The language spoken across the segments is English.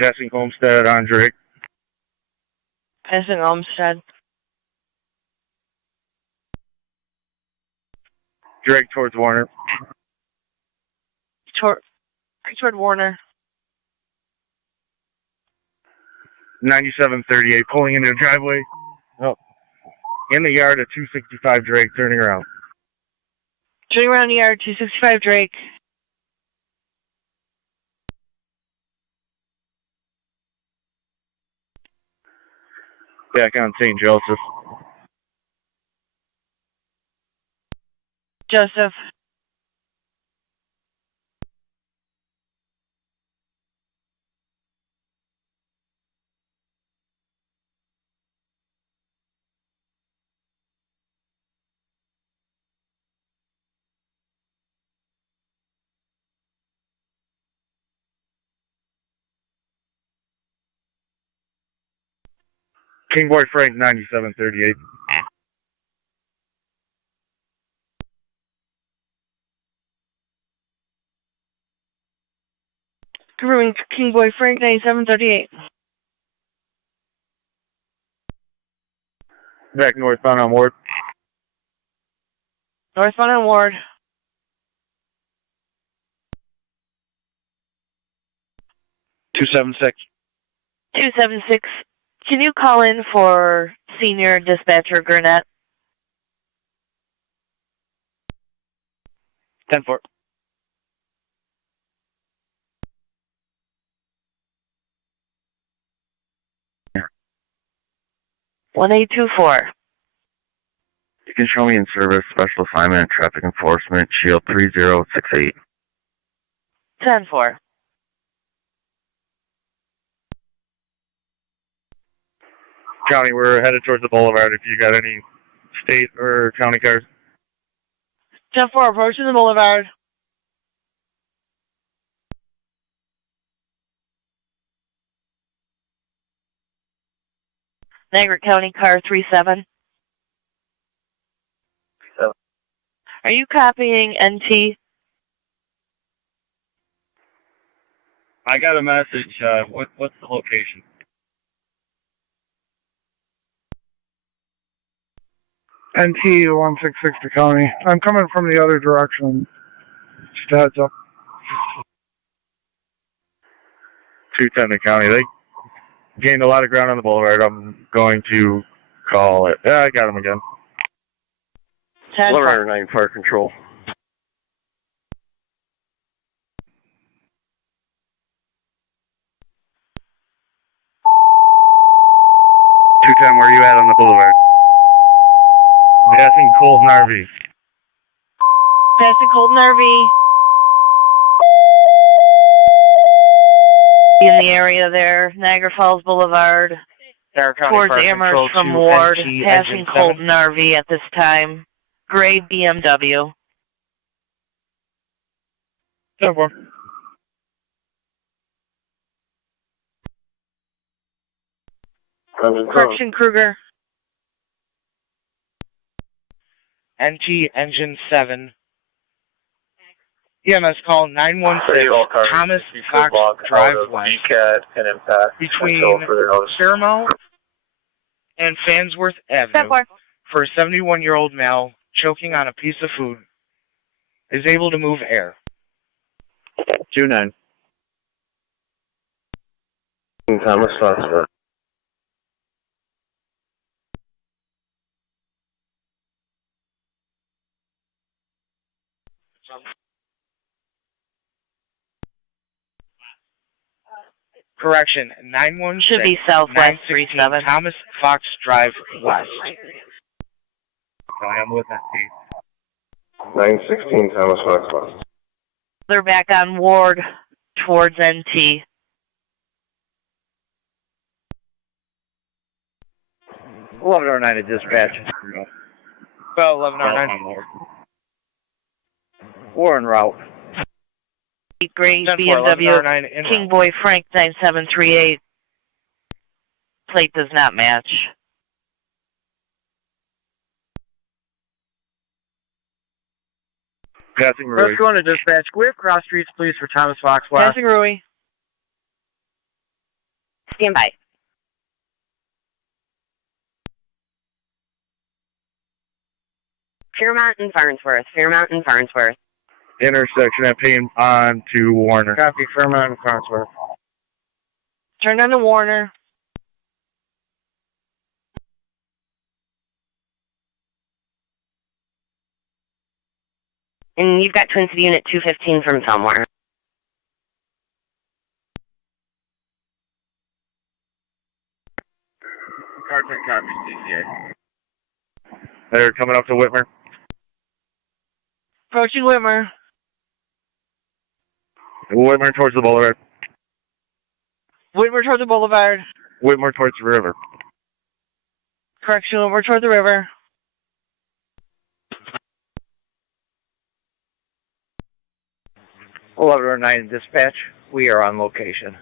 Passing Homestead on Drake. Passing Olmsted. Drake towards Warner. Toward Warner. 9738, pulling into the driveway. Oh. In the yard at 265 Drake, turning around. Turning around the yard, 265 Drake. Back on St. Joseph. Joseph. King Boy Frank, 9738. Confirming King Boy Frank, 9738. Back northbound on Ward. Northbound on Ward. 276. 276. Can you call in for Senior Dispatcher Gurnett? 10-4. Yeah. 1824. You can show me in service, special assignment, traffic enforcement, shield 3068. 10-4. County, we're headed towards the boulevard if you got any state or county cars. 10-4, approaching the boulevard. Niagara County car 37. Are you copying NT? I got a message. What's the location? NT 166 to County. I'm coming from the other direction. Just a heads up. 210 to County. They gained a lot of ground on the boulevard. I'm going to call it. Yeah, I got him again. 10-4. Fire control. Two-10, where are you at on the boulevard? Passing Colton RV. Passing Colton RV. In the area there, Niagara Falls Boulevard. Towards Amherst from Ward. Passing Colton RV at this time. Gray BMW. 10-4. Correction Kruger. NT Engine 7. EMS call 916 Thomas Fox Drive West between Fairmount and Fansworth Avenue for a 71-year-old male choking on a piece of food. Is able to move air. 2-9. Thomas Fox. Correction, 916 Should be Southwest 37. Thomas Fox Drive West. I'm with that. 916 Thomas Fox West. They're back on Ward towards NT. 1109 to dispatch. Well, 1109. War en route. Gray BMW King Boy Frank 9738. Plate does not match. Passing Rui. Let's go into dispatch. We have cross streets, please, for Thomas Fox West. Passing Rui. Stand by. Fairmont and Farnsworth. Fairmont and Farnsworth. Intersection at Payne on to Warner. Copy, Fairmont and Farnsworth. Turn on to Warner. And you've got Twin City Unit 215 from somewhere. Carter copies DCA. They're coming up to Whitmer. Approaching Whitmer. Whitmer towards the boulevard. Whitmer toward the boulevard. Whitmer towards the river. Correction, Whitmer toward the river. Level 9 dispatch. We are on location.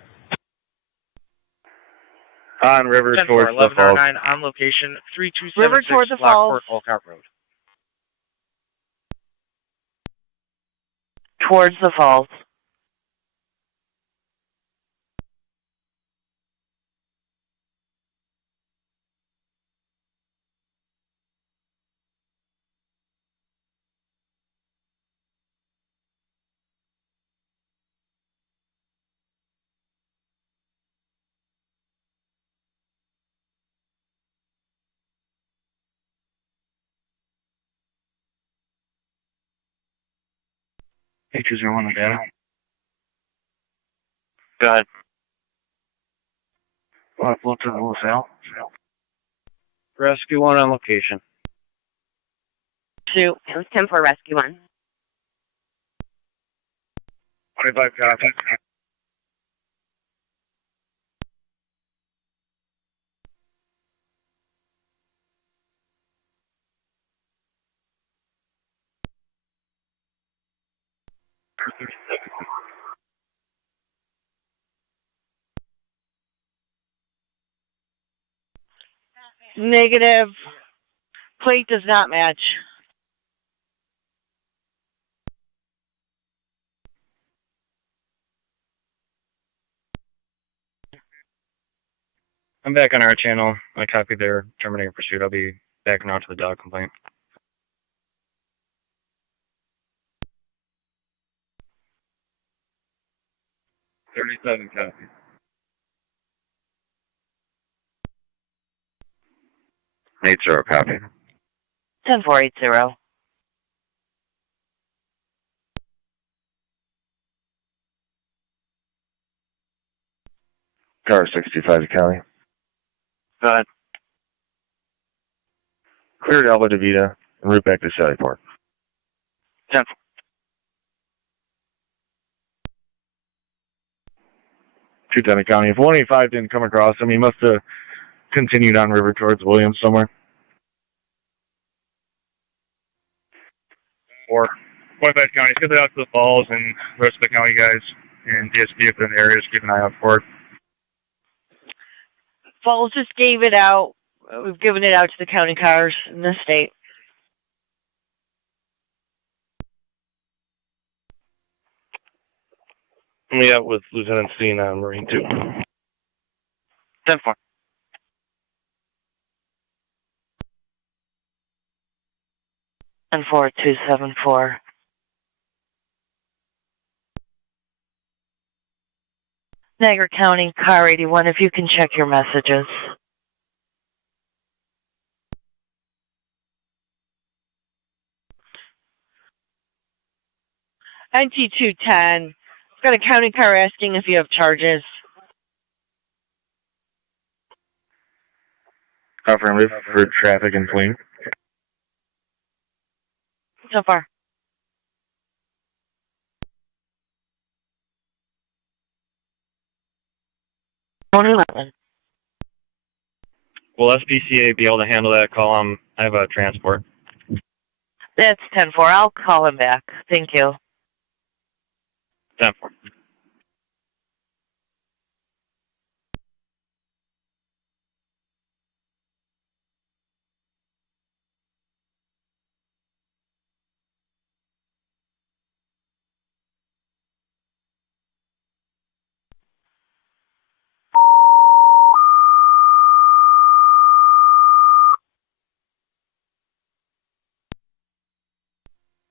On river towards the falls. 1109 on location. 3276 River toward the falls. Lockport, Olcott Road. Towards the falls. H01 on data. Go ahead. Want to float to the LaSalle? Rescue 1 on location. 2. It was 10 for Rescue 1. 25 copy. Negative. Plate does not match. I'm back on our channel. I copied their terminating pursuit. I'll be backing out to the dog complaint. $37 copy. 80 copy. 10480. Car 65 to County. Go ahead. Cleared Alba DeVita en route back to Sallyport. 10. Two County. If 185 didn't come across him, he must have continued on river towards Williams somewhere. 4. 25 County. Get that out to the falls, and the rest of the county guys and DSP if they're in the area, just keep an eye out for it. Falls just gave it out. We've given it out to the county cars in the state. Yeah, with Lieutenant Steen on Marine 2. 10-4. And 4274. Niagara County, car 81, if you can check your messages. NT210, got a county car asking if you have charges. Affirmative for traffic and fleeing. So far. 111. Will SPCA be able to handle that call? I have a transport. That's 10-4. I'll call him back. Thank you. 10-4.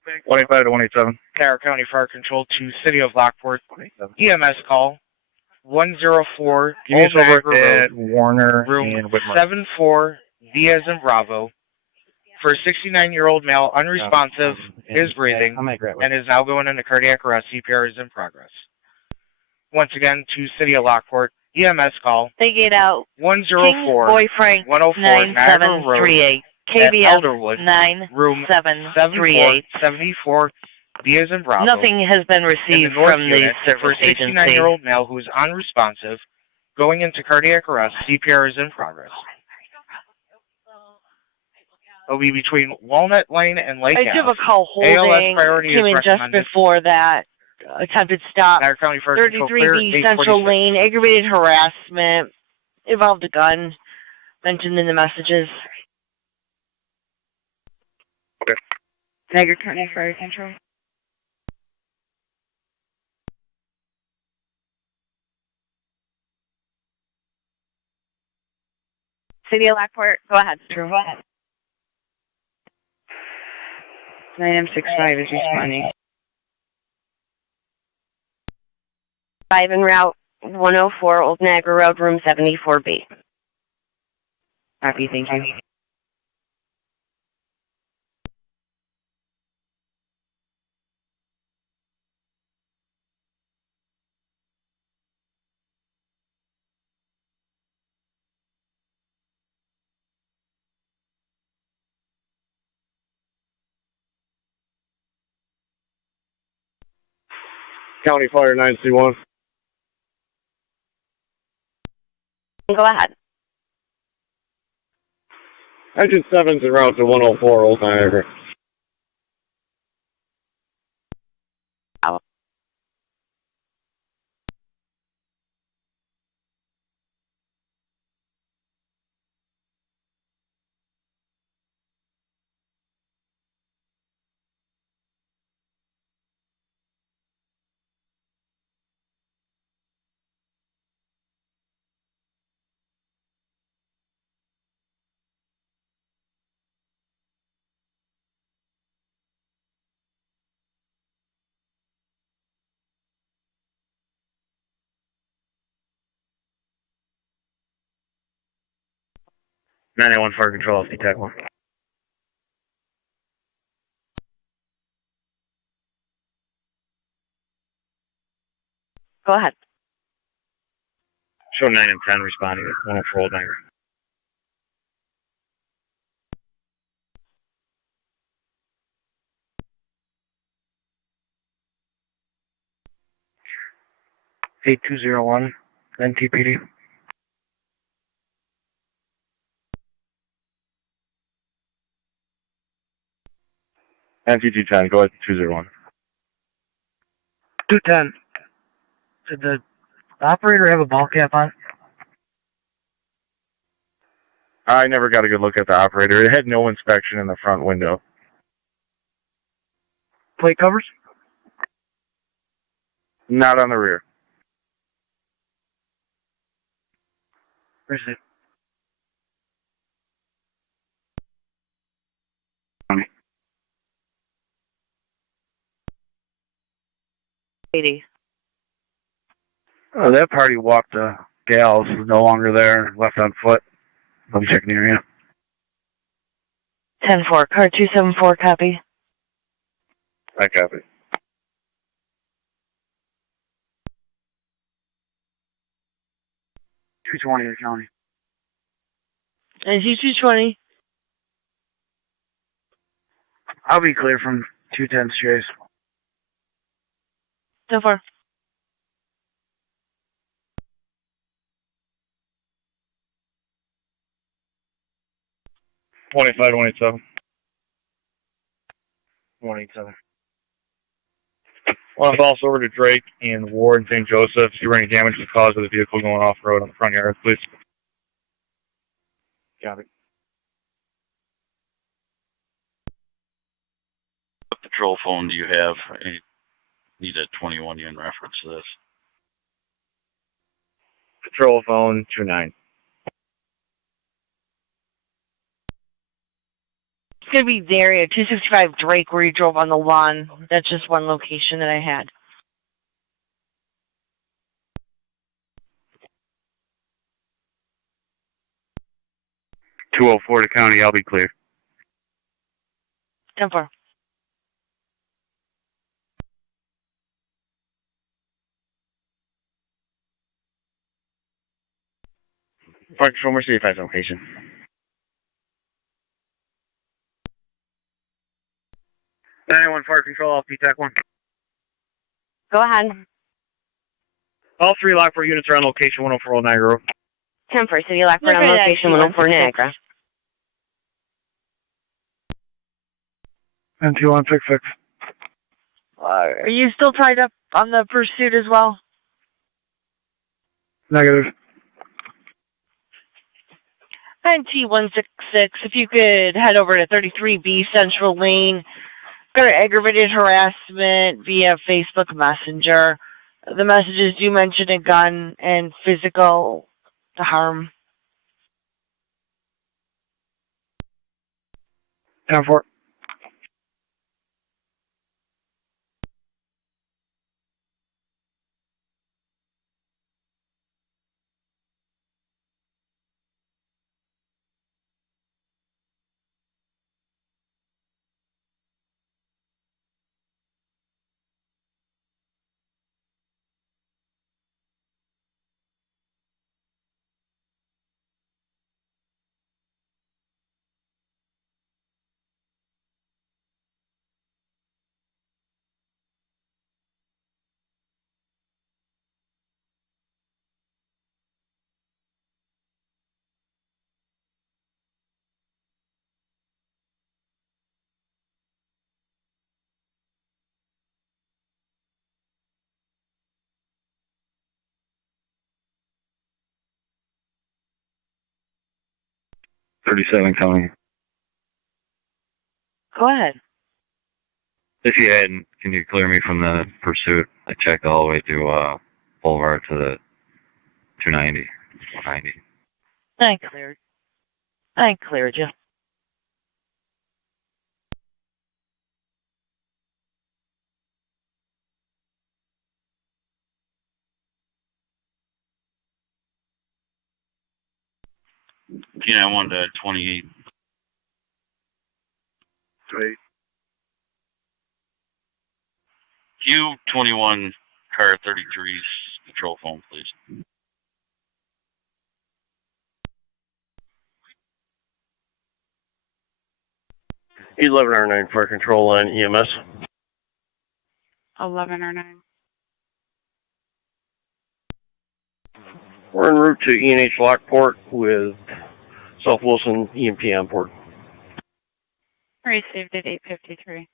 185 to 187. Niagara County Fire Control to City of Lockport. EMS call 104 Give me Old Niagara at Road, Warner room and Whitmer. 74 V as in Bravo. For a 69-year-old male, unresponsive, is breathing, and is now going into cardiac arrest. CPR is in progress. Once again, to City of Lockport, EMS call. They get out. 104 Boy Frank 104 Niagara Road 9738. at KBS Elderwood, room 9738. 74 V as in Bravo. Nothing has been received from the for service a agency. 69-year-old male who is unresponsive, going into cardiac arrest. CPR is in progress. It'll be between Walnut Lane and Lake I Ave. do have a call holding. ALS priority Came is in just recommended. before that. Attempted stop. Niagara County Fire Control clear, 33B Central 846. Lane. Aggravated harassment. Involved a gun. Mentioned in the messages. Okay. Niagara County Fire Control. City of Lockport, go ahead. Go ahead. 9M65 is responding. 5 en route, 104 Old Niagara Road, room 74B. Copy, thank you. County Fire 9C1. Go ahead. Engine 7's en route to 104 Old Niagara. .981 Fire Control, TAC 1. Go ahead. Show 9 and 10 responding to 104 Old Niagara. $8201, NTPD. NT210, go ahead, 201. 210. Did the operator have a ball cap on? I never got a good look at the operator. It had no inspection in the front window. Plate covers? Not on the rear. Where's it? Oh, that party walked the gals, was no longer there, left on foot. Let me check the area. 10-4, car 274, copy. I copy. $220 in the county. And G220. I'll be clear from 210's chase. 10-4. $25, 187. 187. One false over to Drake in Ward and St. Joseph. See any damage was caused by the vehicle going off-road on the front yard, please. Copy. What patrol phone do you have? I need a 21 in reference to this. Patrol phone 29. going to be the area 265 Drake where you drove on the lawn. That's just one location that I had. .204 to county, I'll be clear. 10-4. Fire Control, Mercy 85 location. 911 Fire Control, off TAC 1. Go ahead. All 3 Lockport units are on location 104 Old Niagara Road. 10-4, City Lockport on location 104 Niagara. NT166. Are you still tied up on the pursuit as well? Negative. NT166, if you could head over to 33B Central Lane. Got aggravated harassment via Facebook Messenger. The messages do mention a gun and physical harm. 10-4. .37 county. Go ahead. If you hadn't, can you clear me from the pursuit? I checked all the way to Boulevard to the 290, 190. I cleared you. T91 to 28. Great. Q21 car 33's control phone, please. .11R9 Fire Control on EMS. 11R9. We're en route to E&H Lockport with South Wilson EMP on board. Received at 8:53.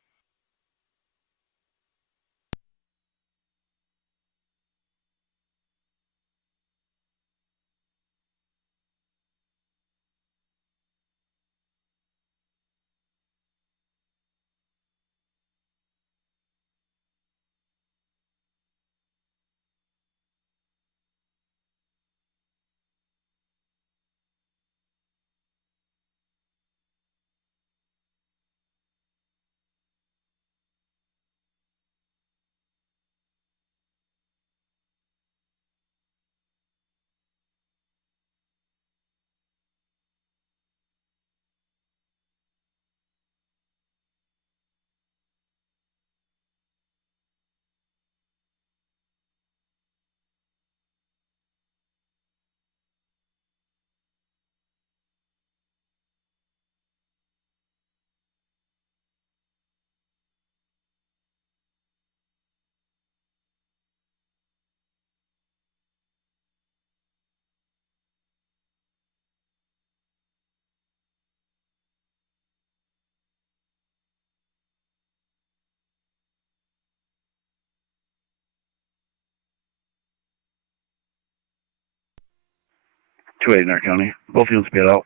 .28 in our county. Both units be out.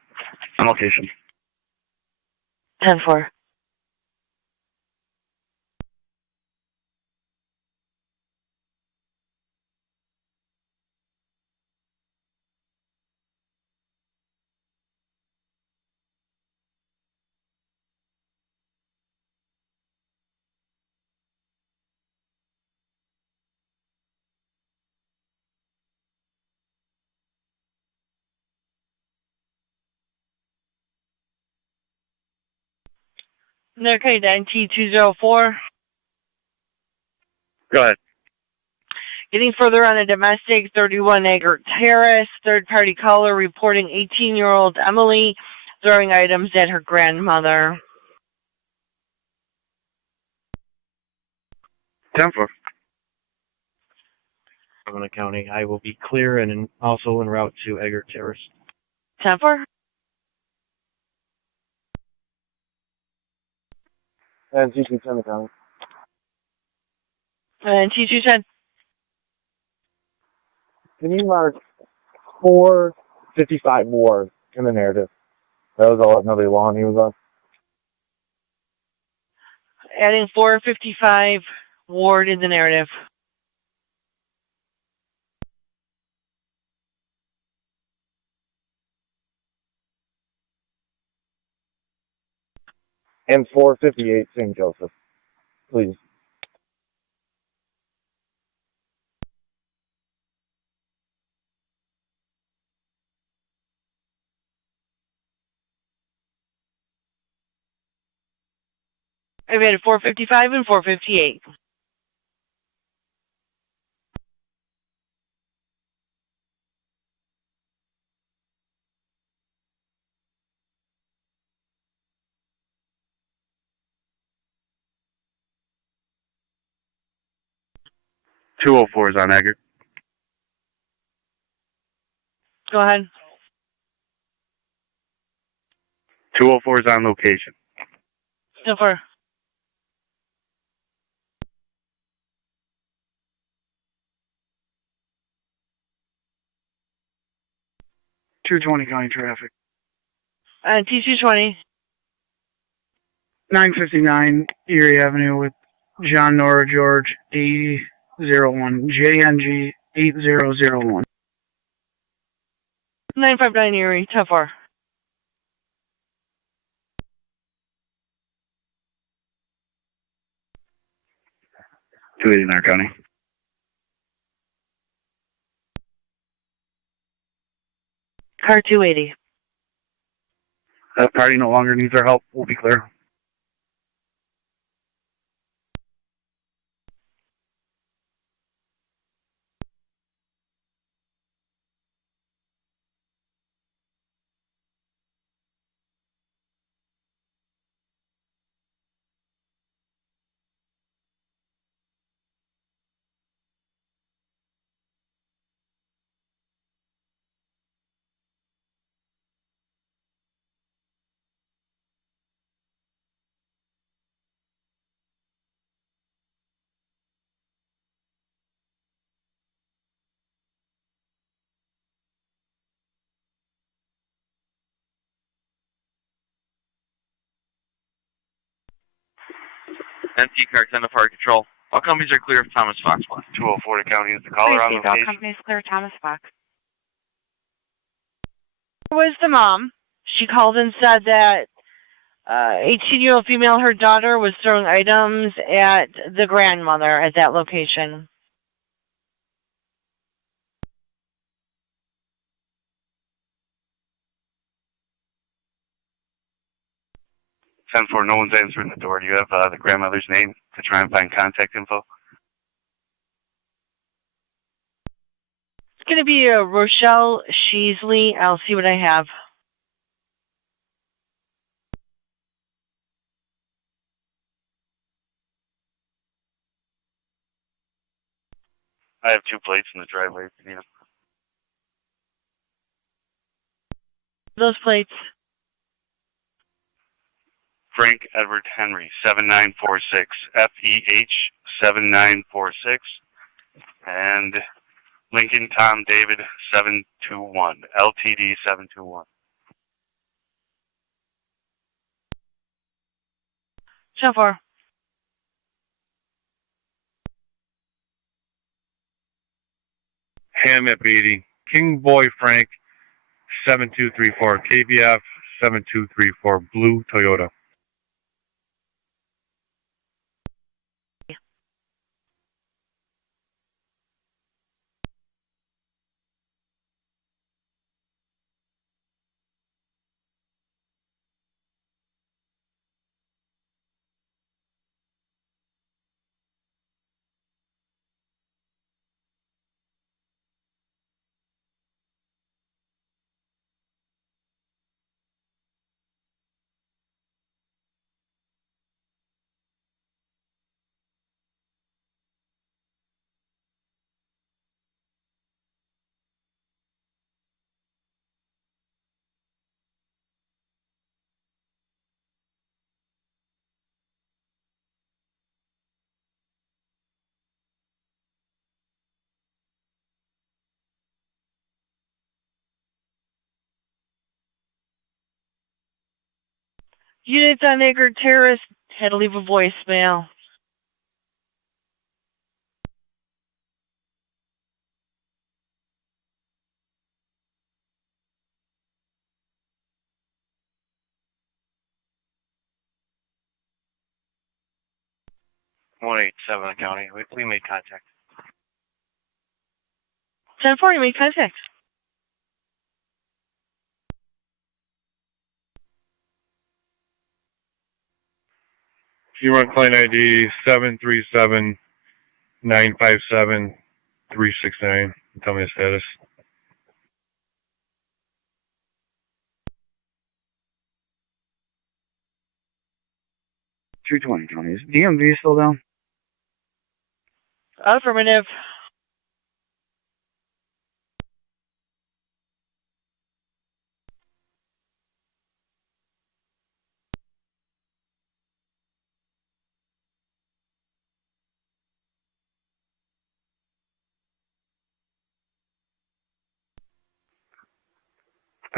On location. 10-4. Okay, NT204. Go ahead. Getting further on a domestic, 31 Niagara Terrace, third-party caller reporting 18-year-old Emily throwing items at her grandmother. 10-4. Tonawanda County. I will be clear and also en route to Niagara Terrace. 10-4. And T210 County. And T210. Can you mark 455 more in the narrative? That was all another lawn he was on. Adding 455 Ward in the narrative. And 458 St. Joseph, please. I've added 455 and 458. .204 is on Niagara. Go ahead. 204 is on location. So far. .220 County traffic. T220. 959 Erie Avenue with John Nora George 8001, JNG 8001. 959 Erie, 10-4. .280 County. Car 280. That party no longer needs our help. We'll be clear. NT car 10 to fire control. All companies are clear of Thomas Fox 1. 204 County is the caller on All location. companies clear Thomas Fox. Was the mom. She called and said that 18-year-old female, her daughter, was throwing items at the grandmother at that location. .10-4, no one's answering the door. Do you have the grandmother's name to try and find contact info? It's going to be a Rochelle Sheasley. I'll see what I have. I have 2 plates in the driveway. Yeah. Those plates. Frank Edward Henry, 7946, FEH 7946, and Lincoln Tom David 721, LTD 721. So far. Ham at 80. King Boy Frank 7234. KBF 7234. Blue Toyota. Units on Niagara Terrace had to leave a voicemail. County. We made contact. 10-4, you made contact. You run client ID 737-957-369. Tell me the status. $220 county. Is DMV still down? Affirmative.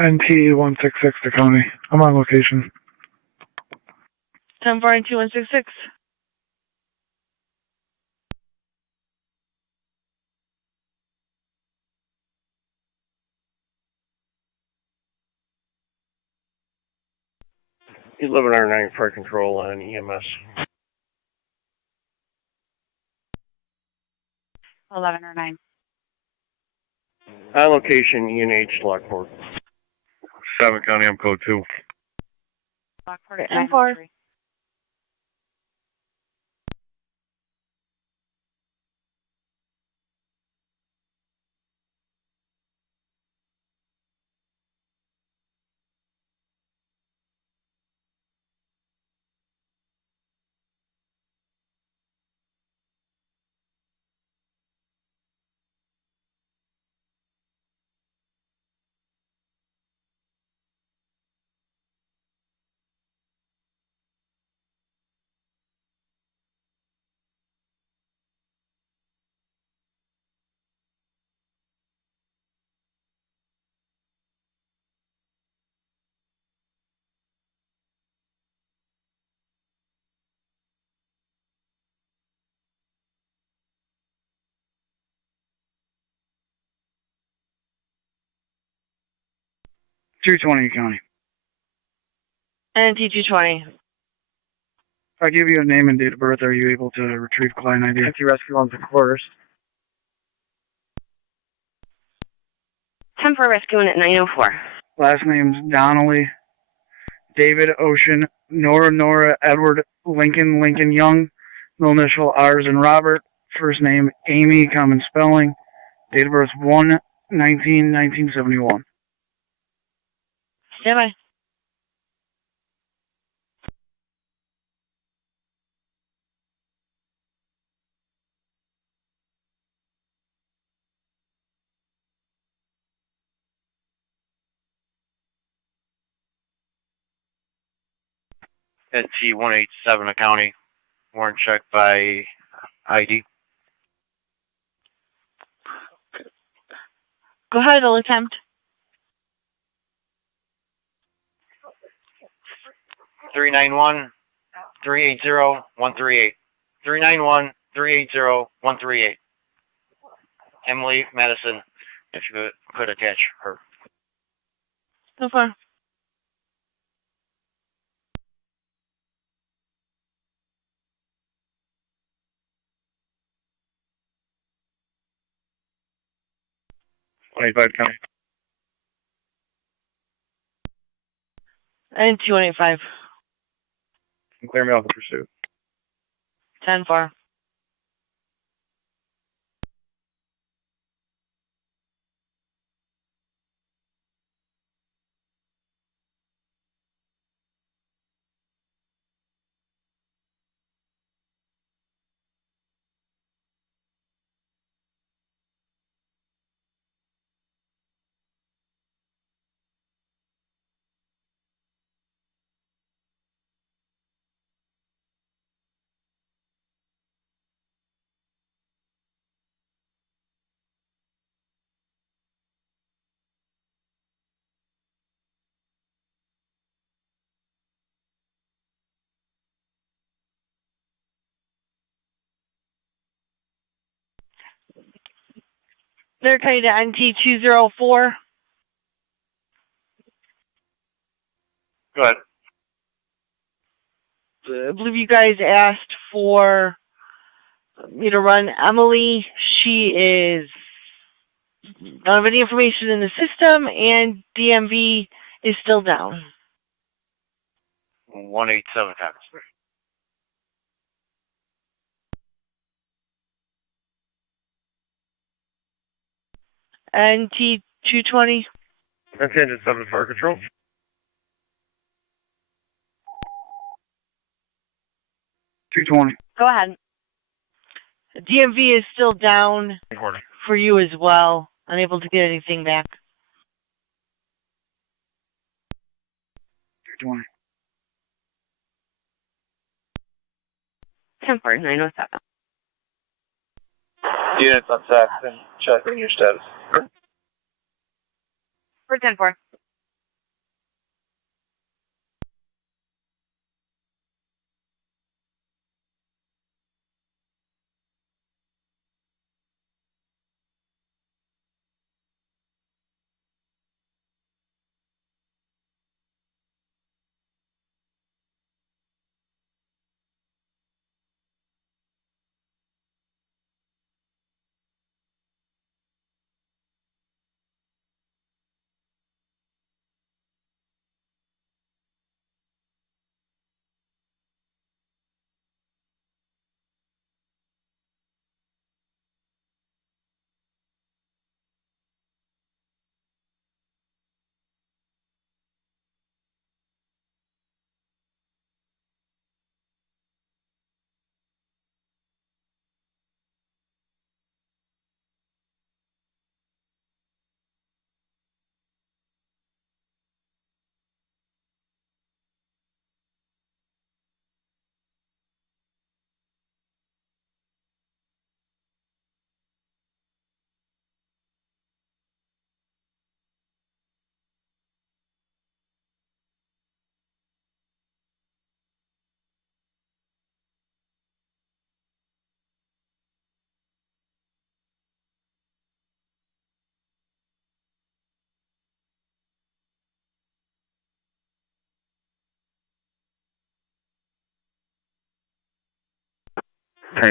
NT 166 to county. I'm on location. 10-4 and 2166. He's 1109 for control on EMS. 1109. On location, ENH Lockport. 7 County, I'm code 2. Lockport at 10-4. 903. $220 county. NT 220. If I give you a name and date of birth, are you able to retrieve client ID? NT Rescue on the quarters. 10-4 rescuing at 904. Last name's Donnelly. David Ocean. Nora Edward Lincoln Young. Middle initial R's and Robert. First name Amy, common spelling. Date of birth 1/19/1971. Stand by. NT 187 a county. Warrant check by ID. Go ahead, I'll attempt. 391-380-138. 391-380-138. Emily Madison, if you could attach her. So far. $25 County. NT 185. Can clear me off the pursuit. 10-4. They're kind of NT204. Go ahead. I believe you guys asked for me to run Emily. She is don't have any information in the system, and DMV is still down. 187 times. NT220. That's engine 7 fire control. 220. Go ahead. DMV is still down Recording. for you as well. Unable to get anything back. 220. 10-907. Units on Saxon, checking your status. For 10-4.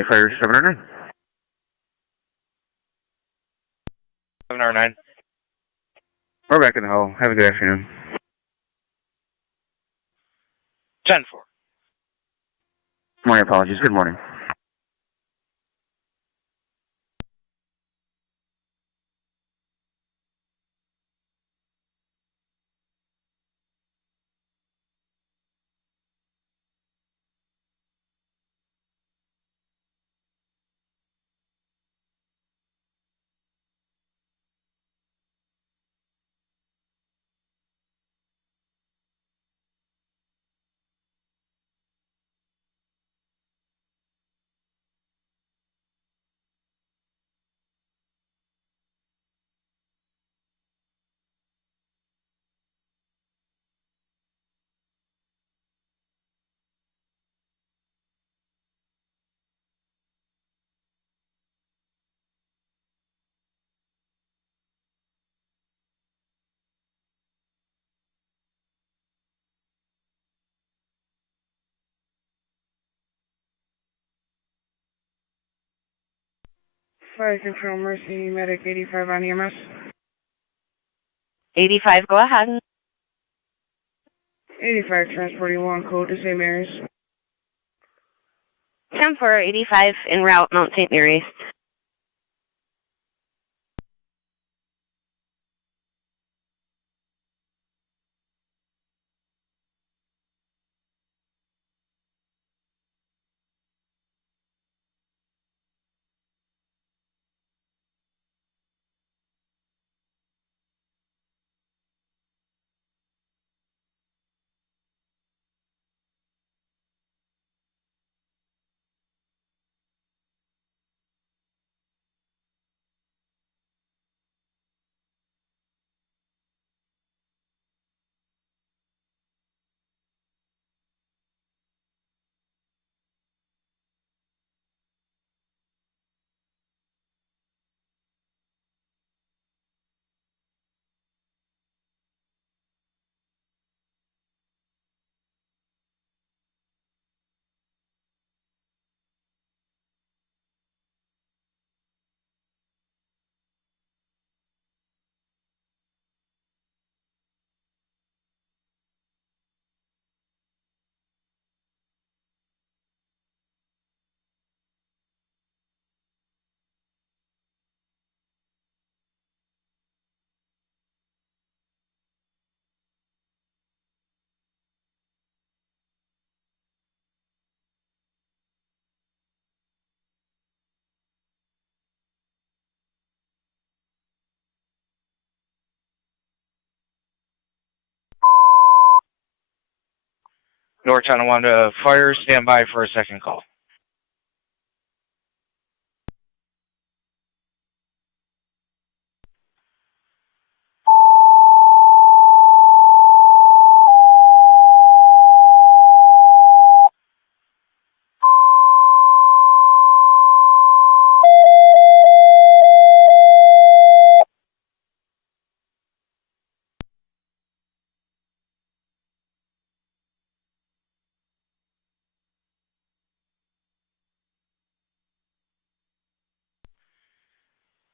Fire 709. 709. We're back in the hole. Have a good afternoon. 10-4. My apologies. Good morning. Fire Control Mercy Medic 85 on EMS. 85, go ahead. 85 transporting one code to St. Mary's. 10-4, 85 en route, Mount St. Mary's. North Tonawanda Fire, stand by for a second call.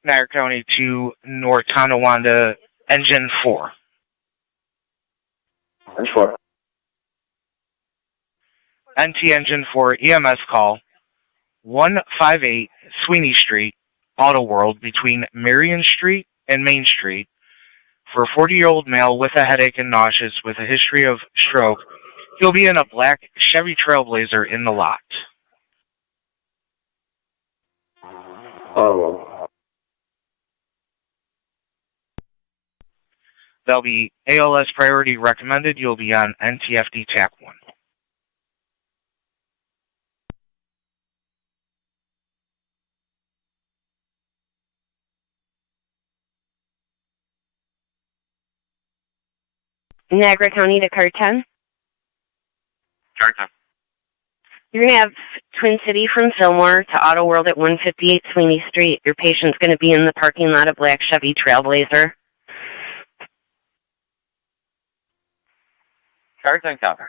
Niagara County to North Tonawanda, Engine 4. Engine 4. NT Engine 4 EMS call 158 Sweeney Street, Auto World, between Marion Street and Main Street, for a 40-year-old male with a headache and nauseous with a history of stroke. He'll be in a black Chevy Trailblazer in the lot. Oh. There'll be ALS priority recommended. You'll be on NTFD TAC 1. Niagara County to car 10. Car 10. You're going to have Twin City from Fillmore to Auto World at 158 Sweeney Street. Your patient's going to be in the parking lot of black Chevy Trailblazer. Car 10, copy.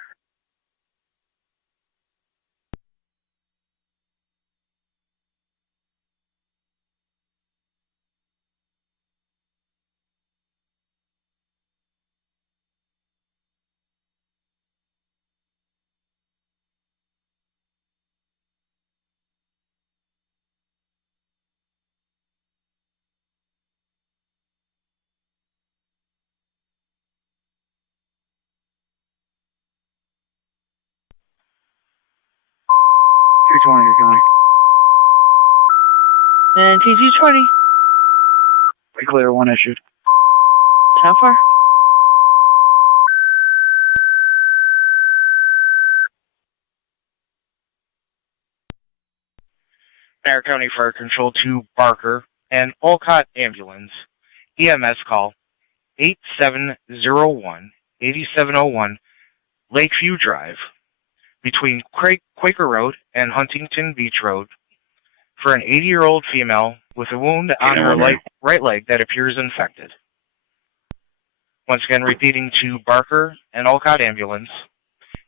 And T220. We clear, one issued. 10-4. Niagara County Fire Control to Barker and Olcott Ambulance. EMS call 8701-8701 Lakeview Drive, between Quaker Road and Huntington Beach Road, for an 80-year-old female with a wound on her right leg that appears infected. Once again, repeating to Barker and Olcott Ambulance.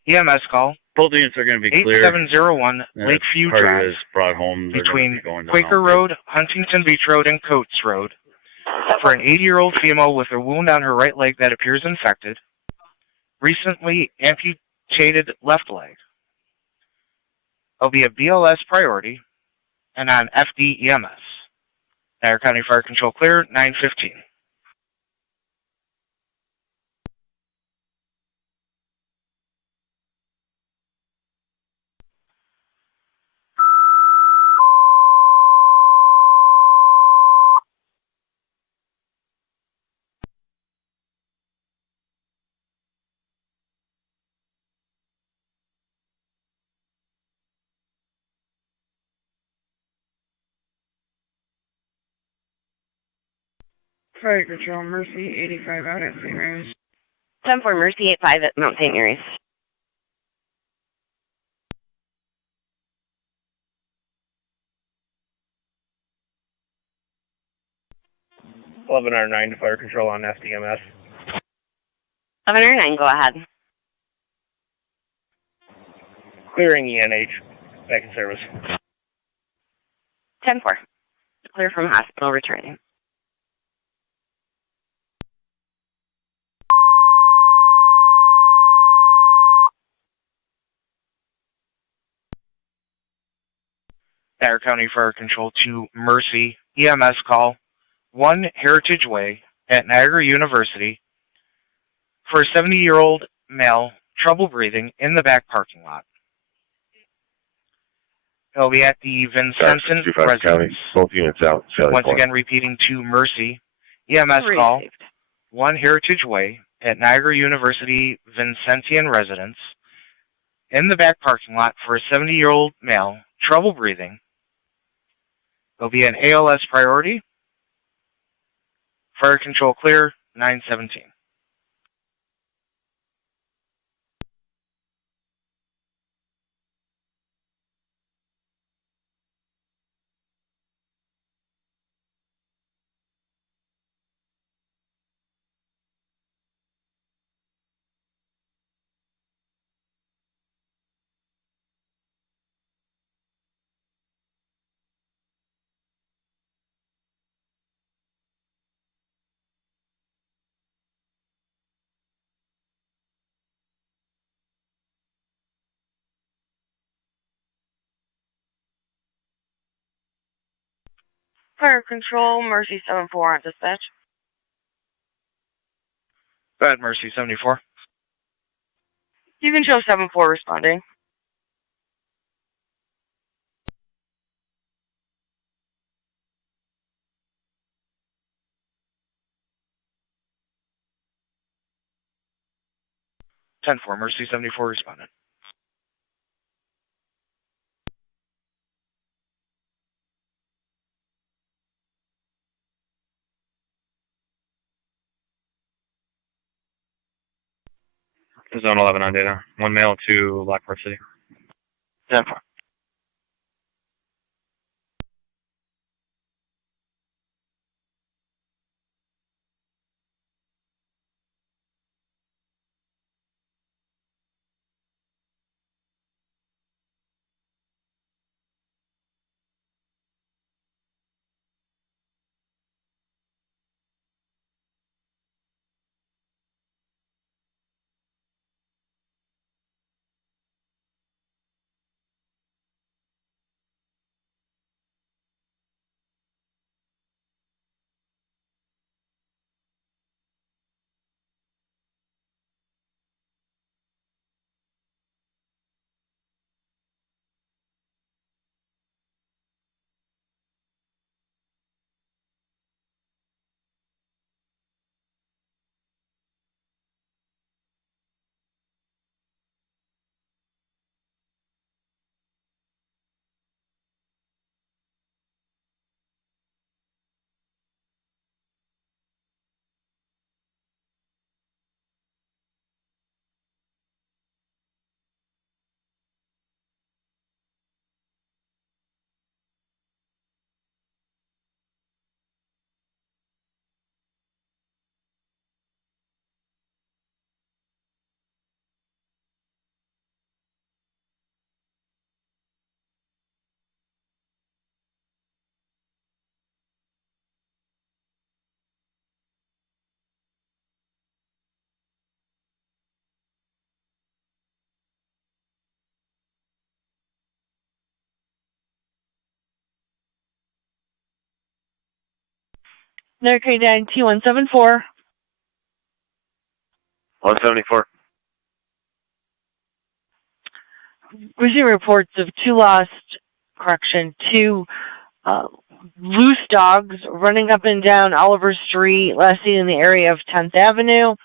EMS call. Both units are going to be clear. 8701 Lakeview Drive, brought home. between Quaker Road, Huntington Beach Road, and Coates Road, for an 80-year-old female with a wound on her right leg that appears infected. Recently amputated left leg. It'll be a BLS priority and on FD EMS. Niagara County Fire Control clear, 915. Fire Control, Mercy 85 out at St. Mary's. 10-4, Mercy 85 at Mount St. Mary's. $11R9 to Fire Control on FDMS. 11R9, go ahead. Clearing ENH. Back in service. 10-4. Clear from hospital, returning. Niagara County Fire Control to Mercy EMS call 1 Heritage Way at Niagara University for a 70-year-old male, trouble breathing, in the back parking lot. He'll be at the Vincentian residence. Both units out. Once again, repeating to Mercy EMS call 1 Heritage Way at Niagara University Vincentian residence in the back parking lot for a 70-year-old male, trouble breathing. There'll be an ALS priority. Fire control clear, 917. Fire control, Mercy 74 on dispatch. Go ahead, Mercy 74. You can show 74 responding. Ten four, Mercy 74 responded. Zone 11 on data. 1 male to Lockport City. 10 4. Niagara K9 T174. 174. Receiving reports of two loose dogs running up and down Oliver Street, last seen in the area of 10th Avenue.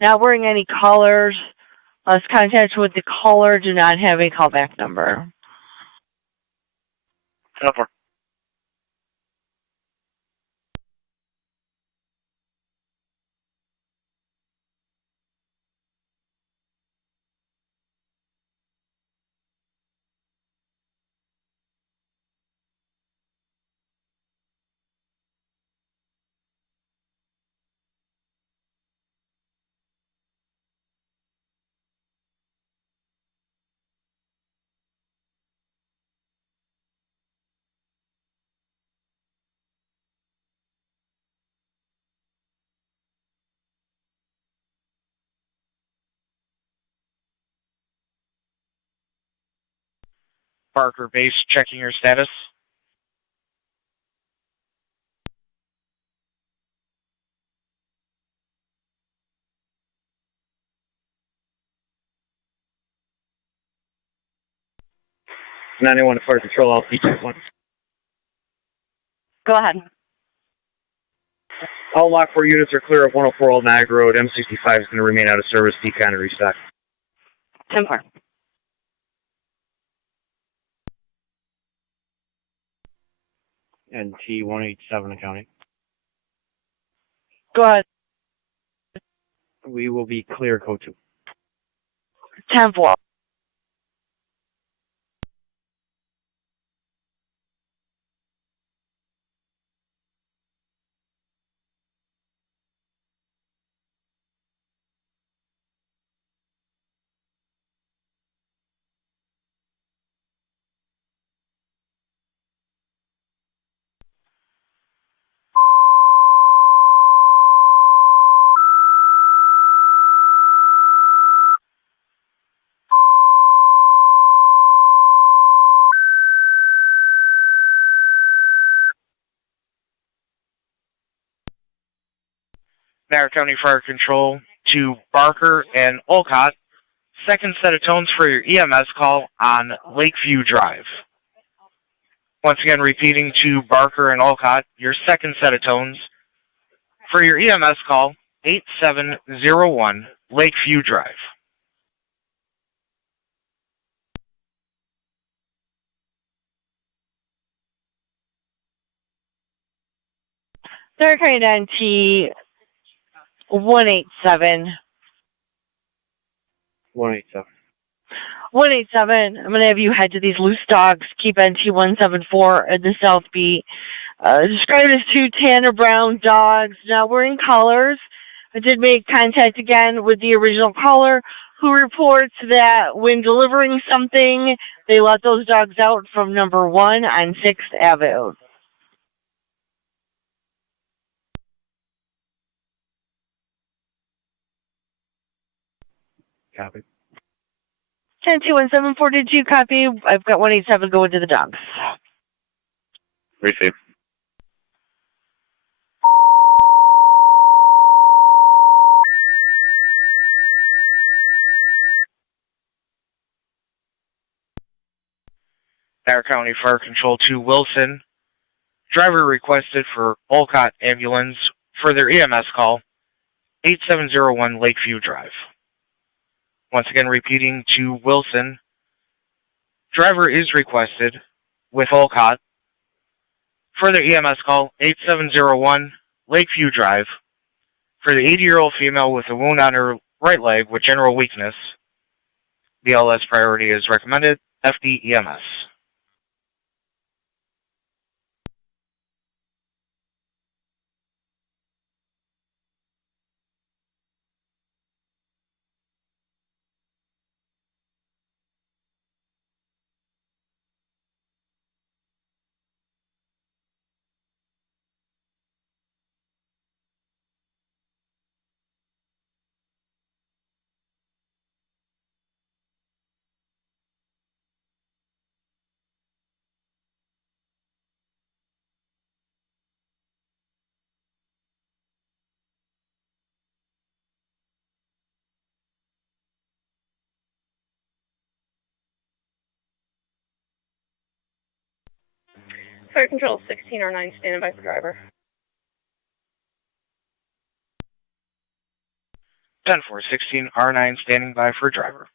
Not wearing any collars. Lost contact with the caller. Do not have a callback number. 10 4. Parker base checking your status. .91 to fire control, I'll see check 1. Go ahead. All Lockport units are clear of 104 Old Niagara Road. M65 is going to remain out of service. Decon and restock. 10 4. NT 187 County. Go ahead. We will be clear code 2. 10-4. Niagara County Fire Control to Barker and Olcott. Second set of tones for your EMS call on Lakeview Drive. Once again, repeating to Barker and Olcott, your second set of tones for your EMS call, 8701 Lakeview Drive. They're kind of NT 187. 187. 187. I'm going to have you head to these loose dogs. Keep NT 174 at the South Beat. Described as 2 tan or brown dogs, not wearing collars. I did make contact again with the original caller, who reports that when delivering something, they let those dogs out from number 1 on 6th Avenue. Copy. 10-2-1-7-4, did you copy? I've got 187 going to the dogs. Receive. Niagara County Fire Control to Wilson. Driver requested for Olcott Ambulance for their EMS call, 8701 Lakeview Drive. Once again, repeating to Wilson. Driver is requested with Olcott for their EMS call, 8701 Lakeview Drive, for the 80-year-old female with a wound on her right leg with general weakness. BLS priority is recommended, FD EMS. Fire Control 16R9, standing by for driver. 10-4, 16R9, standing by for driver.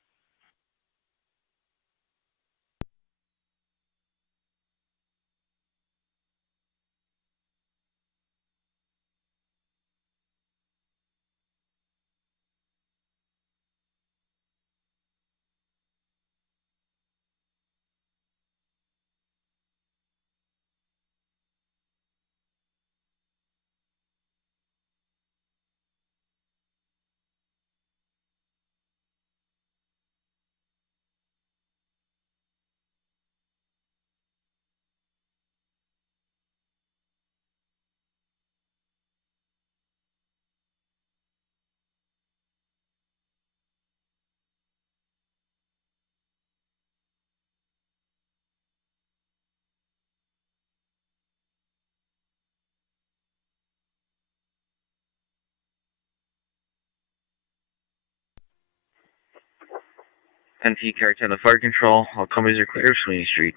NT character on the fire control. All companies are clear of Sweeney Street.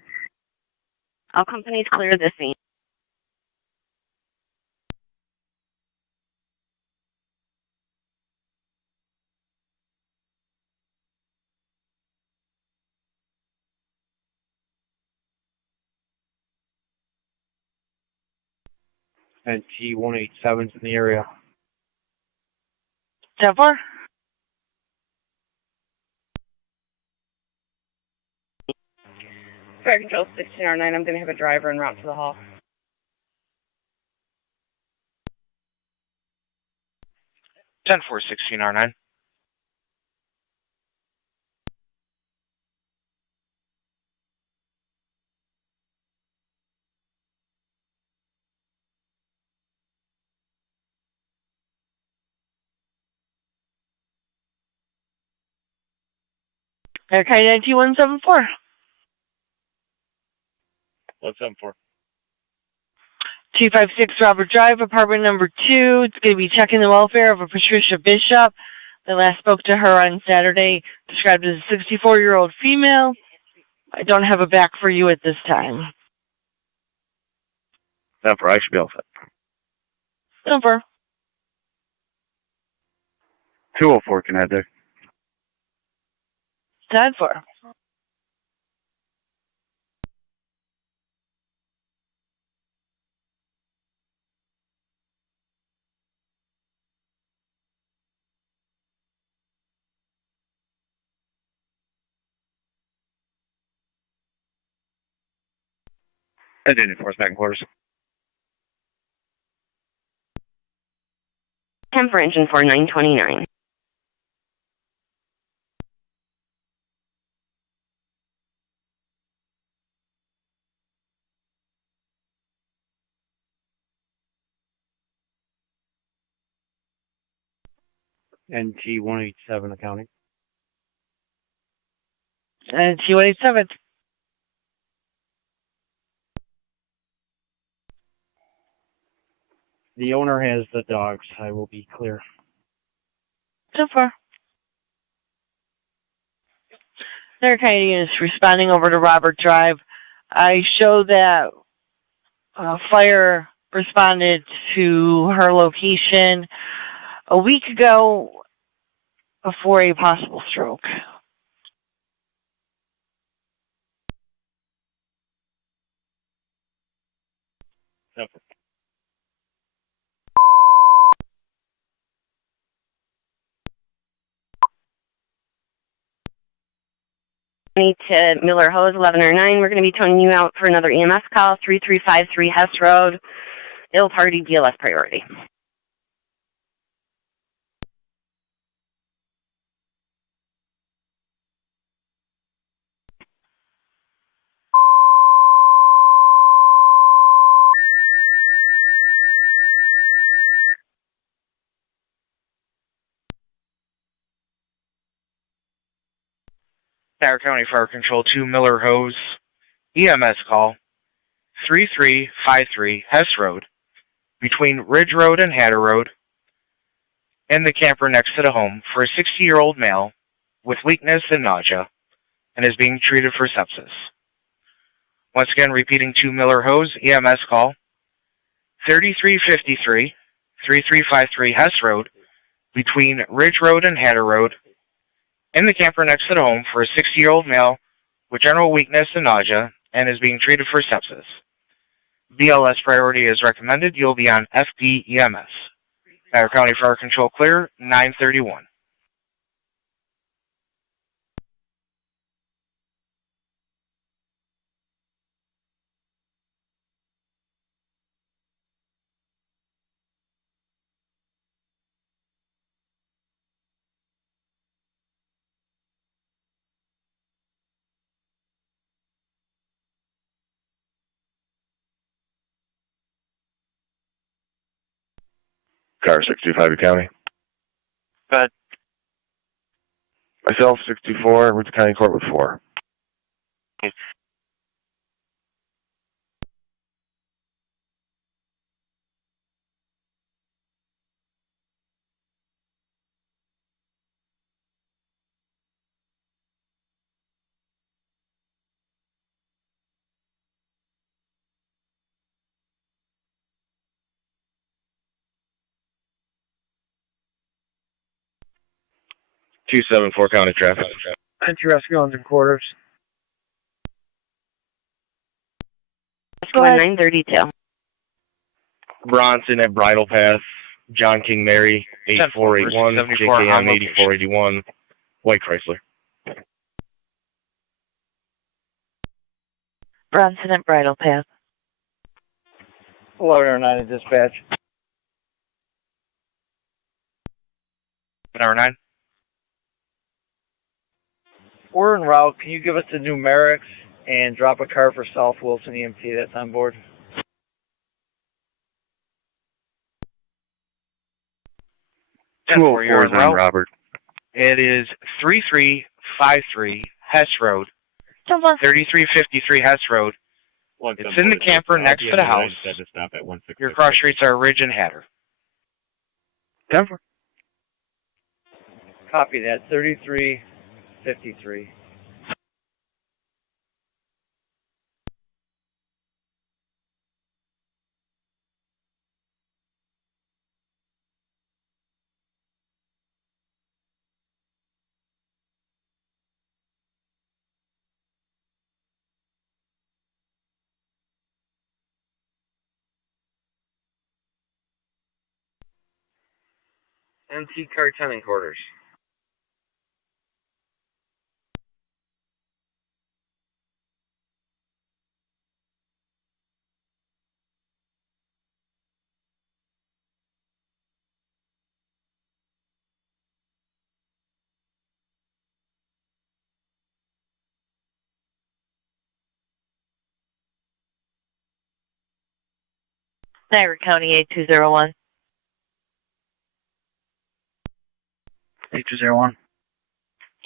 All companies clear the scene. And T187's in the area. 10-4. Fire Control 1609, I'm going to have a driver en route to the hall. 10-4, 16R9. Okay, 17174. 174. 256 Robert Drive, apartment number 2. It's going to be checking the welfare of a Patricia Bishop. I last spoke to her on Saturday, described as a 64-year-old female. I don't have a back for you at this time. 10-4, I should be all set. 10-4. 204, can I do? 10-4. Engine force back in quarters. 10 for engine 4929. And T187 accounting. And T187. The owner has the dogs. I will be clear. 10-4. Their County is responding over to Robert Drive. I show that fire responded to her location a week ago before a possible stroke. To Miller Hose 1109. We're going to be towing you out for another EMS call, 3353 Hess Road. Ill party BLS priority. Niagara County Fire Control 2 Miller Hose. EMS call. 3353 Hess Road. Between Ridge Road and Hatter Road. In the camper next to the home for a 60-year-old male with weakness and nausea and is being treated for sepsis. Once again, repeating 2 Miller Hose, EMS call. 3353 3353 Hess Road. Between Ridge Road and Hatter Road. In the camper next to the home for a 60-year-old male with general weakness and nausea and is being treated for sepsis. BLS priority is recommended. You'll be on FPEMS. Niagara County Fire Control clear, 931. Car 65 County. Good. Myself, 64, Woods County Court with 4. 274 County traffic. Entry rescue on in quarters. Let's go at 932. Bronson at Bridle Path, John King Mary, 8481, JKM 8481, White Chrysler. Bronson at Bridle Path. 1109 in dispatch. 9. We're en route. Can you give us the numerics and drop a car for South Wilson EMT that's on board? You're en route. Robert. It is 3353 Hess Road. 3353 Hess Road. It's in the camper next to the house. Your cross streets are Ridge and Hatter. Denver. Copy that. 3353. NT car tenant quarters. Niagara County 8201. 8201.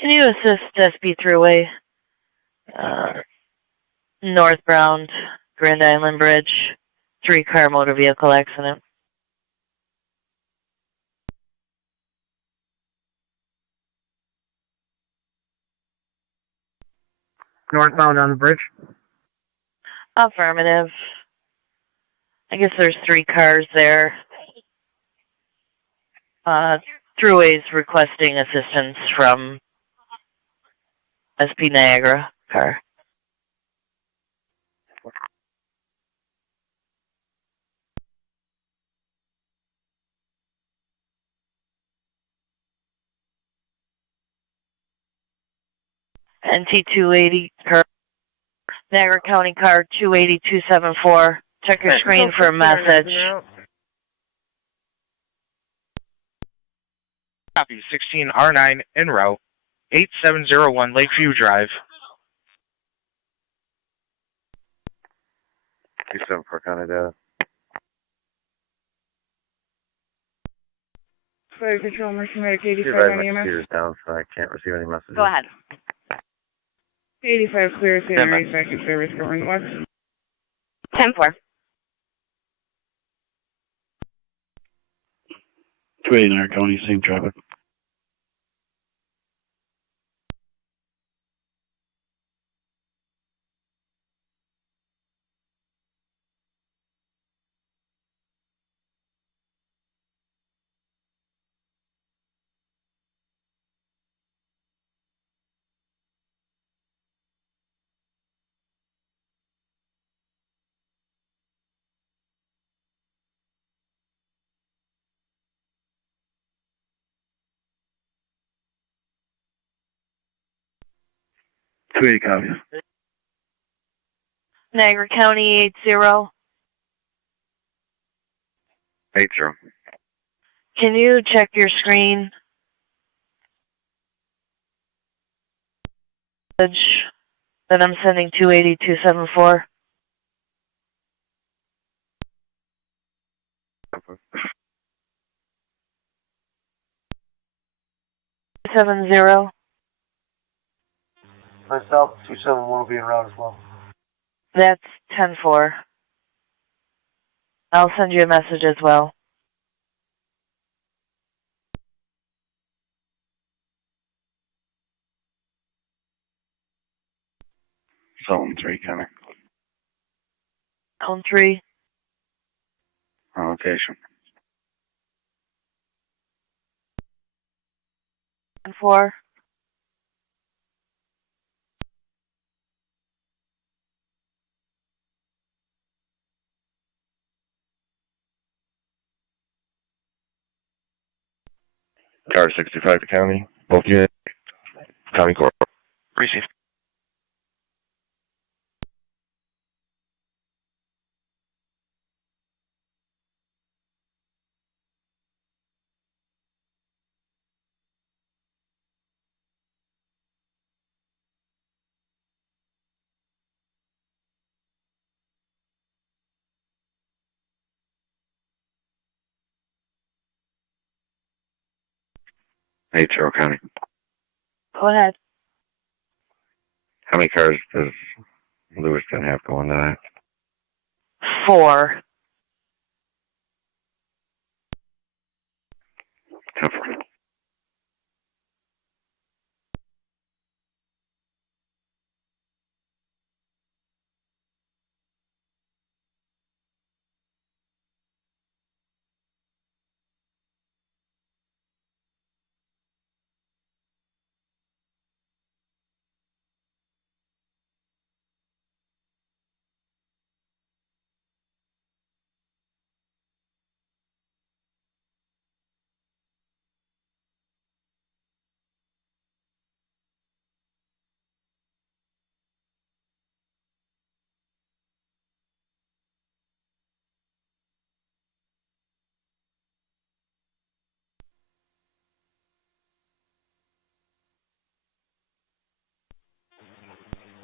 Can you assist SB Thruway? Northbound Grand Island Bridge, 3-car motor vehicle accident. Northbound on the bridge. Affirmative. I guess there's 3 cars there. Thruway's requesting assistance from SP Niagara car. NT 280 car. Niagara County car 280274. Check your screen for a message. Copy 16R9 en route, 8701 Lakeview Drive. 274 County data. Fire Control, Mercenary 85 my on EMS. computer's down, so I can't receive any messages. Go ahead. 85 clear, Scenery, second service going west. 10-4. 289 County, same traffic. Copy. Niagara County 80. 80. Can you check your screen? That I'm sending 280274. $70. Myself, 271 will be en route as well. That's 10-4. I'll send you a message as well. Zone 3 coming. Zone 3. On location. 4. Car 65 to county. Both units. County Court. Receive. Hey, Terrell County. Go ahead. How many cars does Lewiston have going tonight? 4. 10-4.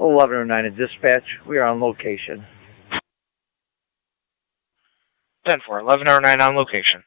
Oh, 1109 in dispatch. We are on location. 10-4, 1109 on location.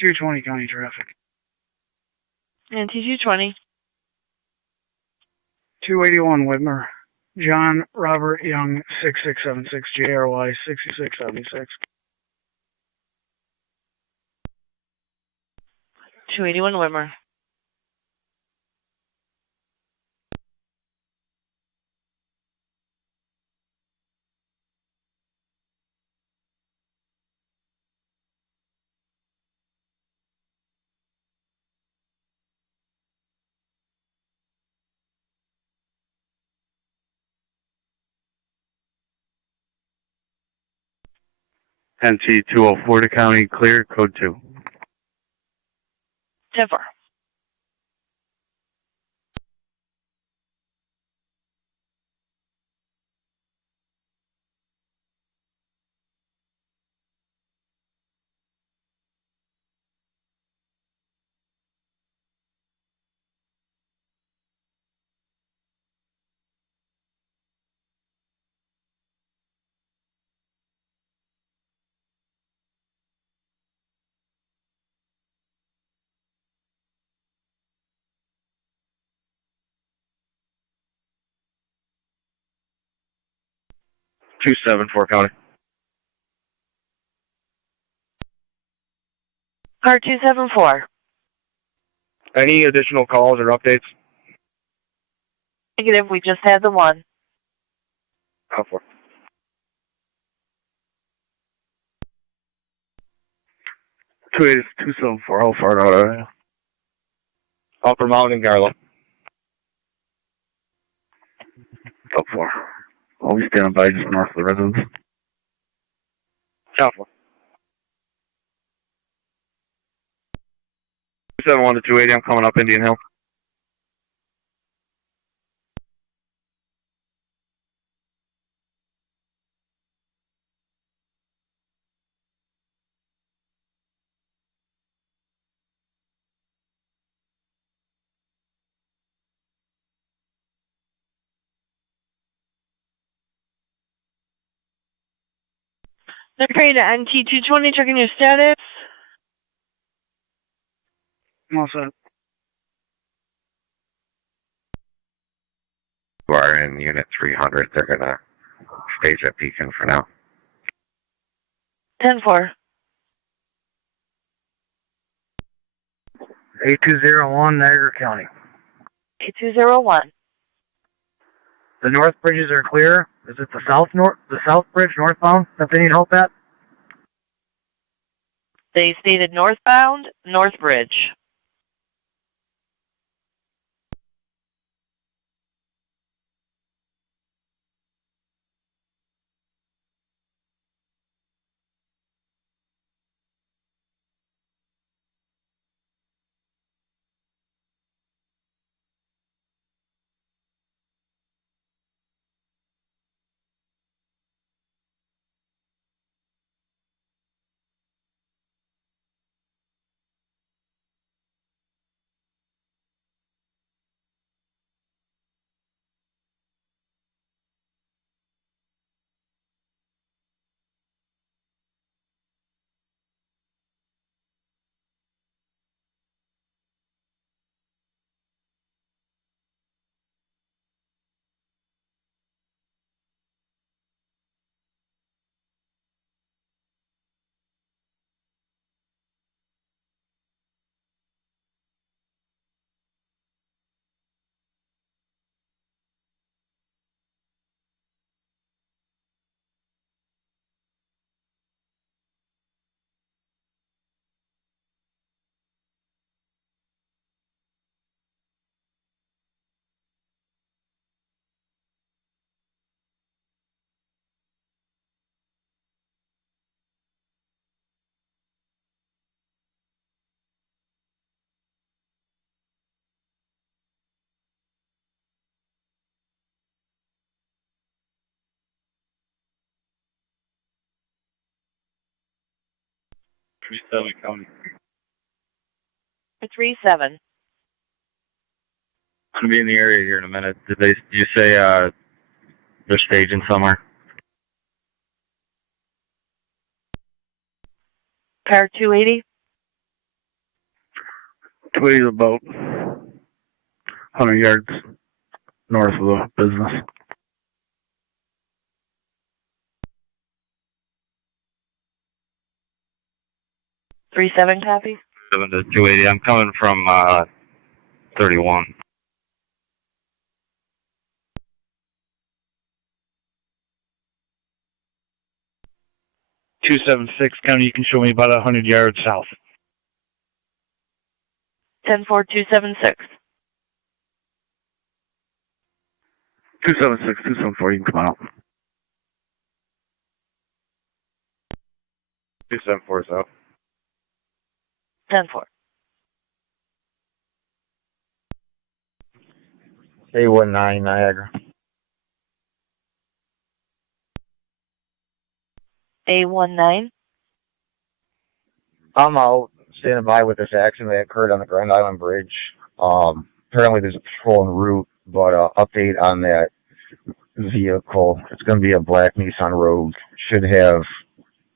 .220 county traffic. And T220. 281 Whitmer. John Robert Young, 6676 JRY 6676. 281 Whitmer. NT 204 to county, clear, code 2. 10-4. Two seven four county. Car 274. Any additional calls or updates? Negative, we just had the one. How far? 274, how far out are you? Upper Mountain and Garlow. How far? I'll be standing by just north of the residence. How far? 271 to 280, I'm coming up Indian Hill. They're carried to NT220, checking your status. All set. Who are in Unit 300, they're going to stage at Beacon for now. 10-4. 8201, Niagara County. 8201. The north bridges are clear. Is it the south bridge northbound that they need help at? They stated northbound, North Bridge. County. 37. I'm gonna be in the area here in a minute. Did you say they're staging somewhere? Car 280. 280 is about 100 yards north of the business. Three seven copy. 7 to 280. I'm coming from 31. County, you can show me about 100 yards south. 10276. 276, 274, you can come out. 274 south. 104. A19 Niagara. A19. I'm out standing by with this accident that occurred on the Grand Island Bridge. Apparently there's a patrol en route, but update on that vehicle. It's going to be a black Nissan Rogue. Should have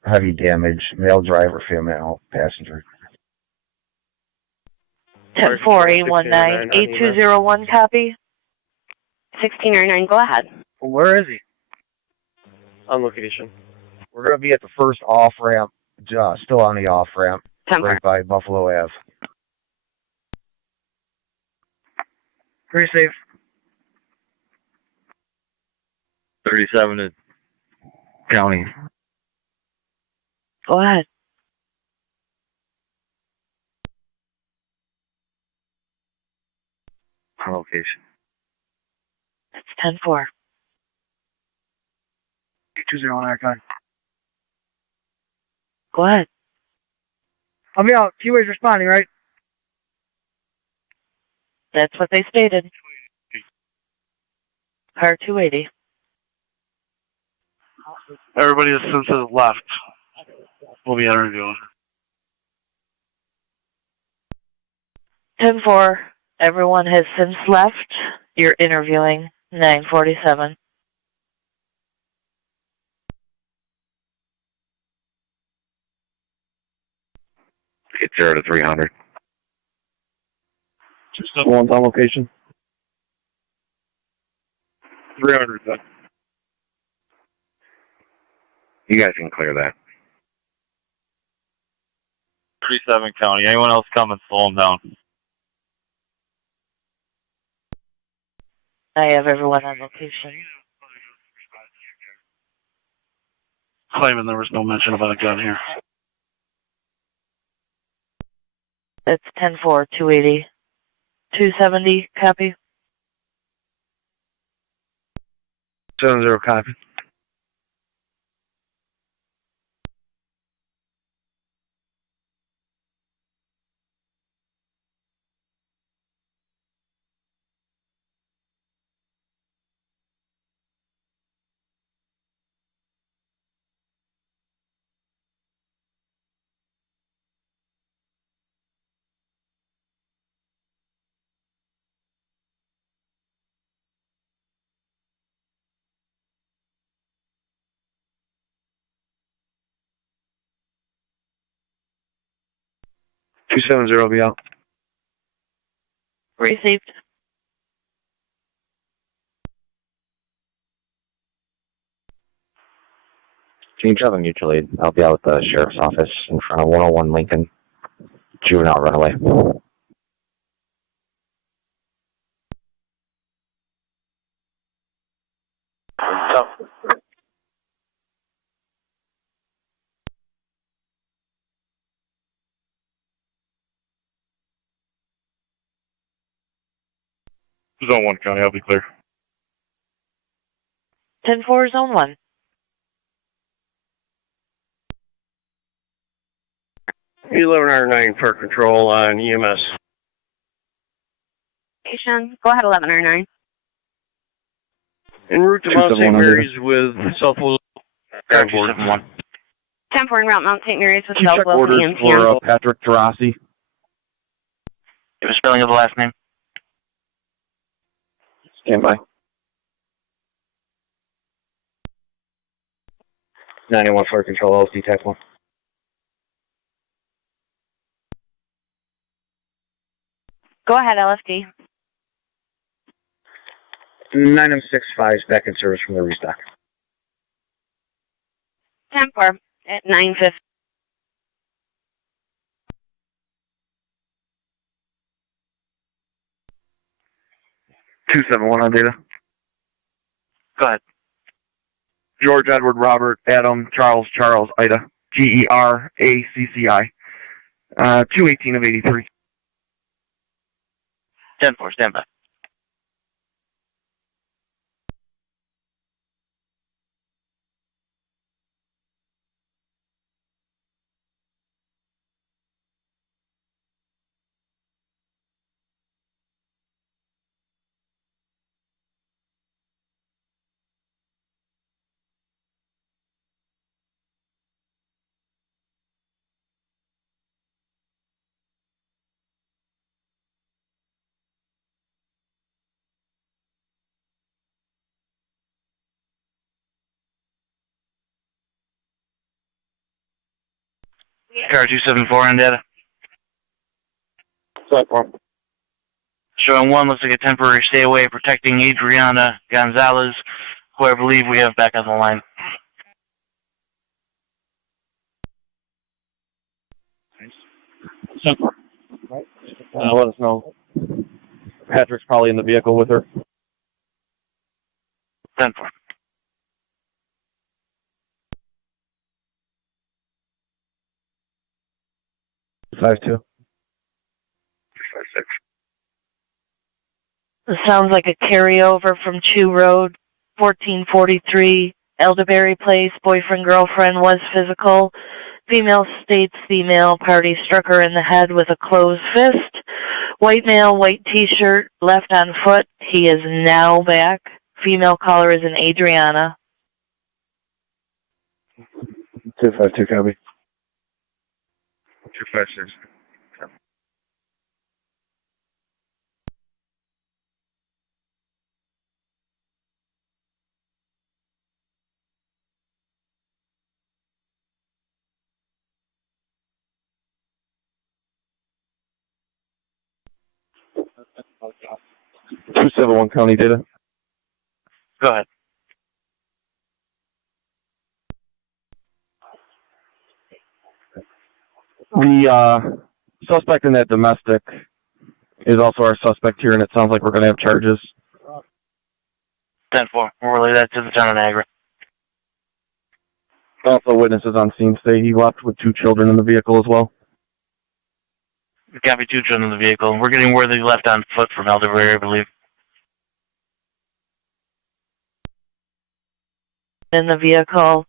heavy damage. Male driver, female passenger. 104 A19. 8201 copy. 1609, go ahead. Where is he? On location. We're going to be at the first off-ramp, still on the off-ramp, Temper. right by Buffalo Ave. Very safe. 37 to county. Go ahead. On location. That's 104. 209. Go ahead. I'll be out. Q-Way's responding, right? That's what they stated. Car 280. Everybody has since left. We'll be interviewing. 104. Everyone has since left. You're interviewing 947. Get 0 to 300. Just one's on location. 300 then. You guys can clear that. 37 county. Anyone else coming? Slow them down. I have everyone on location. Claiming there was no mention about a gun here. It's 10-4, 280. 270, copy. 70, copy. $270 will be out. Received. Team 7 mutual aid. I'll be out at the sheriff's office in front of 101 Lincoln. Juvenile runaway. Zone 1 County, I'll be clear. 10-4, Zone 1. $1109 per control on EMS. Station, go ahead, 1109. En route to Mount St. Mary's with Southwell. 10-4 en route Mount St. Mary's with Can you check Southwell orders and for Patrick Tarasi? Give a spelling of the last name. Stand by. 91 for control, LSD Tech 1. Go ahead, LFD. 9065 is back in service from the restock. 10-4 at 950. $271 on data. Go ahead. George, Edward, Robert, Adam, Charles, Ida. GERACCI. 218 of 83. 10-4, stand by. Car 274 on data. Showing 1 looks like a temporary stay away protecting Adriana Gonzalez, who I believe we have back on the line. Let us know. Patrick's probably in the vehicle with her. 10-4. Five two. 5-6. Sounds like a carryover from Chew Road, 1443, Elderberry Place. Boyfriend, girlfriend was physical. Female states the male party struck her in the head with a closed fist. White male, white t-shirt, left on foot. He is now back. Female caller is an Adriana. 252 copy. 256. $271 county data. Go ahead. The suspect in that domestic is also our suspect here, and it sounds like we're going to have charges. 10-4. We'll relay that to the town of Niagara. Also, witnesses on scene say he left with 2 children in the vehicle as well. We copy 2 children in the vehicle. We're getting word that he left on foot from Elderberry, I believe. In the vehicle,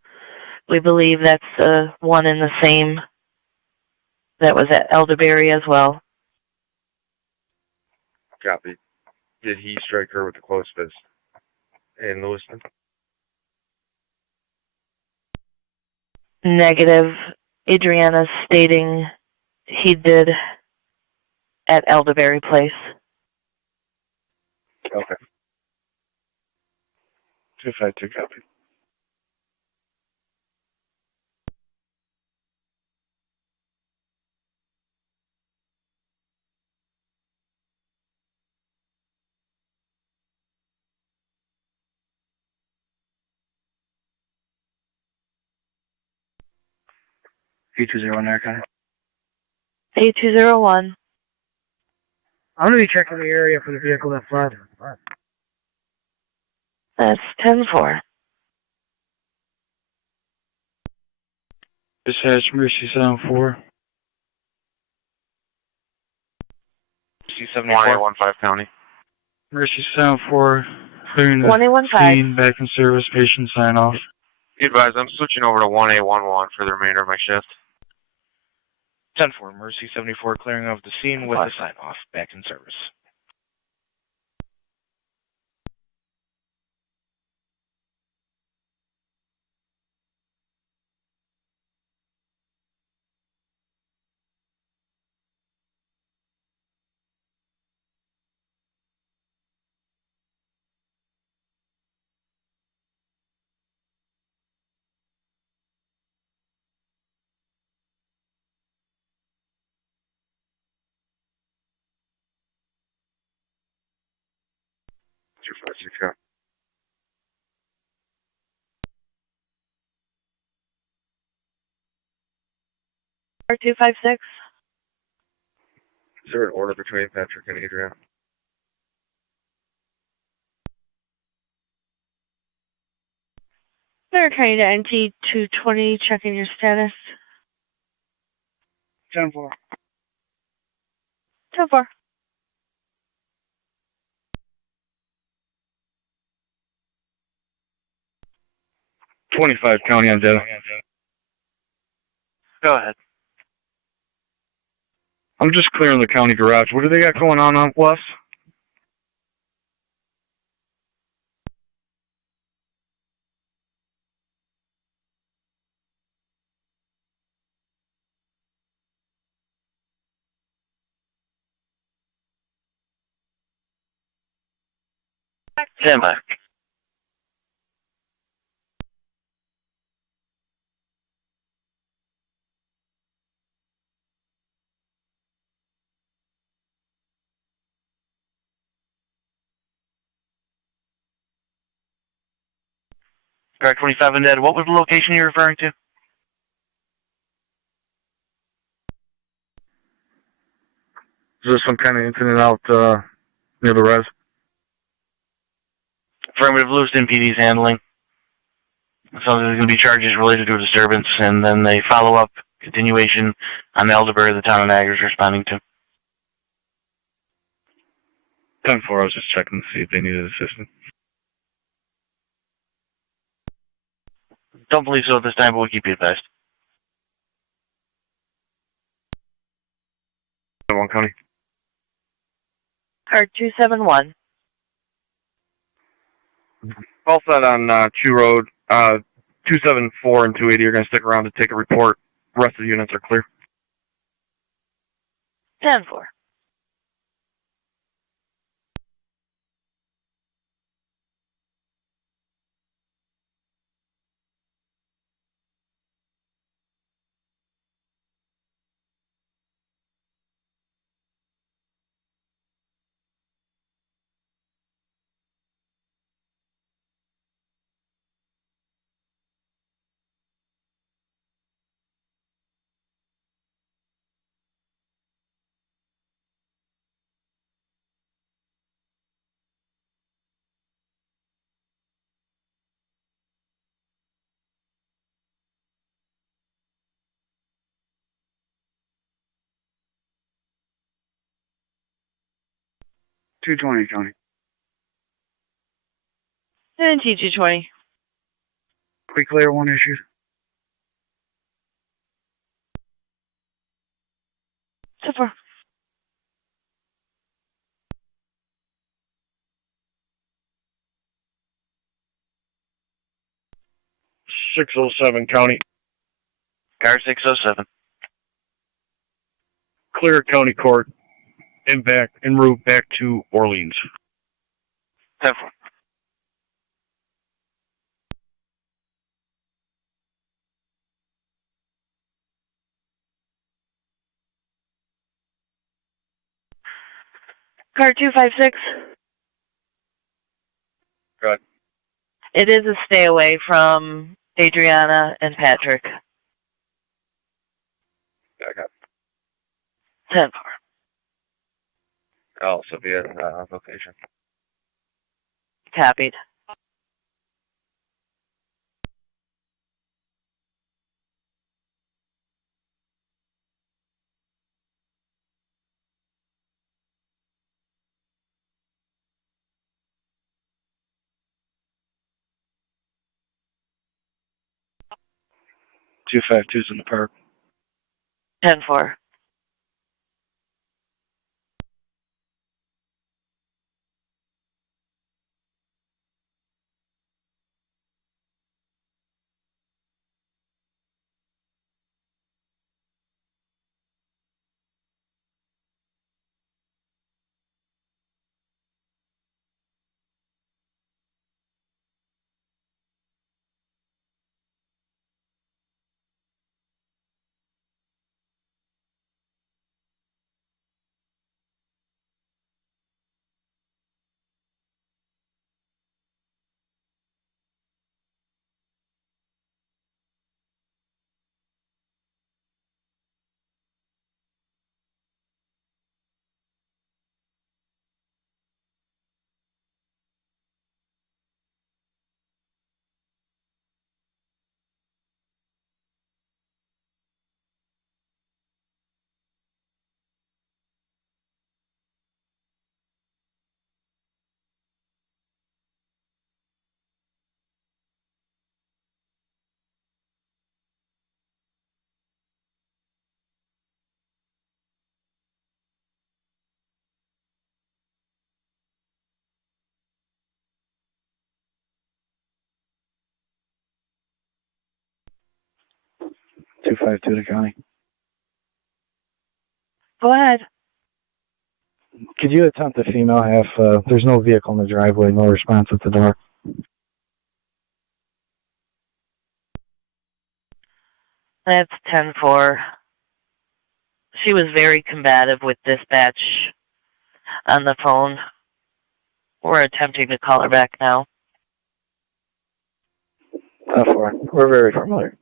we believe that's the one and the same that was at Elderberry as well. Copy. Did he strike her with the closed fist in Lewiston? Negative. Adriana's stating he did at Elderberry Place. Okay. 252 copy. A201 there, Connor. A201. I'm going to be checking the area for the vehicle that fled. That's 10-4. Dispatch Mercy 74. Mercy 74. 1-5 County. Mercy 74. Clearing the 1-15. scene, back in service, patient sign off. Be advised, I'm switching over to 1A11 for the remainder of my shift. 10-4. Mercy 74 clearing of the scene with a sign-off. Back in service. R256. Is there an order between Patrick and Adrian? They're trying to NT 220, checking your status. 10-4. 10-4. .25 County on dead. Go ahead. I'm just clearing the county garage. What do they got going on Wes? Stand by. Guard 27 dead. What was the location you're referring to? Is there some kind of incident out near the res? Affirmative. Lewiston PD's handling. So there's going to be charges related to a disturbance, and then they follow up continuation on the Elderberry the town of Niagara is responding to. 10-4, I was just checking to see if they needed assistance. Don't believe so at this time, but we'll keep you advised. 1 County. R271. All set on Chew Road. 274 and 280 are going to stick around to take a report. The rest of the units are clear. 10-4. 220 County. And T220. Quick clear, one issue. So far. County. Car 607. Clear County Court. En route back to Orleans. 10-4. Car 256. Good. It is a stay away from Adriana and Patrick. Okay. 10-4. I'll also be at location. Copied. .252's in the park. 10-4. .252 to County. Go ahead. Could you attempt a female half? There's no vehicle in the driveway, no response at the door. That's 10-4. She was very combative with dispatch on the phone. We're attempting to call her back now. 10-4. We're very familiar.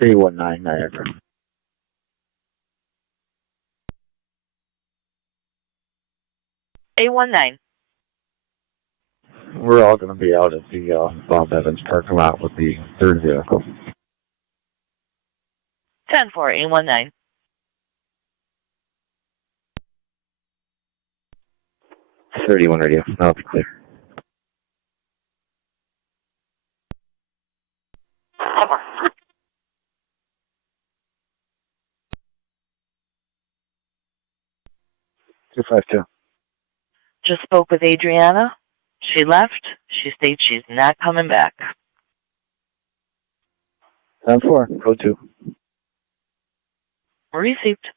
A19 Niagara. A19. We're all going to be out at the Bob Evans parking lot with the third vehicle. 10-4, A19. .31 radio. That'll be clear. .252. Just spoke with Adriana. She left. She states she's not coming back. 10-4. Code 2. Received.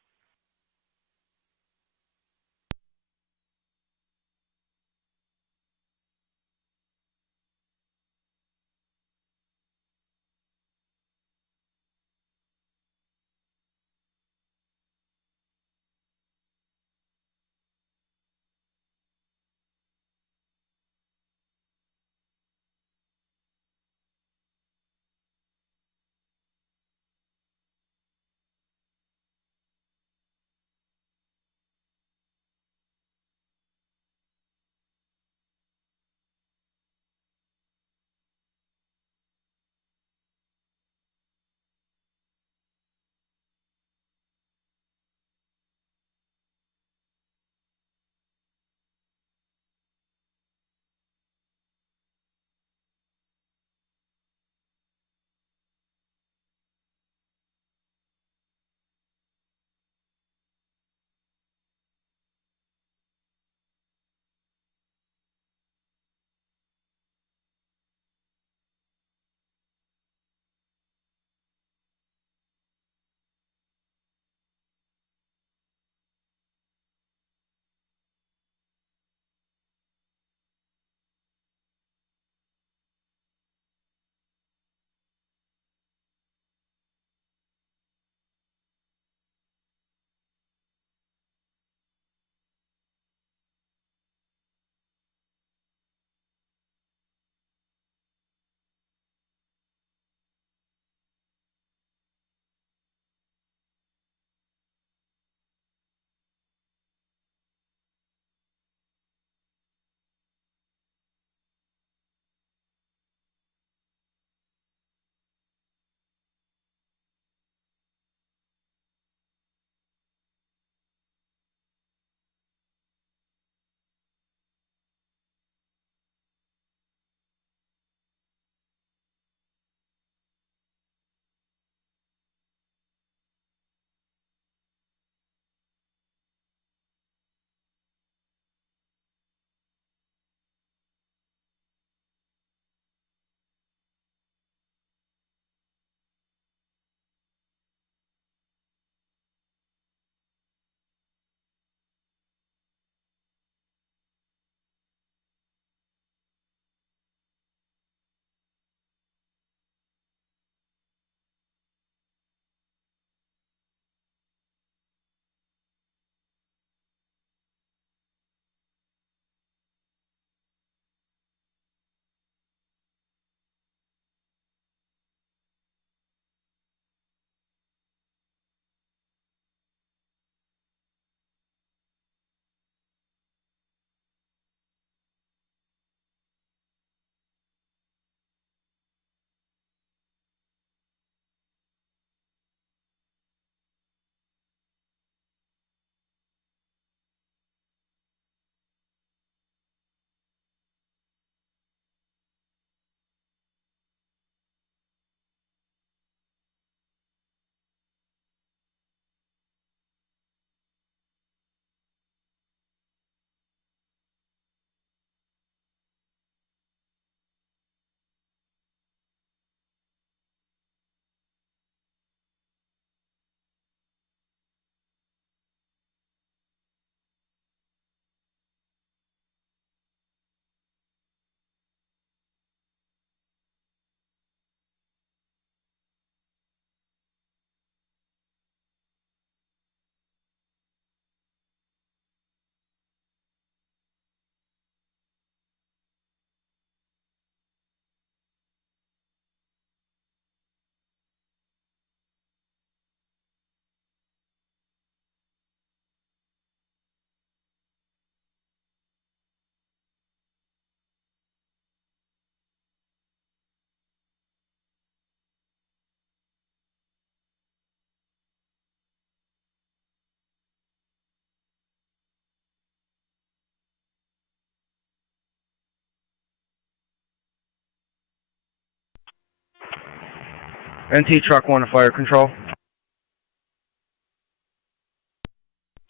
NT Truck 1 to fire control.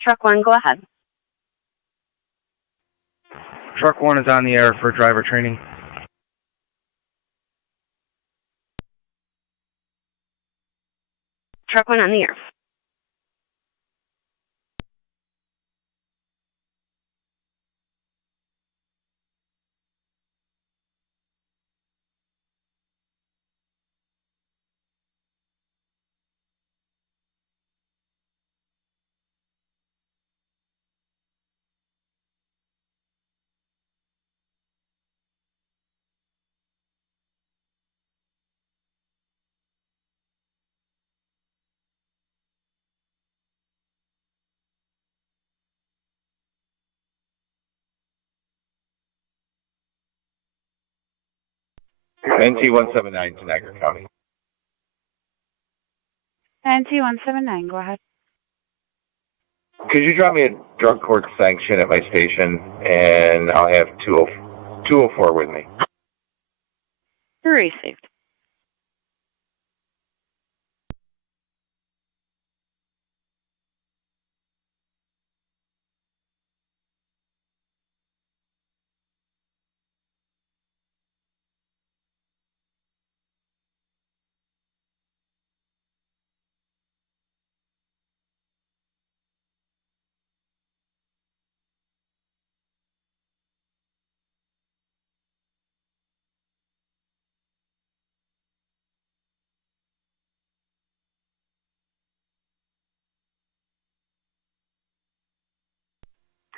Truck 1, go ahead. Truck 1 is on the air for driver training. Truck 1 on the air. NT 179 to Niagara County. NT 179, go ahead. Could you drop me a drug court sanction at my station, and I'll have 204 with me. Received.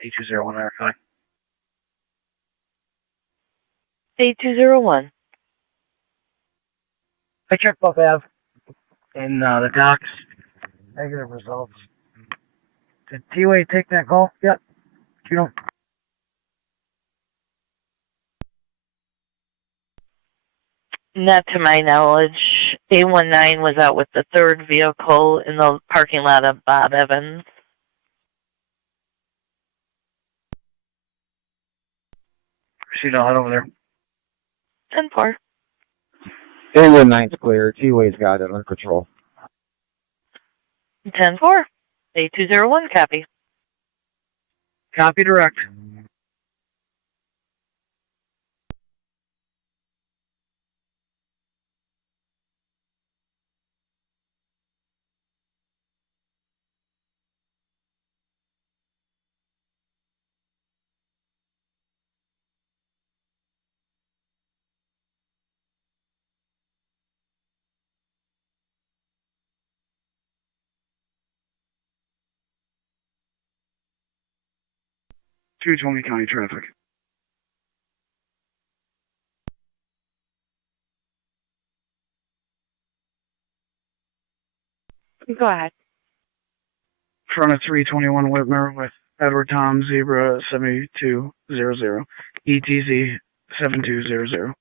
A201 RFI. A201. I checked Buff Ave in the docks. Negative results. Did T-Way take that call? Yep. You know. Not to my knowledge. A19 was out with the third vehicle in the parking lot of Bob Evans. See no head over there. 10-4. A19's clear. T-Way's got it under control. 10-4. A201, copy. Copy direct. Twenty County traffic. Go ahead. Front of 321 Whitmer with Edward Tom Zebra 7200. ETZ 7200.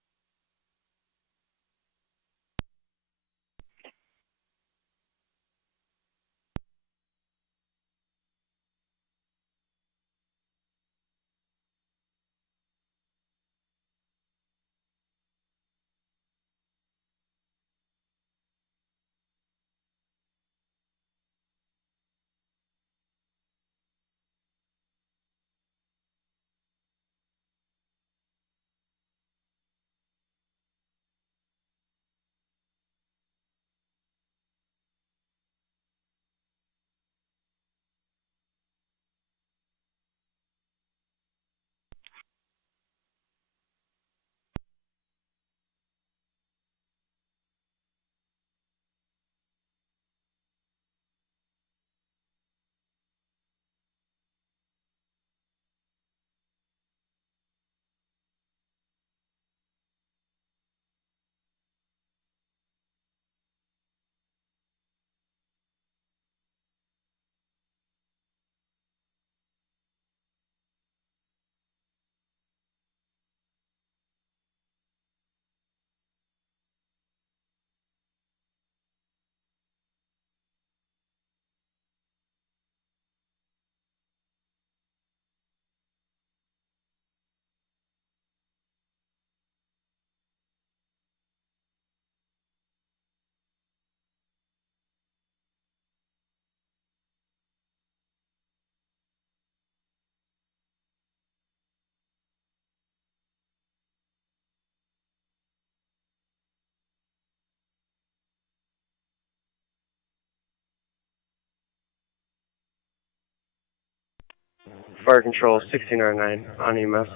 Fire Control 1609 on EMS.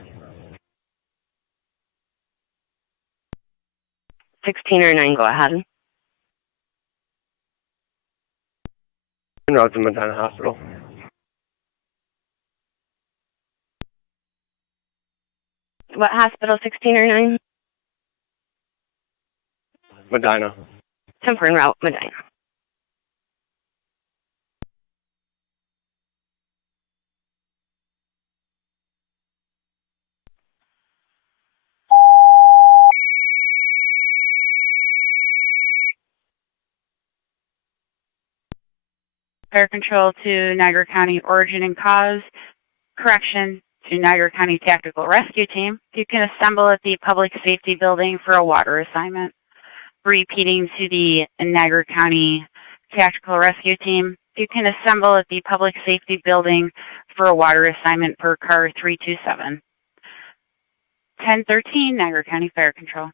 1609, go ahead. En route to Medina Hospital. What hospital, 1609? Medina. 10 en route, Medina. Fire Control to Niagara County Origin and Cause. Correction to Niagara County Tactical Rescue Team. You can assemble at the Public Safety Building for a water assignment. Repeating to the Niagara County Tactical Rescue Team. You can assemble at the Public Safety Building for a water assignment per car 327. 1013, Niagara County Fire Control.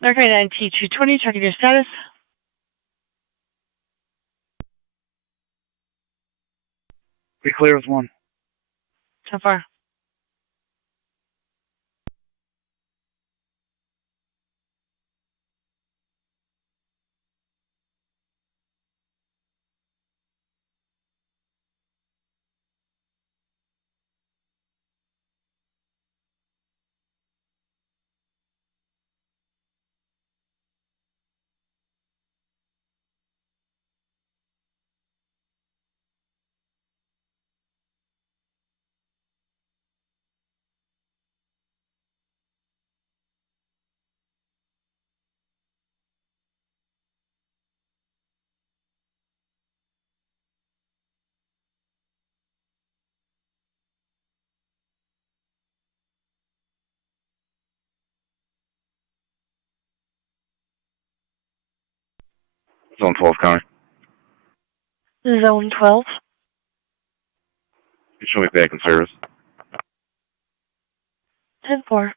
They're going to T220, checking your status. We clear with one. So far. Zone 12 County. Zone 12. You should be back in service. 10-4.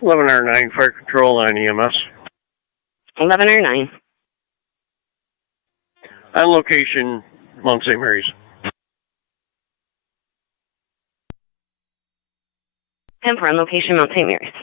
(1109) Fire Control on EMS. 1109. On location, Mount St. Mary's. 10 on location, Mount St. Mary's.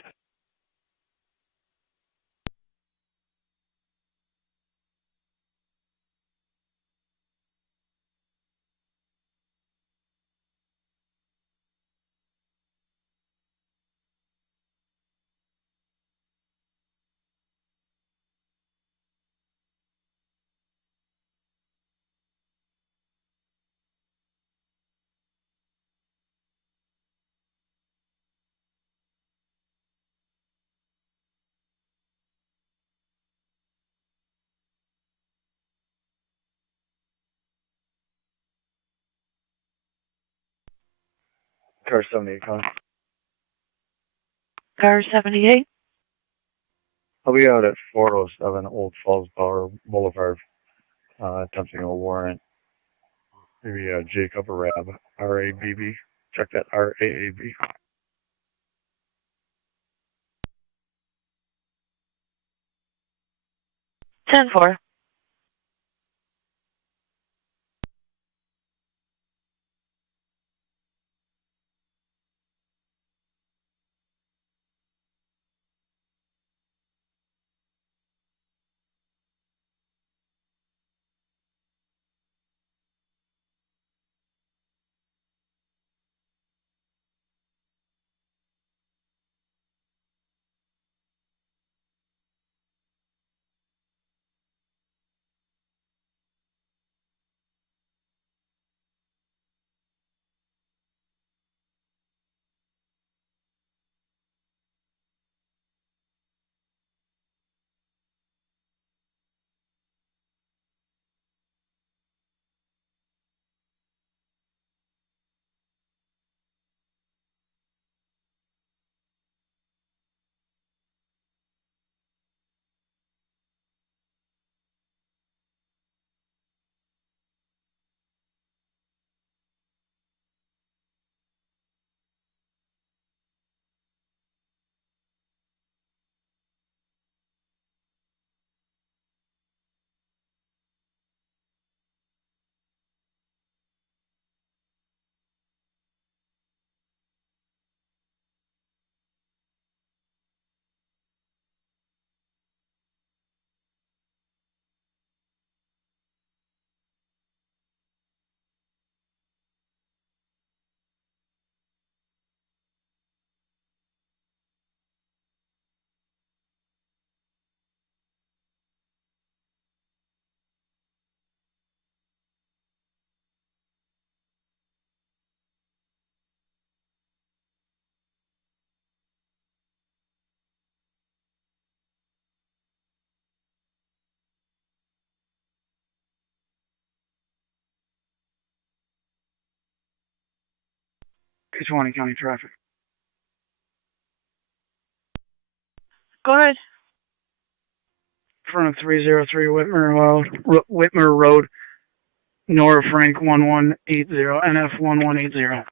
Car 78, Con. Car 78. I'll be out at 407 Old Falls Boulevard, attempting a warrant. Maybe Jacob or Rab, R-A-B-B. Check that, R-A-A-B. 10-4. P20 County Traffic. Go ahead. Front of 303 Whitmer Road, Nora Frank 1180, NF 1180.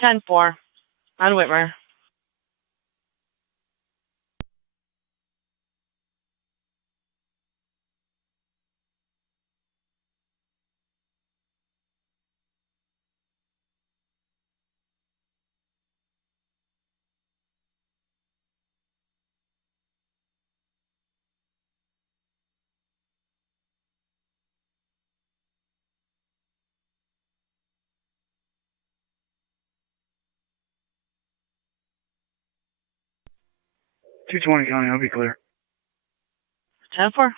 10-4. On Whitmer. .220 County, I'll be clear. 10-4.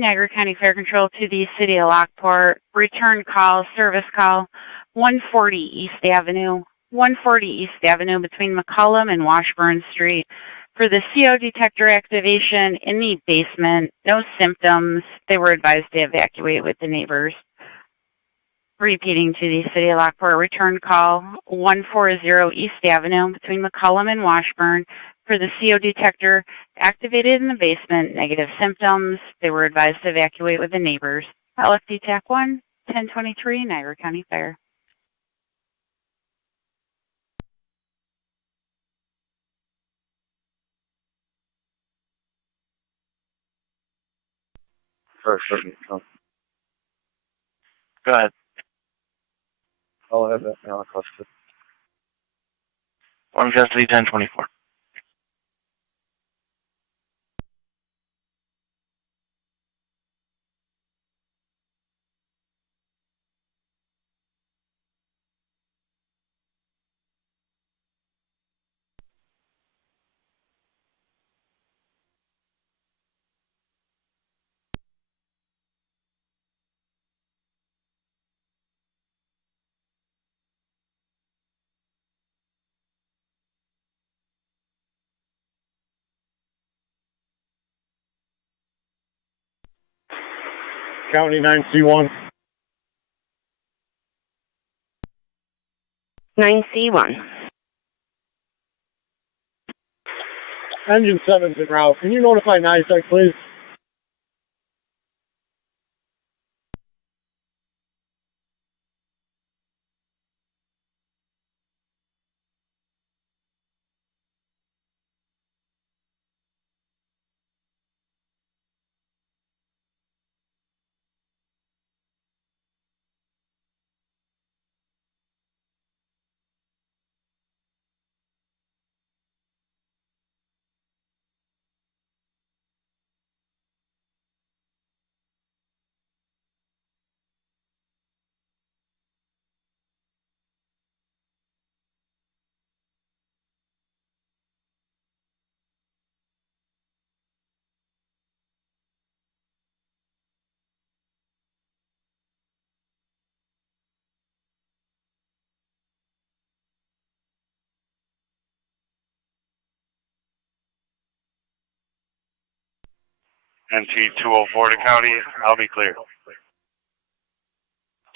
Niagara County Fire Control to the City of Lockport. Return call, service call, 140 East Avenue. 140 East Avenue between McCullum and Washburn Street. For the CO detector activation in the basement, no symptoms. They were advised to evacuate with the neighbors. Repeating to the City of Lockport, return call 140 East Avenue between McCullum and Washburn. For the CO detector activated in the basement, negative symptoms. They were advised to evacuate with the neighbors. LFD TAC 1, 1023, Niagara County Fire. Go ahead. I'll have that now requested. One custody, 1024. County 9C1. 9C1. Engine 7's en route. Can you notify NISEC, please? NT 204 to county, I'll be clear.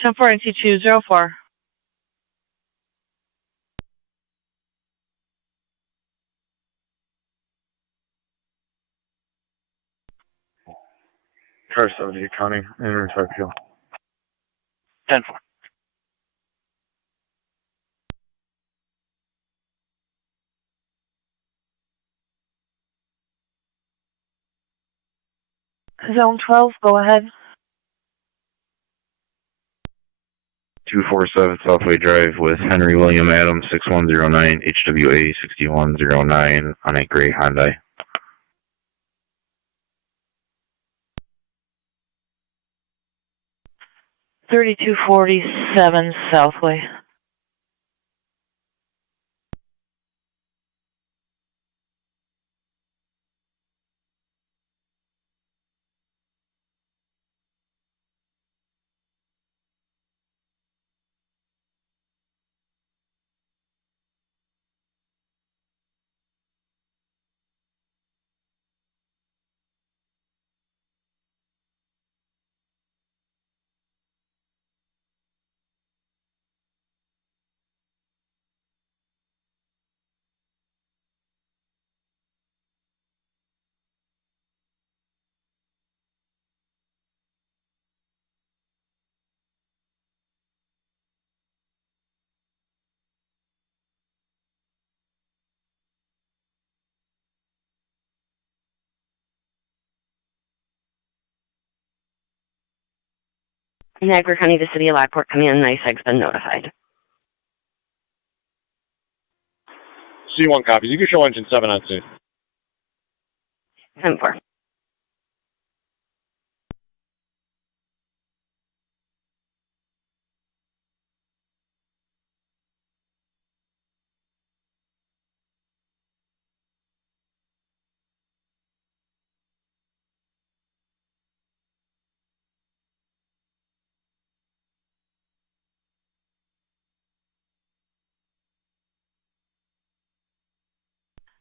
10-4 NT 204. Car 70 County, intersection. 10-4. Zone 12, go ahead. 247 Southway Drive with Henry William Adams 6109 HWA 6109 on a gray Hyundai. $32.47 Southway. Niagara County, the City of Lockport, Command NISEC's been notified. C1 copies. You can show engine 7 on scene. 10-4.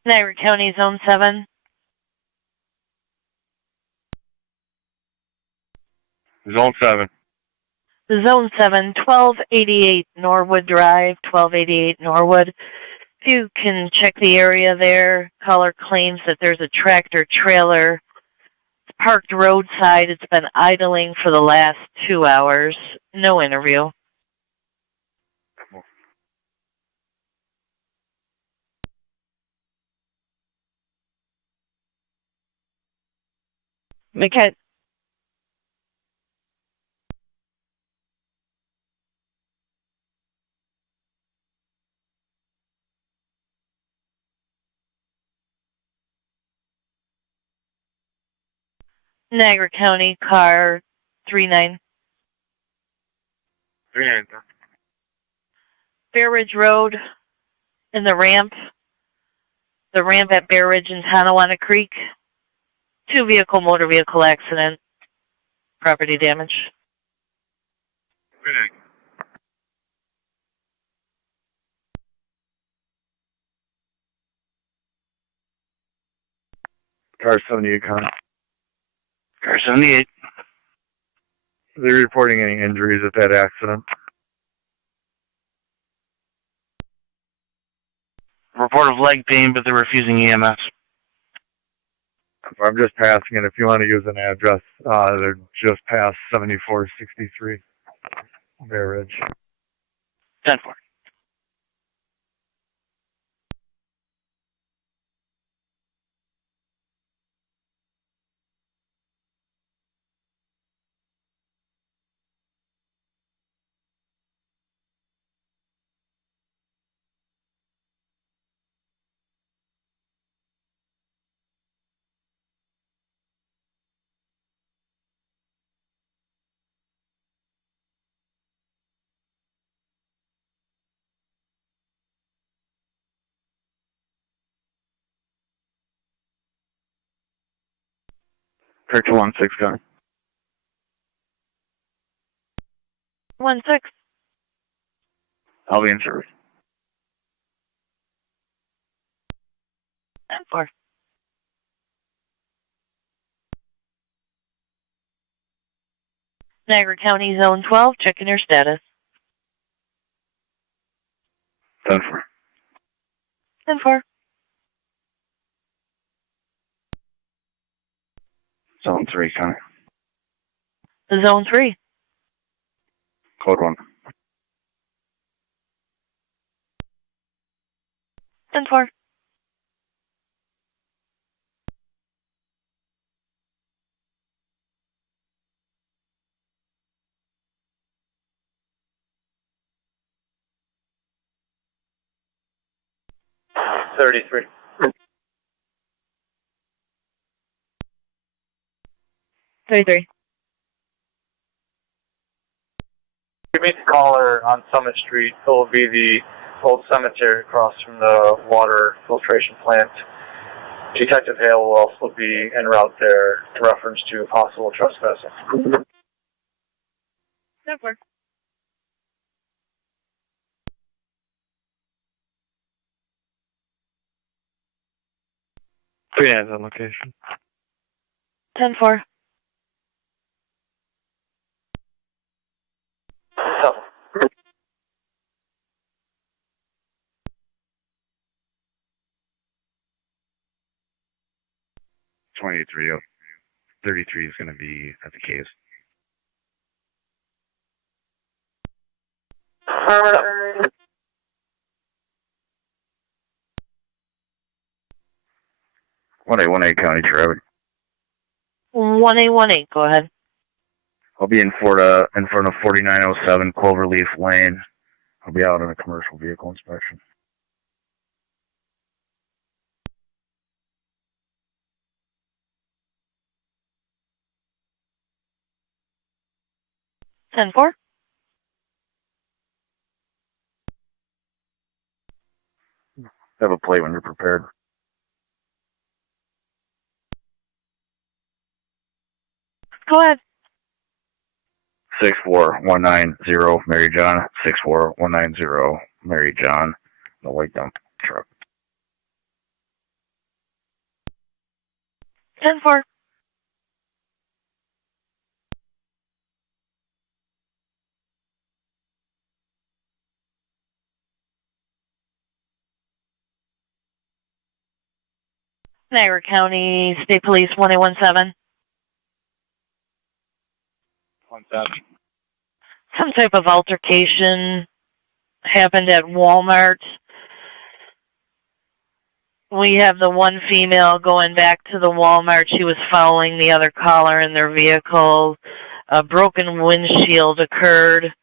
Niagara County, Zone 7. Zone 7. Zone 7, 1288 Norwood Drive, 1288 Norwood. If you can check the area there, caller claims that there's a tractor trailer parked roadside. It's been idling for the last 2 hours. No interview. McKenna. Niagara County, car 39. 39. Bear Ridge Road and the ramp at Bear Ridge and Tonawanda Creek. 2-vehicle motor vehicle accident. Property damage. Car 78, Con. Car 78. Are they reporting any injuries at that accident? Report of leg pain, but they're refusing EMS. I'm just passing it. If you want to use an address, they're just past 7463 Bear Ridge. 10-4. Car 216, Con. 16. I'll be in service. 10-4. Niagara County, Zone 12, checking your status. 10-4. 10-4. Zone 3, Con. Zone 3. Code 1. 10-4. $33. 33. You meet the caller on Summit Street. It will be the old cemetery across from the water filtration plant. Detective Hale will also be en route there in reference to possible trespassing. 10-4. Three hands on location. 10-4. $23. 33 is going to be at the case. One eight County Traffic. 1818, go ahead. I'll be in front of 4907 Cloverleaf Lane. I'll be out on a commercial vehicle inspection. Ten four. Have a plate when you're prepared. Go ahead. 64190 Mary John. 64190 Mary John. The white dump truck. 10-4. Niagara County State Police 1817. 17. Some type of altercation happened at Walmart. We have the one female going back to the Walmart. She was following the other caller in their vehicle. A broken windshield occurred.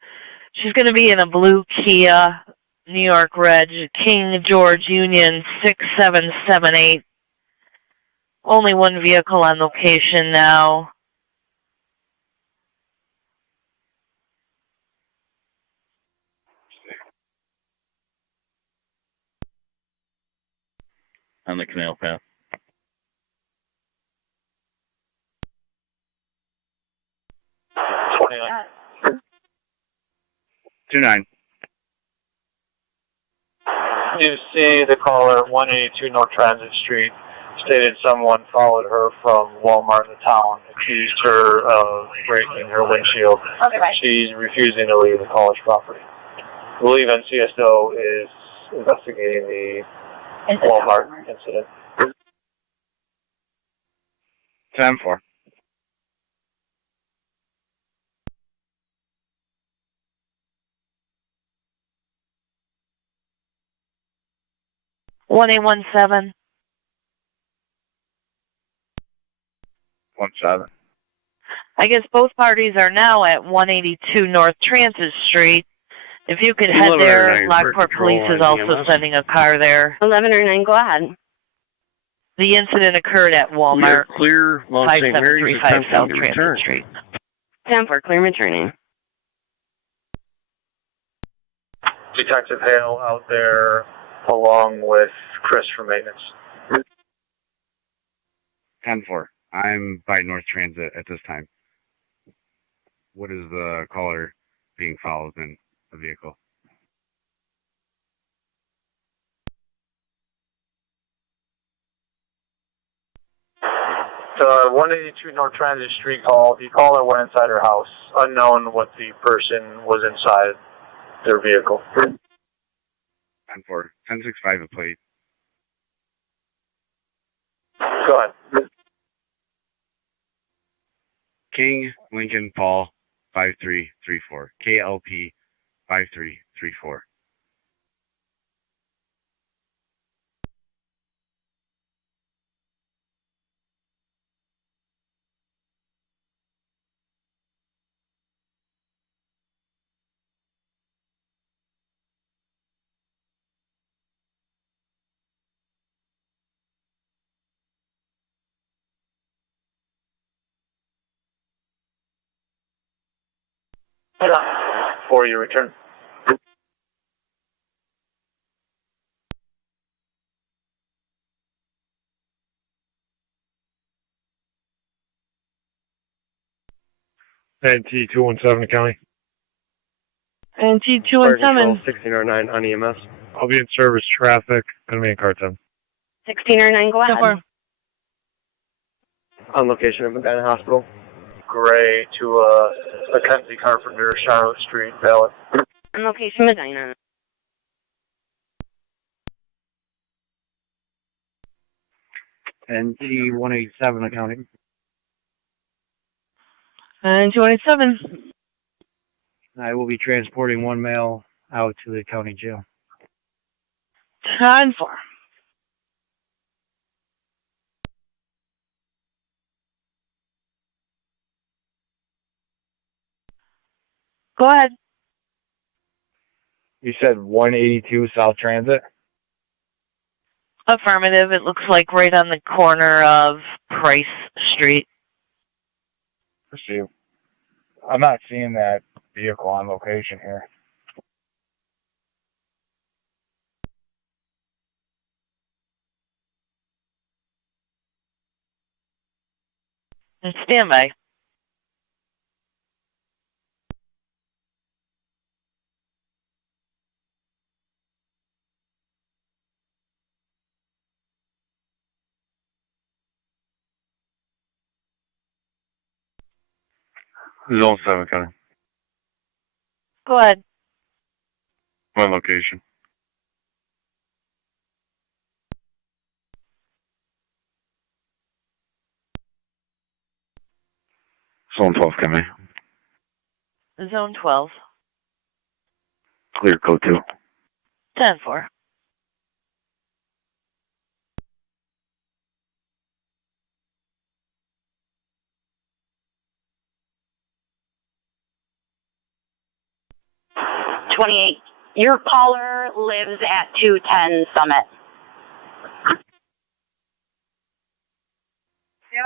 She's going to be in a blue Kia, New York Reg, King George Union 6778. Only one vehicle on location now. On the canal path. Two 9. You see the caller at 182 North Transit Street stated someone followed her from Walmart in the town, accused her of breaking her windshield. Okay, bye. She's refusing to leave the caller's property. I believe NCSO is investigating the Walmart incident. 10-4. One 1817. 17. I guess both parties are now at 182 North Transit Street. If you could head there, Lockport Police is also sending a car there. 11 or 9, go ahead. The incident occurred at Walmart. Clear, Los St. Mary's 5735 South attempting to Transit return. Street. 10-4, clear returning. Detective Hale out there along with Chris from maintenance. 10-4. I'm by North Transit at this time. What is the caller being followed in the vehicle? The 182 North Transit Street call, the caller went inside her house, unknown what the person was inside their vehicle. 10-4. 1065 a plate. Go ahead. King Lincoln Paul 5334. KLP 5334. For your return. NT 217 County. NT 217. 1609 on EMS. I'll be in service traffic. Gonna be in car 10. 16 or 9, go ahead. On location at Medina Hospital. Gray to Mackenzie Carpenter, Charlotte Street, Ballot. On location, Medina. NT 187 accounting. And 287. I will be transporting one male out to the county jail. 10-4. Go ahead. You said 182 South Transit? Affirmative. It looks like right on the corner of Price Street. Pursue. I'm not seeing that vehicle on location here. And stand by. Zone 7, County. Go ahead. My location. Zone 12, County. Zone 12. Clear code 2. 10-4. Your caller lives at 210 Summit.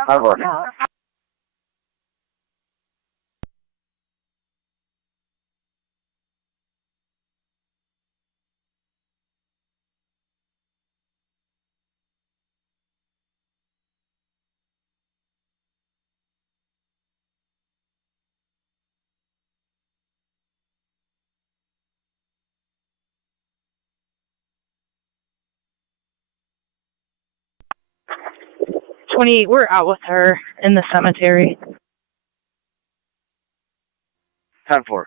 Over. We're out with her in the cemetery. 10-4.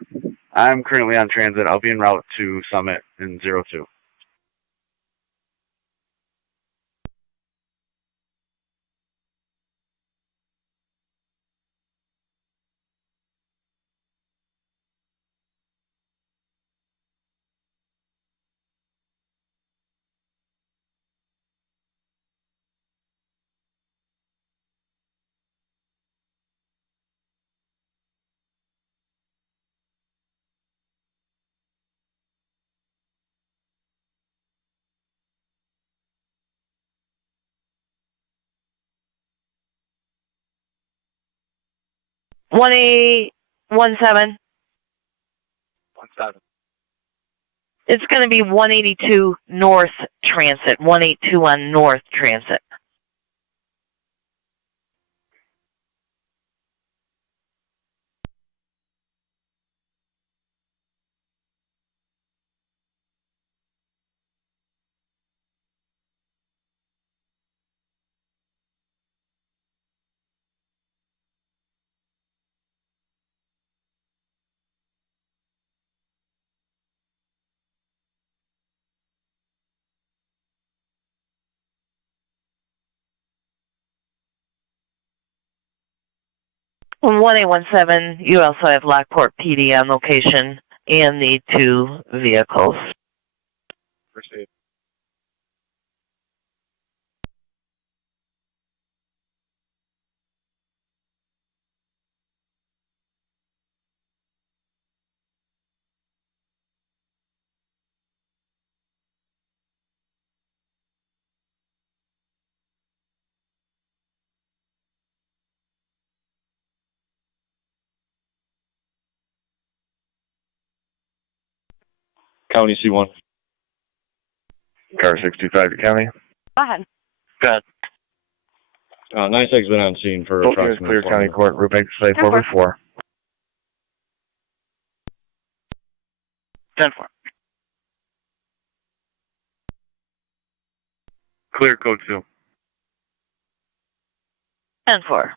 I'm currently on transit. I'll be en route to Summit in 02. One 17. 17. It's going to be 182 North Transit. 182 on North Transit. On 1817, you also have Lockport PD on location and the 2 vehicles. Proceed. County C1. Car 625 to County. Go ahead. Good. 9-6 been on scene for approximately Clear County Court, Route Bank, Site 4x4. 10-4. Clear code 2. 10-4.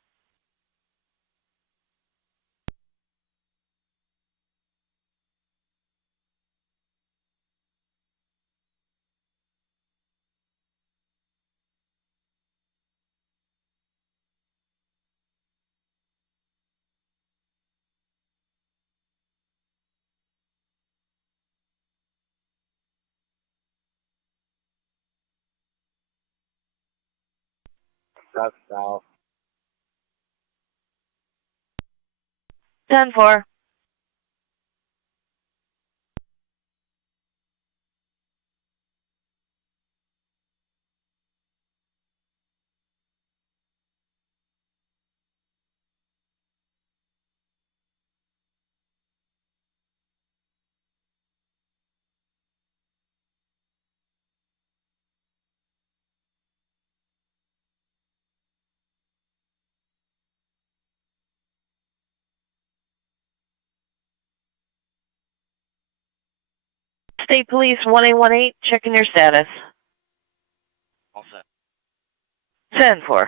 South. 10-4. State Police 1818, checking your status. All set. 10-4.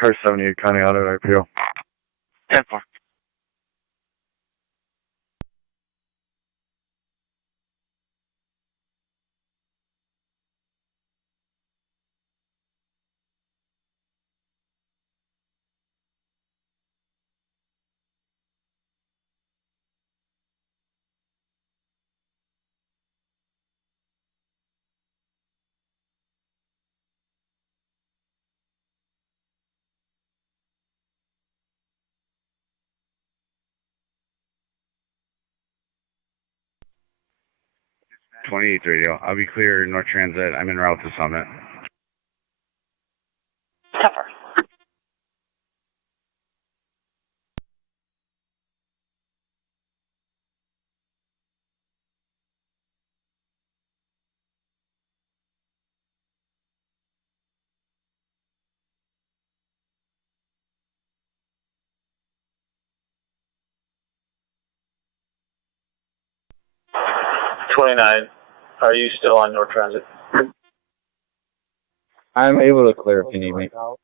car 78 County out at IPO. 10-4. '28 radio. I'll be clear, North Transit. I'm en route to Summit. Cover. '29. Are you still on North Transit? I'm able to clear if you need me. '29,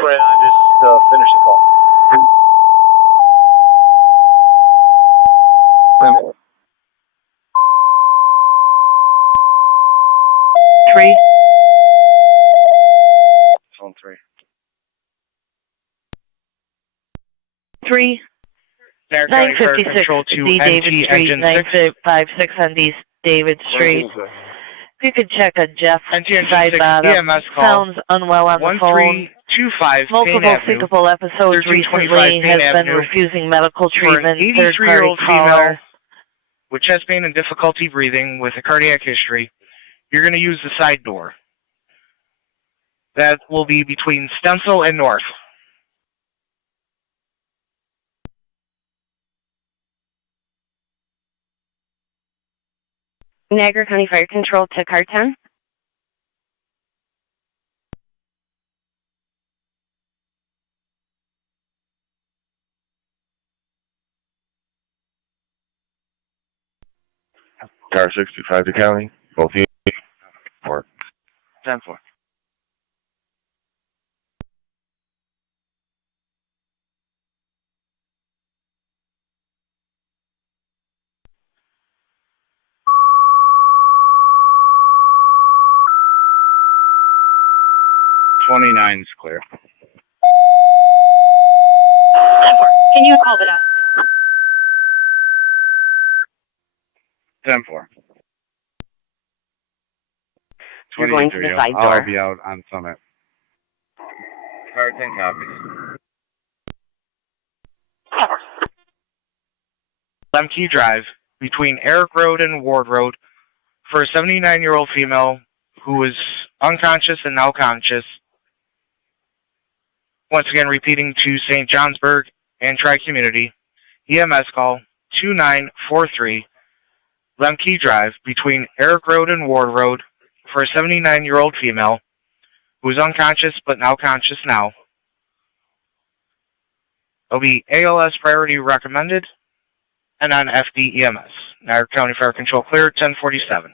just finish the call. Three. Phone 3. 3. Niagara County Fire 956 Control to D. David NT Street, Engine 6. 956 on D. David Street. If you could check a Jeff NT Engine side 6 bottom. EMS call. Sounds unwell on the phone. 1325 Multiple Payne Avenue. syncopal episodes 1325 recently, Payne has been Avenue. refusing medical For an treatment. Third party 83-year-old female caller. with chest pain and difficulty breathing with a cardiac history. You're going to use the side door. That will be between Stencil and North. Niagara County Fire Control to car 10. Car 65 to County. Both units. 4. 10-4. '29's clear. Can you call it up? 10-4. You're going to the side I'll door. be out on Summit. Car 10 copies. Lemke Drive between Eric Road and Ward Road for a 79-year-old female who was unconscious and now conscious. Once again, repeating to St. Johnsburg and Tri-Community. EMS call 2943 Lemke Drive between Eric Road and Ward Road for a 79-year-old female who is unconscious but now conscious now. It'll be ALS priority recommended and on FD EMS. Niagara County Fire Control clear 1047.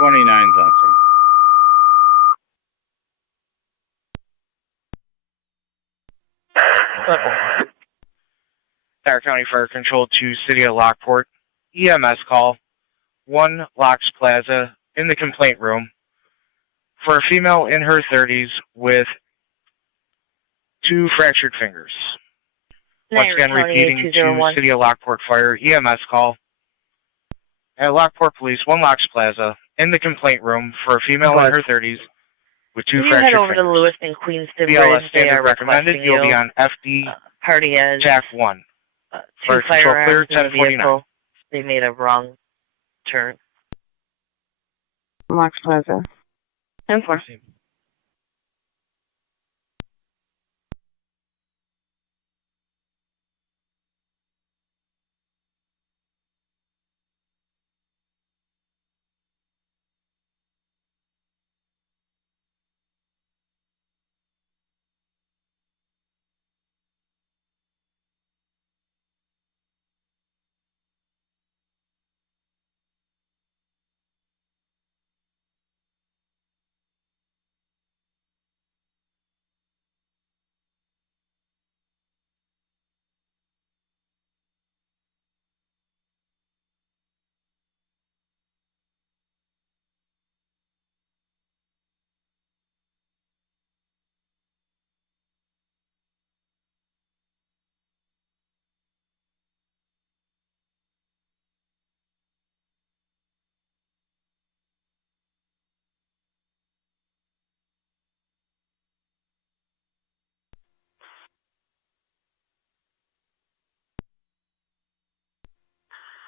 '29's on scene. Niagara County Fire Control to City of Lockport. EMS call. 1 Locks Plaza in the complaint room for a female in her 30s with 2 fractured fingers. Once again, repeating to City of Lockport Fire, EMS call. At Lockport Police, 1 Locks Plaza, in the complaint room for a female in her 30s with 2 fractured fingers. Head over to Lewiston, Queenston BLS Bridge. They standard are recommended. You'll be on FD party as TAC 1. 2 firearms clear, in the 1049. vehicle. They made a wrong turn. Locks Plaza. 10-4.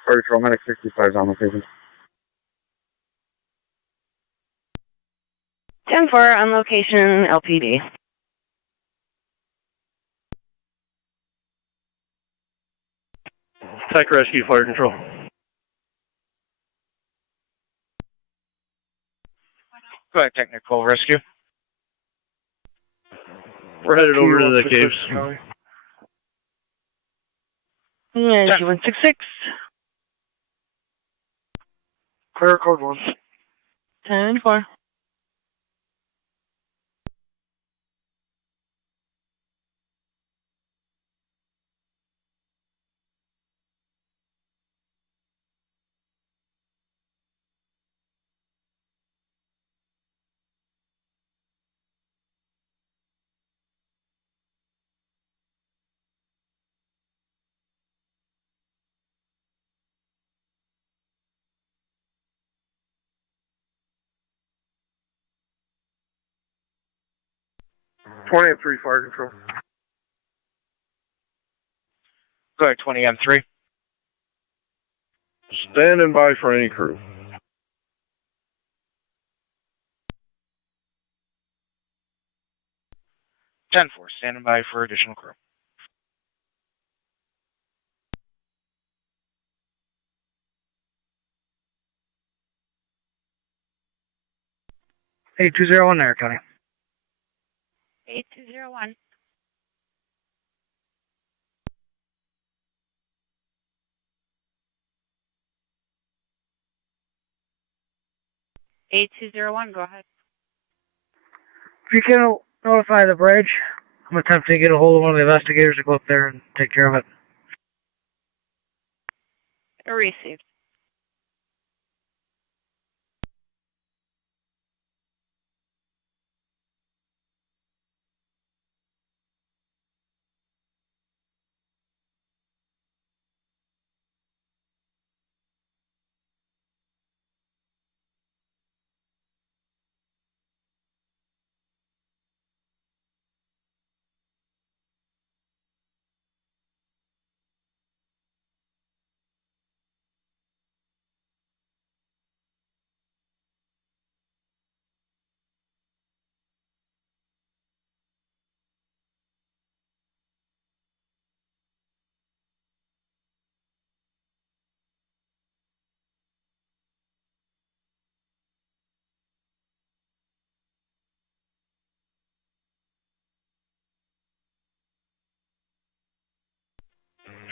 Fire Patrol Medic 65 is on location. 10-4 on location, LPD. TAC Rescue Fire Control. Go ahead, Technical Rescue. We're headed over to the caves. Yeah, 166. Clear code 1. 10-4. Twenty and 3 Fire Control. Go ahead, 20 M3. Standing by for any crew. 10-4, standing by for additional crew. Hey, 201 Niagara County. 8201. Go ahead. If you can notify the bridge, I'm attempting to get a hold of one of the investigators to go up there and take care of it. Received.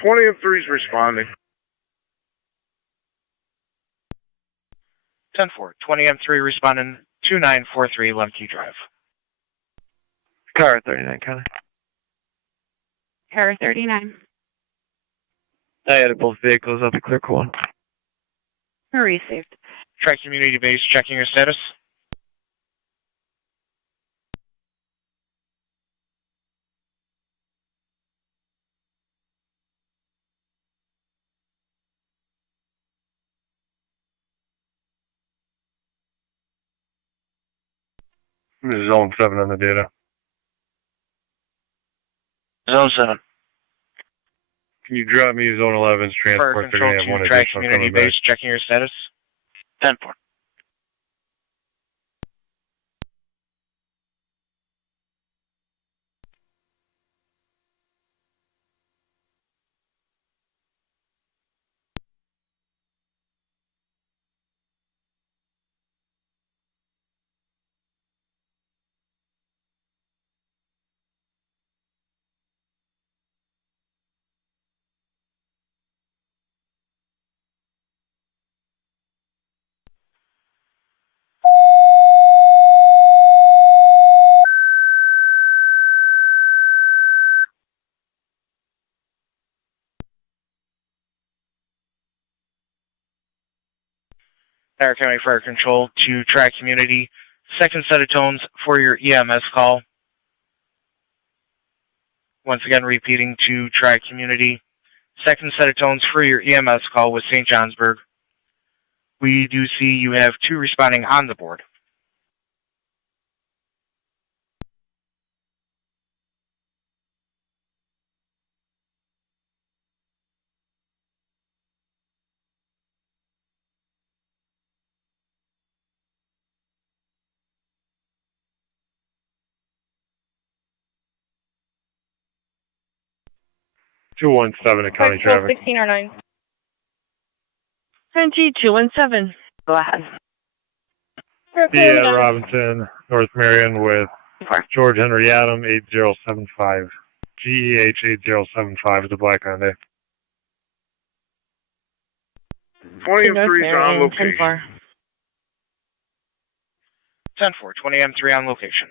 Twenty and 3's responding. 10-4, 20 M3 responding 2943 Lemke Drive. Car 39 County. Car 39. I added both vehicles at the clear one. Received. Tri-community base checking your status. Zone 7 on the data. Zone 7. Can you drop me Zone 11's transport? Fire They're control going to have one to additional Tri-community coming back. base checking your status. 10-4. Niagara County Fire Control to Tri-community. Second set of tones for your EMS call. Once again, repeating to Tri-community. Second set of tones for your EMS call with St. Johnsburg. We do see you have 2 responding on the board. (217) at County Traffic. 1609. 217. Go ahead. Yeah, Robinson, North Marion with George Henry Adam 8075. GEH 8075 is a black Hyundai. 20M3 is on location. 10-4, 20M3 on location.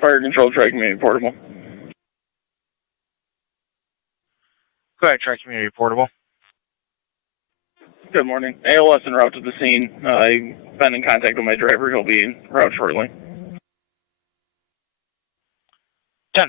Fire control, Tri-community portable. Go ahead, Tri-community portable. Good morning. ALS en route to the scene. I've been in contact with my driver. He'll be en route shortly. 10-4.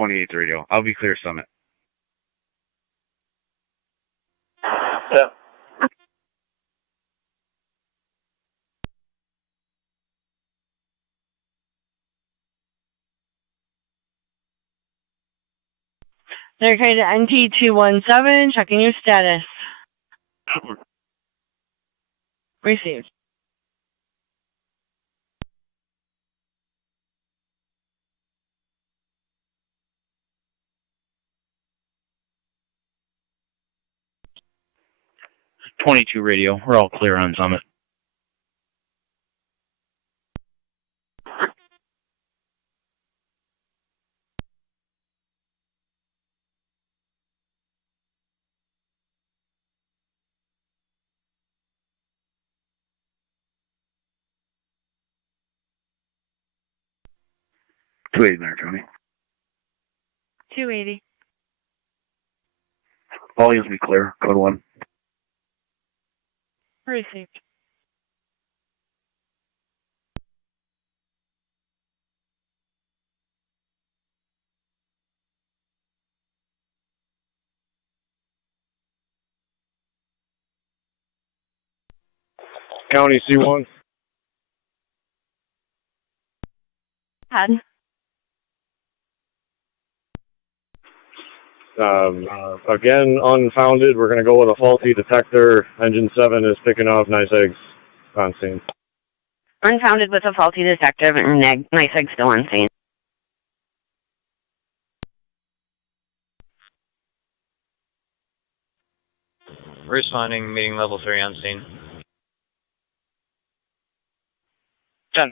Radio. I'll be clear, Summit. Yeah. They're kind of NT217, checking your status. Received. .22 radio. We're all clear on Summit. Niagara County. 280. Volumes be clear. Code 1. Received. County C1. Head. Again, unfounded. We're going to go with a faulty detector. Engine 7 is picking up nice eggs on scene. Unfounded with a faulty detective and nice egg still on scene. Responding, meeting level 3 on scene. 10-4.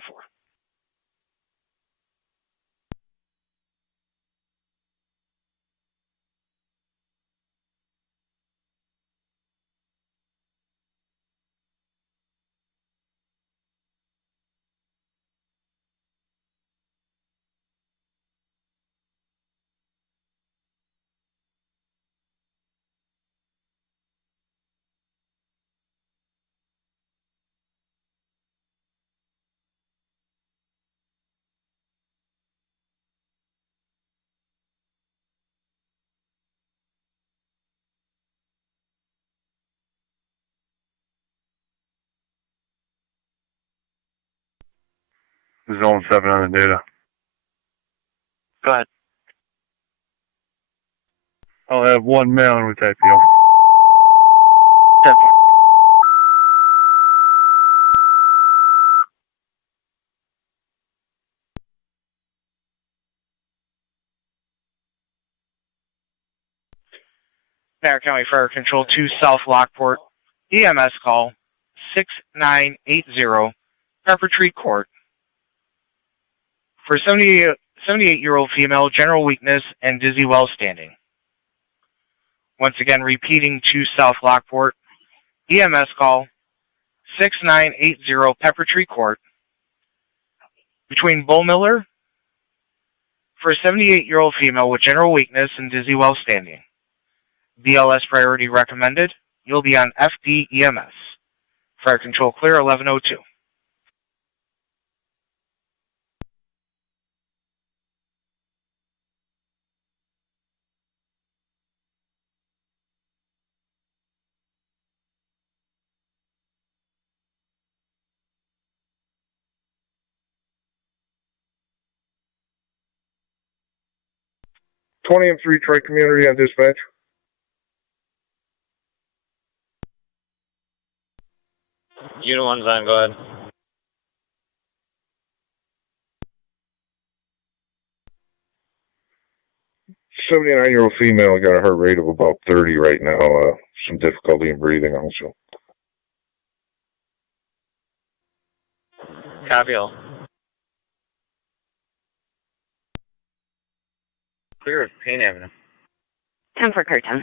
Zone 7 on the data. Go ahead. I'll have one male with type PO. 10-4. Niagara County Fire Control 2 South Lockport. EMS call 6980 Pepper Tree Court. For 78-year-old female, general weakness and dizzy while standing. Once again, repeating to South Lockport. EMS call 6980 Pepper Tree Court. Between Bull Miller for a 78-year-old female with general weakness and dizzy while standing. BLS priority recommended. You'll be on FD EMS. Fire control clear 1102. And 3 Tri Community on dispatch. Unit 1's on, go ahead. A 79-year-old female got a heart rate of about 30 right now. Some difficulty in breathing also. Copy all. Clear of Payne Avenue. 10 for curtain.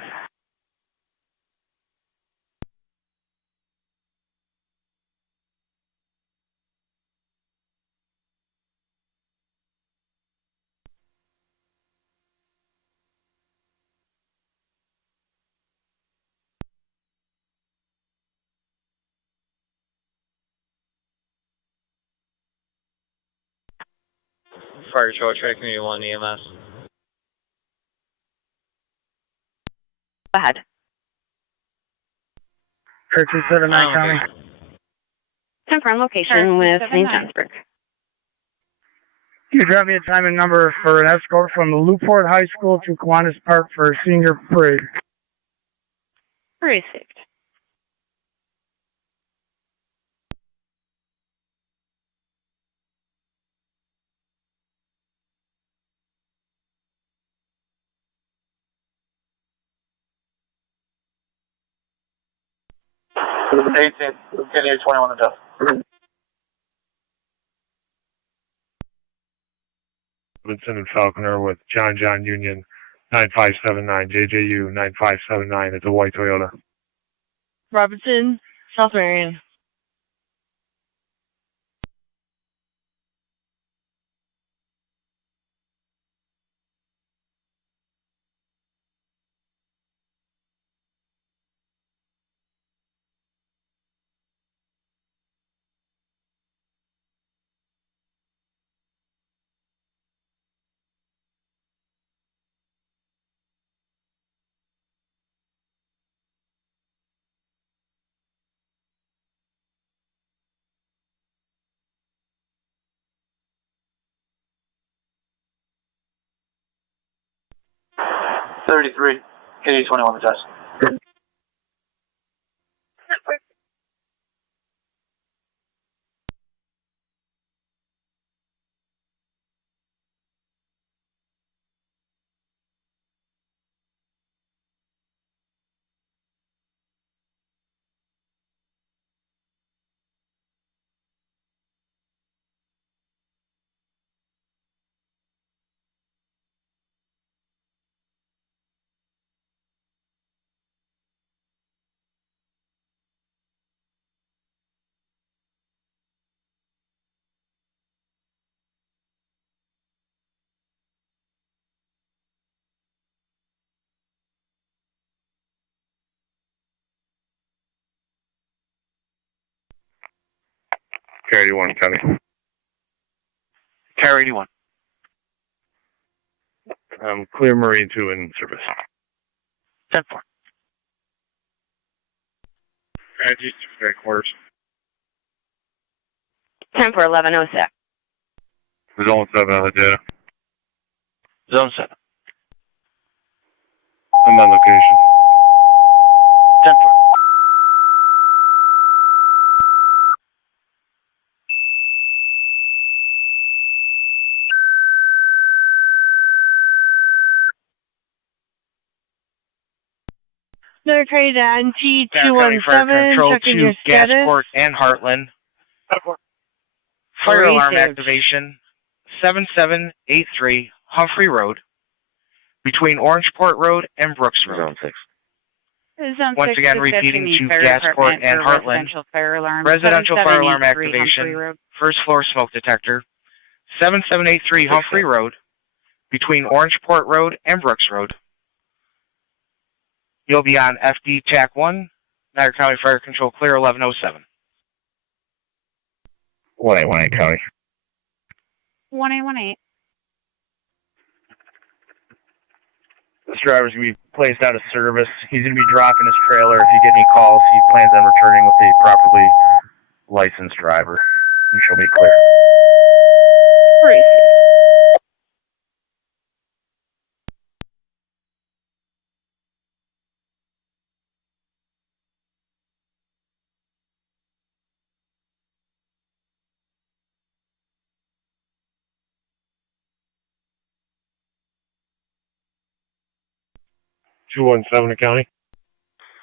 Fire control, Tri Community 1 EMS. Go ahead. Curtain 7 County. Confirm location with St. Johnsburg. Can you drop me a time and number for an escort from the Lockport High School to Kiwanis Park for a senior parade? Received. For the 18th, Kennedy 21 and Jeff. Robinson and Falconer with John Union 9579, JJU 9579. It's a white Toyota. Robinson, South Marion. $33, Kennedy 21 and Jeff. Carry 81, County. Carry 81. Clear Marine 2 in service. 10-4. Angie, straight quarters. 10-4-11-06. Zone 7 on the data. Zone 7. I'm on location. 10-4. Another trade at County Fire NT217, Control checking to your status. Gasport and Heartland. Fire alarm activation 7783 Humphrey Road between Orangeport Road and Brooks Road. Zone 6. Zone Once 6 again, is repeating the to fire Gasport department and for Heartland. Residential fire alarm. Residential fire alarm 7783 Humphrey activation. Road. First floor smoke detector. 7783 Humphrey Road between Orangeport Road and Brooks Road. You'll be on FD TAC 1, Niagara County Fire Control clear 1107. 1818 County. 1818. This driver's going to be placed out of service. He's going to be dropping his trailer. If you get any calls, he plans on returning with a properly licensed driver. And she'll be clear. Received. $217 County.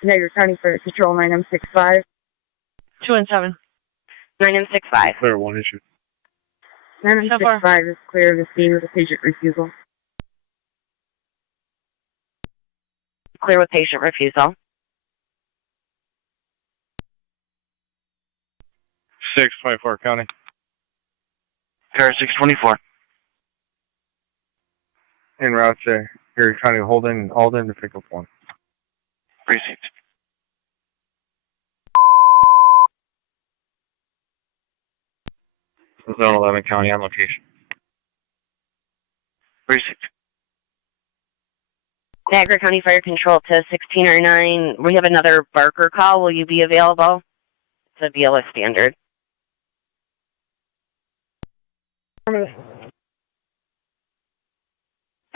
Niagara County Fire Control 9M65. 217. 9M65. Clear 1 issue. 9M65 is clear of the scene with a patient refusal. Clear with patient refusal. 624 County. Carry 624. En route to Erie County Alden to pick up 1. Received. Zone 11 County on location. Received. Niagara County Fire Control to 1609. We have another Barker call. Will you be available? It's a BLS standard.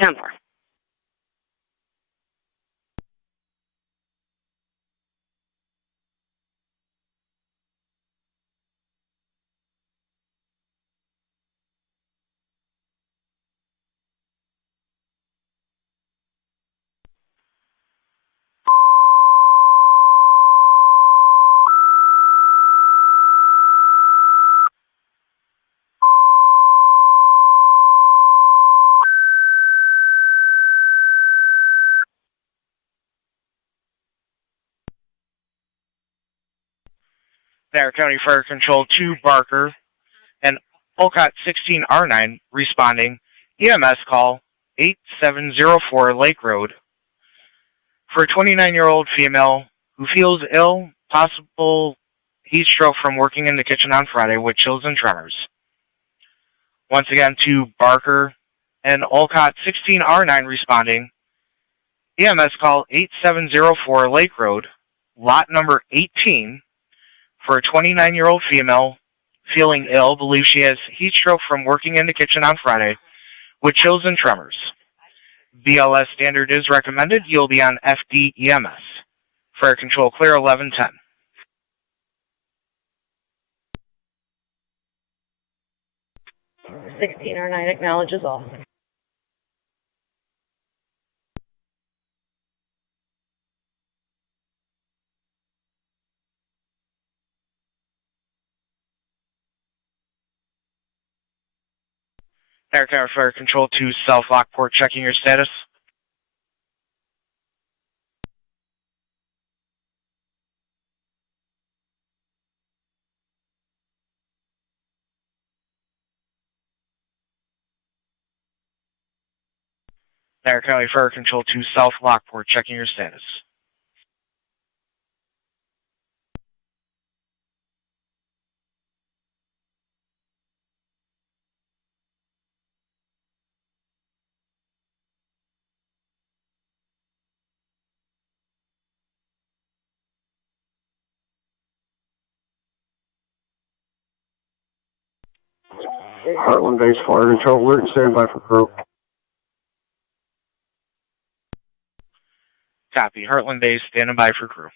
10-4. Niagara County Fire Control 2 Barker and Olcott 16R9 responding. EMS call 8704 Lake Road for a 29-year-old female who feels ill, possible heat stroke from working in the kitchen on Friday with chills and tremors. Once again, to Barker and Olcott 16R9 responding. EMS call 8704 Lake Road, lot number 18, for a 29-year-old female feeling ill, believes she has heat stroke from working in the kitchen on Friday with chills and tremors. BLS standard is recommended. You'll be on FDEMS. Fire control clear 1110. $16.09 acknowledges all. Niagara County Fire Control 2 South Lockport, checking your status. Niagara County Fire Control 2 South Lockport, checking your status. Heartland Base Fire Control, alert, stand by for crew. Copy. Heartland Base, standing by for crew.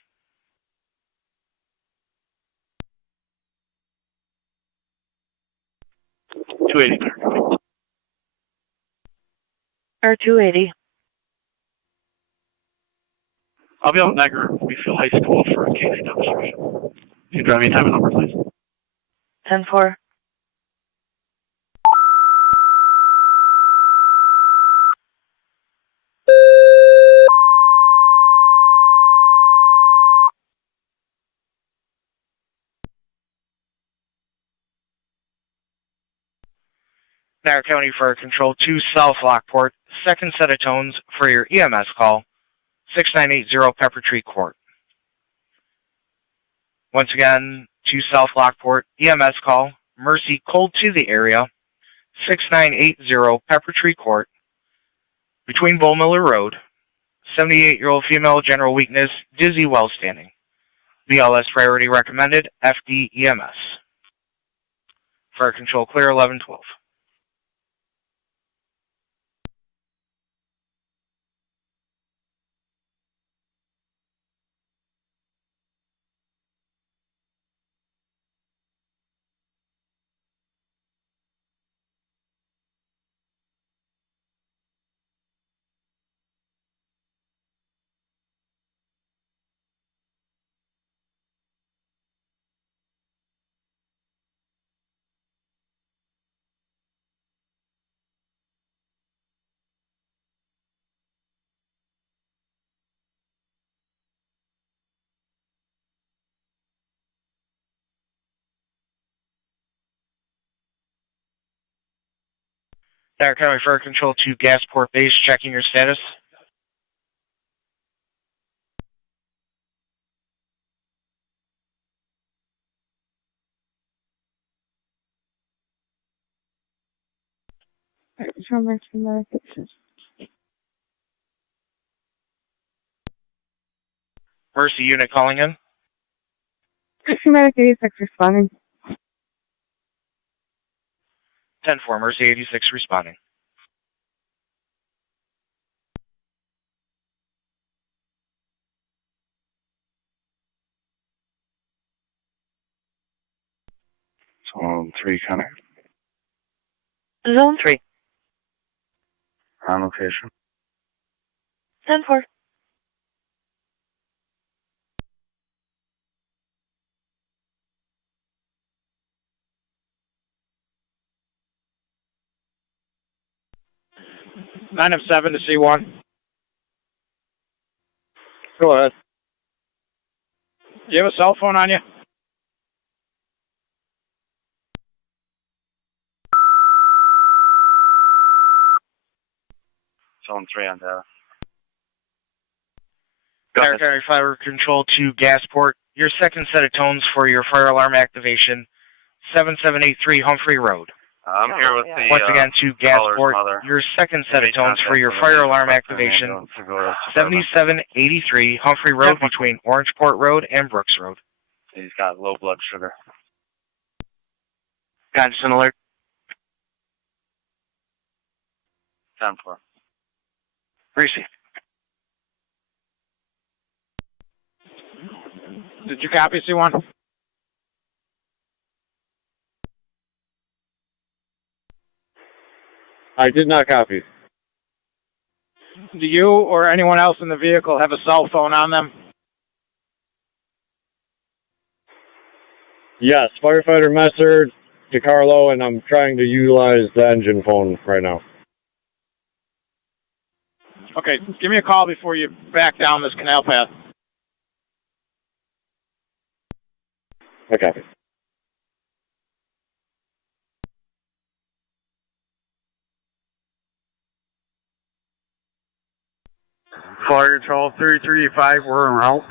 $280. Or $280. I'll be out in Niagara, Wheatfield High School for a K-9 demonstration. Can you drive me time and number, please? 10-4. Niagara County Fire Control 2 South Lockport, second set of tones for your EMS call, 6980 Pepper Tree Court. Once again, to South Lockport, EMS call, Mercy cold to the area, 6980 Pepper Tree Court, between Bull Miller Road, 78-year-old female, general weakness, dizzy while standing. BLS priority recommended, FDEMS. Fire Control clear 1112. Niagara County Fire Control 2 Gasport Base, checking your status. Mercy unit calling in. Medic 86 responding. 10-4, Mercy 86 responding. Zone 3, Connor. Zone 3. On location. 10-4. Nine of 7 to C1. Go ahead. Do you have a cell phone on you? Zone 3 on data. Niagara Fire Control to Gasport. Your second set of tones for your fire alarm activation, 7783 Humphrey Road. I'm here with the Once again to Gasport. mother. Your second set of tones for your fire alarm activation, 7783 Humphrey Road between Orangeport Road and Brooks Road. He's got low blood sugar. Constant alert. 10-4. Received. Did you copy C1? I did not copy. Do you or anyone else in the vehicle have a cell phone on them? Yes, firefighter Messer, DeCarlo, and I'm trying to utilize the engine phone right now. Okay, give me a call before you back down this canal path. I copy. Fire Control 3385, we're en route.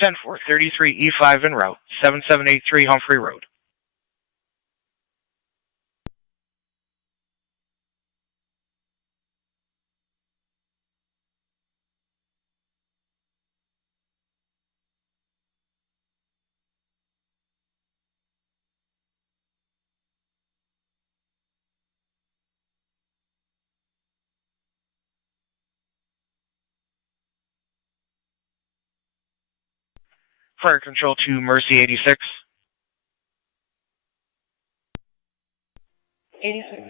10-4, 33E5 en route, 7783 Humphrey Road. Fire Control to Mercy 86. 86.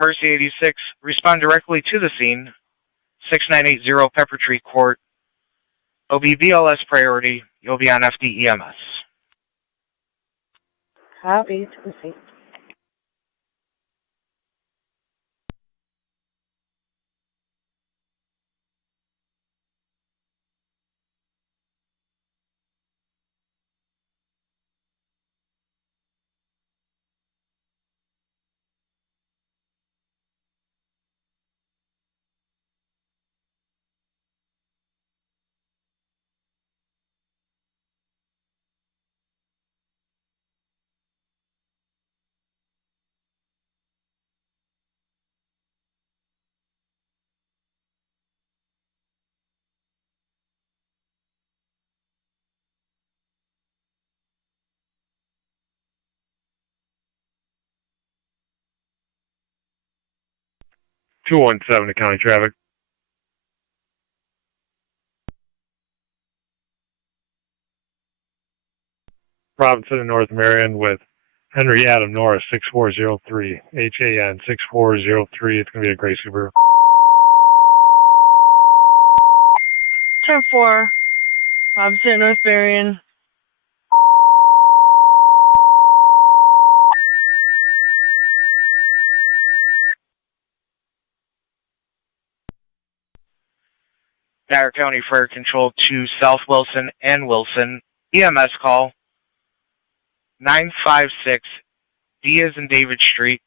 Mercy 86, respond directly to the scene, 6980 Pepper Tree Court. OBBLS priority, you'll be on FDEMS. Copy. To the scene. (217) to county traffic. Robinson and North Marion with Henry Adam Norris 6403 HAN 6403. It's gonna be a gray Subaru. 10-4. Robinson, North Marion. Niagara County Fire Control to South Wilson and Wilson. EMS call 956 D as in David Street.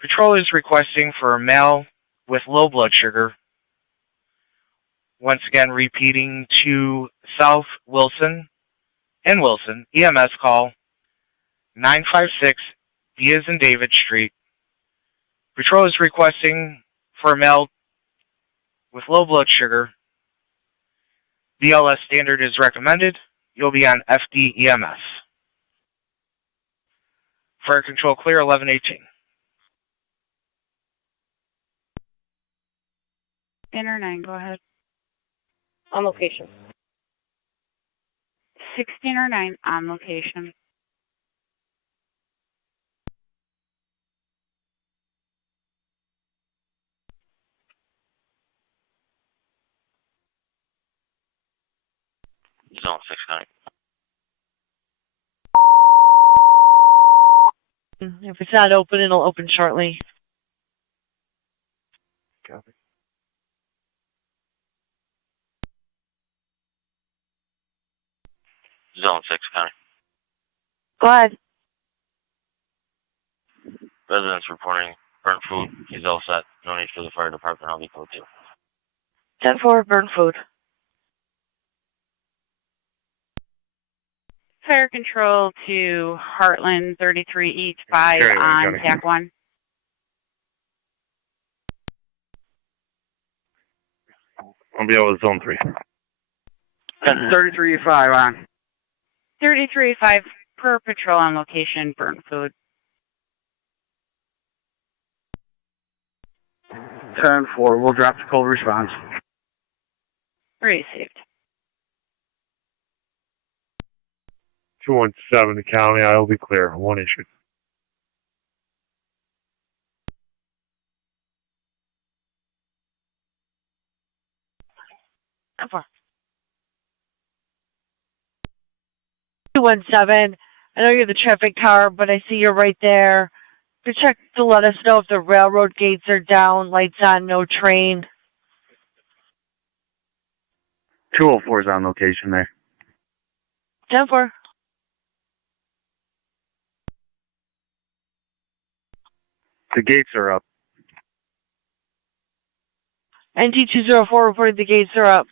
Patrol is requesting for a male with low blood sugar. Once again, repeating to South Wilson and Wilson. EMS call 956 D as in David Street. Patrol is requesting for a male with low blood sugar. BLS standard is recommended. You'll be on FDEMS. Fire Control clear 1118. Inner 9, go ahead. On location. 16 or 9 on location. Zone 6 County. If it's not open, it'll open shortly. Copy. Zone 6 County. Go ahead. Residents reporting burnt food. He's all set. No need for the fire department. I'll be code 2. 10-4, burn food. Fire control to Heartland 33 East 5 on TAC 1. I'll be out with Zone 3. 33.5 on. 33.5 per patrol on location, burn food. 10-4, we'll drop the cold response. Received. 217 to county. I'll be clear. 1 issue. How far? 217. I know you're the traffic tower, but I see you're right there. To check to let us know if the railroad gates are down, lights on, no train. 204 is on location there. 10-4. The gates are up. NT204 reported the gates are up.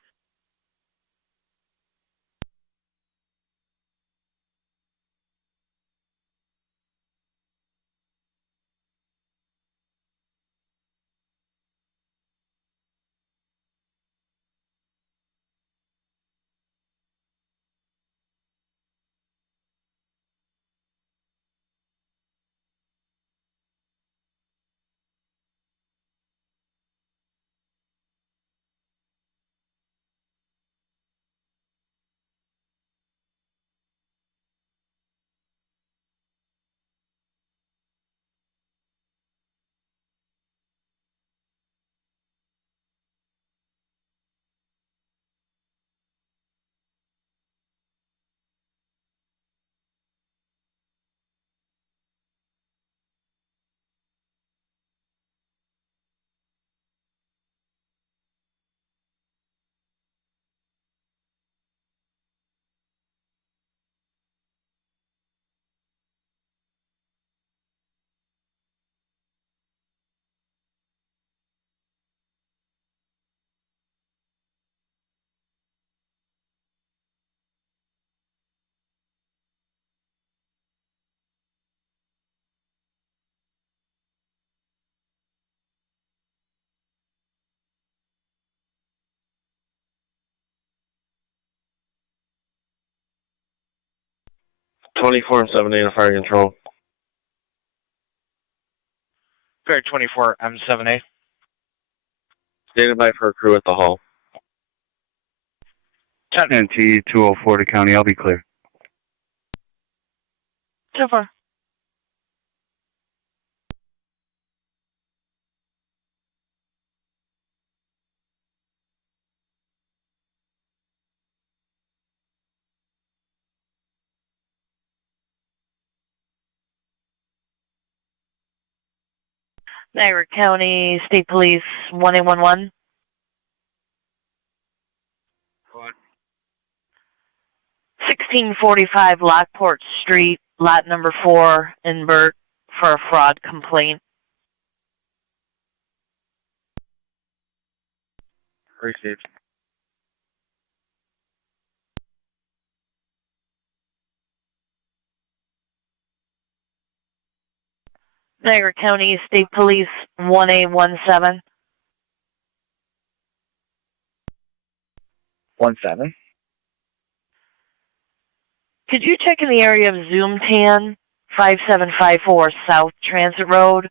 Twenty-four and 78 on fire control. Fair 24, M7A. Standing by for a crew at the hall. 10. NT204 to county, I'll be clear. 10-4. Niagara County State Police 1811. Go on. 1645 Lockport Street, lot number 4 in Burt for a fraud complaint. Received. Niagara County State Police 1817. 17. Could you check in the area of Zoomtan 5754 South Transit Road?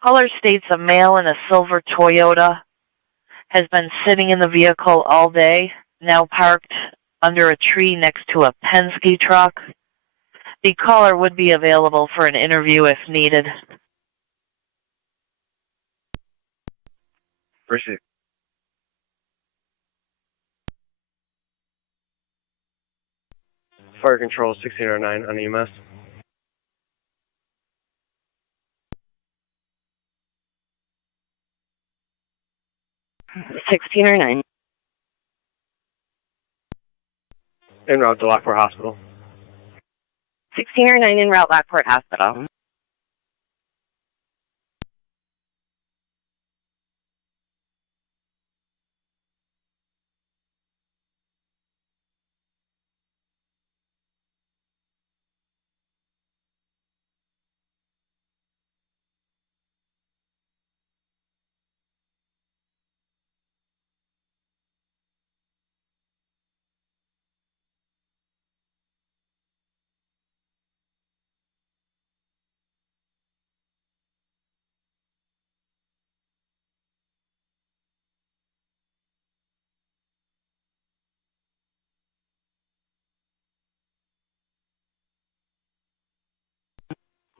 Caller states a male in a silver Toyota has been sitting in the vehicle all day, now parked under a tree next to a Penske truck. The caller would be available for an interview if needed. Proceed. Fire Control 1609 on EMS. (1609) En route to Lockport Hospital. 1609 en route Lockport Hospital.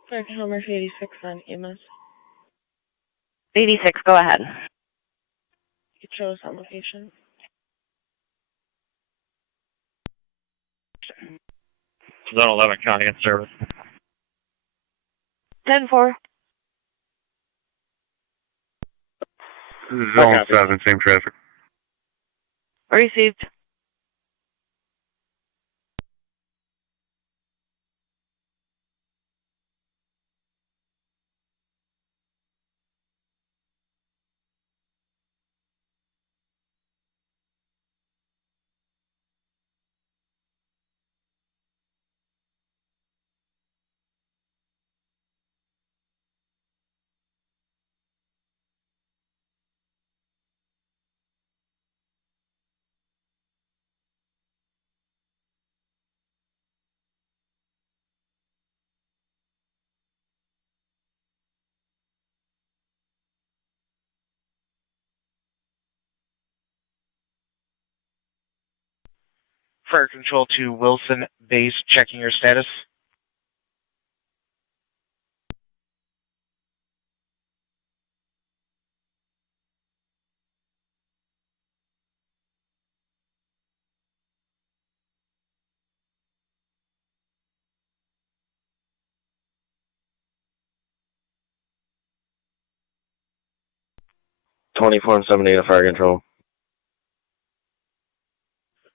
Fire Control Murphy 86 on EMS. 86, go ahead. You show us on location. Zone 11, County in service. 10-4. Zone 7, same traffic. Received. Fire Control to Wilson Base, checking your status. (24 on 7A to Fire Control).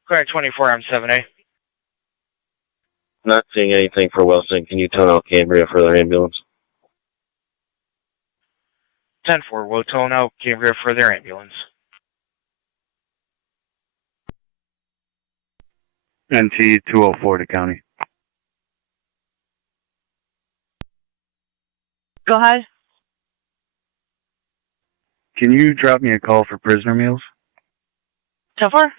Correct, 24 on 7A. Not seeing anything for Wilson. Can you tone out Cambria for their ambulance? 10-4, we'll tone out Cambria for their ambulance. NT 204 to county. Go ahead. Can you drop me a call for prisoner meals? 10-4.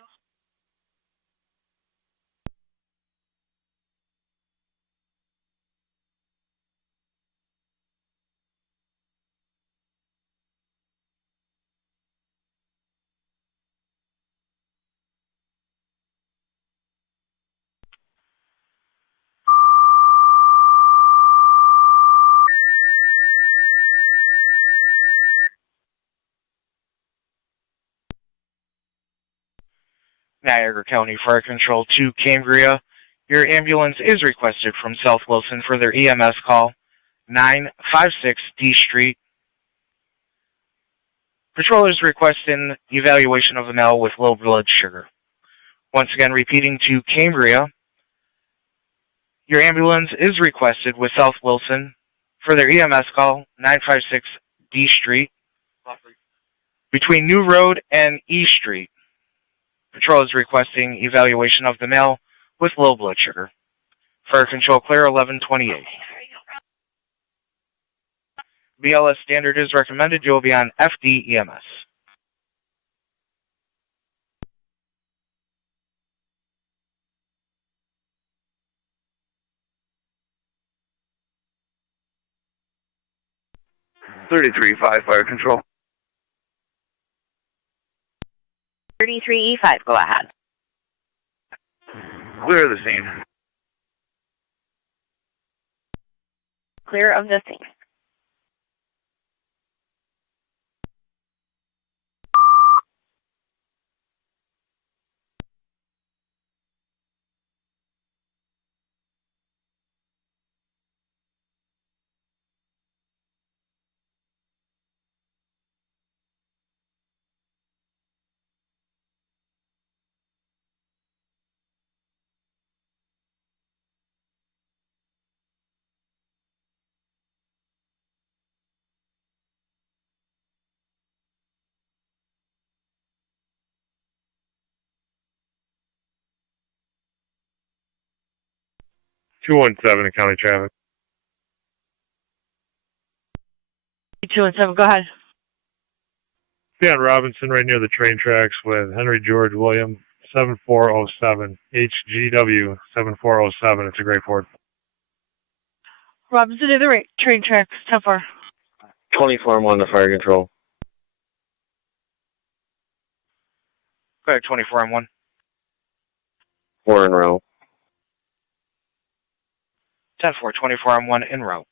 Niagara County Fire Control to Cambria. Your ambulance is requested from South Wilson for their EMS call, 956 D Street. Patrollers requesting evaluation of a male with low blood sugar. Once again, repeating to Cambria. Your ambulance is requested with South Wilson for their EMS call, 956 D Street, between New Road and E Street. Patrol is requesting evaluation of the male with low blood sugar. Fire Control clear 1128. BLS standard is recommended. You will be on FD EMS. (33.5 Fire Control). 33E5, go ahead. clear the scene. Clear of the scene. $217 in county traffic. 217, go ahead. Be on Robinson right near the train tracks with Henry George William 7407 HGW 7407. It's a gray Ford. Robinson to the right, train tracks, 10-4. 24-1 to fire control. Go ahead, 24-1. 4 en route. 10-4, 24-1 en route.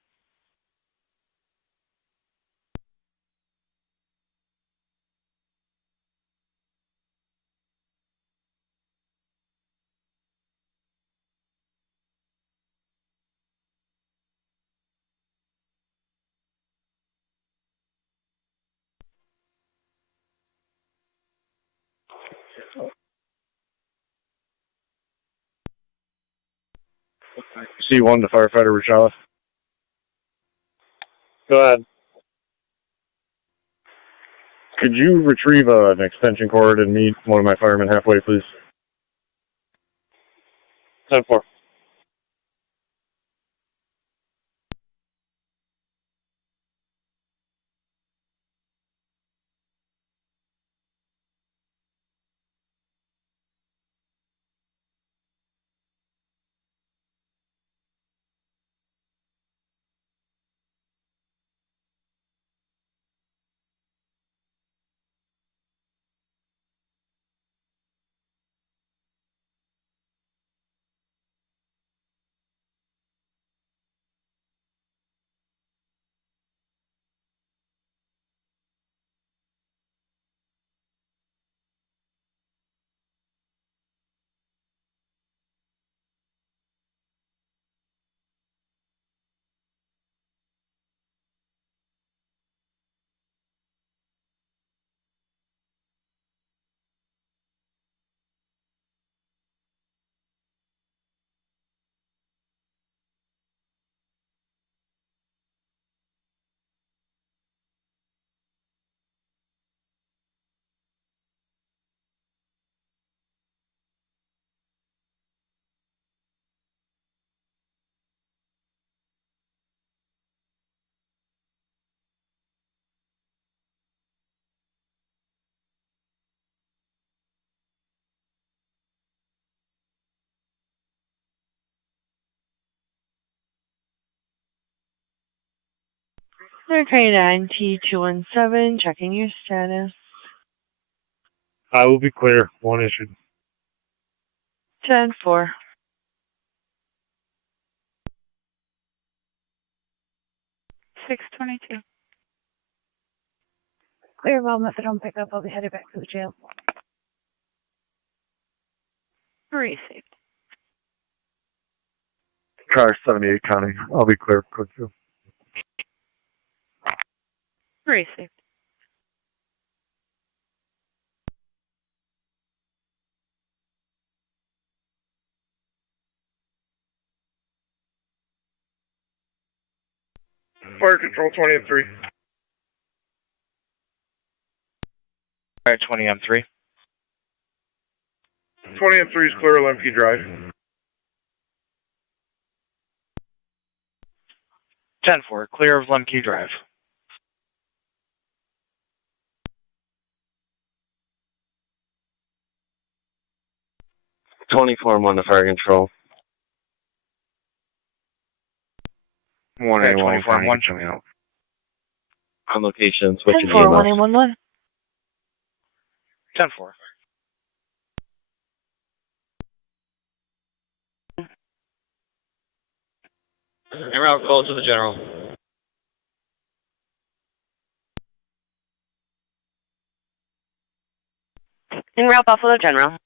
C1 to firefighter Rashad. Go ahead. Could you retrieve an extension cord and meet one of my firemen halfway, please? 10-4. Okay, 9 T217, checking your status. I will be clear. One issued. 10-4. $622. Clear of all methadone pickup. I'll be headed back to the jail. Received. Car 78 County. I'll be clear. Quick too. Received. Fire control 20 and 3. Fire 20 M3. 20 and 3 is clear of Lemke Drive. 10-4, clear of Lemke Drive. $24-1 to fire control. 1A1 coming out. On location, switching 10-4, EMS. 1A11. 10-4. En route, call to the general. En route, Buffalo General.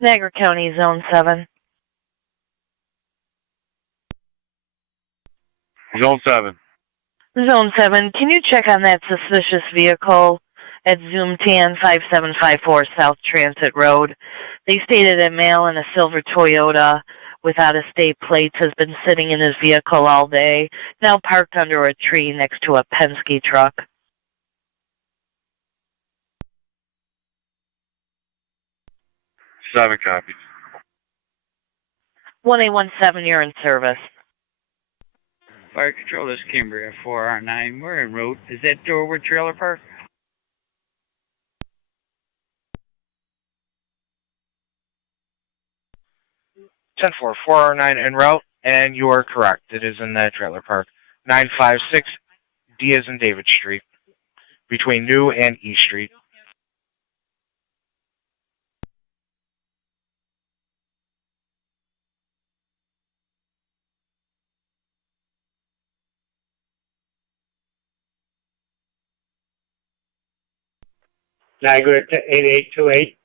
Niagara County, Zone 7. Zone 7. Zone 7, can you check on that suspicious vehicle at Zoom Tan 5754 South Transit Road? They stated a male in a silver Toyota without a state plates has been sitting in his vehicle all day, now parked under a tree next to a Penske truck. 7 copies. 1817, you're in service. Fire Control, this is Cambria 4R9. We're en route. Is that Doorwood Trailer Park? Ten 409 en route, and you are correct. It is in that trailer park. 956 D as in David Street, between New and E Street. Niagara 8828.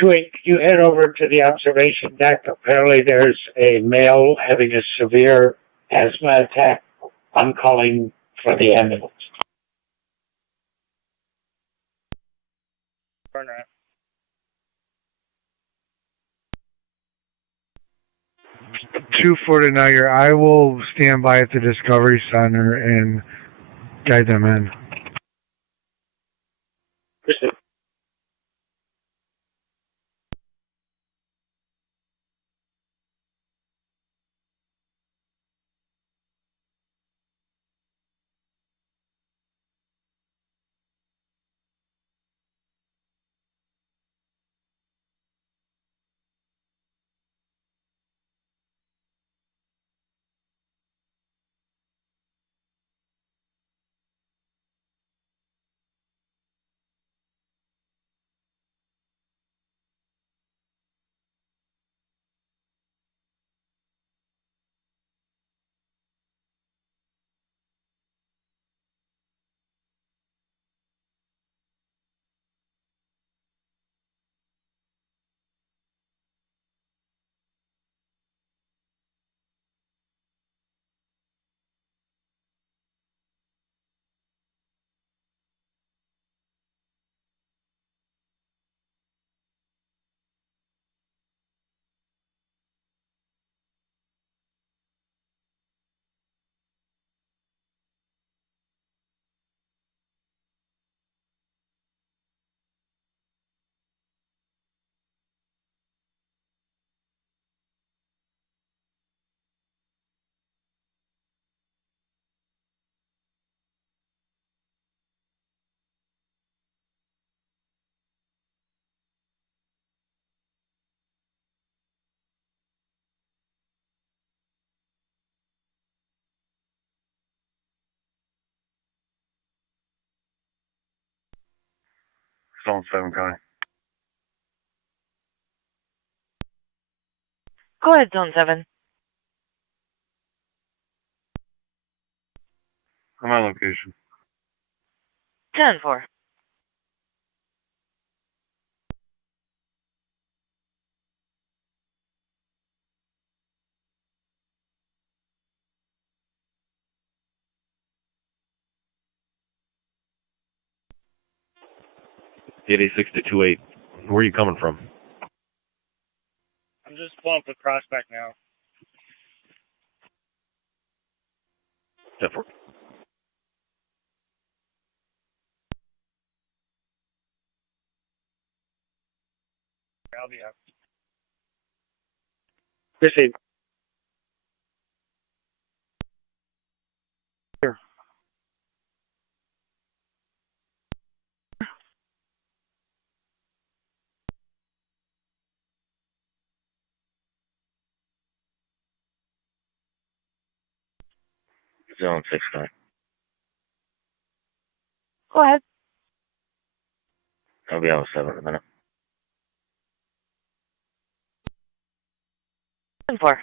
28, you head over to the observation deck. Apparently there's a male having a severe asthma attack. I'm calling for the ambulance. Burner. 240 Niagara. I will stand by at the Discovery Center and guide them in. Zone 7, Connie. Go ahead, Zone 7. I'm on location. 10-4. Eight 6028. Where are you coming from? I'm just pulling up the prospect now. 10-4. I'll be out. Proceed. Here. Zone 69. Go ahead. I'll be out with 7 in a minute. 10-4.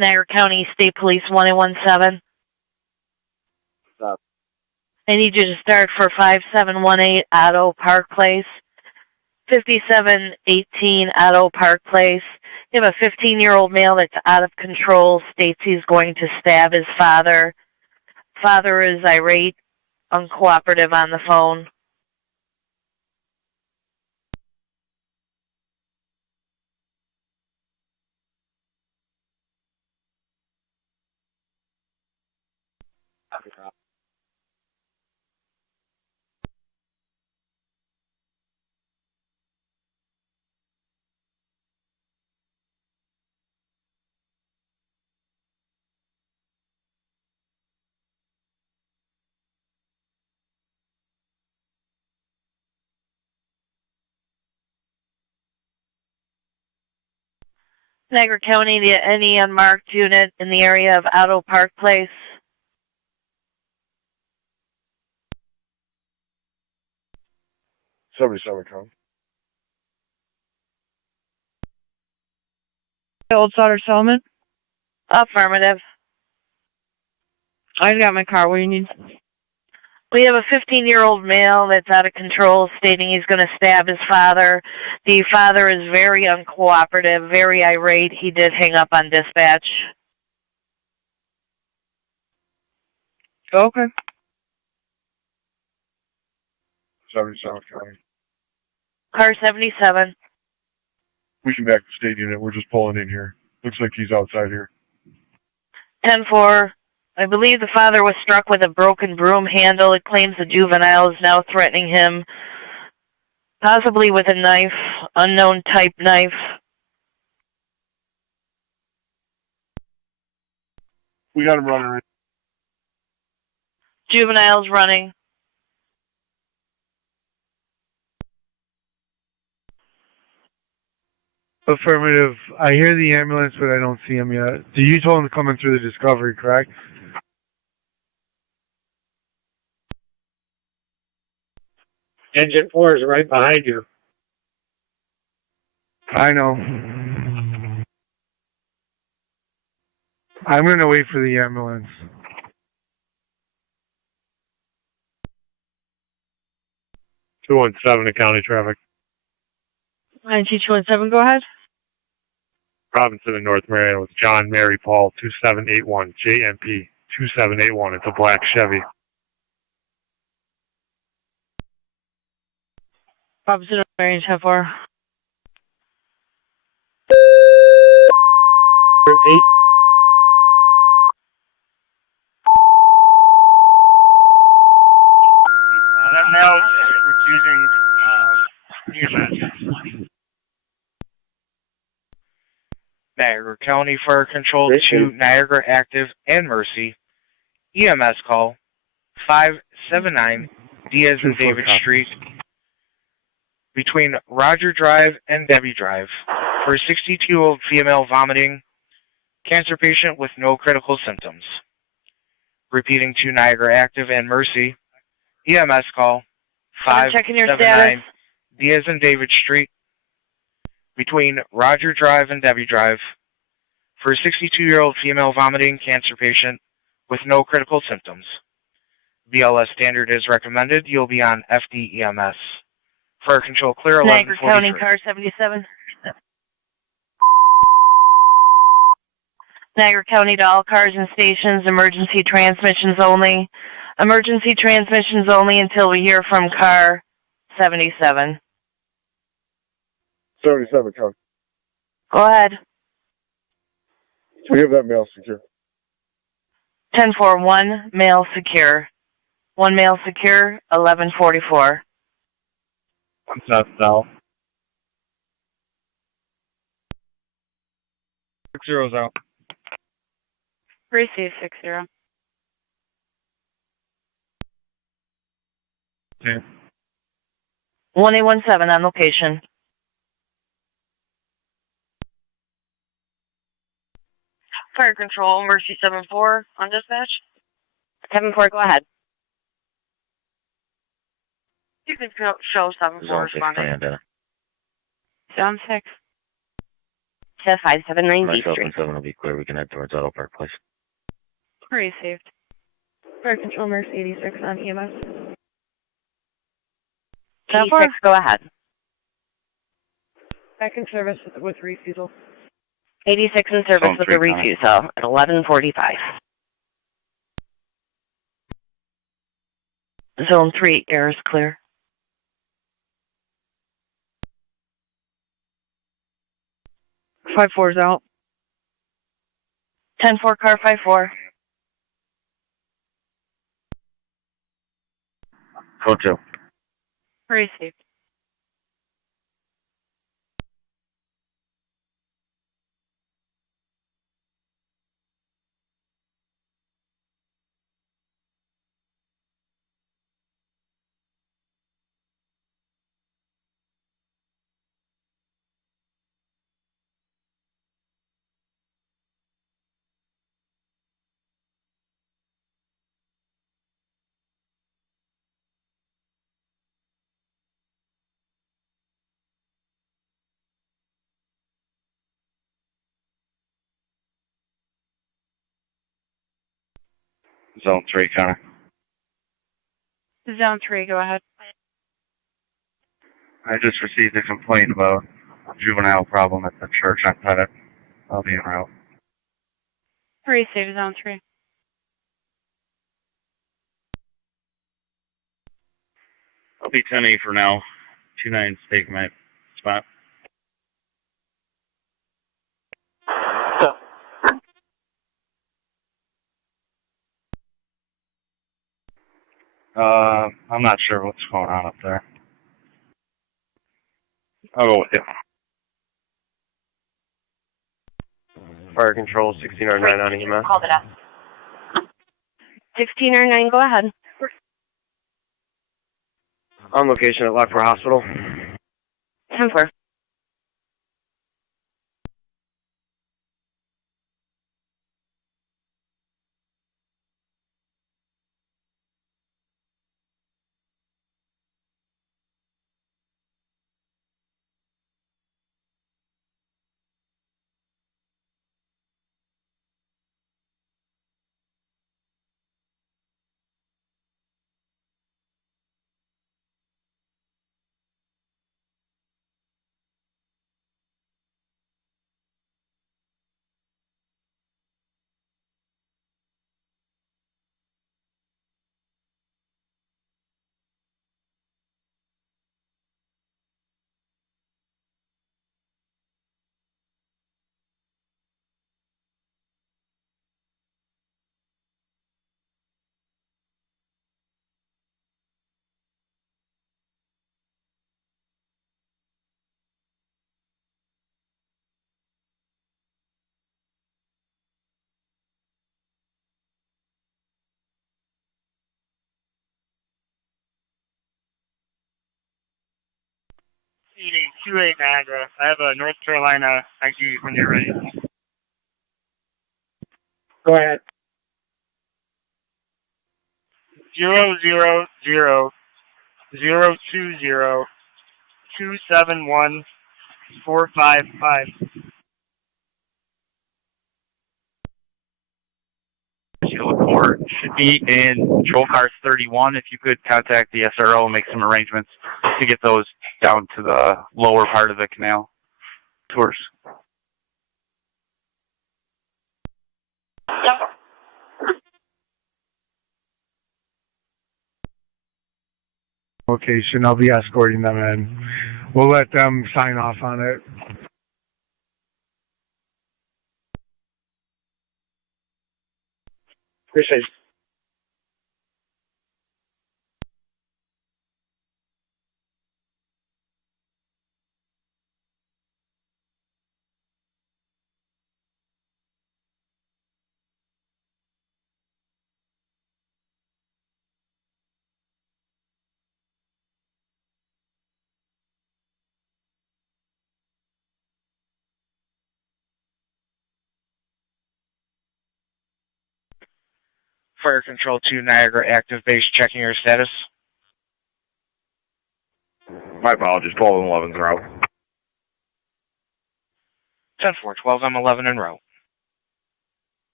Niagara County State Police 1817. Stop. I need you to start for 5718 Otto Park Place. 5718 Otto Park Place. You have a 15-year-old male that's out of control, states he's going to stab his father. Father is irate, uncooperative on the phone. Niagara County, any unmarked unit in the area of Otto Park Place? Come. Old Solder Settlement? Affirmative. I got my car. What do you need? We have a 15-year-old male that's out of control, stating he's going to stab his father. The father is very uncooperative, very irate. He did hang up on dispatch. Okay. 77 County. Car 77. We can back the state unit. We're just pulling in here. Looks like he's outside here. 10-4. I believe the father was struck with a broken broom handle. It claims the juvenile is now threatening him, possibly with a knife, unknown type knife. We got him running right. Juvenile's running. Affirmative. I hear the ambulance, but I don't see him yet. So you told him to come in through the Discovery, correct? Engine 4 is right behind you. I know. I'm going to wait for the ambulance. (217) County traffic. 9217, go ahead. Robinson in North Marion with John, Mary, Paul, 2781, JMP 2781. It's a black Chevy. Robinson, North Marion, 10-4. 8. That male is refusing EMS. Niagara County Fire Control to Niagara Active and Mercy. EMS call 579 Diaz and David Street between Roger Drive and Debbie Drive for a 62-year-old female vomiting, cancer patient with no critical symptoms. Repeating to Niagara Active and Mercy. EMS call 579 Diaz and David Street between Roger Drive and Debbie Drive for a 62-year-old female vomiting cancer patient with no critical symptoms. BLS standard is recommended. You'll be on FDEMS. Fire control clear 1143. Niagara County, car 77. Niagara County to all cars and stations, emergency transmissions only. Emergency transmissions only until we hear from car 77. 77 County. Go ahead. We have that male secure. 10-4, 1 male secure. 1 male secure, 1144. South South. 60's out. Receive 60. 1817 on location. Fire control, Mercy 7-4 on dispatch. 7-4, go ahead. You can show 7-4 Zone 6, responding. Tonawanda. Zone 6. To 579 B Myself Street. and 7 will be clear. We can head towards Auto Park Place. Received. Fire control, Mercy 86 on EMS. 86, go ahead. Back in service with refusal. 86 in service with a refusal at 11:45. Zone 3, air is clear. Five four's out. 10-4, car 5-4. Code 2. Received. Zone 3, Connor. Zone 3, go ahead. I just received a complaint about a juvenile problem at the church on Pettit. I'll be en route. Received, Zone 3. I'll be 10-8 for now. 2-9's taking my spot. I'm not sure what's going on up there. I'll go with you. Fire control, 1609 on EMS. Called it up. 1609, go ahead. On location at Lockport Hospital. 10-4. CD28 Niagara. I have a North Carolina ID when you're ready. Go ahead. 000-020-271-455. Lockport should be in patrol cars 31. If you could contact the SRO and make some arrangements to get those down to the lower part of the canal tours. Location, I'll be escorting them in. We'll let them sign off on it. Appreciate it. Fire Control to Niagara active base, checking your status. My apologies, 12 and 11's route. 10-4, 12 M11 en route.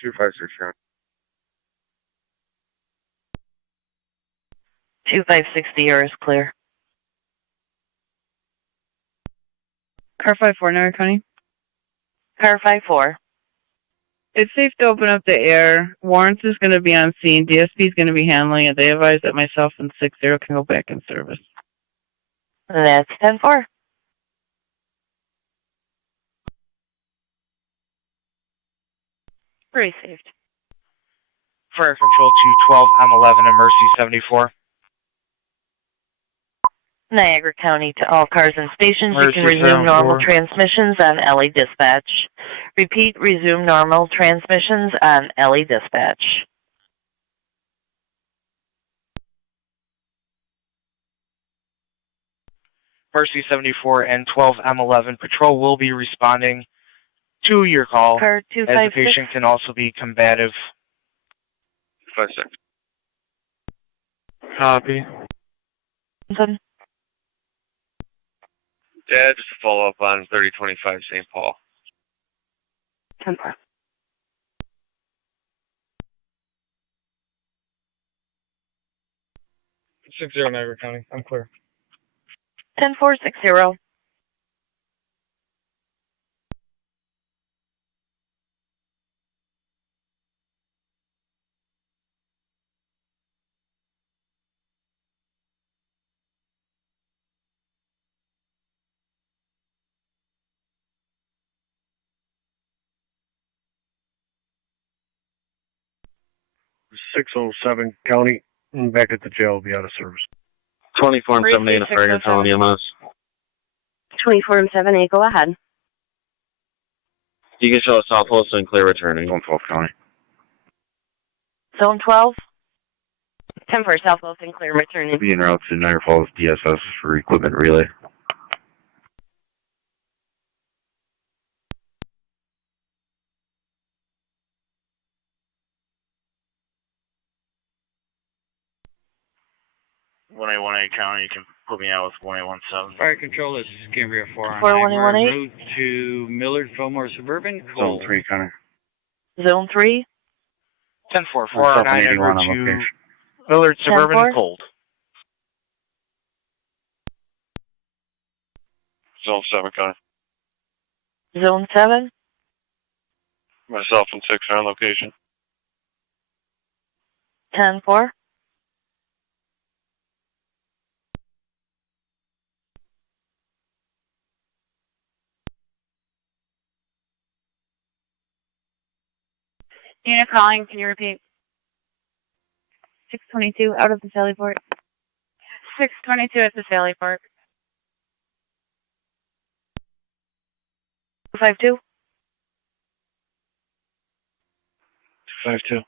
Two five six County. 2560 is clear. Car 54, Niagara County. Car 54. It's safe to open up the air. Warrants is going to be on scene. DSP is going to be handling it. They advise that myself and 60 can go back in service. That's 10-4. Received. Fire Control to 12 M11 and Mercy 74. Niagara County to all cars and stations. Mercy You can resume 74. normal transmissions on LA Dispatch. Repeat, resume normal transmissions on LA Dispatch. Mercy 74 and 12 M11 patrol will be responding to your call, Car as the 256. patient can also be combative. 56. Copy. Yeah, just a follow up on 3025 St. Paul. 10-4. 60 Niagara County. I'm clear. 10-460. Six 607 County. I'm back at the jail. Will be out of service. 24 and 78 a Fire Control EMS. 24 and 7A, go ahead. You can show us Southwest and clear returning. 12 County. Zone 12. 10-4, Southwest and clear, returning. Be en route to Niagara Falls DSS for equipment relay. One A County, you can put me out with 1817. Fire Control, this is Cambria 4 on 41818. route to Millard Fillmore Suburban. Cold. Zone 3 County. Zone 3. 10-4, 409 en route to Millard Suburban 10-4. Cold. Zone 7 County. Zone 7. Myself and 6 are on location. 10-4. Unit calling, can you repeat? 622 out of the Sally Port. 622 at the Sally Port. 252. 252.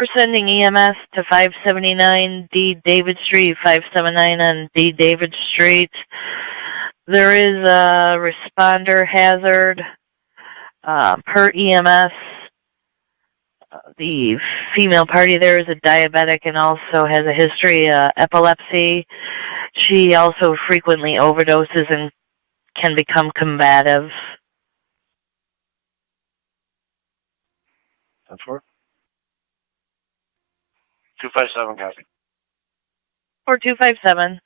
We're sending EMS to 579 D David Street, 579 on D David Street. There is a responder hazard per EMS. The female party there is a diabetic and also has a history of epilepsy. She also frequently overdoses and can become combative. 10-4. 257, copy. Or 257.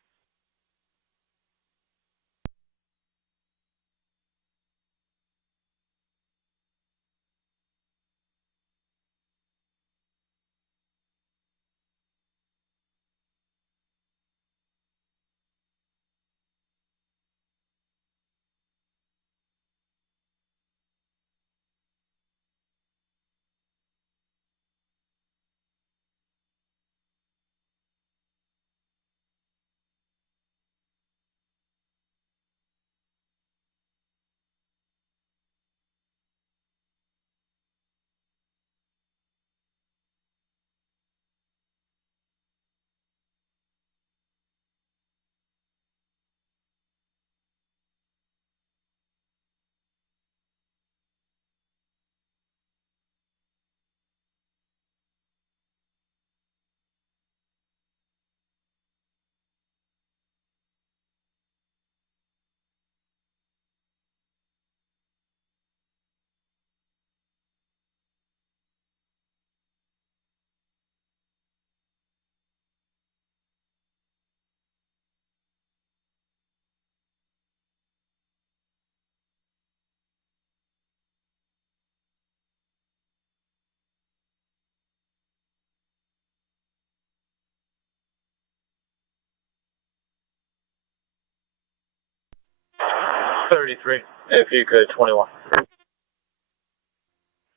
33. If you could, 21.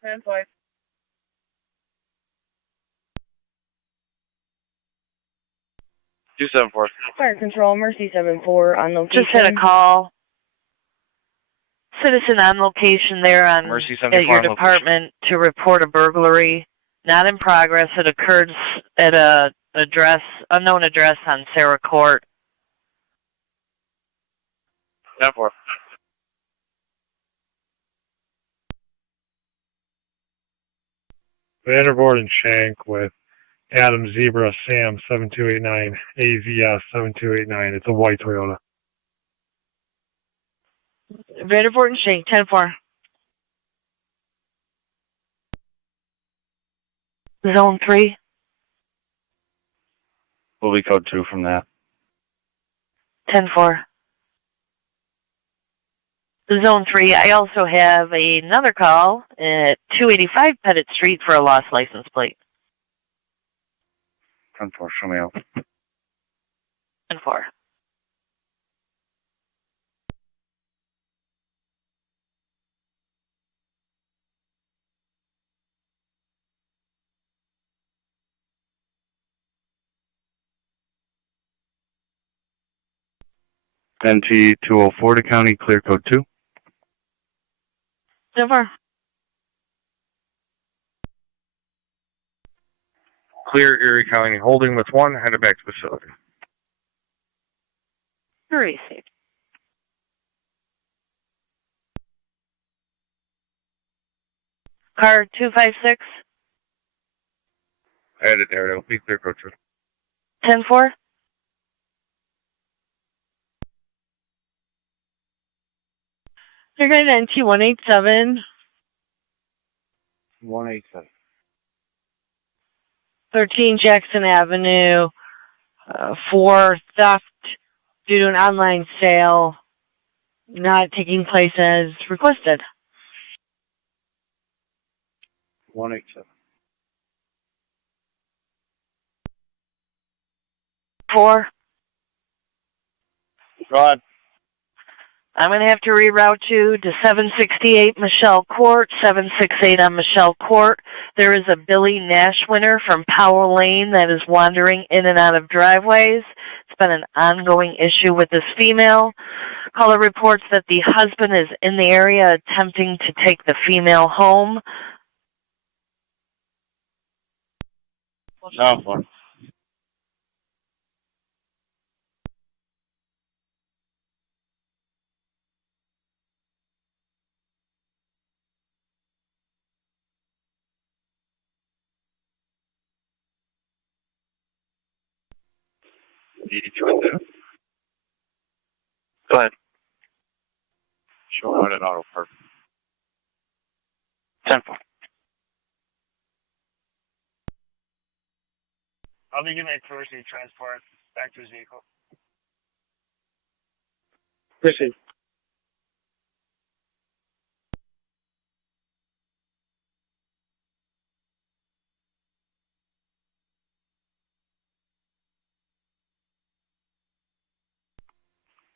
10-5. Two 7-4. Fire Control, Mercy 7-4 on location. Just had a call. Citizen on location there on Mercy at 74 your on department to report a burglary. Not in progress. It occurred at a unknown address on Sarah Court. 10-4. Vandervoort and Shank with Adam Zebra Sam 7289 AVS 7289. It's a white Toyota. Vandervoort and Shank, 10-4. Zone 3. Will be code 2 from that. 10-4. Zone 3, I also have another call at 285 Pettit Street for a lost license plate. 10-4, show me out. 10-4. NT 204 to county, clear code 2. 10-4. Clear Erie County holding with 1, headed back to facility. Received. Car 256. Headed there, it'll be clear code 2. 10-4. You're going to NT 187. 187. 13 Jackson Avenue for theft due to an online sale not taking place as requested. 187. 4. Go ahead. I'm going to have to reroute you to 768 Michelle Court, 768 on Michelle Court. There is a Billy Nash winner from Powell Lane that is wandering in and out of driveways. It's been an ongoing issue with this female. Caller reports that the husband is in the area attempting to take the female home. No, 4. Go ahead. Show out at Auto Park. 10-4. I'll be giving a courtesy transport back to his vehicle. Proceed.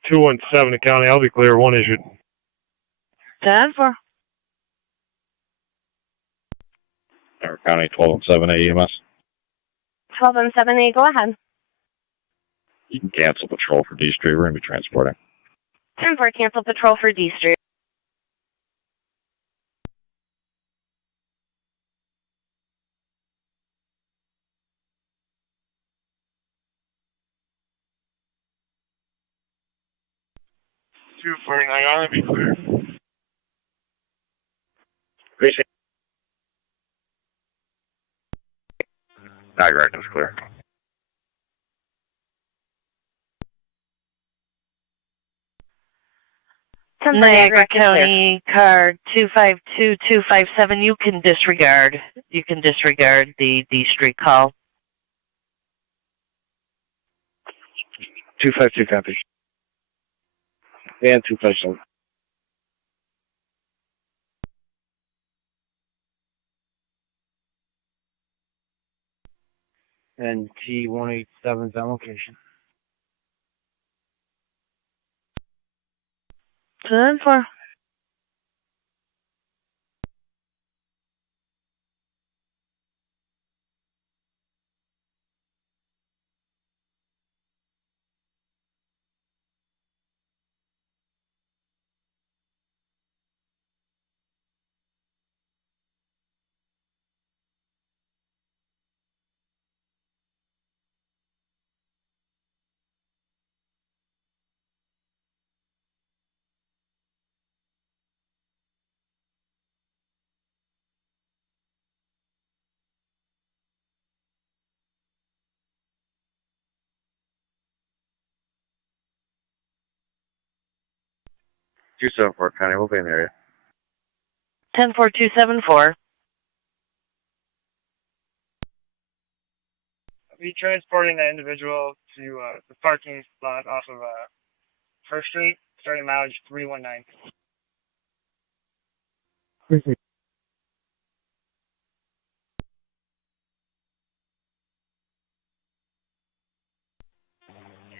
Two 217 county, I'll be clear. 1 issued. 10-4. Niagara County 1217 EMS. 1217A, go ahead. You can cancel patrol for D Street. We're going to be transporting. 10-4, cancel patrol for D Street. Two 49 on it, be clear. Appreciate Niagara is clear. Niagara County card 252257. You can disregard. You can disregard the D Street call. 252 copy. And 257. And T187's on location. 10-4. Two 7-4, Connie. We'll be in the area. 10-4-2-7-4. I'll be transporting that individual to the parking lot off of First Street, starting mileage 319.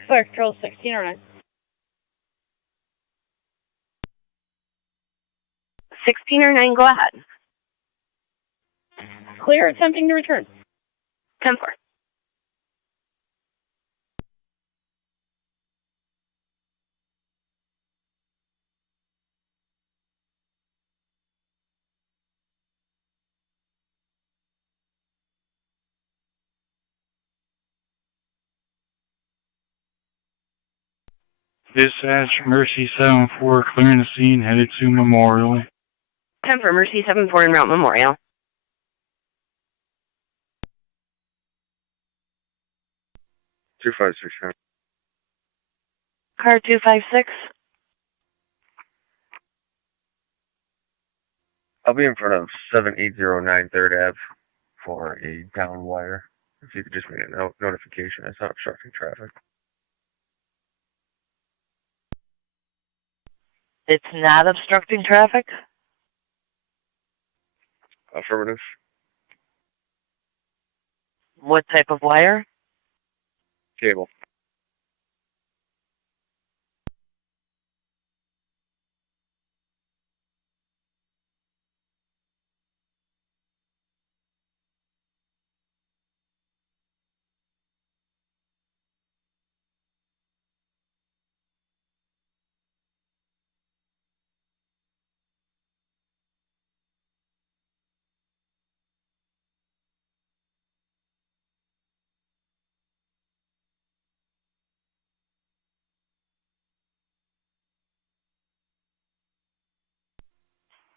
Fire Control 16 or 9. 16 or 9, go ahead. Clear, attempting to return. 10-4. Dispatch, Mercy 7-4, clearing the scene, headed to Memorial. 10 for Mercy 7-4 en route Memorial. 256. Car 256. I'll be in front of 7809 3rd Ave for a down wire. If you could just make a notification, it's not obstructing traffic. It's not obstructing traffic? Affirmative. What type of wire? Cable.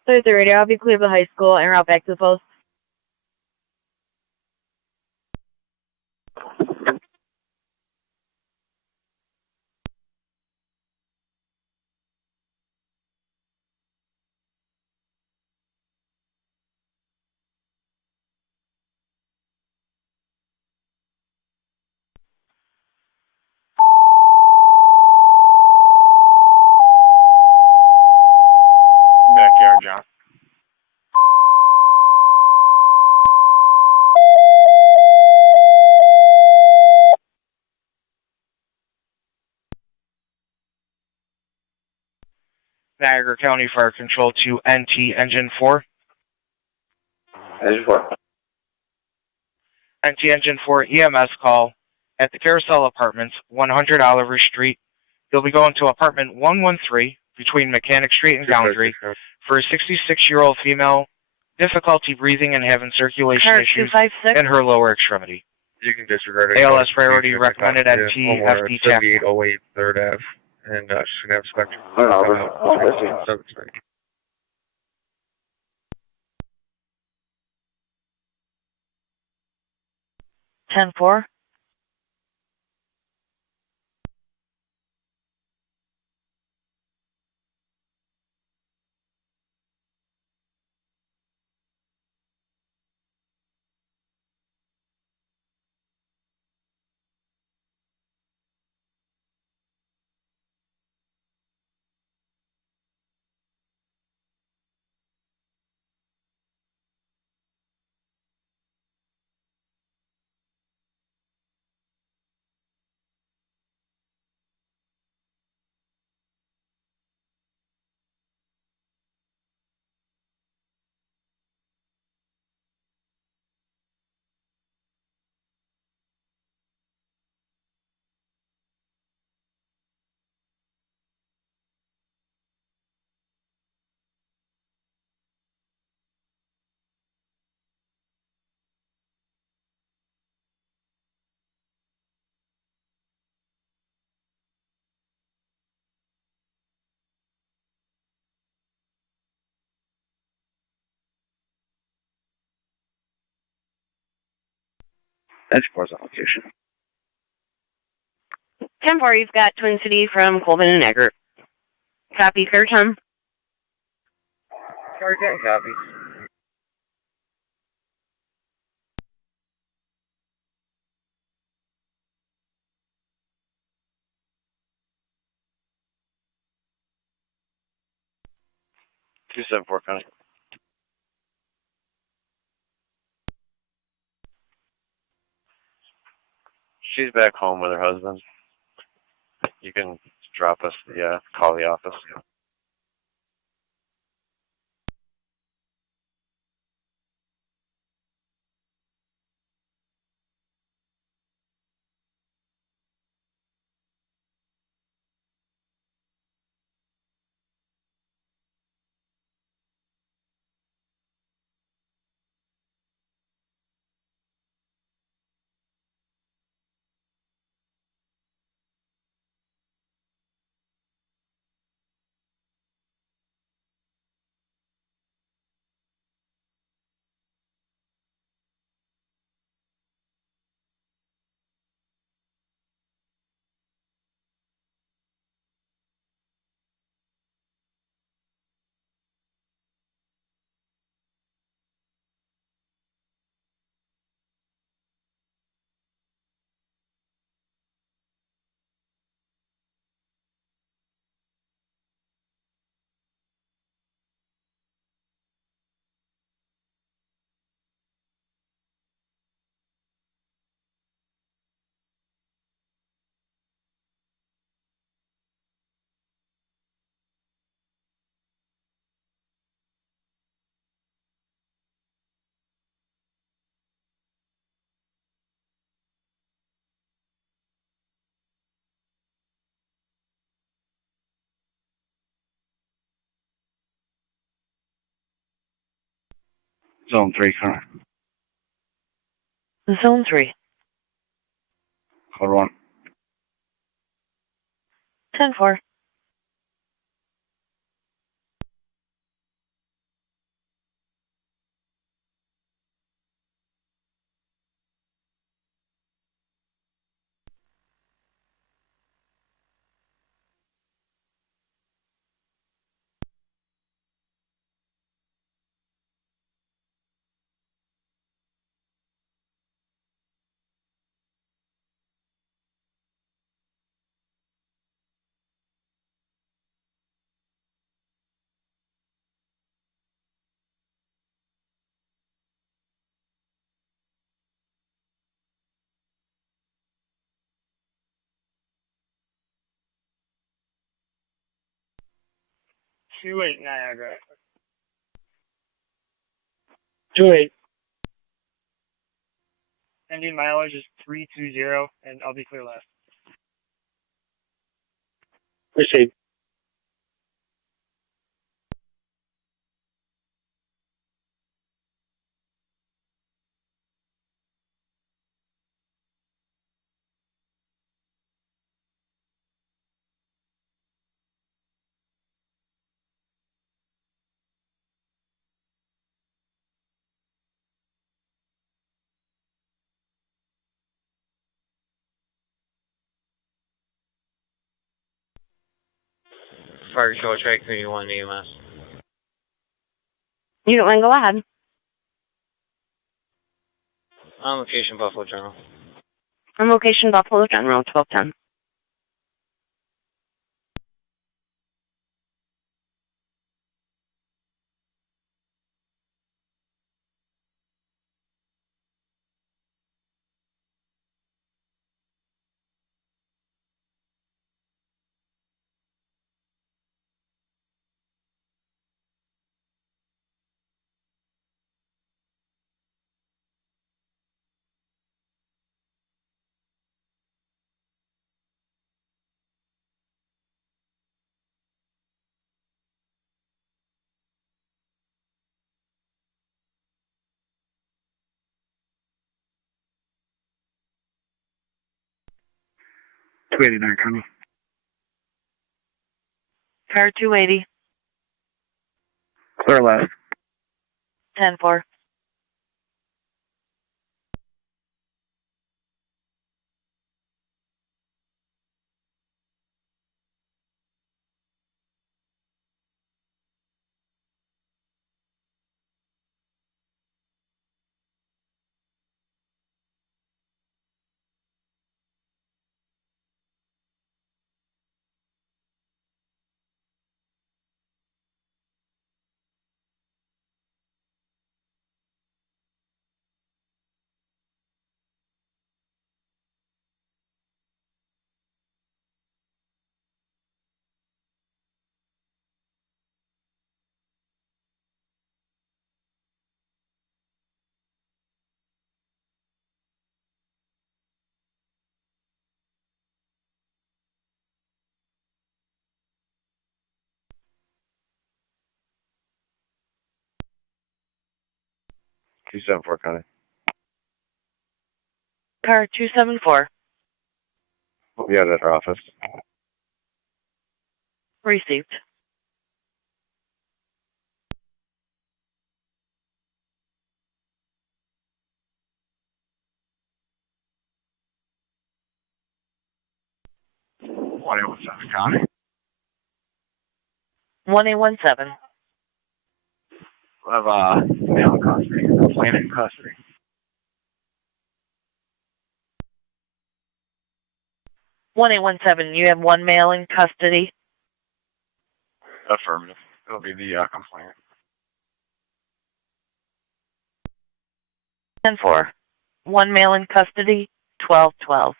There's the radio. I'll be clear of the high school and route back to the post. Backyard, John. Niagara County Fire Control to NT Engine 4. Engine 4. NT Engine 4 EMS call at the Carousel Apartments, 100 Oliver Street. You'll be going to apartment 113 between Mechanic Street and Boundary for a 66-year-old female, difficulty breathing and having circulation issues in her lower extremity. You can disregard it. ALS priority recommended at TFD TAC. 7808 3rd Ave. And she's going to have spectrum. Oh, 10-4. That's Port's location. 10-4, you've got Twin City from Colvin and Eggert. Copy, clear 10. Card 10, copy. Two 7-4 County. She's back home with her husband. You can drop us the call the office. Zone 3, current. Zone 3. Code 1. 10-4. Niagara. 28. Ending mileage is 320, and I'll be clear left. Proceed. Fire control track 31 EMS. Unit 1, go ahead. On location, Buffalo General. On location, Buffalo General, 1210. $289, Colonel. Car 280. Clear left. 10-4. 274 County. Car 274. We'll be out at our office. Received. What was that, County? 1817. We have male in custody. Complainant in custody. 1817. You have one male in custody. Affirmative. It'll be the complainant. 10-4. One male in custody. 12-12.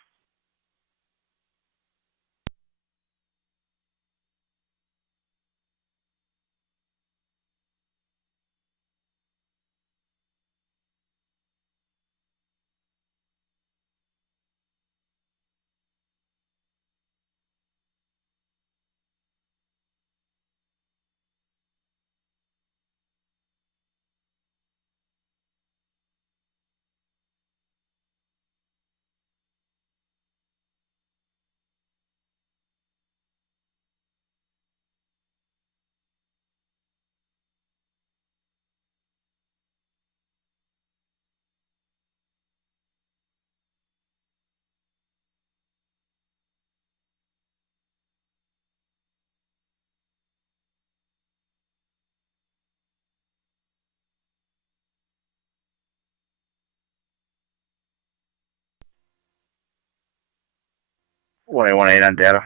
One 1818 on data.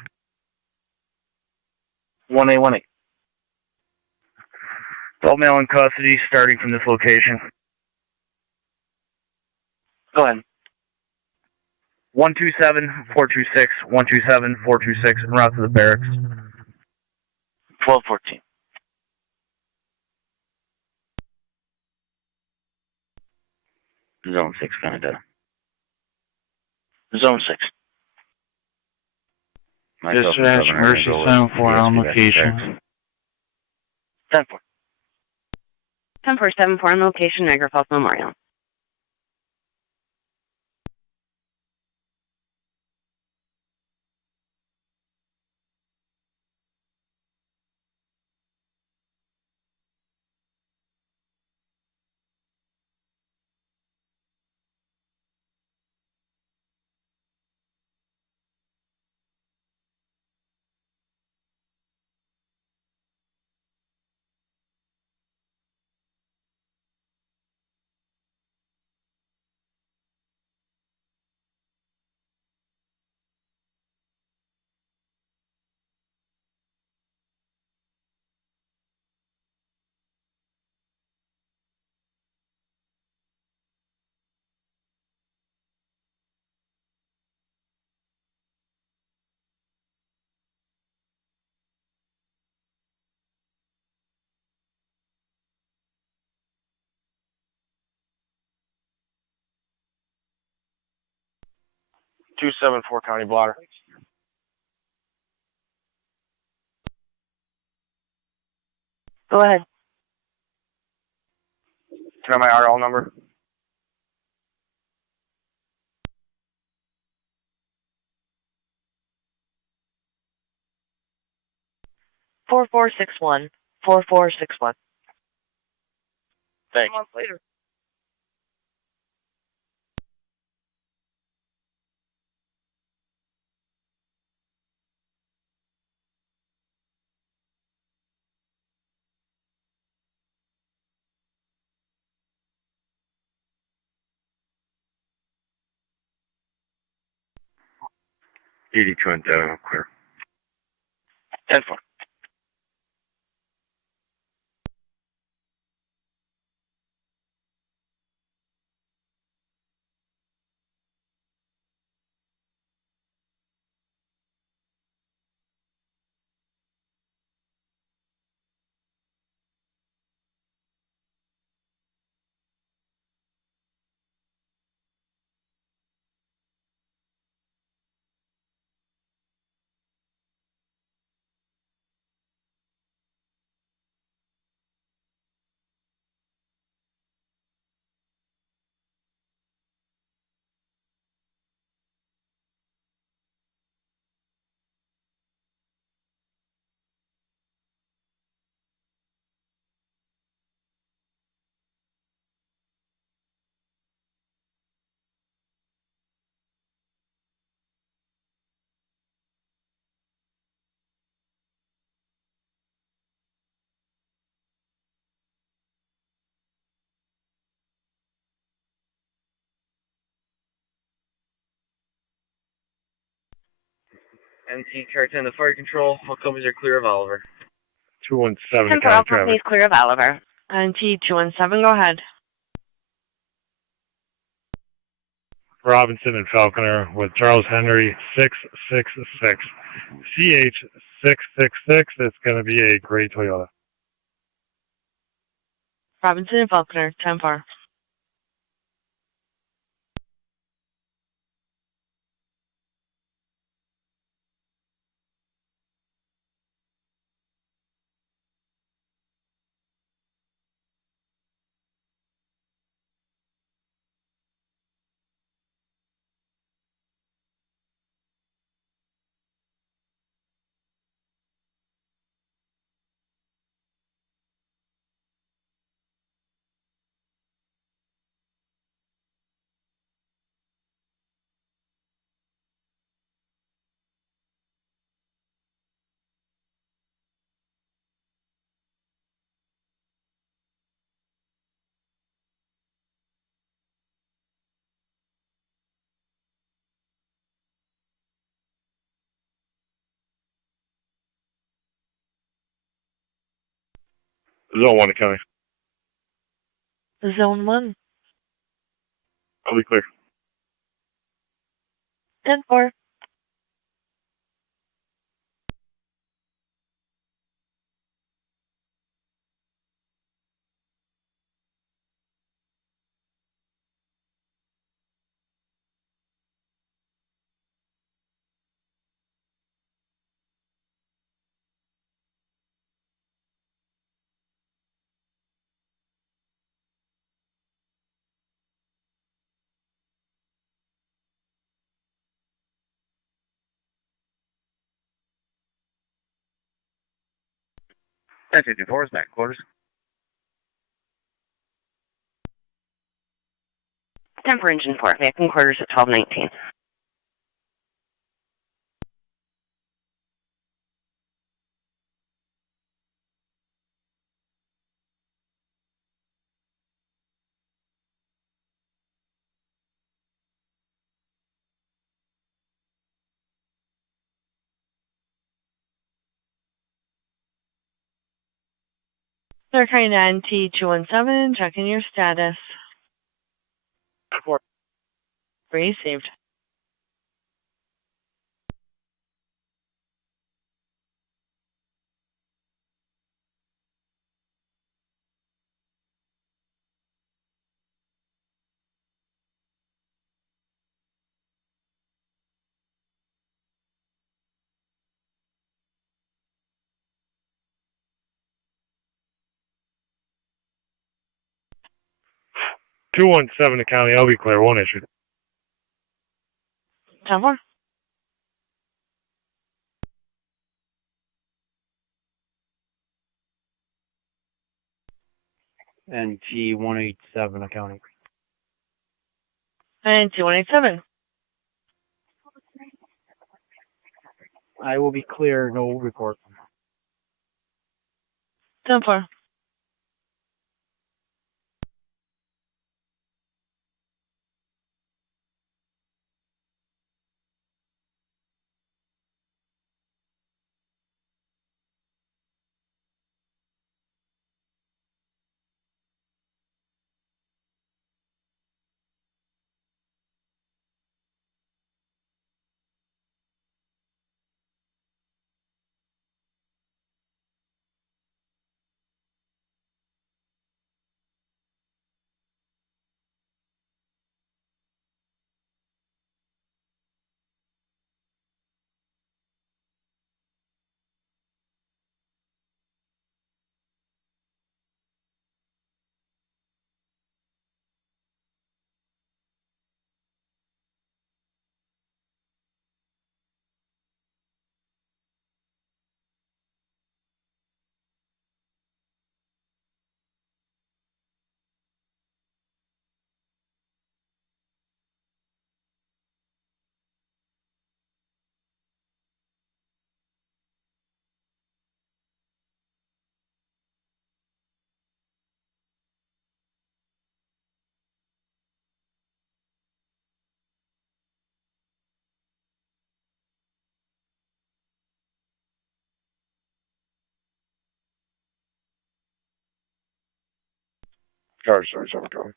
1818. 12 male in custody, starting from this location. Go ahead. 127, 426, 127, 426, en route to the barracks. 1214. Zone 6 kind of data. Zone 6. Dispatch, Mercy 74 on location. 10-4. 10-4-7-4 on location, Niagara Falls Memorial. Two 274 County Blotter. Go ahead. Can I have my RL number? Four 4461. 4461. Thanks. Months later. ED2 and data, clear. 10-4. NT Car 10 to Fire Control. All companies are clear of Oliver. 217 10 for all companies clear of Oliver. NT 217, go ahead. Robinson and Falconer with Charles Henry 666. CH 666. It's going to be a gray Toyota. Robinson and Falconer, 10-4. Zone 1 County. Zone 1. I'll be clear. 10-4. That's 54 is back quarters. 10 for engine 4, back in quarters at 1219. They're trying to NT 217, checking your status. 4. Received. Two 217 County. I'll be clear. One issue. 10-4. NT 187 accounting. NT 187. I will be clear, no report. 10-4. Sorry, 7 County.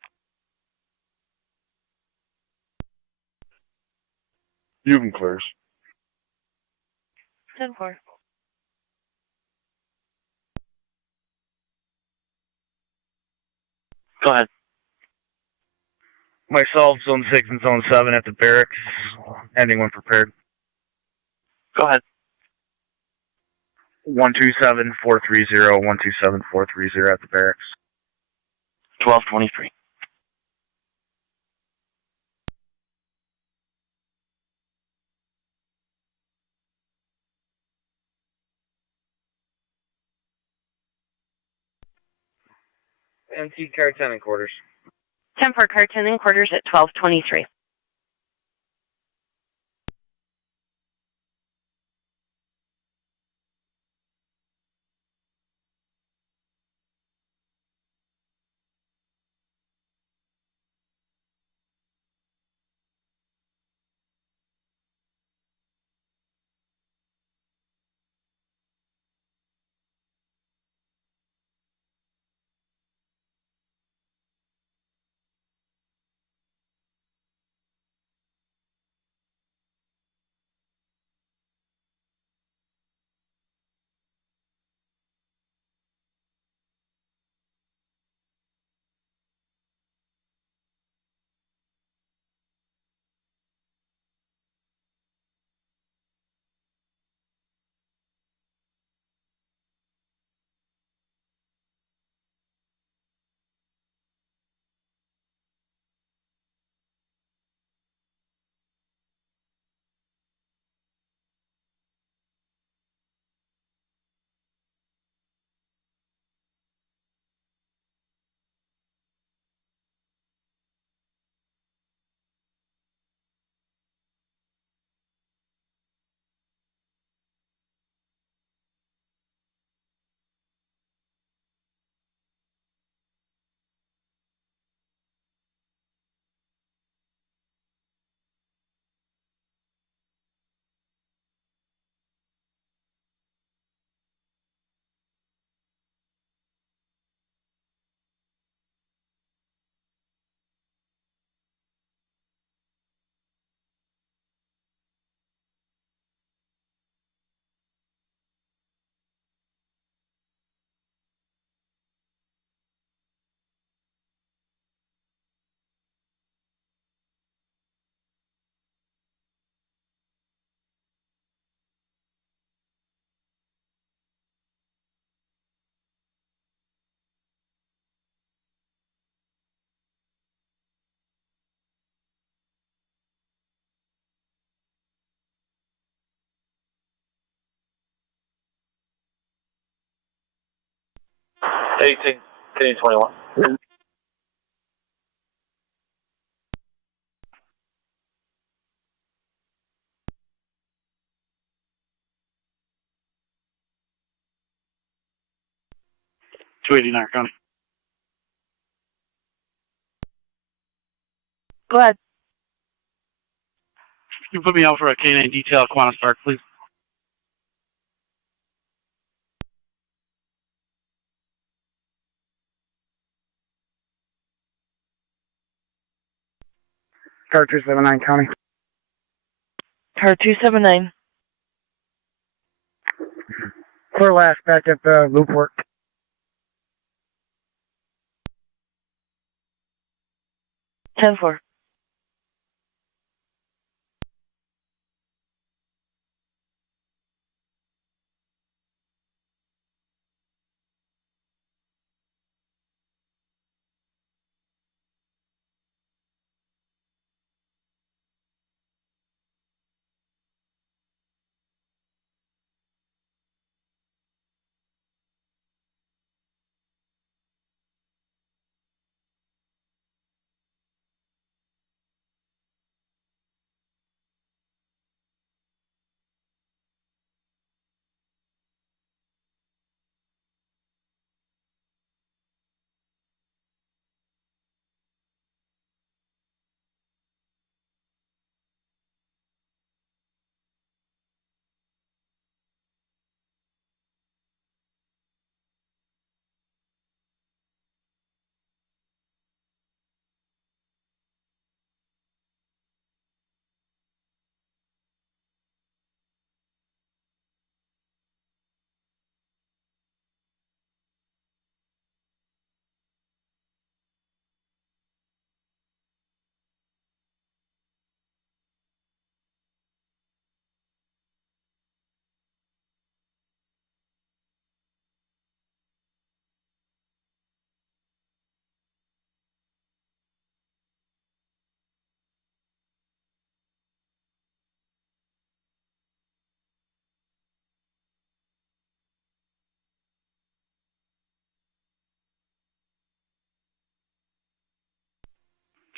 Euban clears. 10-4. Go ahead. Myself, Zone 6 and Zone 7 at the barracks. Ending when prepared. Go ahead. 127-430, 127-430 at the barracks. 1223. Empty car tenant quarters. 10-4 car tenant quarters at 1223. Can you 21? Niagara County. Go ahead. Can you put me out for a K-9 detail at Kiwanis Park, please? Car 279 County. Car 279. Clear last back at the Lockport. 10-4.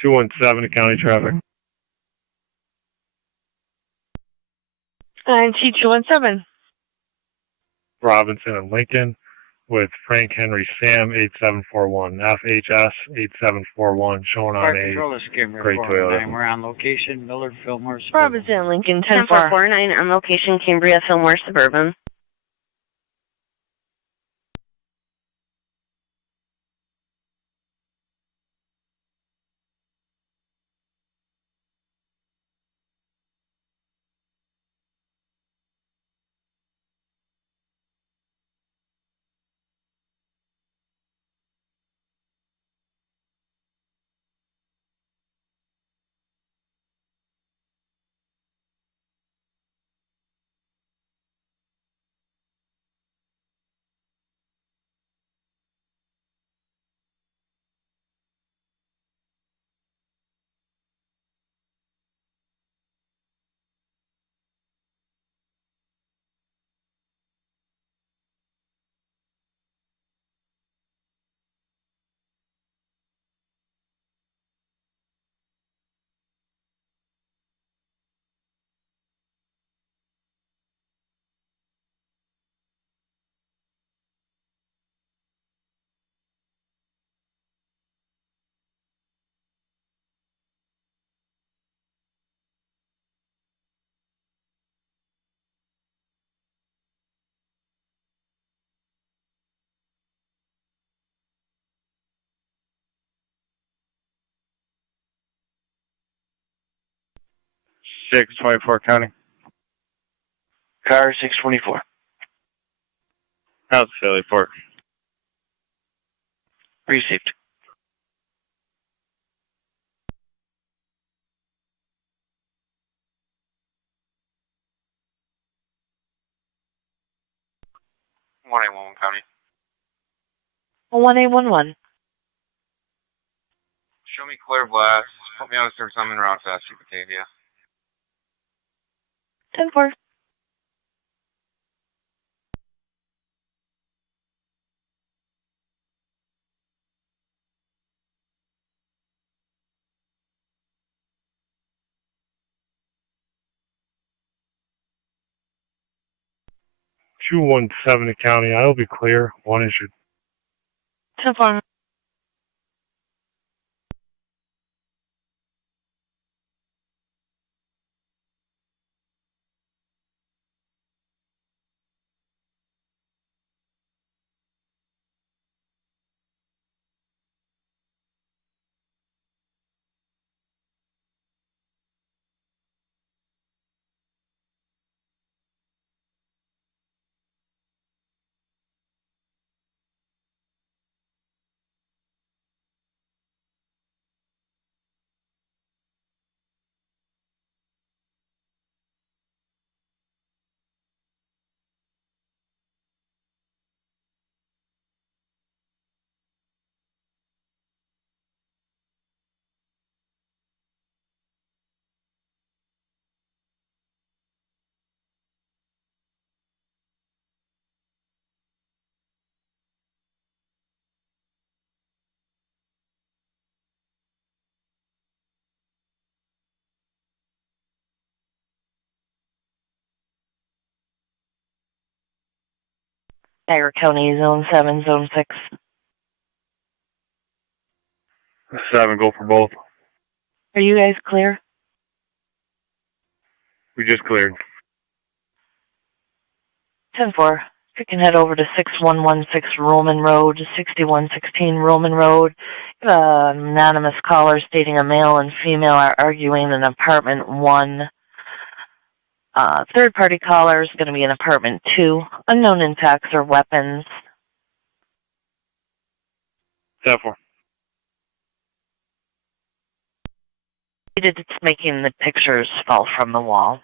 217 county traffic. And T217. Robinson and Lincoln with Frank Henry Sam 8741, FHS 8741, showing on Fire a control, this is Camry gray 409. Toyota. We're on location, Millard, Fillmore, Suburban. Robinson and Lincoln 10-449 on location, Cambria, Fillmore, Suburban. Six 24 county. Car 624. How's Phillyport? Received. One County. 1811. Show me clear blast. Put me on a search. I'm in route to Batavia. 10-4. Two 170 county, I'll be clear. One issued. 10-4. Niagara County, Zone 7, Zone 6. 7, go for both. Are you guys clear? We just cleared. 10-4. You can head over to 6116 Roman Road, 6116 Roman Road. An anonymous caller stating a male and female are arguing in apartment 1. Third-party caller is going to be in apartment 2. Unknown impacts or weapons. 10-4. It's making the pictures fall from the wall.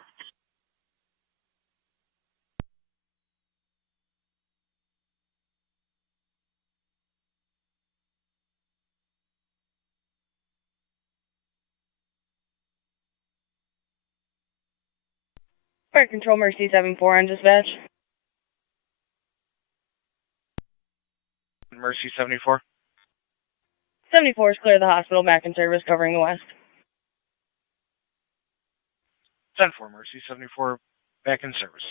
Fire Control Mercy 74 on dispatch. Mercy 74. 74 is clear of the hospital, back in service, covering the west. 10-4, Mercy, 74, back in service.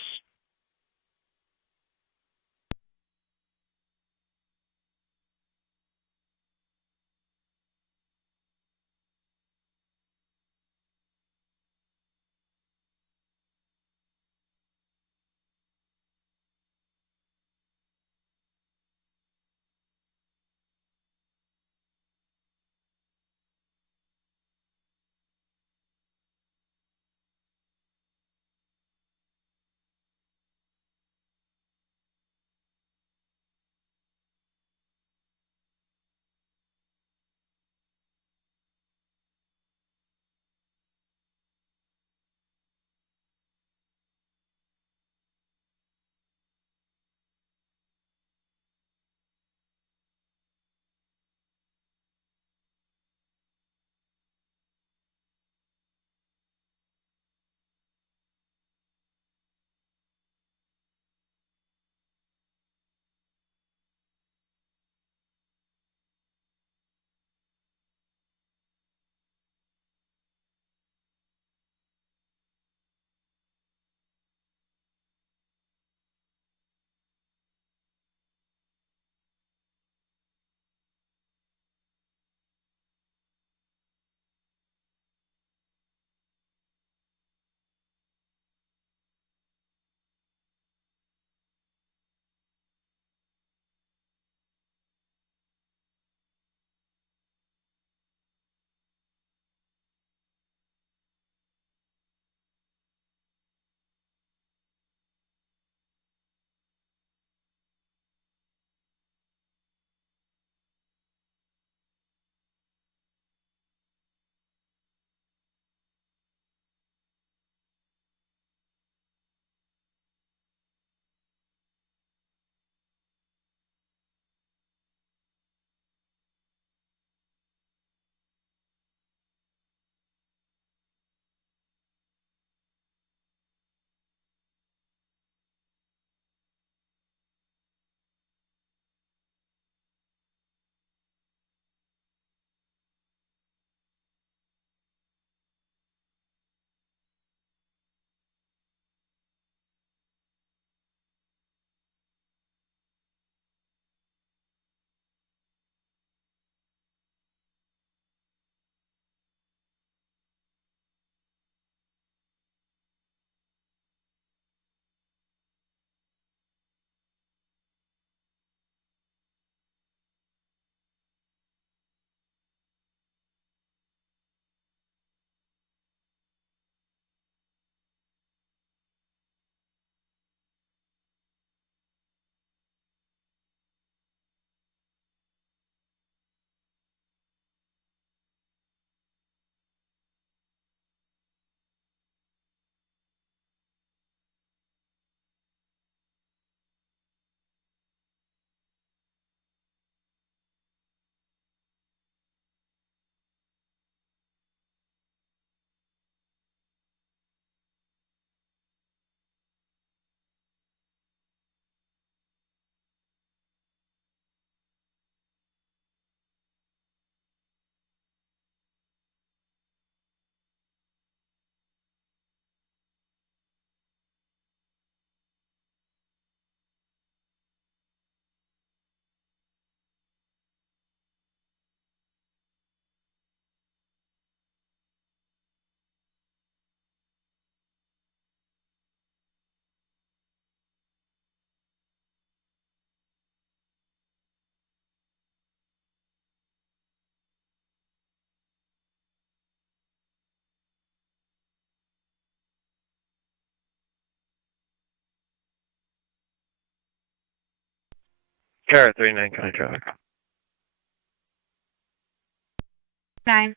Kara 39 County Traffic. 9.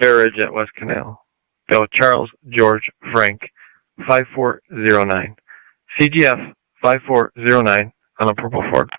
Air Ridge at West Canal. Go Charles George Frank 5409. CGF 5409 on a purple Ford.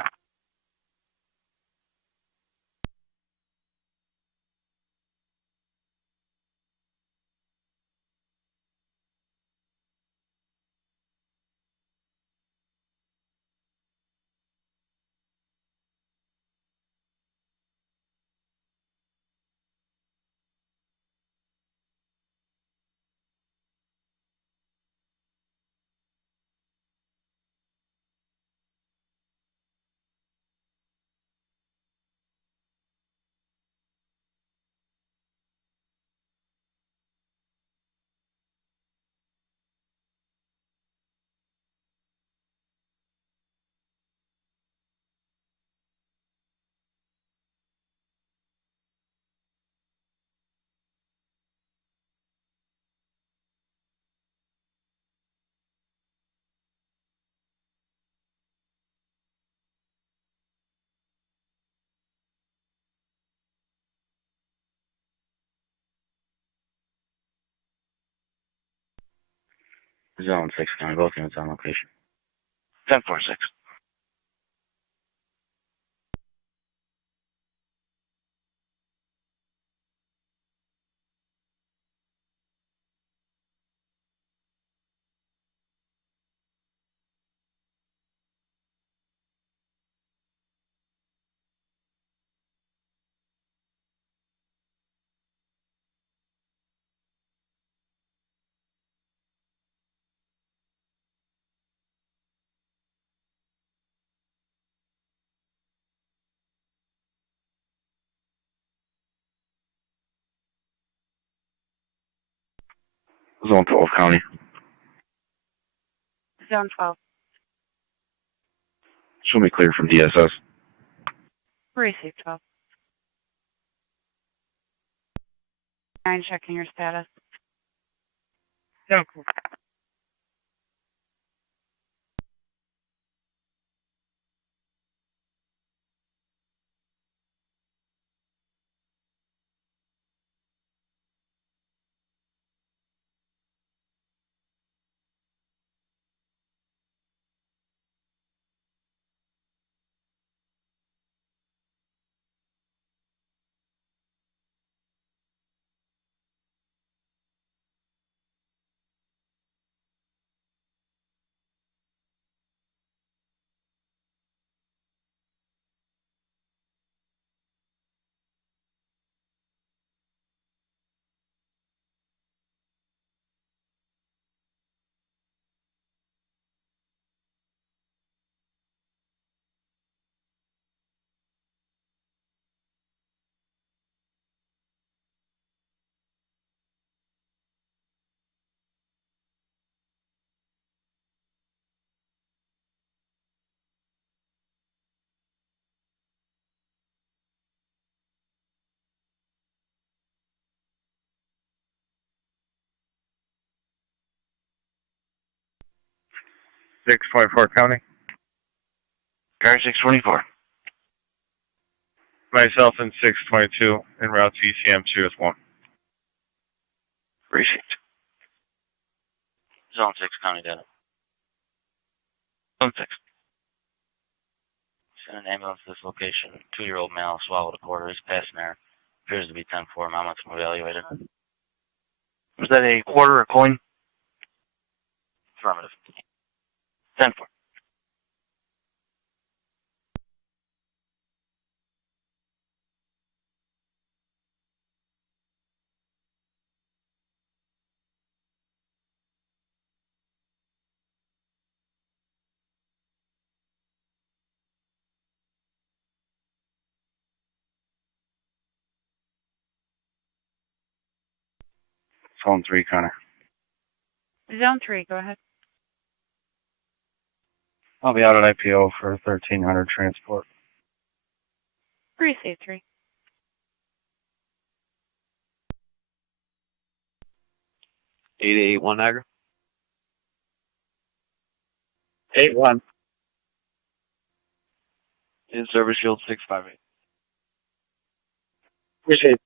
Zone 6 County, both units on location. 10-4-6. Zone 12 County. Zone 12. Show me clear from DSS. Receive 12. 9 checking your status. Zone cool. Six 24 County. Car 624. Myself and 622 en route to ECM 2S1. Received. Zone 6 County data. Zone 6. Send an ambulance to this location. 2-year-old male swallowed a quarter. He's passing air. Appears to be 10-4. Moments evaluated. Was that a quarter or coin? Affirmative. 10-4. Zone 3 Connor. Zone 3, go ahead. I'll be out at IPO for 1300 transport. Receive 3. Eight one Niagara. 8-1. In service shield 658. Receive.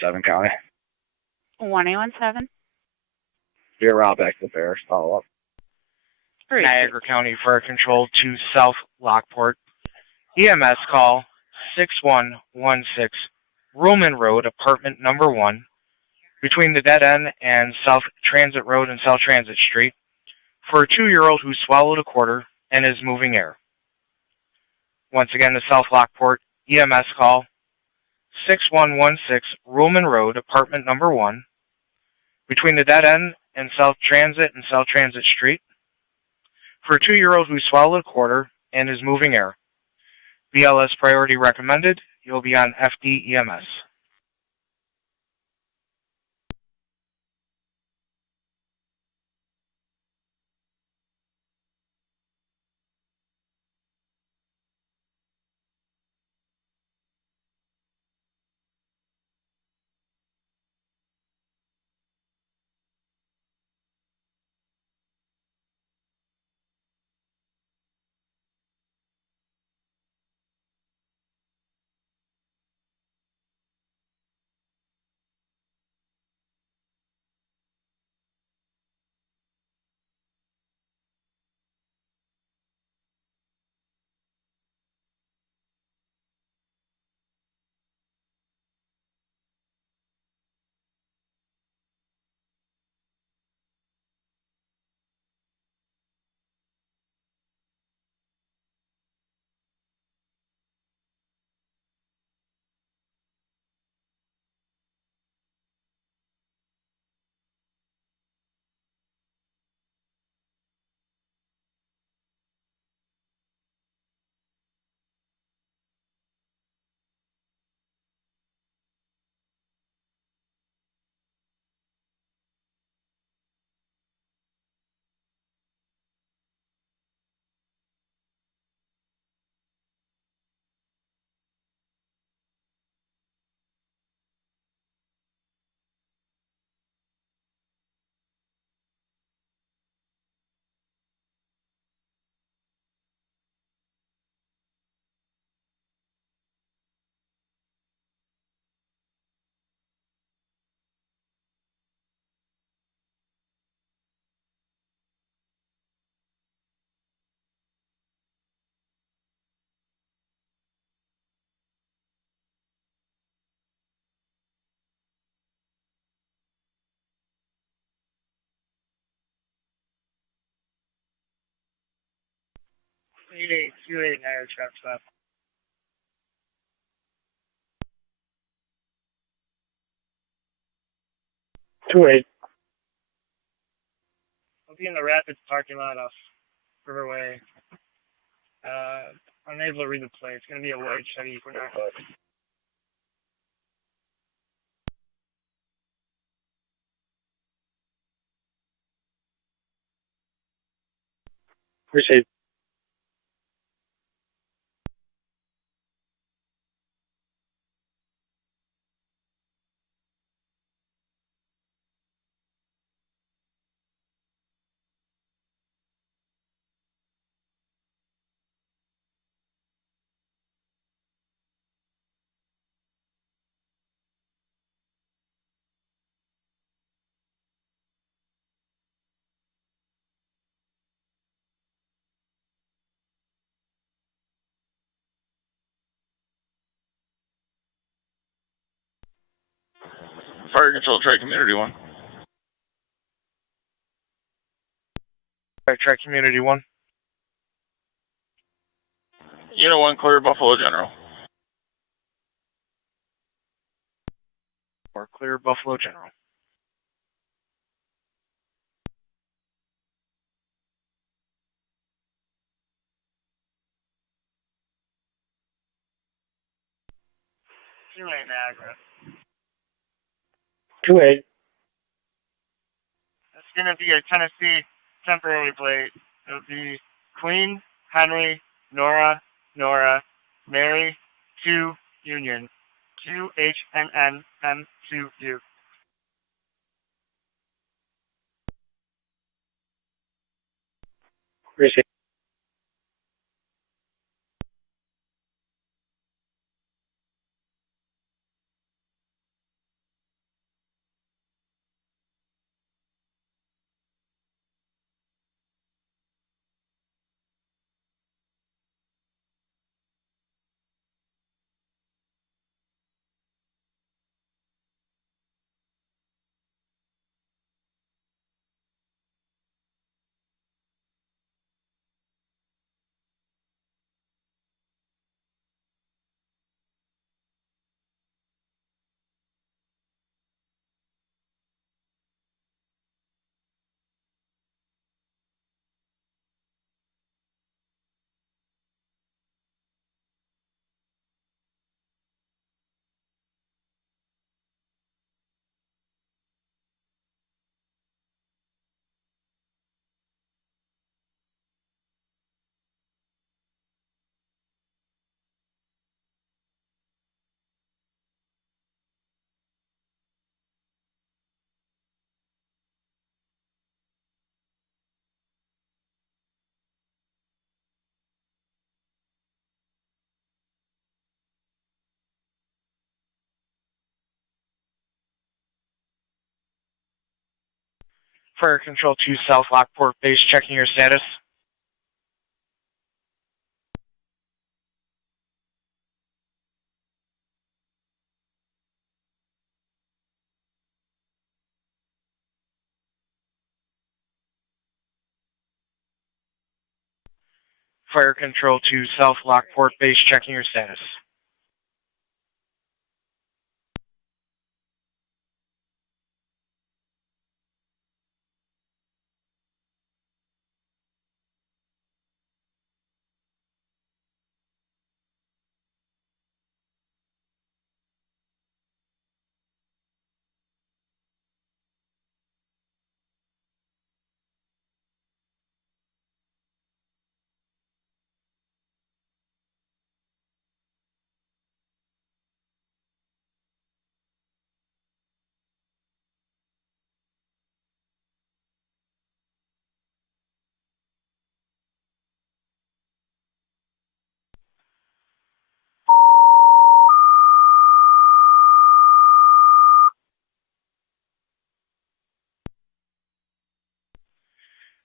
Seven County. 1817. Be around back to the Bears. Follow up. Niagara County Fire Control to South Lockport. EMS call 6116 Roman Road, apartment number 1, between the dead end and South Transit Road and South Transit Street, for a 2-year-old who swallowed a quarter and is moving air. Once again, the South Lockport EMS call, 6116 Roman Road, apartment number 1, between the dead end and South Transit and South Transit Street. For a 2-year-old who swallowed a quarter and is moving air. BLS priority recommended. You'll be on FD EMS. Niagara trap stop. 2-8. I'll be in the Rapids parking lot off Riverway. Unable to read the plate. It's going to be a white Chevy Equinox. Appreciate it. Fire Control, Tri Community 1. Tri Community 1. Unit 1, clear Buffalo General. Or clear Buffalo General. Niagara. 2-8. That's going to be a Tennessee temporary plate. It'll be Queen, Henry, Nora, Mary, 2, Union. QHNNM2U. Appreciate it. Fire Control 2 South Lockport Base, checking your status. Fire Control 2 South Lockport Base, checking your status.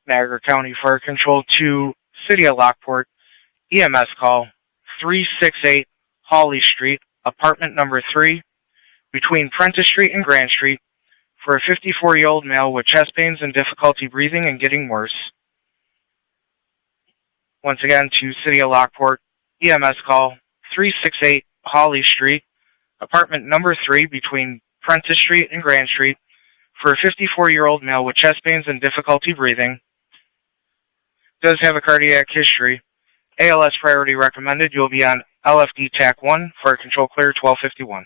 Niagara County Fire Control 2, City of Lockport, EMS call 368 Hawley Street, apartment number 3, between Prentice Street and Grand Street, for a 54-year-old male with chest pains and difficulty breathing and getting worse. Once again, to City of Lockport, EMS call 368 Hawley Street, apartment number 3, between Prentice Street and Grand Street, for a 54-year-old male with chest pains and difficulty breathing. Does have a cardiac history. ALS priority recommended. You'll be on LFD TAC 1, Fire Control clear 1251.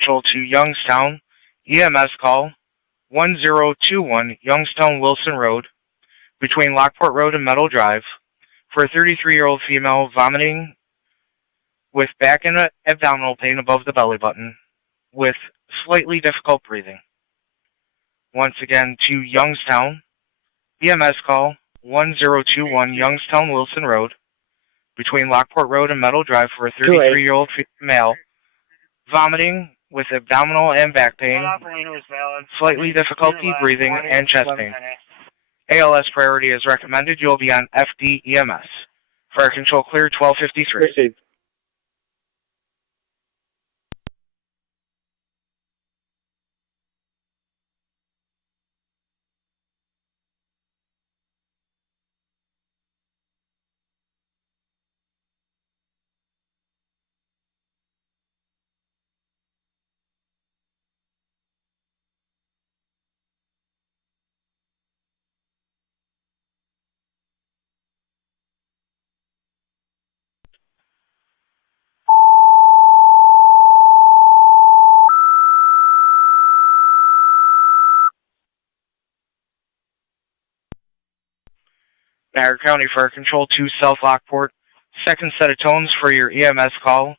Control to Youngstown, EMS call 1021 Youngstown Wilson Road, between Lockport Road and Meadow Drive, for a 33-year-old female vomiting with back and abdominal pain above the belly button, with slightly difficult breathing. Once again to Youngstown, EMS call 1021 Youngstown Wilson Road, between Lockport Road and Meadow Drive, for a 33-year-old male vomiting with abdominal and back pain, slightly difficulty breathing, and chest pain. ALS priority is recommended. You'll be on FD EMS. Fire Control clear 1253. Proceed. Niagara County Fire Control 2 South Lockport, second set of tones for your EMS call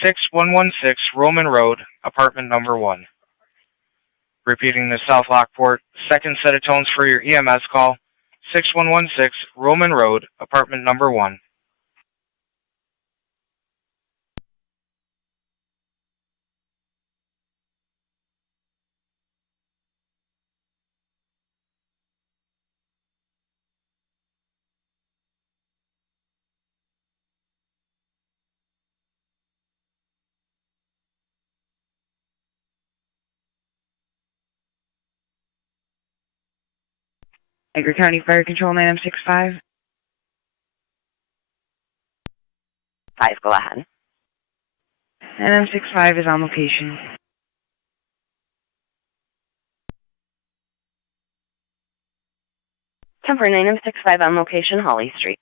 6116 Roman Road, apartment number 1. Repeating the South Lockport, second set of tones for your EMS call 6116 Roman Road, apartment number 1. Niagara County Fire Control 9M65. 5, go ahead. 9M65 is on location. Temper 9M65 on location, Hawley Street.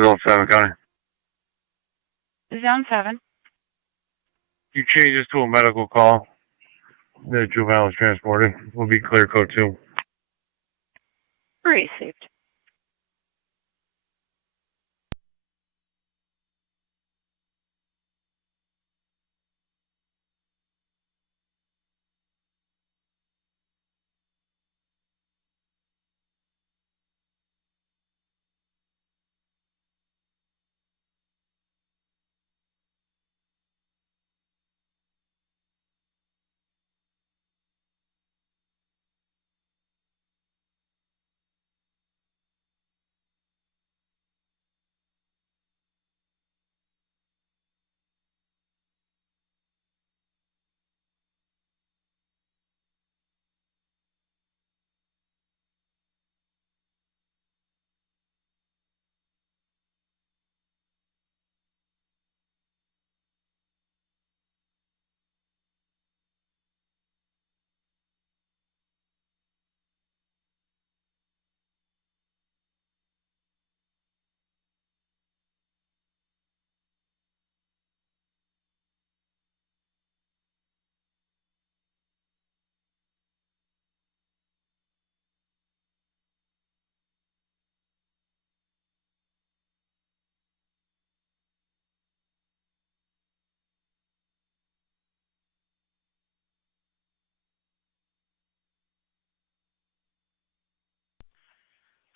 Zone 7 County. Zone 7. You change this to a medical call. The juvenile is transported. Will be clear code 2. Received.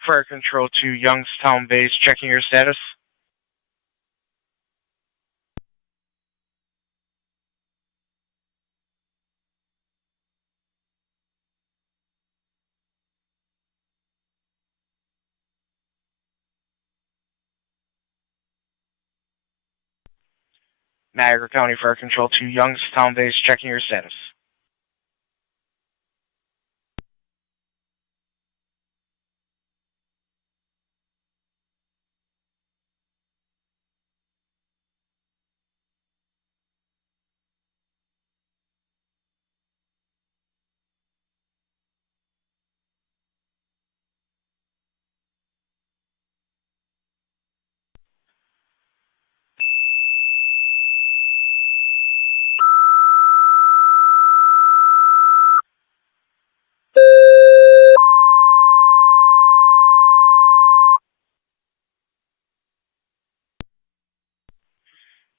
Fire Control to Youngstown Base, checking your status. Niagara County Fire Control to Youngstown Base, checking your status.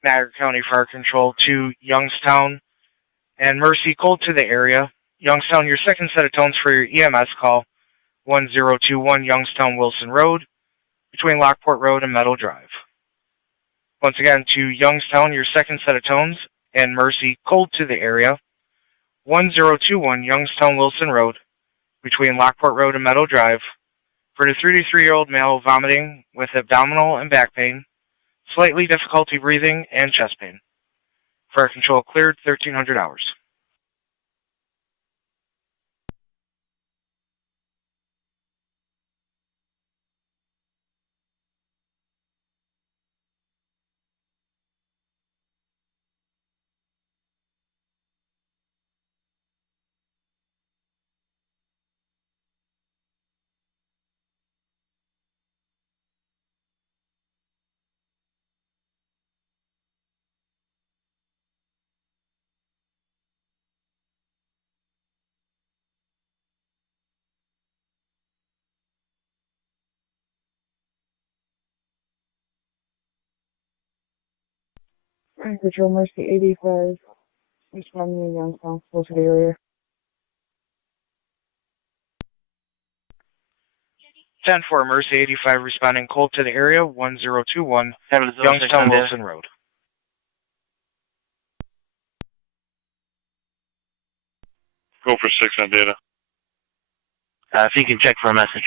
Niagara County Fire Control to Youngstown and Mercy Cold to the area. Youngstown, your second set of tones for your EMS call, 1021 Youngstown Wilson Road, between Lockport Road and Meadow Drive. Once again, to Youngstown, your second set of tones and Mercy Cold to the area, 1021 Youngstown Wilson Road, between Lockport Road and Meadow Drive, for the 33-year-old male vomiting with abdominal and back pain, slightly difficulty breathing, and chest pain. Fire Control cleared, 1300 hours. Fire Control Mercy 85. Responding to Youngstown, close to the area. 10-4, Mercy 85 responding cold to the area, 1021 Youngstown Wilson Road. Go for 6 on data. If you can check for a message.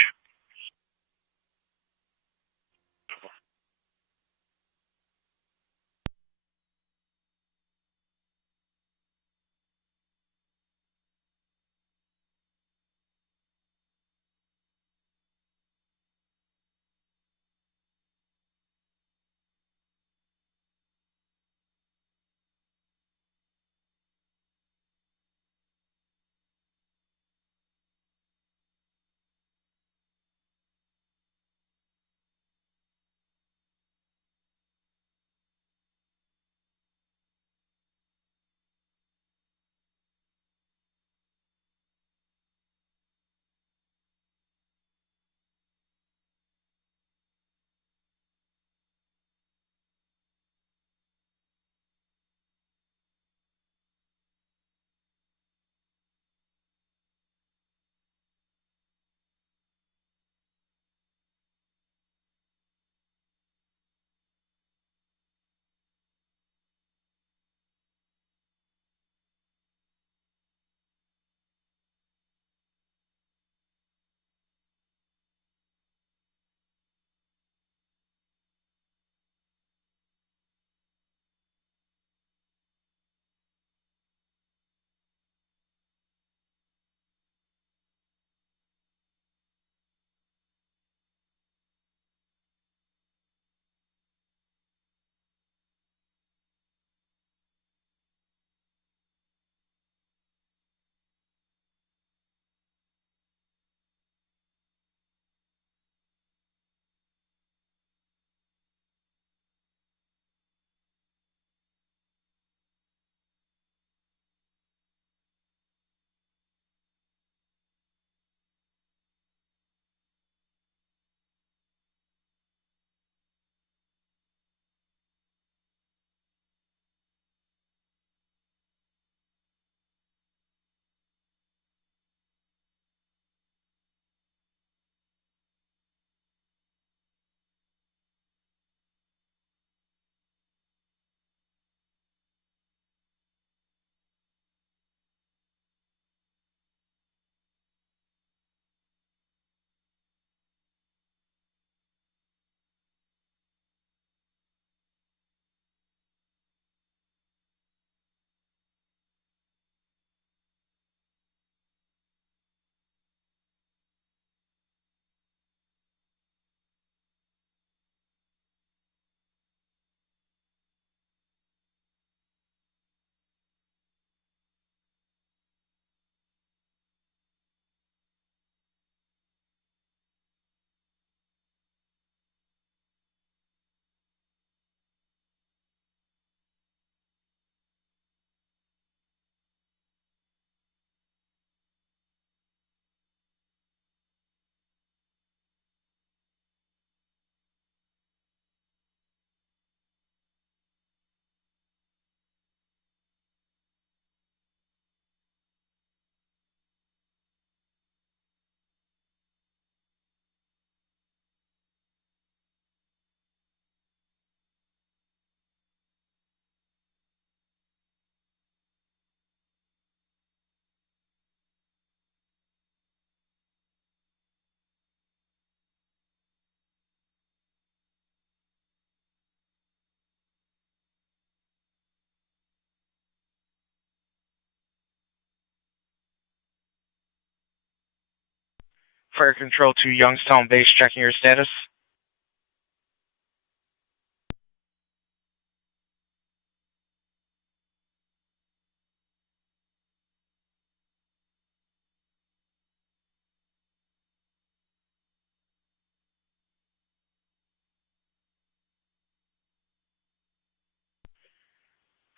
Fire Control to Youngstown Base, checking your status.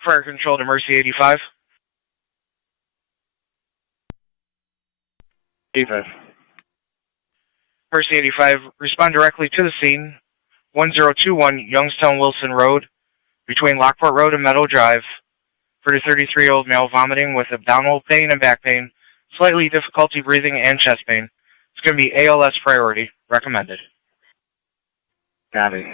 Fire Control to Mercy 85. 85. Mercy 85, respond directly to the scene. 1021 Youngstown Wilson Road, between Lockport Road and Meadow Drive, for the 33-year-old male vomiting with abdominal pain and back pain, slightly difficulty breathing and chest pain. It's going to be ALS priority, recommended. Got it.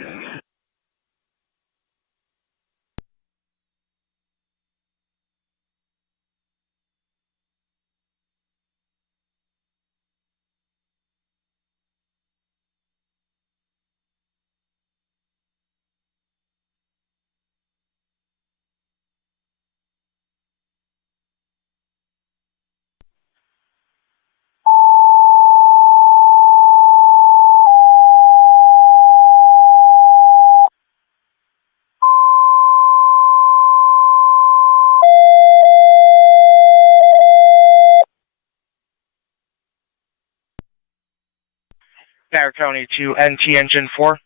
Niagara County to NT Engine 4.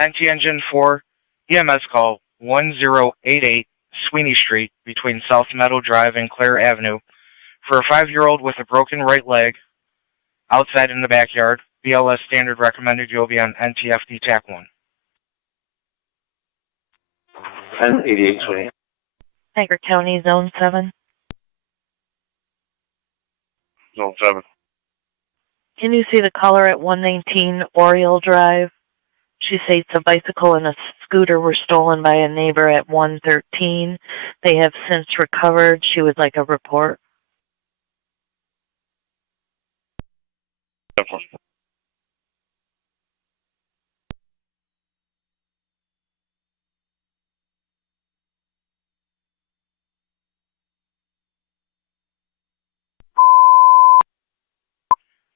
NT Engine 4, EMS call 1088 Sweeney Street, between South Meadow Drive and Clare Avenue, for a 5-year-old with a broken right leg, outside in the backyard. BLS standard recommended. You'll be on NTFD TAC 1. 1088 Sweeney. Niagara County, Zone 7. Zone 7. Can you see the caller at 119 Oriole Drive? She states a bicycle and a scooter were stolen by a neighbor at 113. They have since recovered. She would like a report.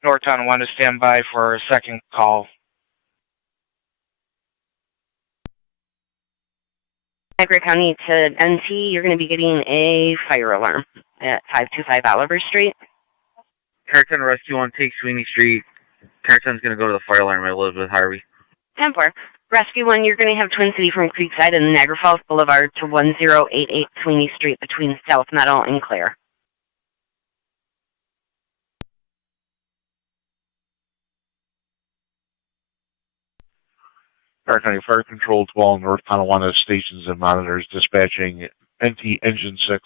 North Tonawanda, stand by for a second call. Niagara County to NT, you're going to be getting a fire alarm at 525 Oliver Street. Carton Rescue 1, take Sweeney Street. Carton's going to go to the fire alarm at Elizabeth Harvey. 10-4. Rescue 1, you're going to have Twin City from Creekside and Niagara Falls Boulevard to 1088 Sweeney Street, between South Meadow and Clare. Niagara County Fire Control to all North Tonawanda stations and monitors, dispatching NT Engine 6,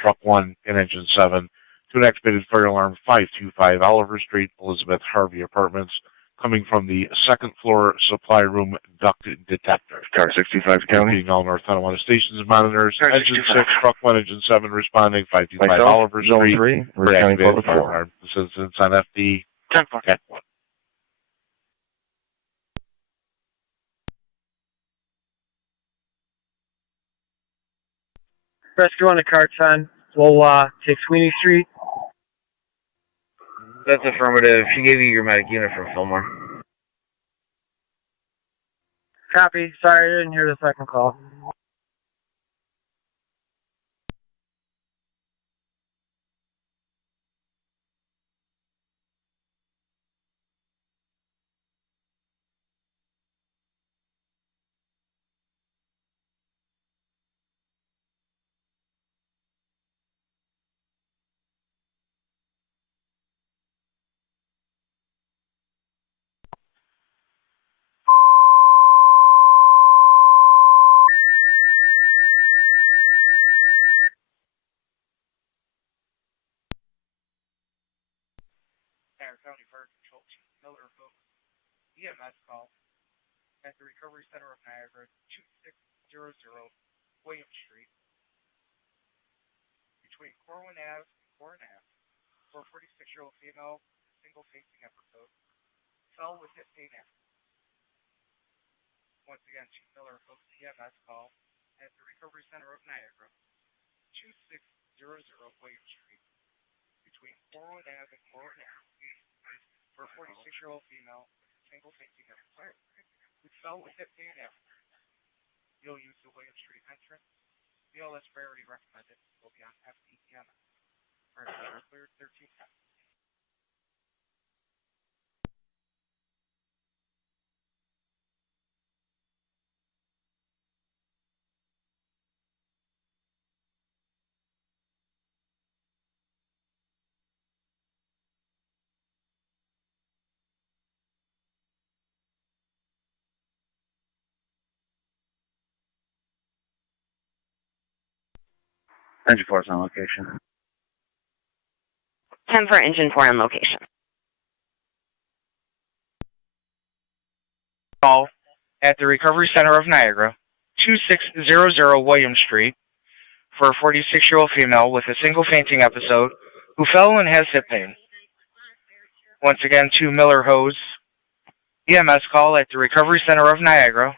Truck 1, and Engine 7 to an activated fire alarm 525 Oliver Street, Elizabeth Harvey Apartments, coming from the second floor supply room duct detector. Car 65 County. All North Tonawanda stations and monitors, Car Engine 65. 6, Truck 1, Engine 7 responding 525 Myself, Oliver Zone Street. 3, we're county code Reactivated fire 4. alarm. Assistance on FD 10-4. TAC 1. Rescue on the Carton. We'll take Sweeney Street. That's affirmative. She gave you your medic unit from Fillmore. Copy. Sorry, I didn't hear the second call. Niagara County Fire Control Chief Miller Hook, EMS call at the Recovery Center of Niagara, 2600 William Street, between Corwin Ave and Corwin Ave, for a 46-year-old female with a single-facing episode, fell with hip pain after. Once again, Chief Miller Hook, EMS call at the Recovery Center of Niagara, 2600 William Street, between Laurel Ave and Laurel Ave for a 46-year-old female, single facing episode, who fell with hip pain after. You'll use the William Street entrance. BLS priority recommended will be on FDEM. Clear 1310. Engine 4 is on location. 10 for engine 4 on location. Call at the Recovery Center of Niagara, 2600 William Street, for a 46-year-old female with a single fainting episode who fell and has hip pain. Once again, to Miller Hose. EMS call at the Recovery Center of Niagara,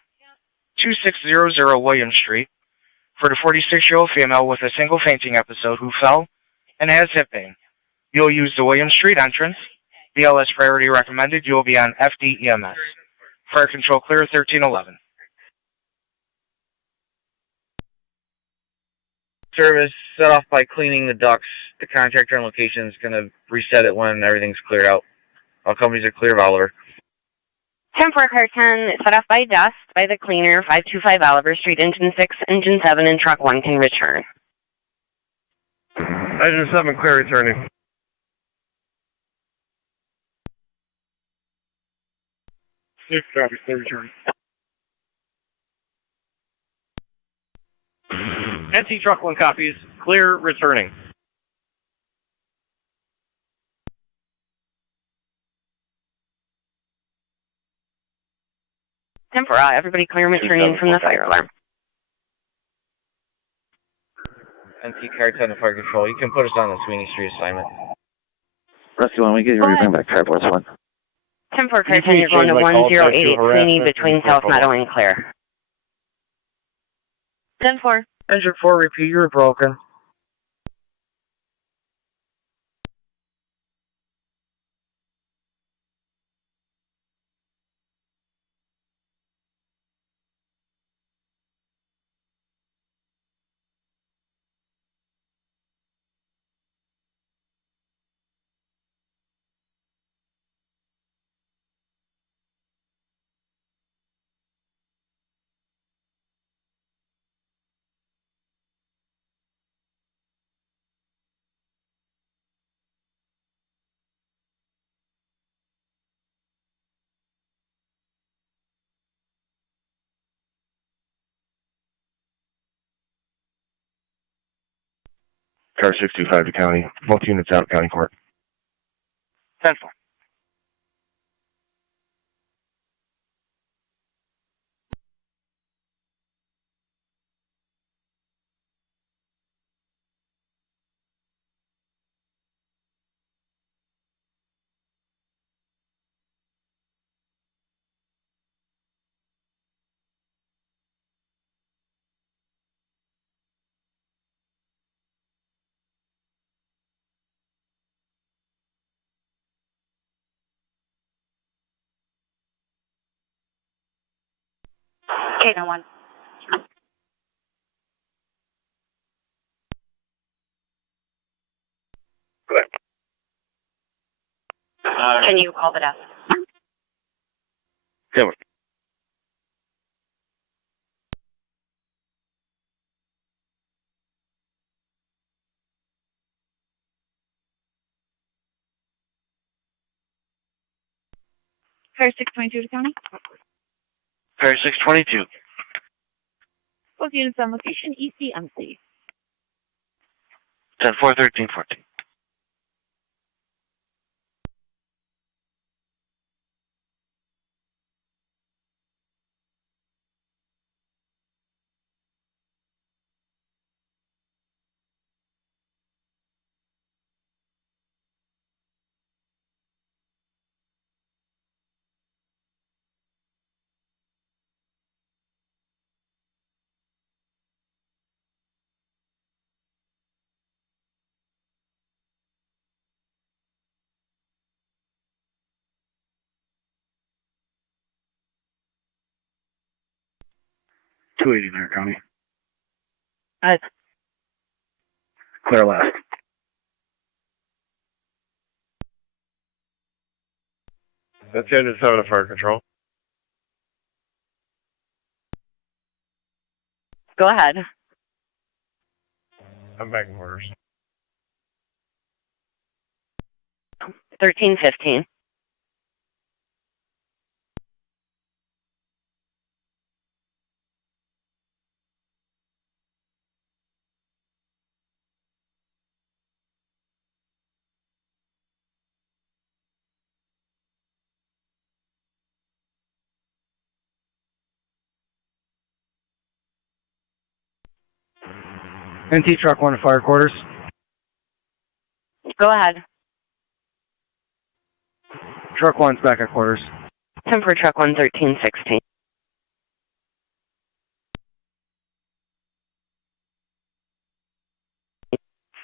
2600 William Street, for the 46-year-old female with a single fainting episode who fell and has hip pain. You'll use the William Street entrance. BLS priority recommended. You will be on FDEMS. Fire control clear 1311. Service set off by cleaning the ducts. The contractor on location is going to reset it when everything's cleared out. All companies are clear of Oliver. 10 for car 10, set off by dust by the cleaner, 525 Oliver Street, engine 6, engine 7, and truck 1 can return. Engine 7 clear returning. Safe traffic, clear return. NT truck 1 copies, clear returning. Tempora, everybody clear and returning from the fire alarm. NT car 10 to fire control. You can put us on the Sweeney Street assignment. Rescue 1, we get you ready to bring back Triports 1. 10 for car 10, you're going to 1088 Sweeney between South Meadow and Clare. 10-4. Engine 4, repeat, you're broken. Car 625 to county. Both units out of county court. 10-4. Okay, no one. Can you call the desk? Good. Fire 622 to county. Fire 622. Both units on location, ECMC. 10-4, 1314. 280 Niagara County. Clear left. That's the engine 7 of fire control. Go ahead. I'm back in quarters. 1315. NT truck 1 to fire quarters. Go ahead. Truck 1's back at quarters. 10 for truck 1, 1316.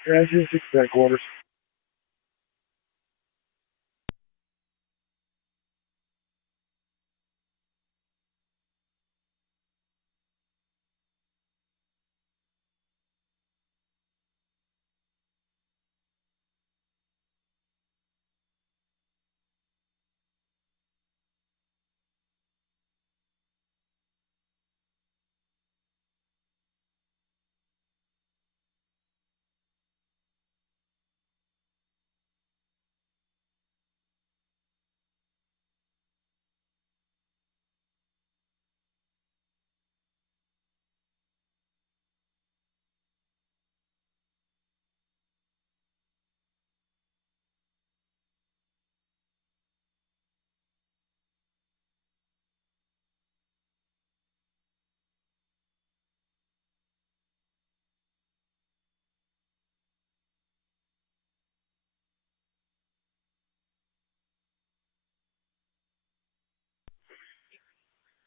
Engine 6 back quarters.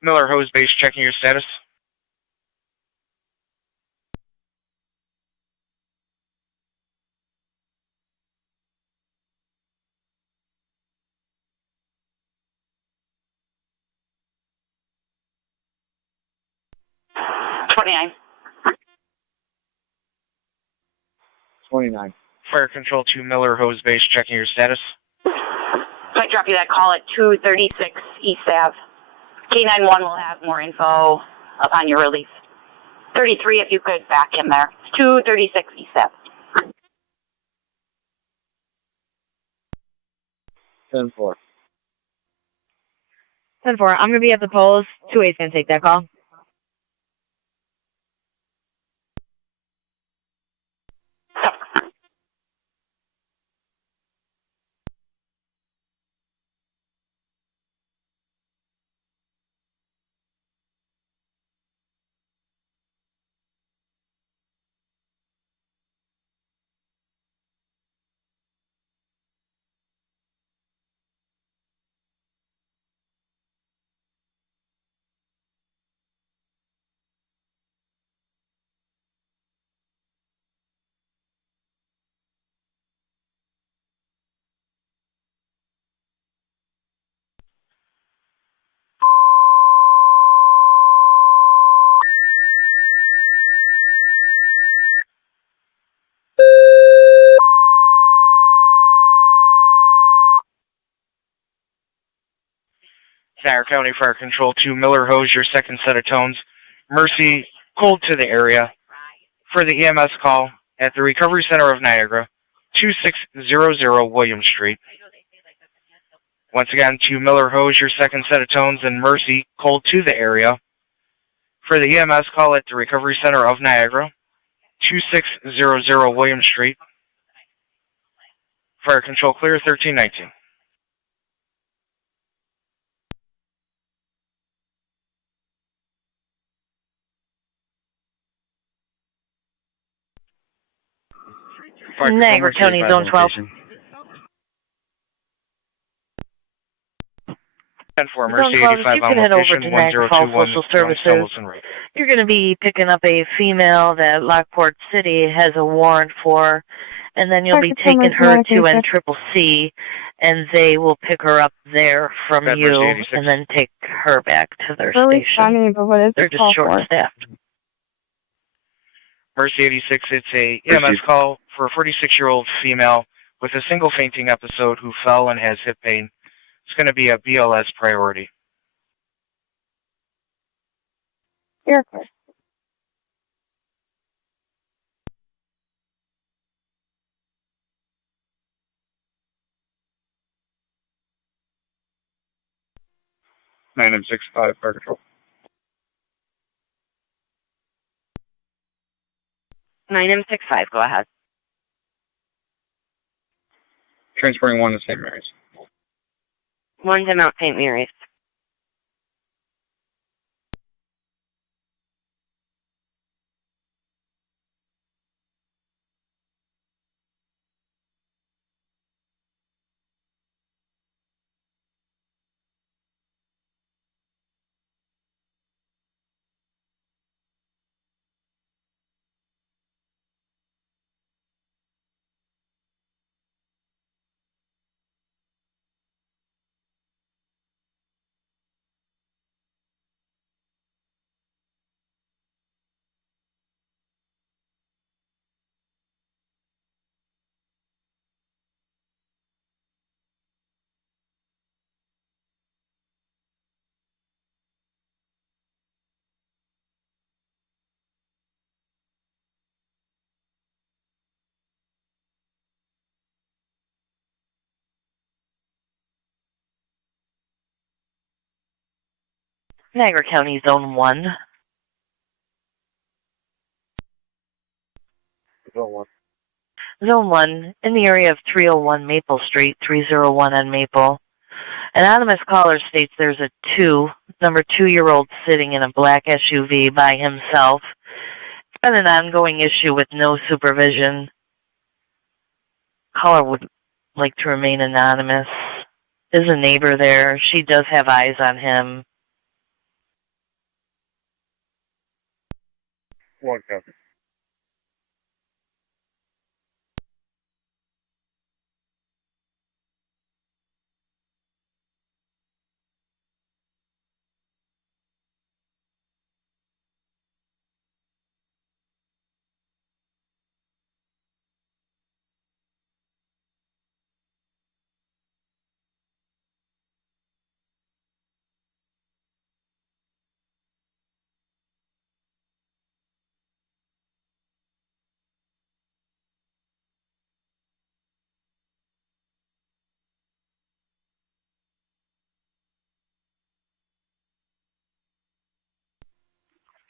Miller Hose Base checking your status. $29. Fire Control to Miller Hose Base checking your status. I drop you that call at 236 East Ave. K91 will have more info upon your release. 33, if you could back him there. 236 East Ave. 10-4. 10-4. I'm going to be at the polls. 2-8's going to take that call. Niagara County Fire Control to Miller Hose, your second set of tones. Mercy, cold to the area. For the EMS call at the Recovery Center of Niagara, 2600 William Street. Once again, to Miller Hose, your second set of tones, and Mercy, cold to the area. For the EMS call at the Recovery Center of Niagara, 2600 William Street. Fire Control clear, 1319. Niagara County Zone 12. 10-4, Mercy 85 you on can head over location, to Niagara Falls 1021 Social Services. You're going to be picking up a female that Lockport City has a warrant for, and then you'll be taking her to NCCC, and they will pick her up there from That you Mercy 86. and then take her back to their We're station. responding, but what is They're the just call for? short-staffed. Mercy 86, it's a EMS call for a 46-year-old female with a single fainting episode who fell and has hip pain. It's going to be a BLS priority. You're clear. Nine and 6-5, Fire Control. 9M65, go ahead. Transporting 1 to St. Mary's. 1 to Mount St. Mary's. Niagara County, Zone 1. Zone 1. Zone 1, in the area of 301 Maple Street, 301 on Maple. An anonymous caller states there's a number 2-year-old sitting in a black SUV by himself. It's been an ongoing issue with no supervision. Caller would like to remain anonymous. There's a neighbor there. She does have eyes on him. 1 copy.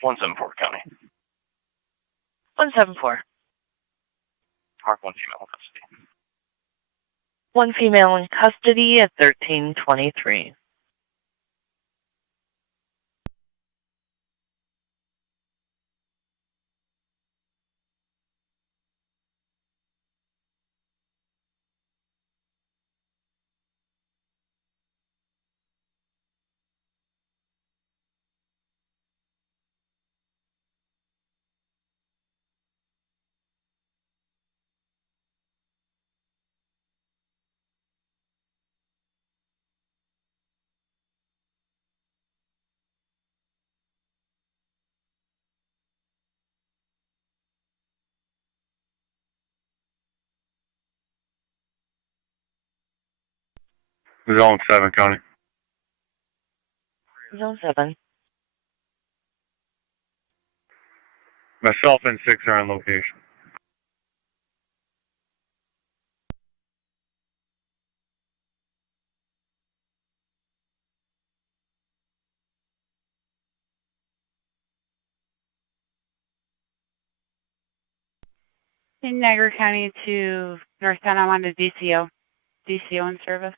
One 7-4 County. 174. Park 1 female in custody. 1 female in custody at 1323. Zone 7, County. Zone 7. Myself and 6 are on location. In Niagara County to North Tonawanda DCO. DCO in service.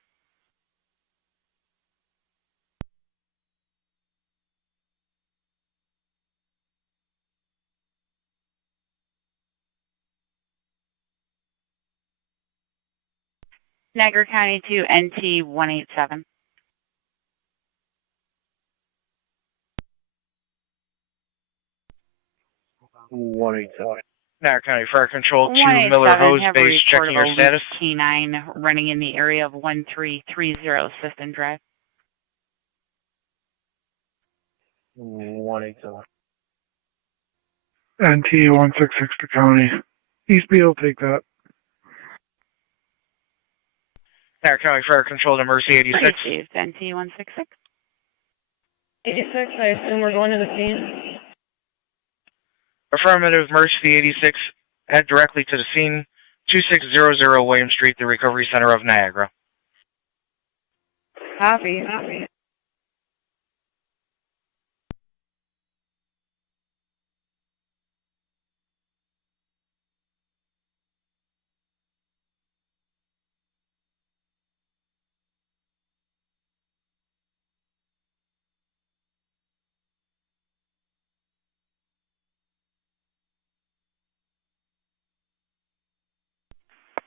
Niagara County to NT 187. 187. Niagara County Fire Control to Miller Hose Base, checking your status. K9 running in the area of 1330 System Drive. 187. NT 166 to county. East B will take that. Niagara County Fire Control to Mercy 86. Received, NT 166. 86, I assume we're going to the scene. Affirmative, Mercy 86. Head directly to the scene, 2600 William Street, the Recovery Center of Niagara. Copy.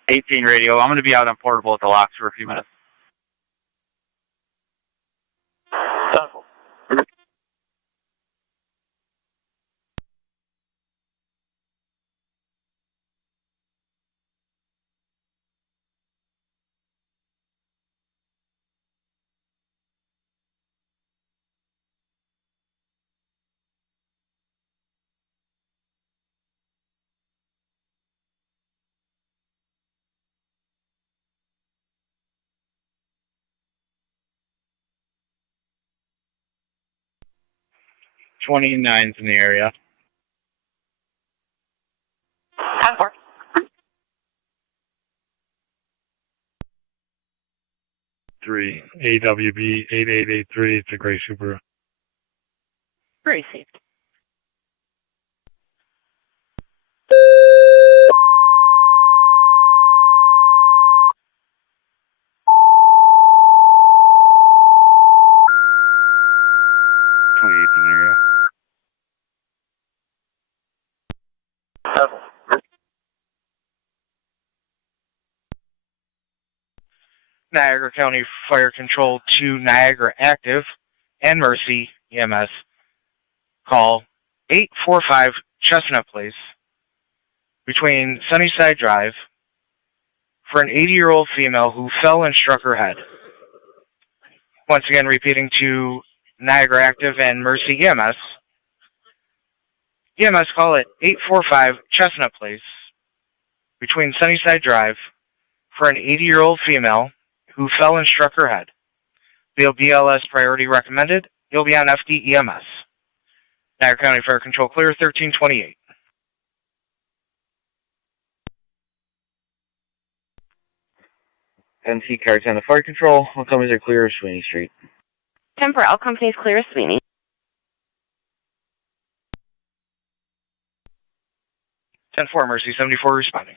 Radio. I'm going to be out on portable at the locks for a few minutes. '29's in the area. 10-4. Three AWB 8883. It's a gray Subaru. Received. '28's in the area. Niagara County Fire Control to Niagara Active and Mercy EMS. Call 845 Chestnut Place between Sunnyside Drive for an 80-year-old female who fell and struck her head. Once again, repeating to Niagara Active and Mercy EMS. EMS call at 845 Chestnut Place between Sunnyside Drive for an 80-year-old female who fell and struck her head. They'll BLS priority recommended. You'll be on FD EMS. Niagara County Fire Control clear 1328. NC Car 10 to Fire Control. All companies are clear of Sweeney Street. 10 for all companies clear of Sweeney. 10-4, Mercy 74 responding.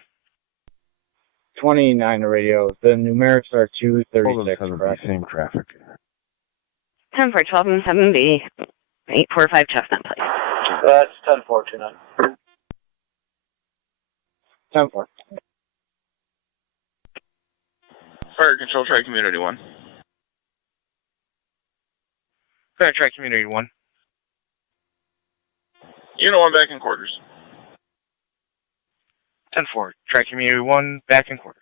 29 radio. The numerics are 236, correct? Same traffic. 10 for 12 and 7B. 845 Chestnut Place. That's 10-429. 10-4. Fire Control, try Community 1. Go ahead, try Community 1. Unit 1 back in quarters. 10-4, try Community 1 back in quarters.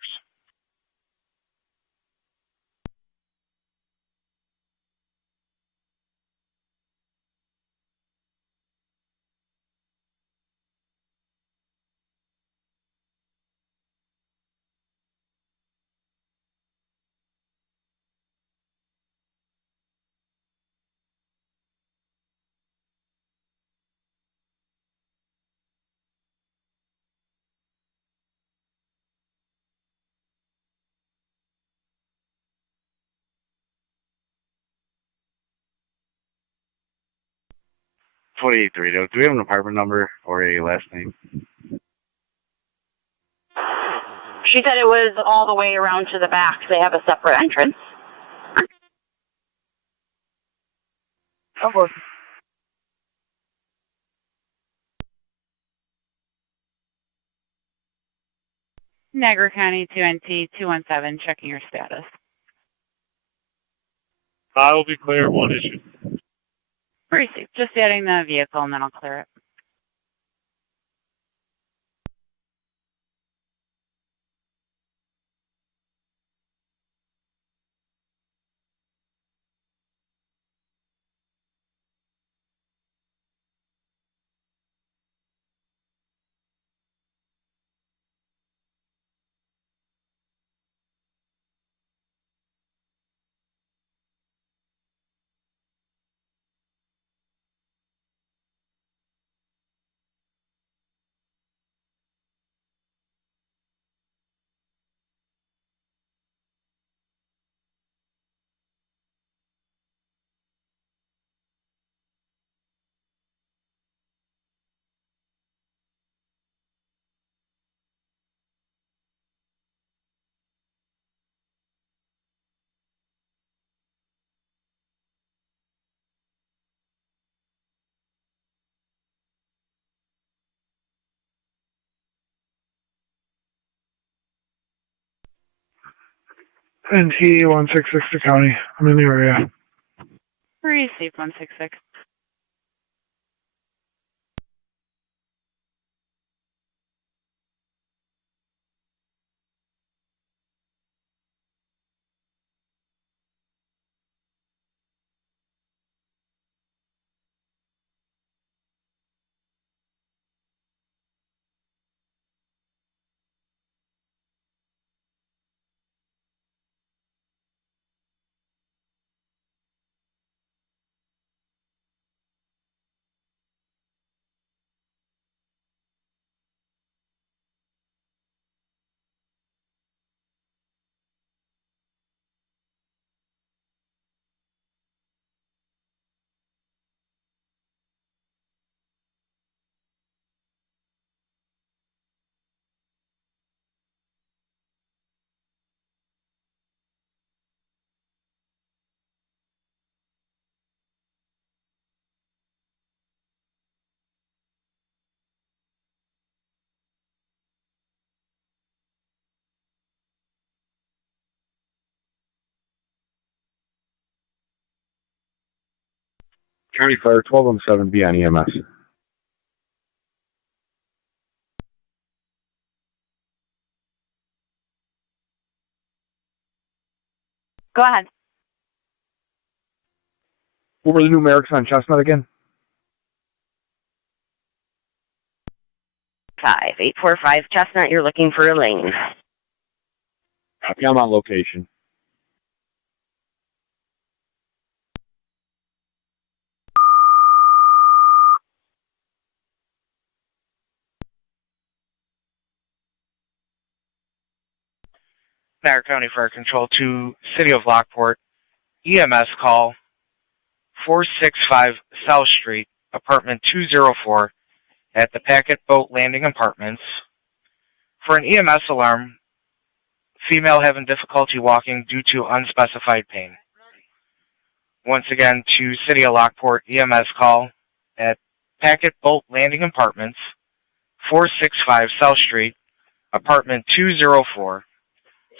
'28 radio. Do we have an apartment number or a last name? She said it was all the way around to the back. They have a separate entrance. Of course. Niagara County 2NT 217, checking your status. I will be clear. One issue. Received. Just adding the vehicle and then I'll clear it. NT 166 to county. I'm in the area. Received 166. County Fire 1217, be on EMS. Go ahead. What were the numerics on Chestnut again? 5845 Chestnut, you're looking for a lane. Copy, I'm on location. Niagara County Fire Control to City of Lockport. EMS call 465 South Street, apartment 204 at the Packet Boat Landing Apartments. For an EMS alarm, female having difficulty walking due to unspecified pain. Once again, to City of Lockport, EMS call at Packet Boat Landing Apartments, 465 South Street, apartment 204.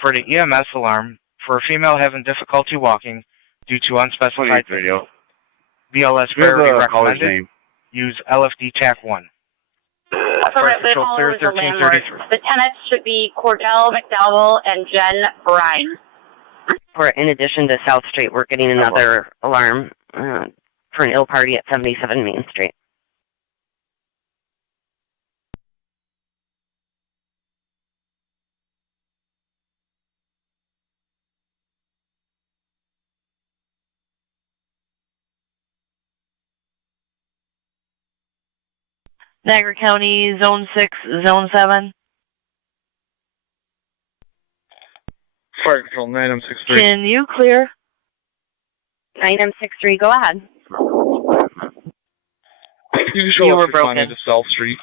For the EMS alarm, for a female having difficulty walking due to unspecified pain. BLS priority recommended. Use LFD TAC 1. Affirmative, clear 1333. The tenants should be Cordell McDowell and Jen Brine. For in addition to South Street, we're getting another alarm for an ill party at 77 Main Street. Niagara County, Zone 6, Zone 7. Fire Control 9M63. Can you clear? 9M63, go ahead. You were broken. To South Street.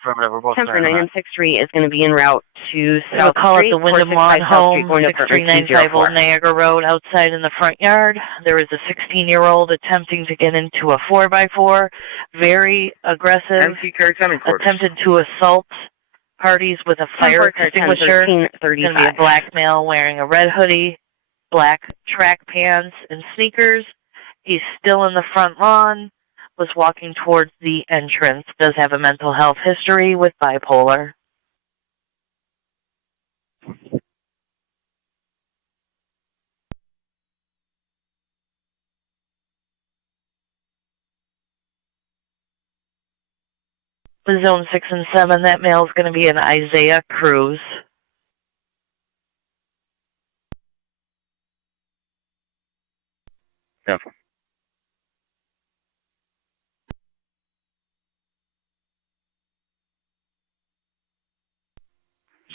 Affirmative, we're both 9M63 is going to be en route to South Call Street. it the Wyndham Lawn Home, 63950 204. Niagara Road, outside in the front yard. There is a 16-year-old attempting to get into a 4x4, very aggressive, attempted to assault parties with a fire extinguisher. It's going to be a black male wearing a red hoodie, black track pants, and sneakers. He's still in the front lawn, was walking towards the entrance, does have a mental health history with bipolar. The Zone 6 and 7, that male is going to be an Isaiah Cruz. Yeah.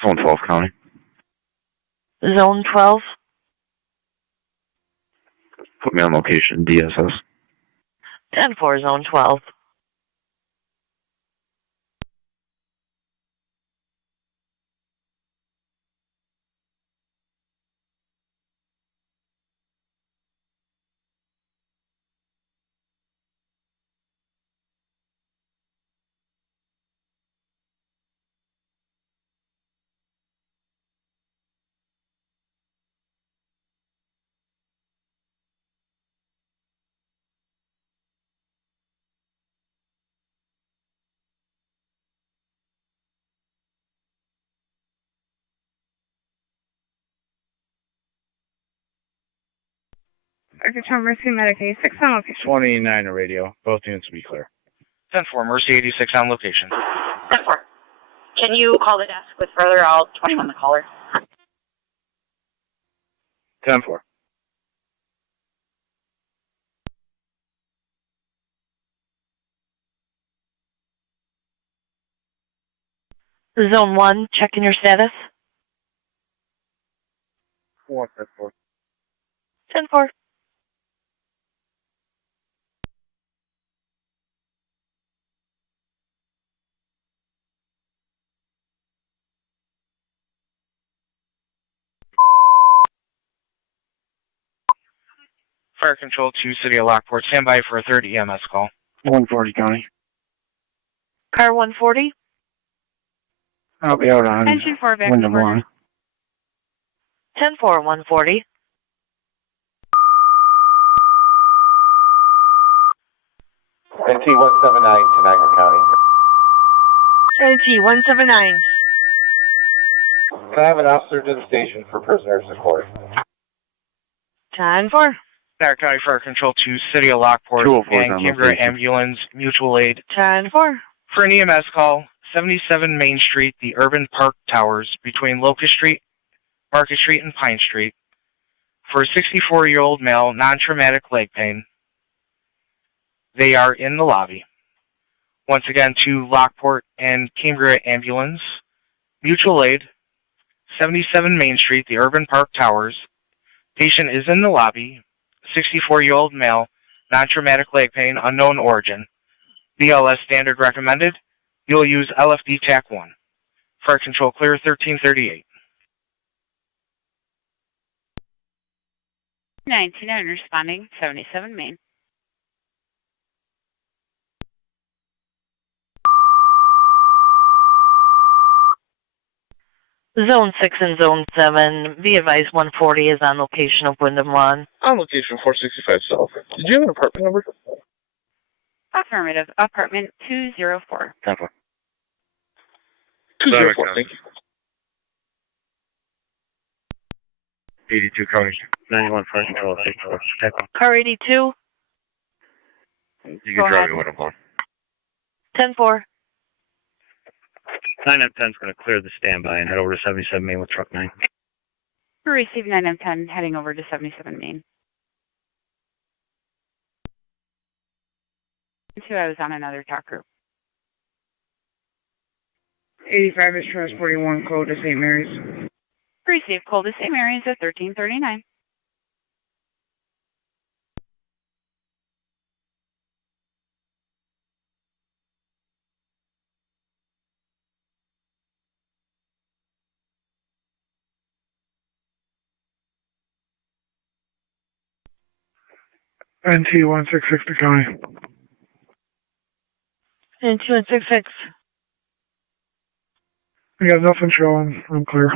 Zone 12 County. Zone 12. Put me on location, DSS. 10-4, Zone 12. Control Mercy Medic 86 on location. 29 on radio. Both units will be clear. 10-4, Mercy 86 on location. 10-4. Can you call the desk with further? I'll 21 the caller. 10-4. Zone 1, checking your status. 4-4. 10-4. Fire Control to City of Lockport. Stand by for a third EMS call. 140 County. Car 140. I'll be out on Engine 4 back Wyndham to Lawn. 10-4, 140. NT 179 to Niagara County. NT 179. Can I have an officer to the station for prisoner support? 10-4. Niagara County Fire Control to City of Lockport 204 and on Canberra location. Ambulance Mutual Aid. 10-4. For an EMS call, 77 Main Street, the Urban Park Towers, between Locust Street, Market Street, and Pine Street, for a 64-year-old male, non-traumatic leg pain. They are in the lobby. Once again, to Lockport and Canberra Ambulance, Mutual Aid, 77 Main Street, the Urban Park Towers. Patient is in the lobby, 64-year-old male, non-traumatic leg pain, unknown origin. BLS standard recommended. You'll use LFD TAC 1. Fire Control clear 1338. 99 responding, 77 Main. Zone 6 and Zone 7. Be advised 140 is on location of Wyndham Lawn. On location 465 South. Did you have an apartment number? Affirmative. Apartment 204. 10-4. 204, thank you. 82 County. 91 Fire Control. 64. Car 82. You Go can drive ahead. me with a phone. 10-4. 9 M10 is going to clear the standby and head over to 77 Main with truck 9. Receive 9M10, heading over to 77 Main. 2, I was on another talk group. 85 is transporting 1 code to St. Mary's. Receive call to St. Mary's at 1339. NT 166 to County. And 2166. I got nothing showing. I'm clear.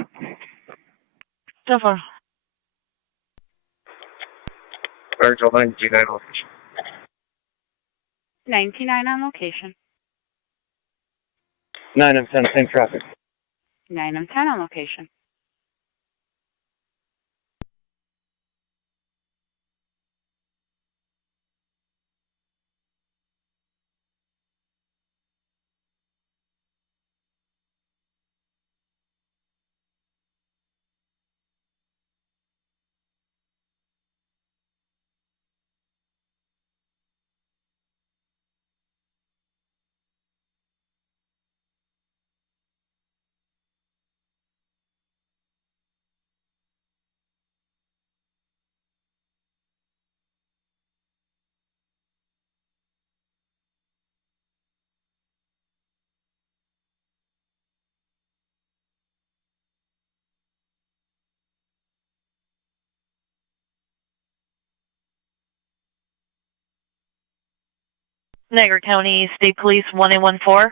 10-4. Fire Control 99 location. 99 on location. 9 M10, same traffic. 9M10 on location. Niagara County State Police 1814.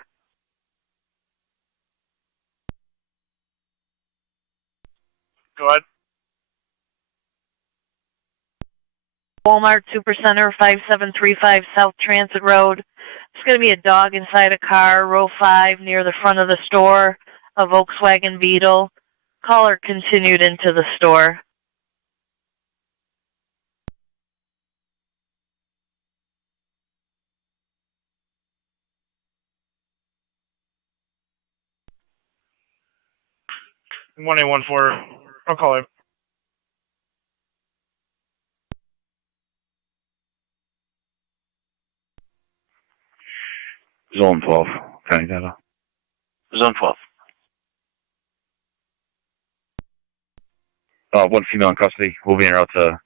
Go ahead. Walmart Supercenter 5735 South Transit Road. There's going to be a dog inside a car, row 5, near the front of the store, a Volkswagen Beetle. Caller continued into the store. 1814. I'll call him. Zone 12, county data. Zone 12. One female in custody. Moving her out to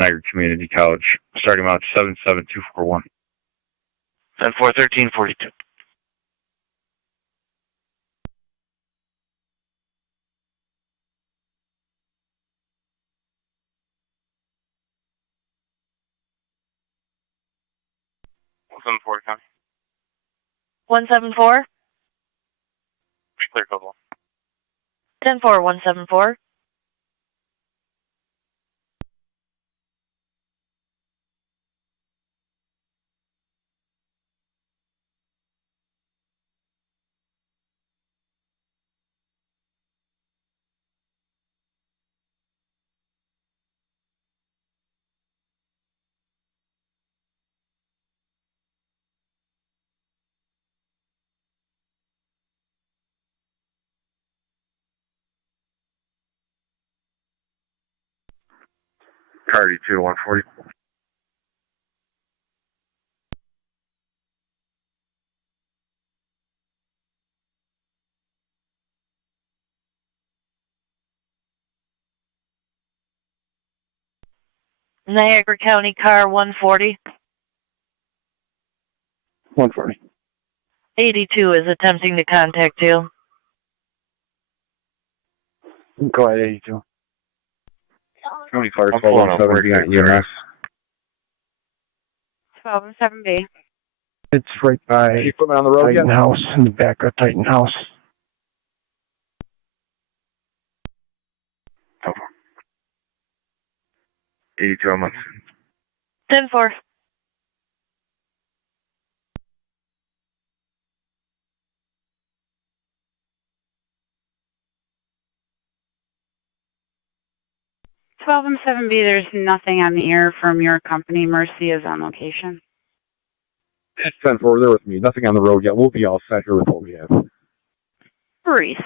Niagara Community College. Starting out 77241. 10-4-13-42. Zone 4, county. 174. Clear code 1. 10-4, 174. Cardi 2 140. Niagara County car 140. 140. 82 is attempting to contact you. Go ahead, 82. County Fire 1217 EMS. 1207B. It's right by Equipment on the road Titan yet? House, in the back of Titan House. 82 a month. 10-4. Twelve and 7B, there's nothing on the air from your company. Mercy is on location. 10-4, they're with me. Nothing on the road yet. We'll be all set here with what we have. Received.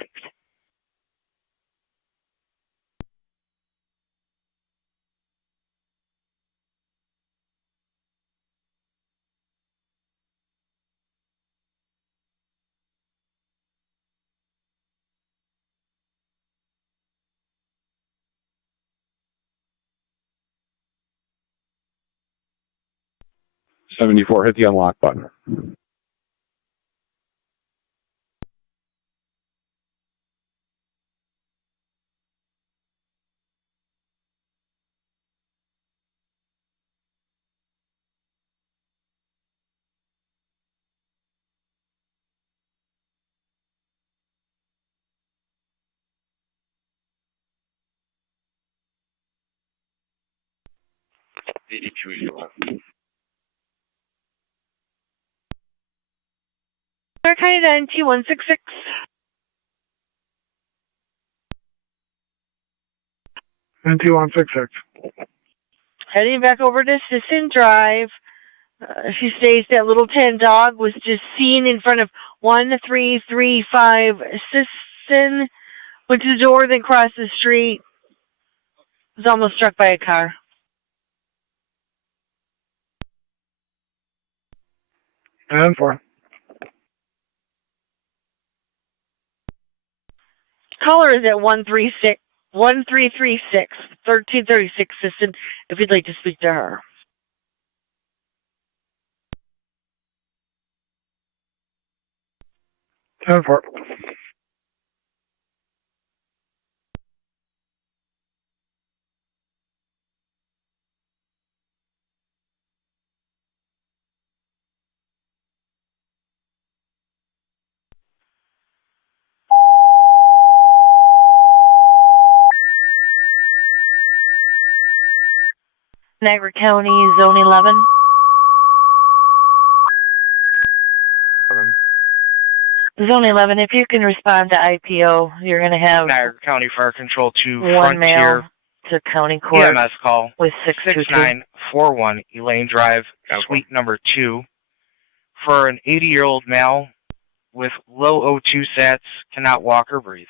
'74, hit the unlock button. Niagara County 92166. 92166. Heading back over to Sisson Drive. She states that Little Tan Dog was just seen in front of 1335 Sisson. Went to the door, then crossed the street. Was almost struck by a car. 10-4. Caller is at 1336 1336 Sisson if you'd like to speak to her. Ten four. Niagara County, Zone 11. Zone 11, if you can respond to IPO, you're going to have Niagara County Fire Control to one mail Frontier to County Court EMS call with 622. 6941 Elaine Drive, suite number 2, for an 80-year-old male with low O2 sats, cannot walk or breathe.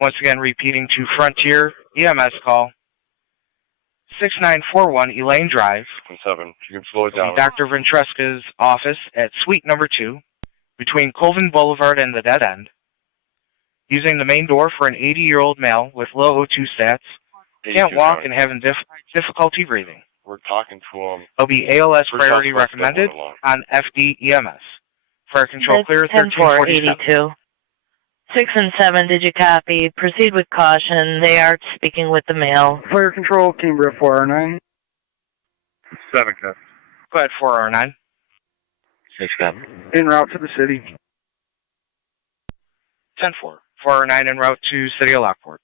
Once again, repeating to Frontier EMS call 6941 Elaine Drive. 7. You can slow it down. Dr. Ventresca's office at suite number 2, between Colvin Boulevard and the dead end. Using the main door for an 80-year-old male with low O2 stats, can't walk and having difficulty breathing. We're talking to him. There'll be ALS priority recommended on FD EMS. Fire control clear 1347. 6 and 7, did you copy? Proceed with caution. They are speaking with the male. Fire control, Cambria 4R9. 7, Ken. Go ahead, 4R9. 6, Ken. En route to the city. 10-4. 4R9 en route to City of Lockport.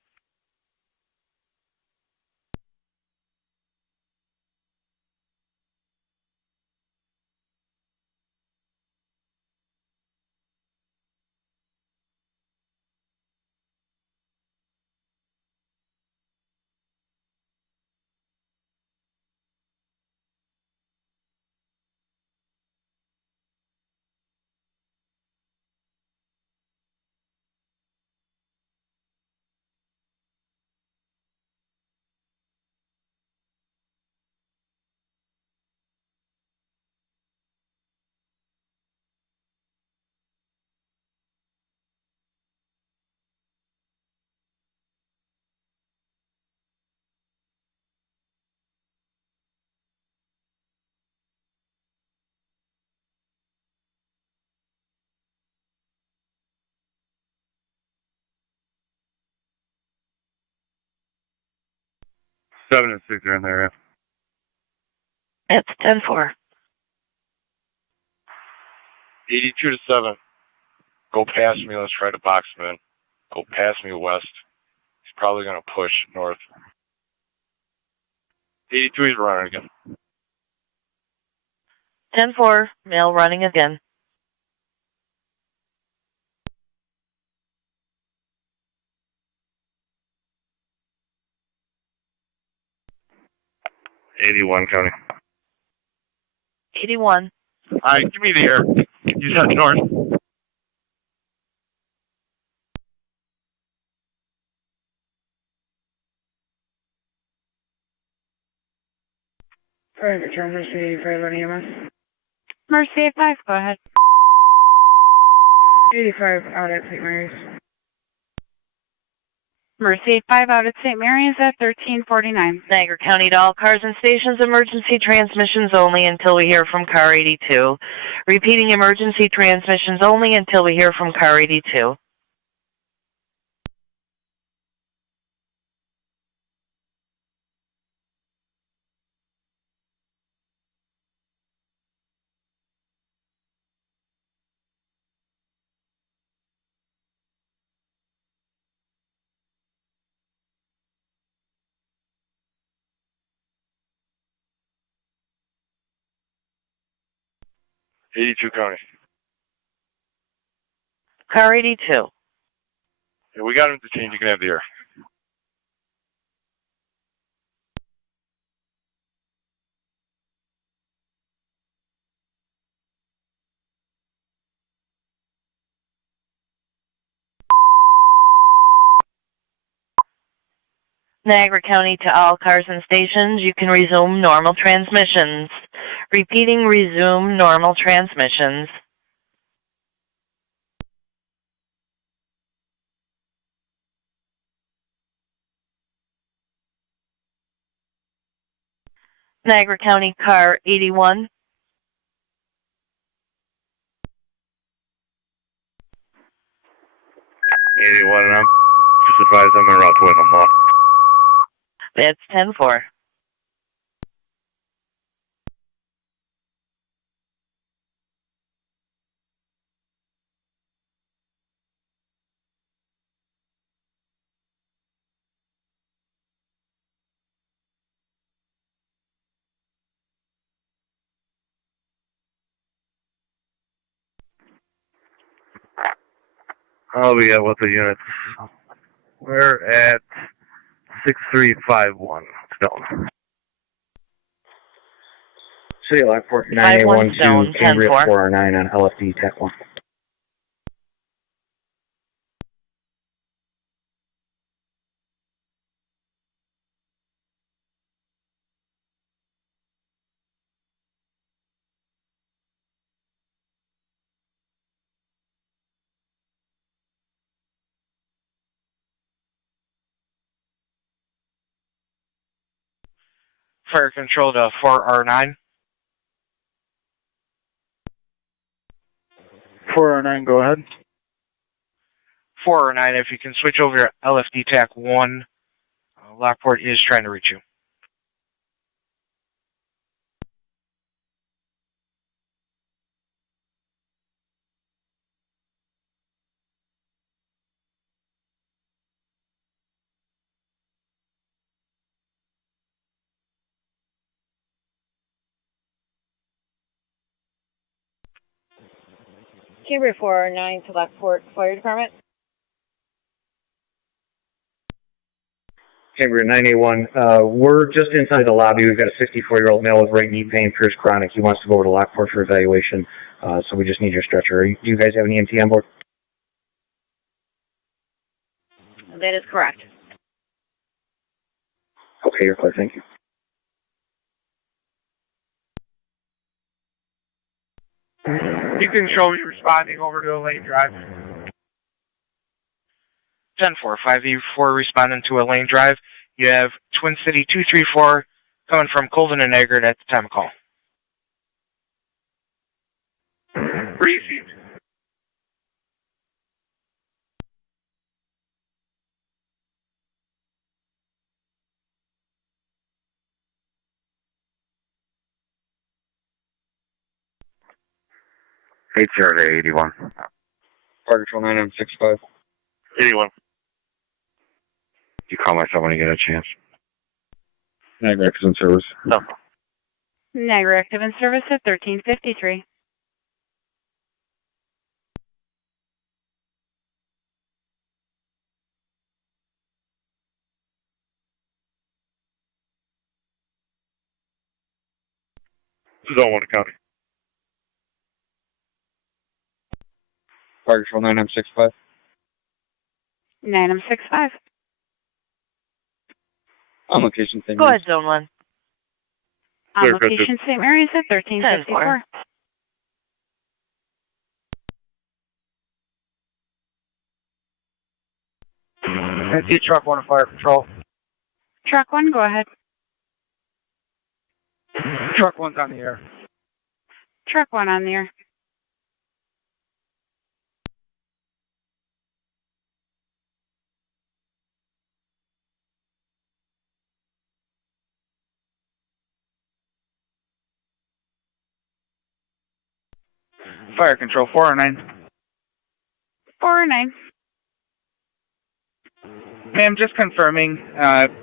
Seven and 6 are in there, yeah. It's 10-4. 82 to 7. Go past me. Let's try to box him in. Go past me west. He's probably going to push north. 82, he's running again. 10-4, male running again. $81 County. 81. All right, give me the air. You said north. Private Mercy 85 on EMS. Mercy 85, go ahead. 85 out at St. Mary's. Mercy 85 out at St. Mary's at 1349. Niagara County to all cars and stations, emergency transmissions only until we hear from car 82. Repeating, emergency transmissions only until we hear from car 82. $82 County. Car 82. Yeah, we got him detained. You can have the air. Niagara County to all cars and stations, you can resume normal transmissions. Repeating, resume normal transmissions. Niagara County car 81. 81 and I'm just advised I'm en route to Windham. That's 10-4. I'll be at what the units? We're at 6351 Stone. City of Lockport, 9812, Cambria 409 on LFD TAC 1. Fire control to 4R9. 409, go ahead. 4R9, if you can switch over to LFD TAC 1, Lockport is trying to reach you. Cambria 409 to Lockport Fire Department. Cambria 981. We're just inside the lobby. We've got a 64-year-old male with right knee pain, Pierce chronic. He wants to go over to Lockport for evaluation, so we just need your stretcher. Do you guys have an EMT on board? That is correct. Okay, you're clear. Thank you. You can show me responding over to a lane drive. 10-4, 5E4 responding to a lane drive. You have Twin City 234 coming from Colvin and Niagara at the time of call. Received. HRA 81. Fire control 965. 81. You call myself when you get a chance. Niagara Active in service. No. Niagara Active in service at 1353. Zone 1 county. Fire control 9965. 965. On location, St. Go Mary's. ahead, Zone 1. On Clear, location, St. Mary's at 1354. I see truck 1 fire patrol. Truck 1, go ahead. Truck 1's on the air. Truck 1 on the air. Fire control 409. 409. Ma'am, just confirming,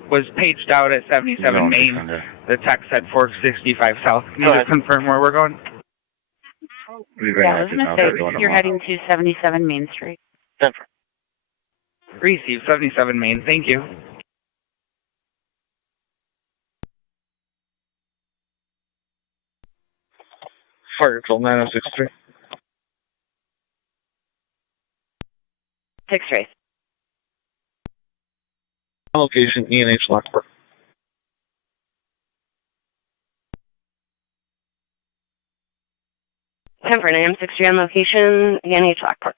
was paged out at 77 Main. The text said 465 South. Can you just confirm where we're going? That was a mistake. You're heading to 77 Main Street. Receive 77 Main. Thank you. Fire control 9063. 6-3. On location, ENH Lockport. Temper, AM 60 on location, ENH Lockport.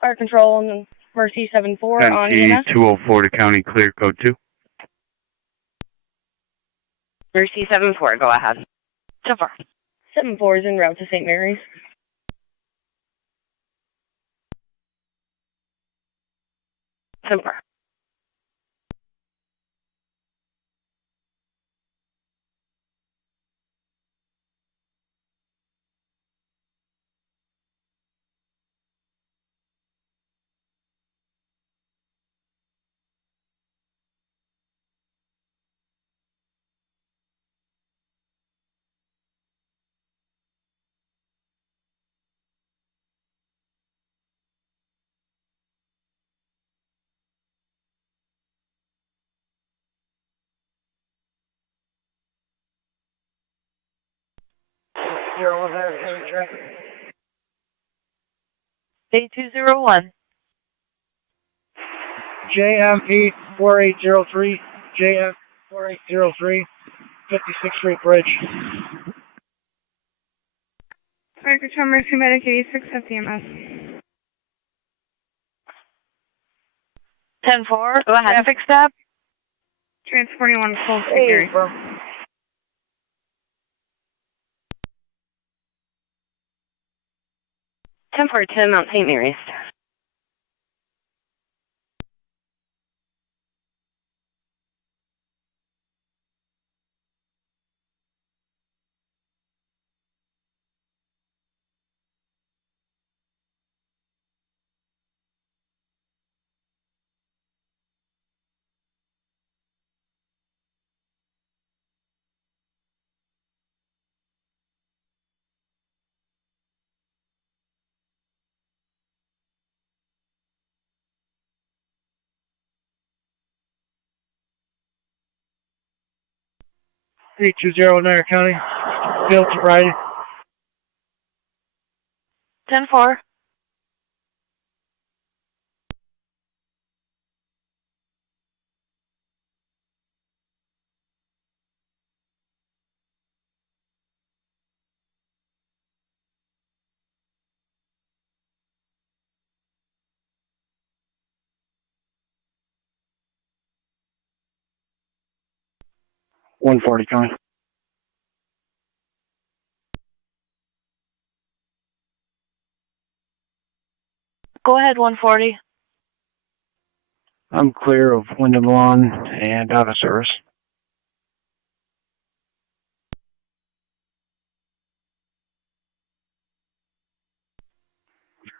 Fire control and Mercy 74 on EMS. 204 to county clear code 2. Mercy 74, go ahead. So far. 74 is en route to St. Mary's. Temper. 8201. JMP 4803, JM 4803, 56th Street Bridge. Fire Control Mercy Medic 8650 MS. 10-4. Go ahead. Traffic stop. Transporting one close to Gary. Ten four to Mount St. Mary's. Three two zero Niagara County. Field sobriety. 10-4. One 40 County. Go ahead, 140. I'm clear of Wyndham Lawn and out of service.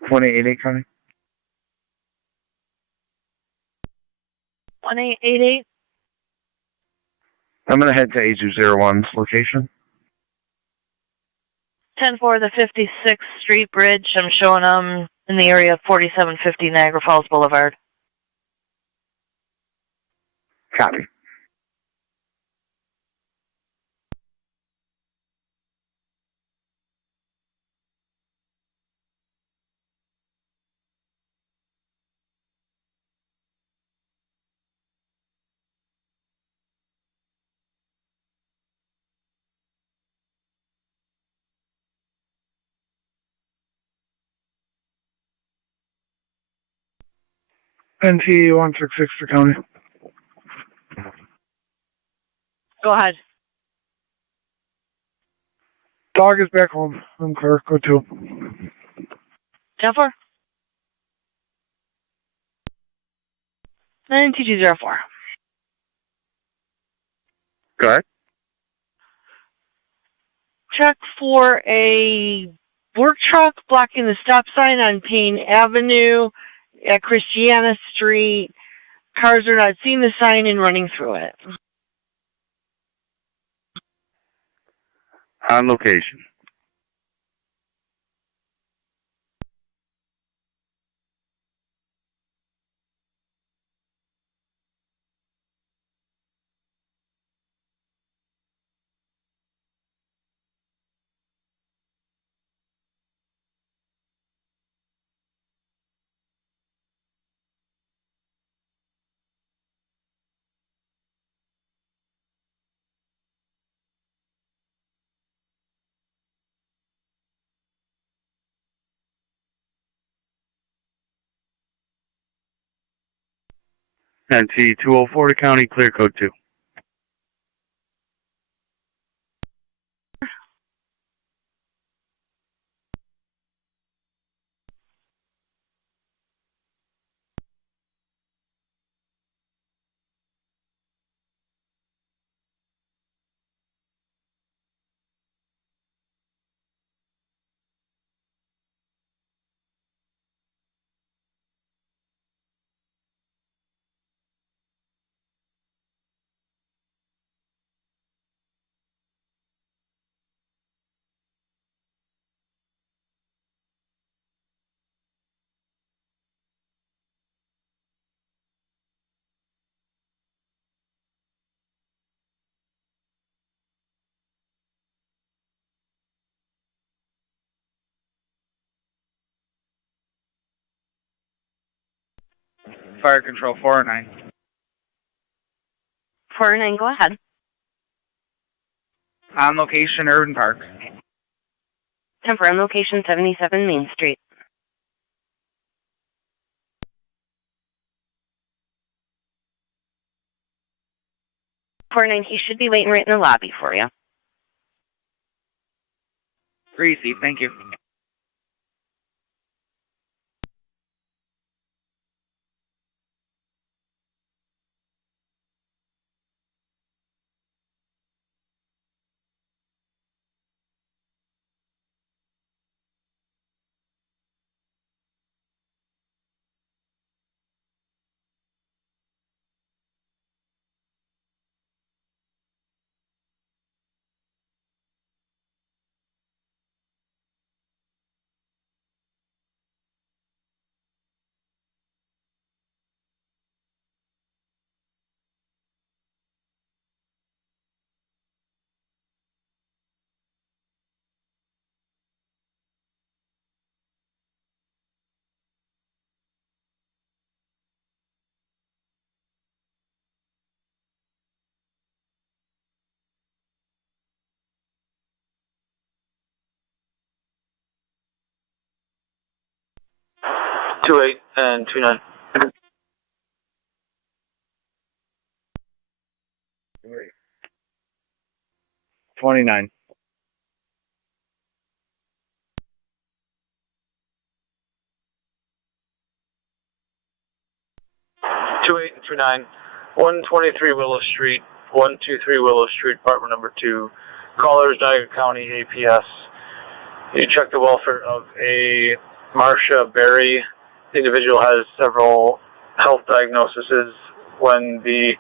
2888 County. 1888. I'm going to head to 8201's location. 10-4, the 56th Street Bridge. I'm showing them in the area of 4750 Niagara Falls Boulevard. Copy. NT 166 for County. Go ahead. Dog is back home. I'm clear. Go to. 10-4. 9204. Go ahead. Check for a work truck blocking the stop sign on Payne Avenue at Christiana Street. Cars are not seeing the sign and running through it. On location. NT 204 County, clear code 2. Fire Control 409. 409, go ahead. On location, Urban Park. 10-4 on location, 77 Main Street. 409, he should be waiting right in the lobby for you. Greasy, thank you. Two 8 and 2 9. 29. Two 8 and 2 9. 123 Willow Street. 123 Willow Street, apartment number 2. Callers, Niagara County APS. You check the welfare of a Marcia Berry. The individual has several health diagnoses. When the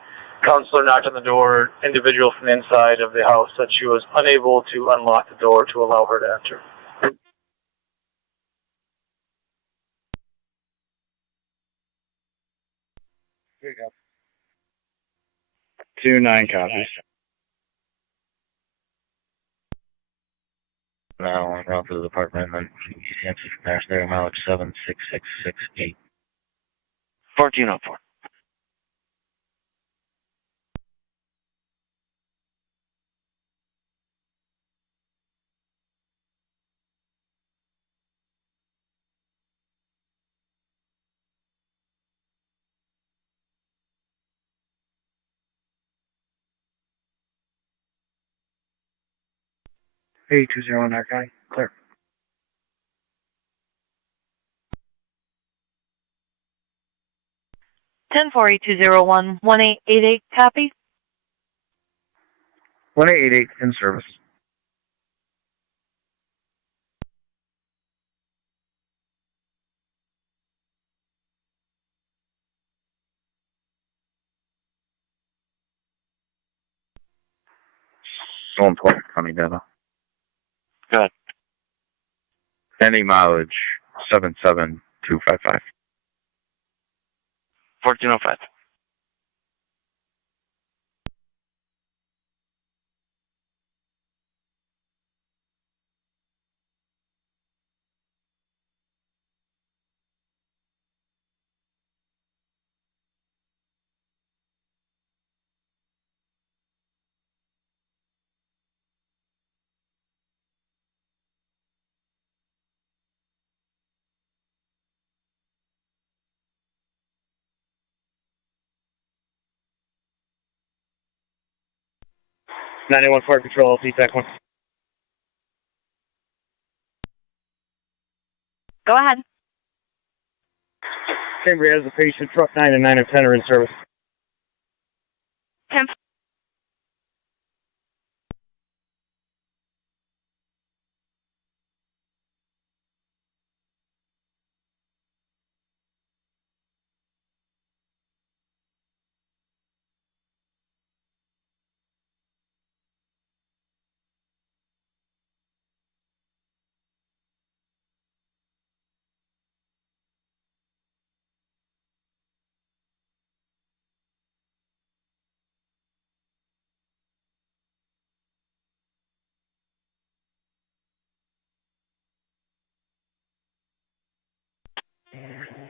counselor knocked on the door, individual from the inside of the house said she was unable to unlock the door to allow her to enter. Here you go. 2-9 copies. Now on route to the department, and then ECMC from there, stereo mileage 76668. 1404. Hey, 201 that guy. Clear. Ten 201 1888 copy. 1888 in service. Zone 12, County data. Good. Any mileage 77255. 1405. .91 Fire Control, TAC 1. Go ahead. Cambria has a patient, truck 9 and 9 and 10 are in service. 10.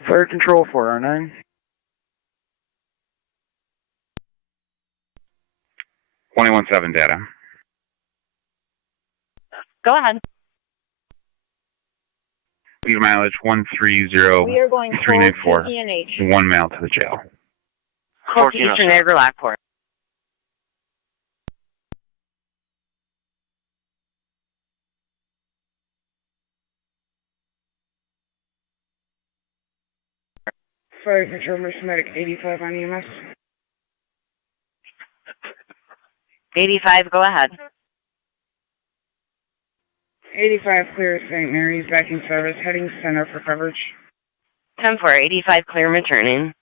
Fire Control 409. 21.7 data. Go ahead. Leave mileage We are going 130,394. to E&H. 1 mile to the jail. 14 Eastern Niagara, Lockport. Fire Control Mission Medic 85 on EMS. 85, go ahead. 85 clear St. Mary's, back in service, heading center for coverage. 10-4, 85 clear and returning.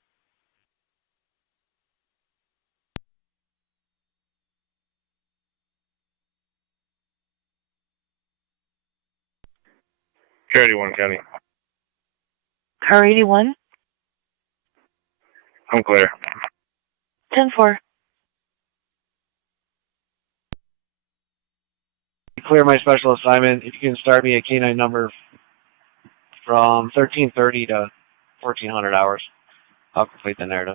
Car 81, County. Car 81, I'm clear. 10-4. Clear my special assignment. If you can start me a K9 number from 1330 to 1400 hours, I'll complete the narrative.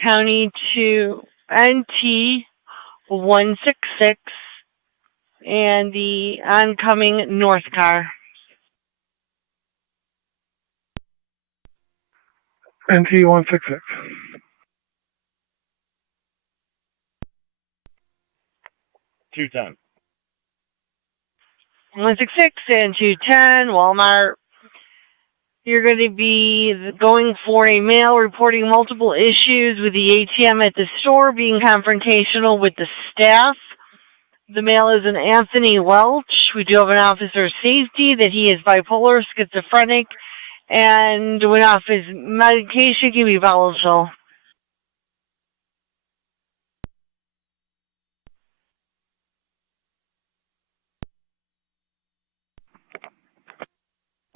County to NT 166 and the oncoming north car. NT 166. 210. 166 and 210 Walmart. You're going to be going for a male reporting multiple issues with the ATM at the store, being confrontational with the staff. The male is an Anthony Welch. We do have an officer of safety that he is bipolar, schizophrenic, and went off his medication, can be volatile.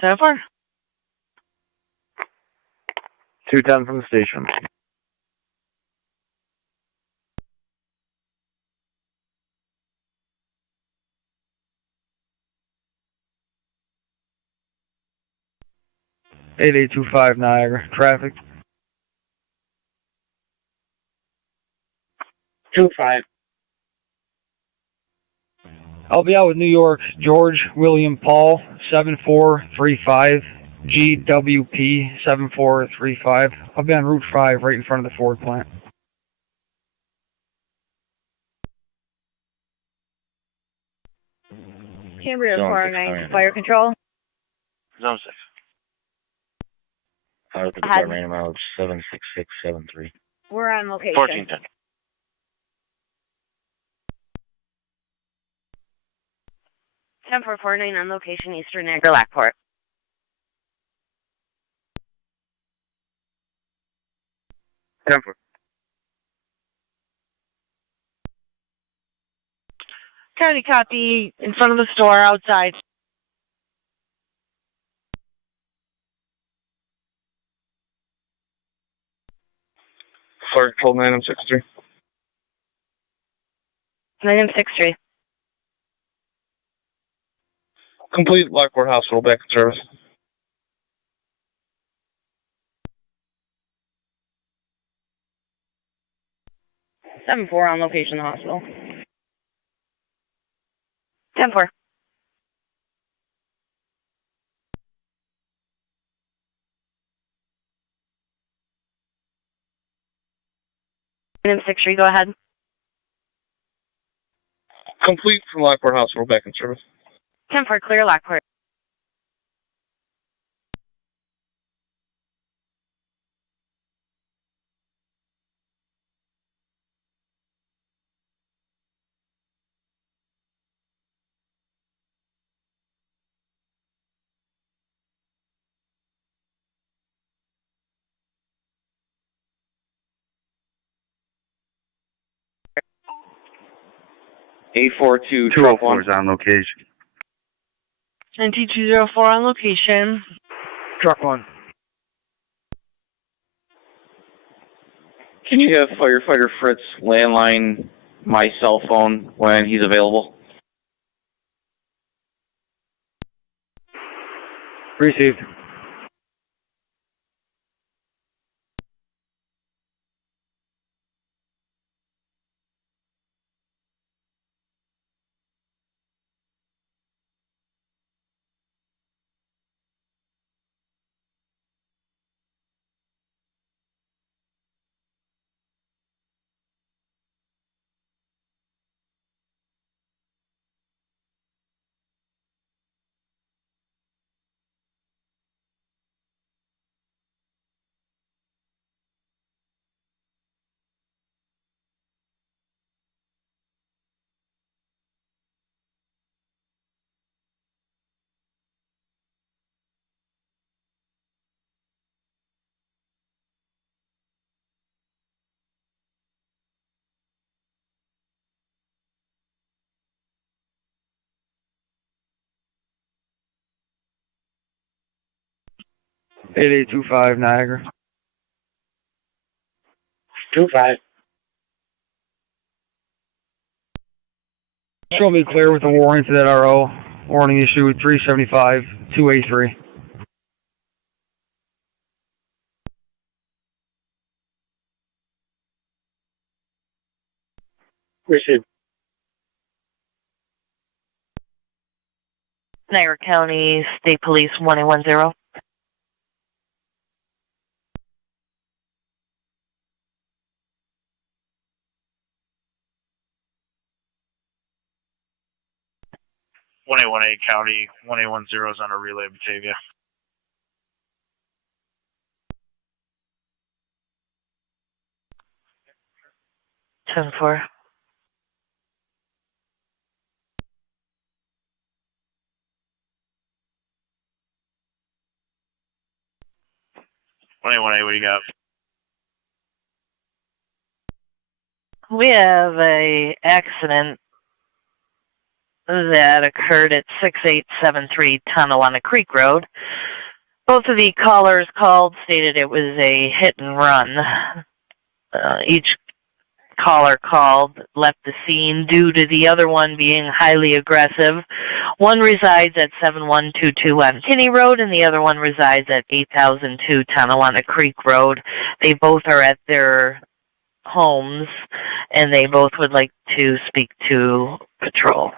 So far. 210 from the station. $8825 Niagara. Traffic. 25. I'll be out with New York, George William Paul, 7435, GWP 7435. I'll be on Route 5 right in front of the Ford plant. Cambria Zone 409, 6, fire control. Zone 6. Out of the Ahead. department, mileage 76673. We're on location. 1410. 10-449 on location, Eastern Niagara, Lockport. County copy in front of the store outside. Fire Control 9M63. 9M63. Complete Lockport Hospital, back in service. Seven 4 on location, the hospital. 10-4. M63, go ahead. Complete from Lockport Hospital, back in service. 10-4, clear Lockport. A42 truck 1 is on location. NT204 on location. Truck 1. Can you have firefighter Fritz landline my cell phone when he's available? Received. 8825 Niagara. 25. Show me clear with the warning to that RO. Warning issue 375 2A3. Received. Niagara County State Police 1810. County 1810 is on a relay of Batavia. 10-4. What do you got? We have a accident that occurred at 6873 Tonawanda Creek Road. Both of the callers called stated it was a hit and run. Each caller called, left the scene due to the other one being highly aggressive. One resides at 7122 on Kinney Road, and the other one resides at 8002 Tonawanda Creek Road. They both are at their homes, and they both would like to speak to patrol.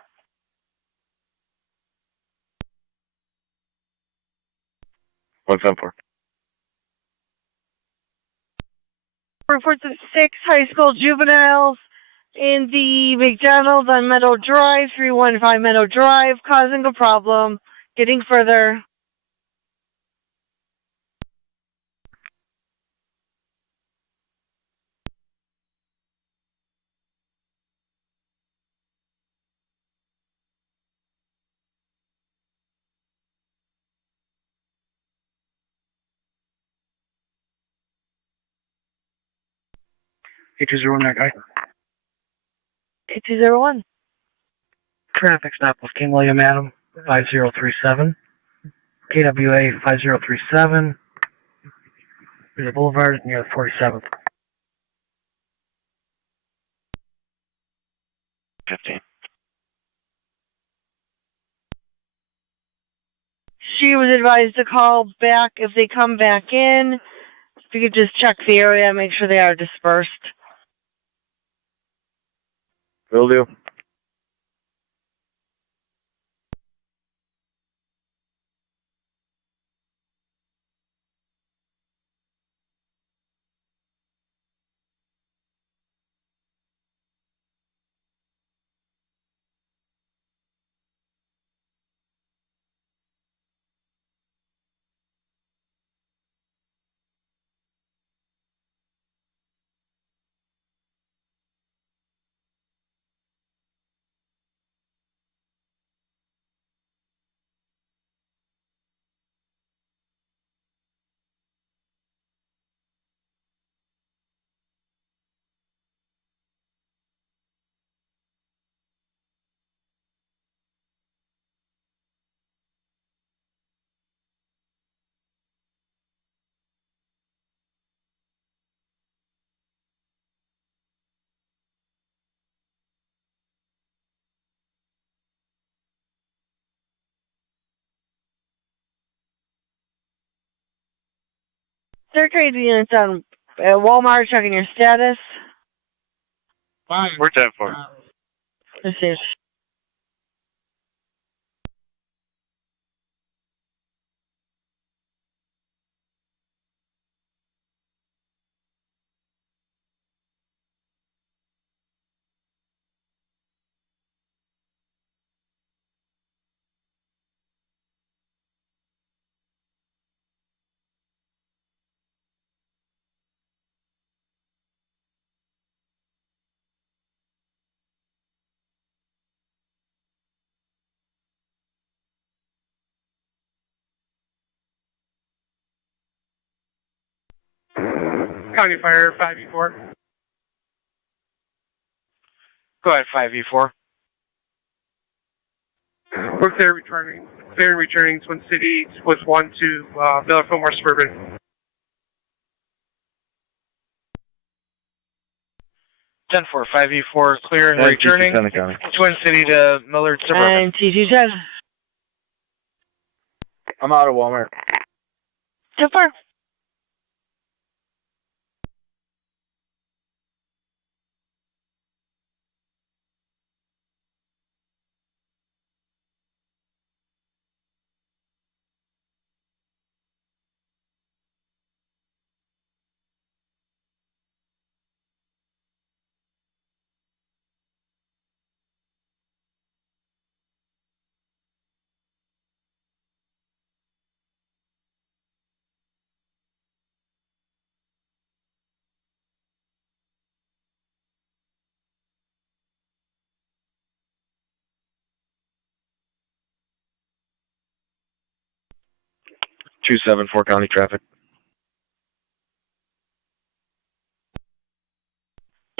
What's up for? Reports of 6 high school juveniles in the McDonald's on Meadow Drive, 315 Meadow Drive, causing a problem. Getting further. H201, that guy. 8201. Traffic stop with King William Adam, 5037. KWA 5037. There's a boulevard near the 47th. 15. She was advised to call back if they come back in. If you could just check the area, make sure they are dispersed. Will do. Third grade units on Walmart checking your status. Fine. Where's that for? This is. County Fire 5E4. Go ahead, 5E4. We're clear returning clear and returning Twin City with 1 to Miller Fillmore Suburban. 10-4, 5E4, clear and returning Twin City to Millard Suburban. And T210. I'm out of Walmart. So far. Two 7-4 county traffic.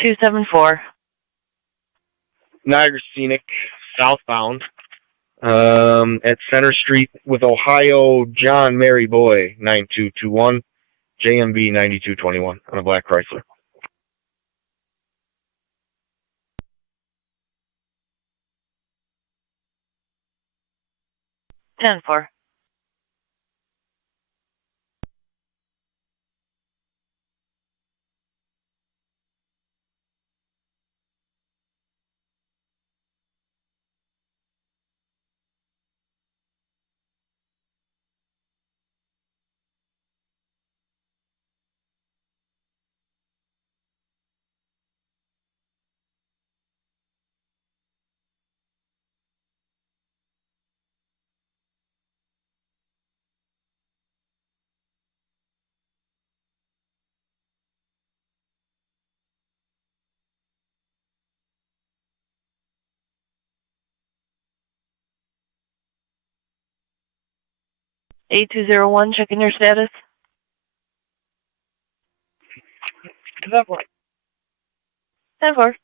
274. Niagara Scenic, southbound, at Center Street with Ohio John Mary Boy, 9221, JMB 9221 on a black Chrysler. Ten four. A201, checking your status. 10-4. 10-4.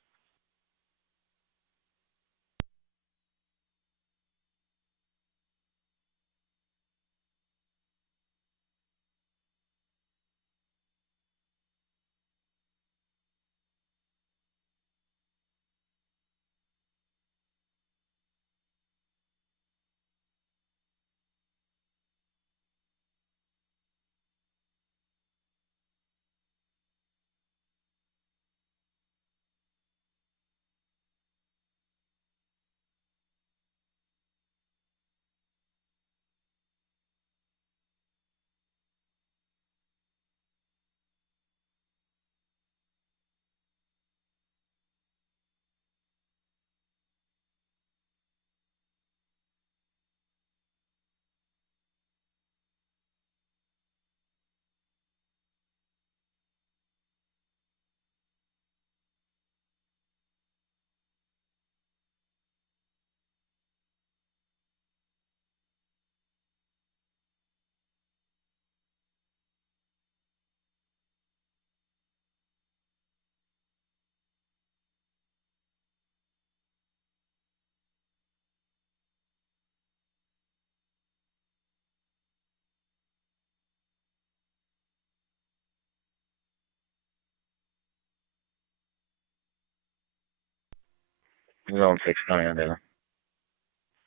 Zone 6, Tonawanda.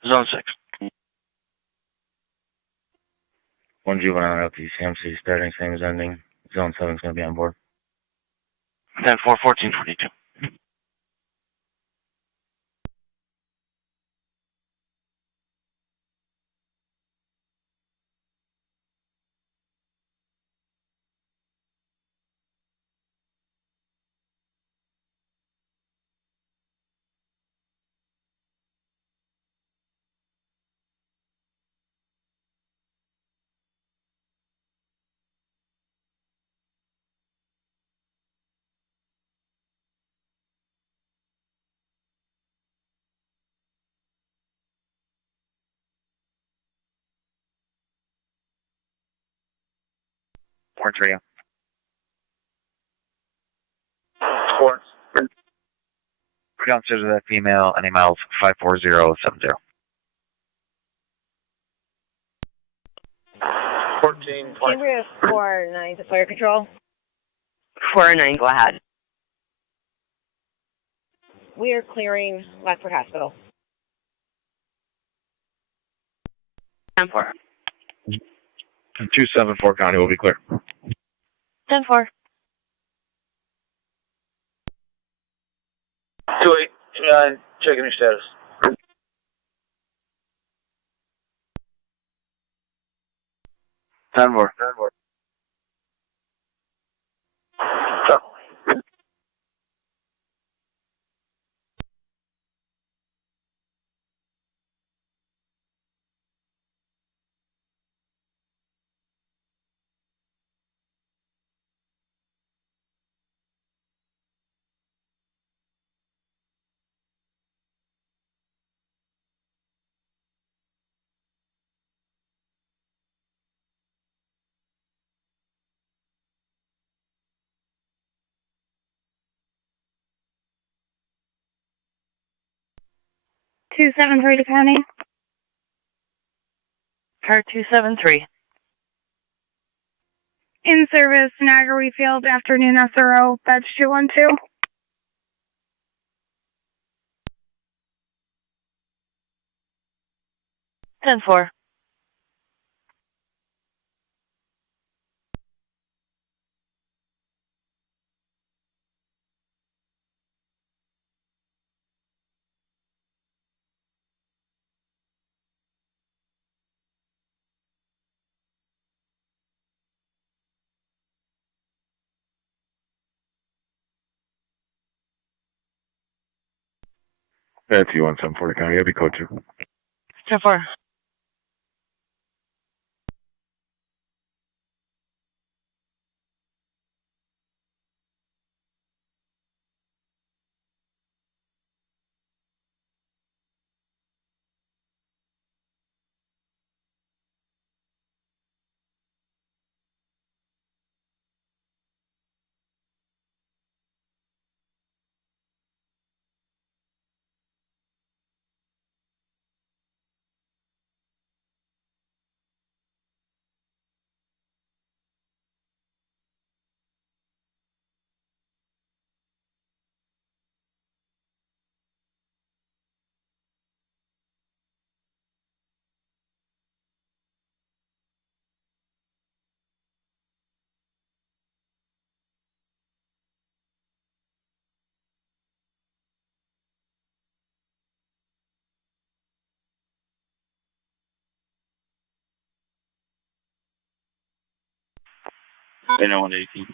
Zone 6. One juvenile out to CMC, starting same as ending. Zone 7 is going to be on board. 10-4, 1442. Orange radio. Orange. Downstairs of that female, any miles 54070. 16, Cambria 4-9 to fire control. 4-9, go ahead. We are clearing Lockport Hospital. 10-4. 274 County will be clear. 10-4. 2829, checking your status. Ten more. Two 7-3 to County. Car 273. In service, Niagara Wheatfield, afternoon SRO, badge 212. 10-4. That's you 740 County. That'll be code 2. 10-4. They know 118.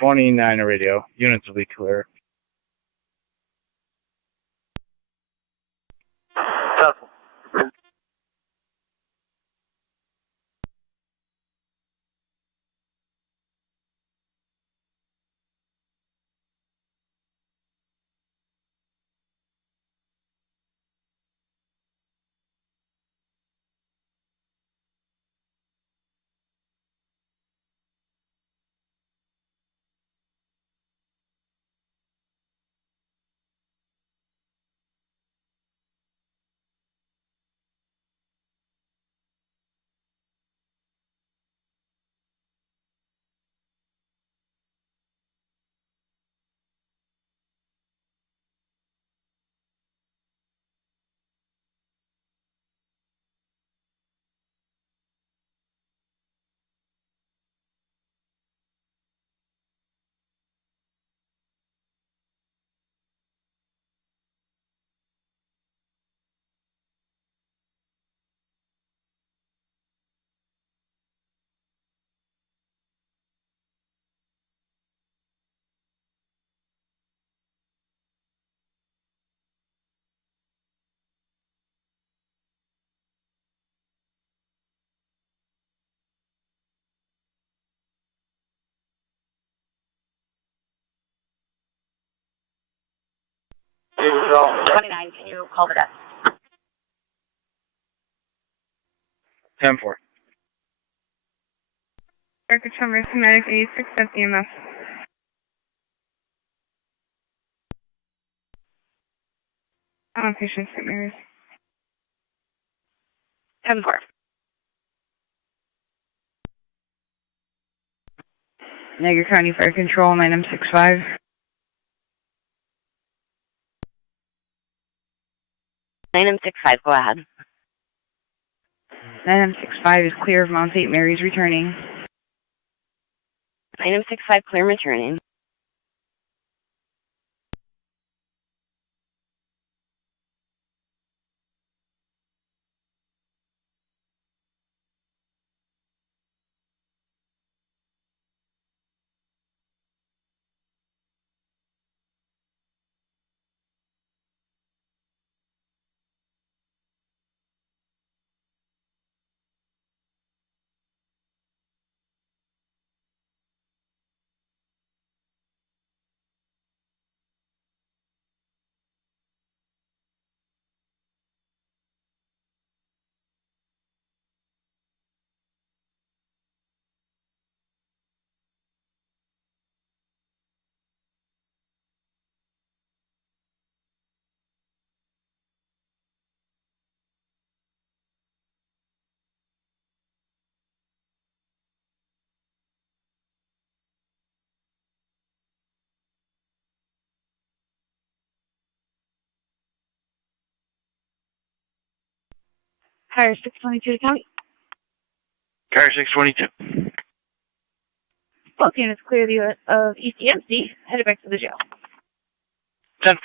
$29 radio. Units will be clear. Control. 29, can you call the desk? 10-4. Fire Control Mercy Medic 86 at EMS. On patient St. Mary's. 10-4. Niagara County Fire Control, 9M65. 9M65, go ahead. 9M65 is clear of Mount St. Mary's returning. 9M65, clear returning. Fire 622 to county. Car 622. Both units clear the of ECMC, headed back to the jail. 10-4.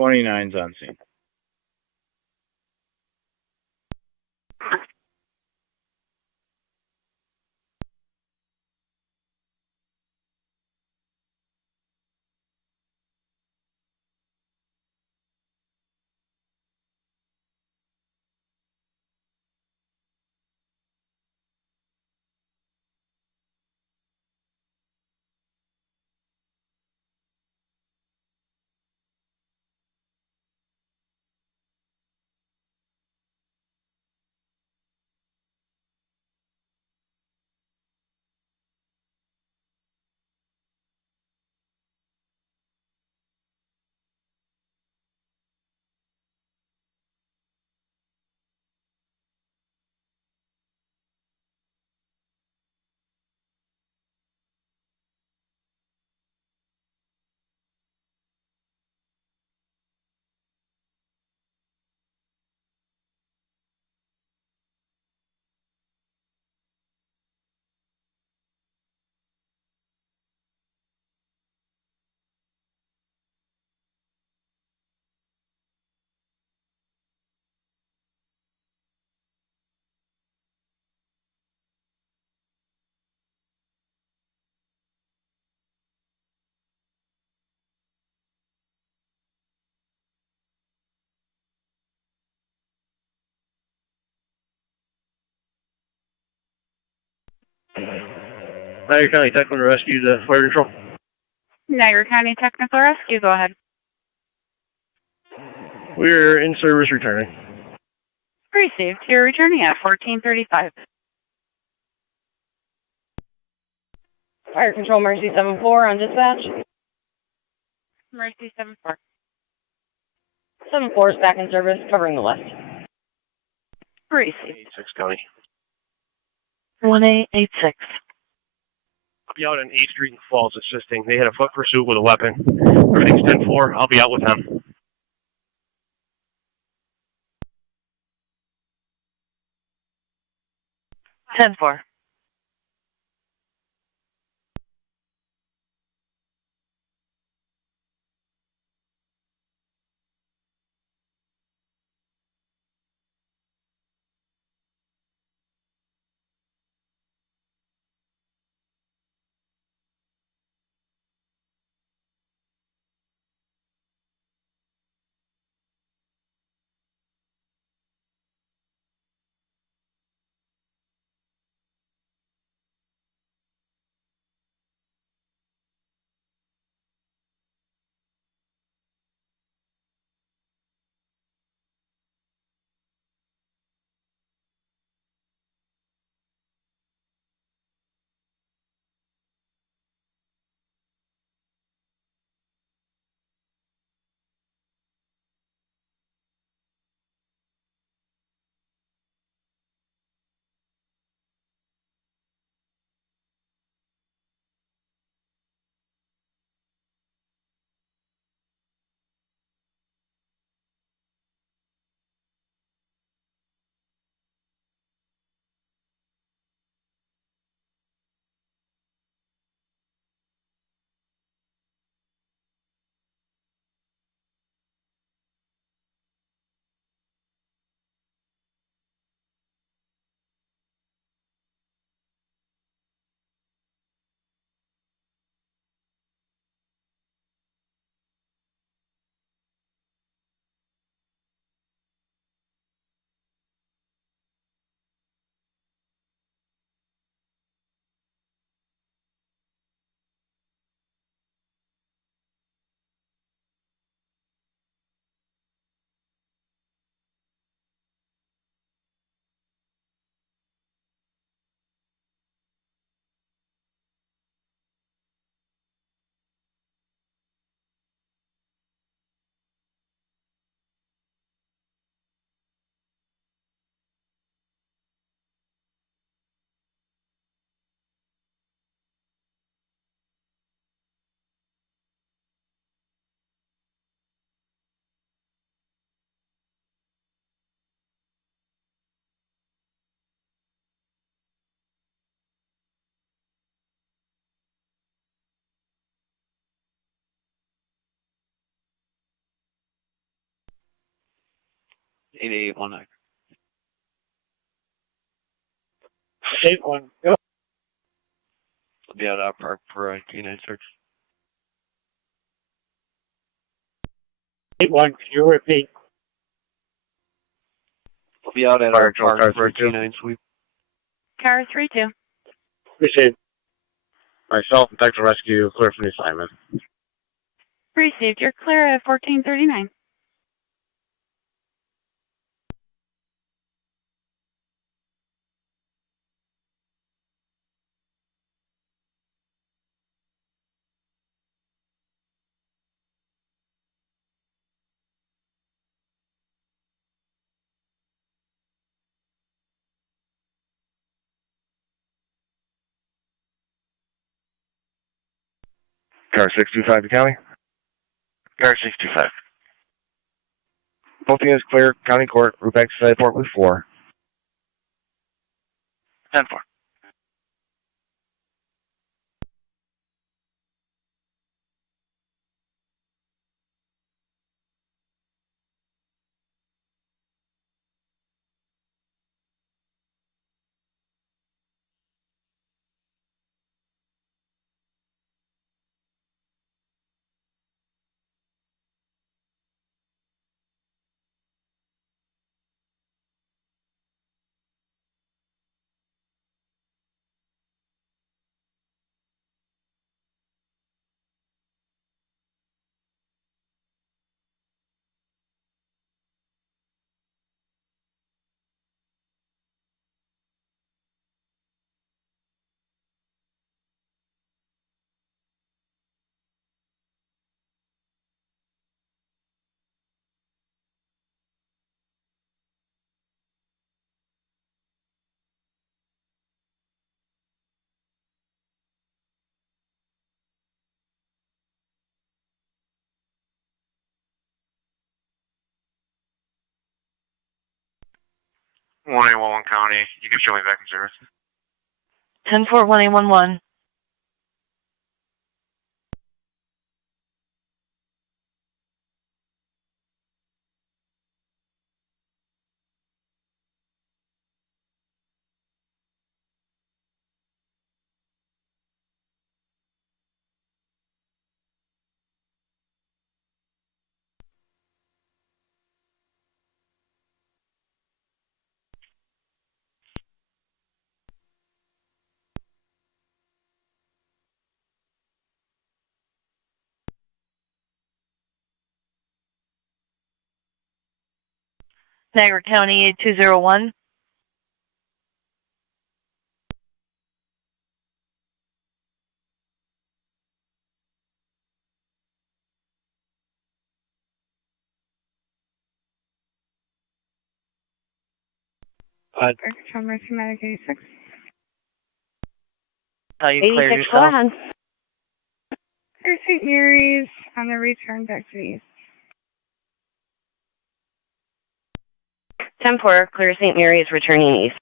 29's on scene. Niagara County Technical Rescue to Fire Control. Niagara County Technical Rescue, go ahead. We're in service returning. Received. You're returning at 1435. Fire Control Mercy 7-4 on dispatch. Mercy 7-4. 7-4 is back in service, covering the west. Received. 6 County. 1886. I'll be out on 8th Street in Falls assisting. They had a foot pursuit with a weapon. Everything's 10-4. I'll be out with them. Ten four. 8819. 81, go. We'll be out of park for a canine search. 81, could you repeat? We'll be out at our park for a canine sweep. Car 32. Received. Myself and Detective Rescue, clear for the assignment. Received. You're clear at 1439. Car 625 to county. Car 625. Both units clear. County court. Route back to Middleport with 4. 10-4. One County. You can show me back in service. 10-4, 1811. Niagara County 8201. Control Mercy Medic 86. How you cleared 86, yourself? go ahead. Clear St. Mary's on the return back to the east. 10-4, clear St. Mary's, returning east.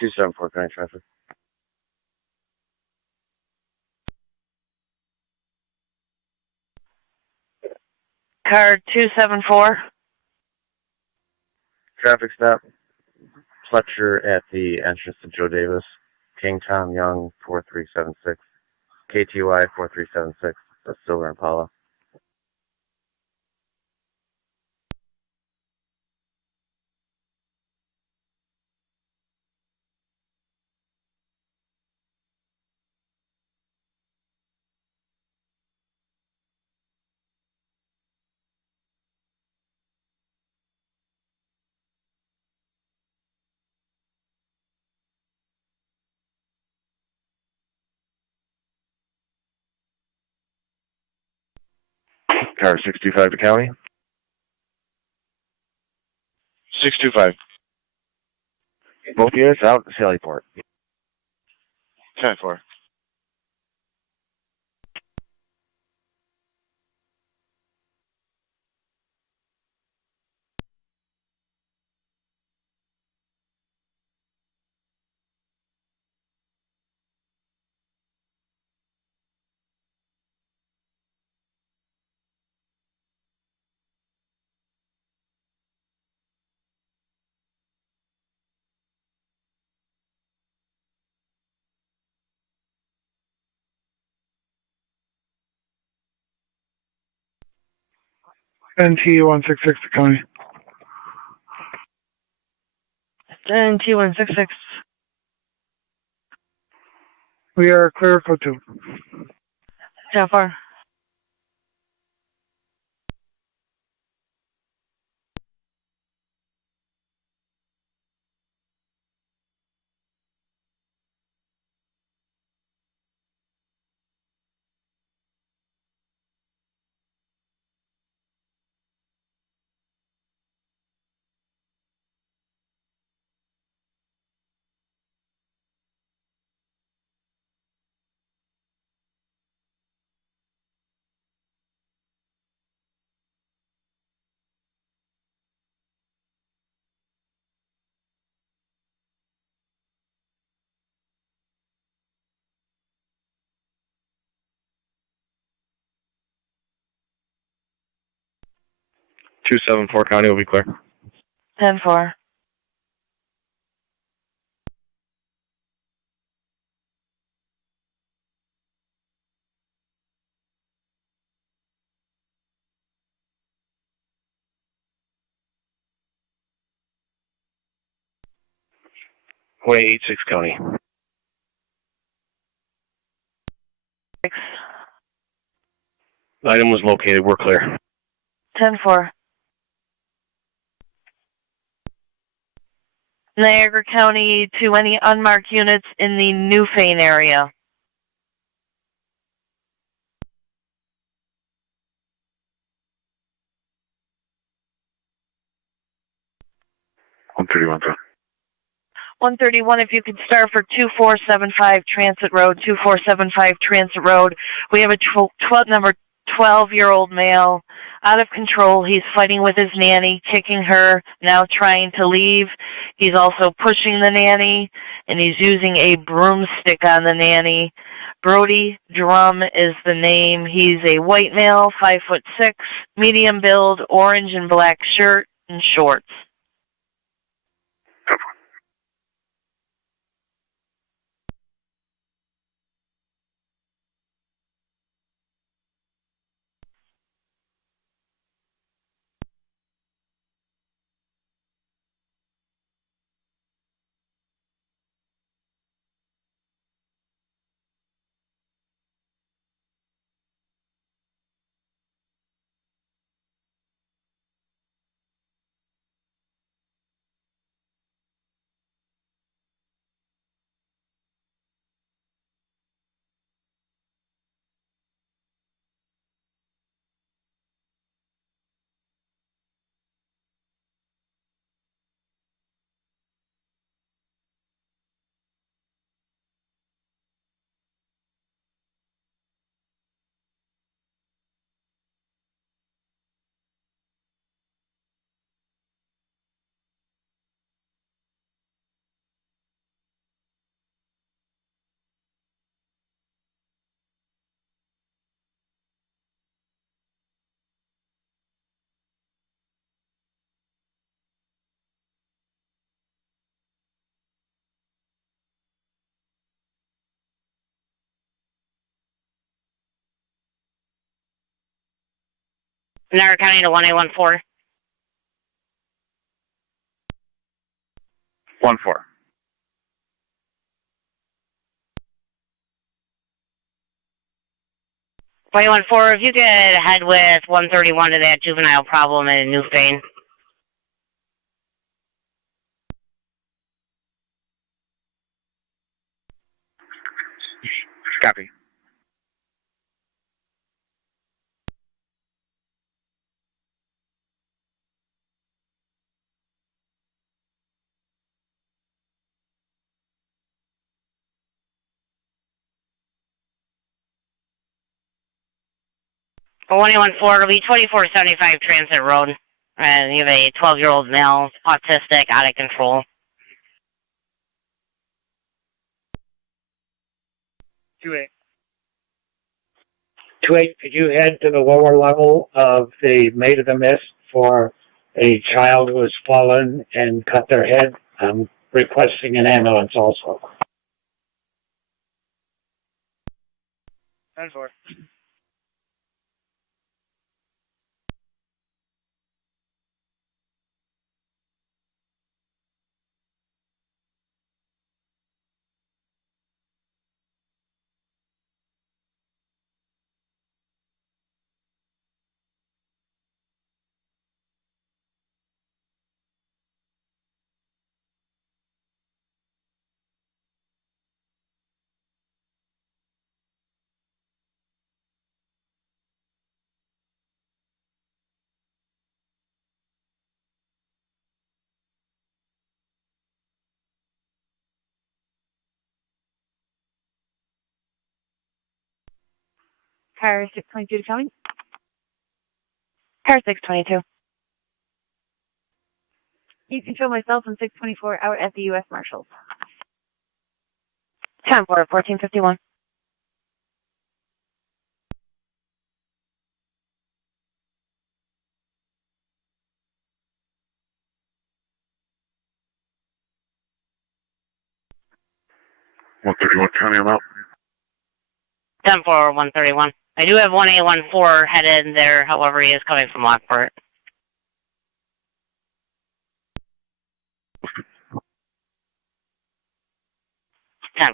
Two seven four county traffic. Car 274. Traffic stop. Fletcher at the entrance to Joe Davis. King Tom Young 4376. KTY 4376. That's Silver Impala. Car 625 to county. 625. Both units out at Sallyport. 10-4. NT 166 to county. NT 166. We are clear code 2. How far? Two 274 county will be clear. 10-4. Way 86 county. 6. The item was located. We're clear. 10-4. Niagara County to any unmarked units in the Newfane area. One 131, if you could start for 2475 Transit Road, 2475 Transit Road. We have a number 12-year-old male, out of control. He's fighting with his nanny, kicking her, now trying to leave. He's also pushing the nanny, and he's using a broomstick on the nanny. Brody Drum is the name. He's a white male, 5'6", medium build, orange and black shirt and shorts. Niagara County to 1814. 1-4. If you could head with 131 to that juvenile problem in Newfane. Copy. For 1814, it'll be 2475 Transit Road. And you have a 12-year-old male, autistic, out of control. 2-8. 2-8, could you head to the lower level of the Maid of the Mist for a child who has fallen and cut their head? I'm requesting an ambulance also. 10-4. Car 622 to County. Car 622. You control myself and 624 out at the U.S. Marshals. 10-4, 1451. County, I'm out. 10-4, 131. I do have 1814 headed there, however, he is coming from Lockport. 10-4.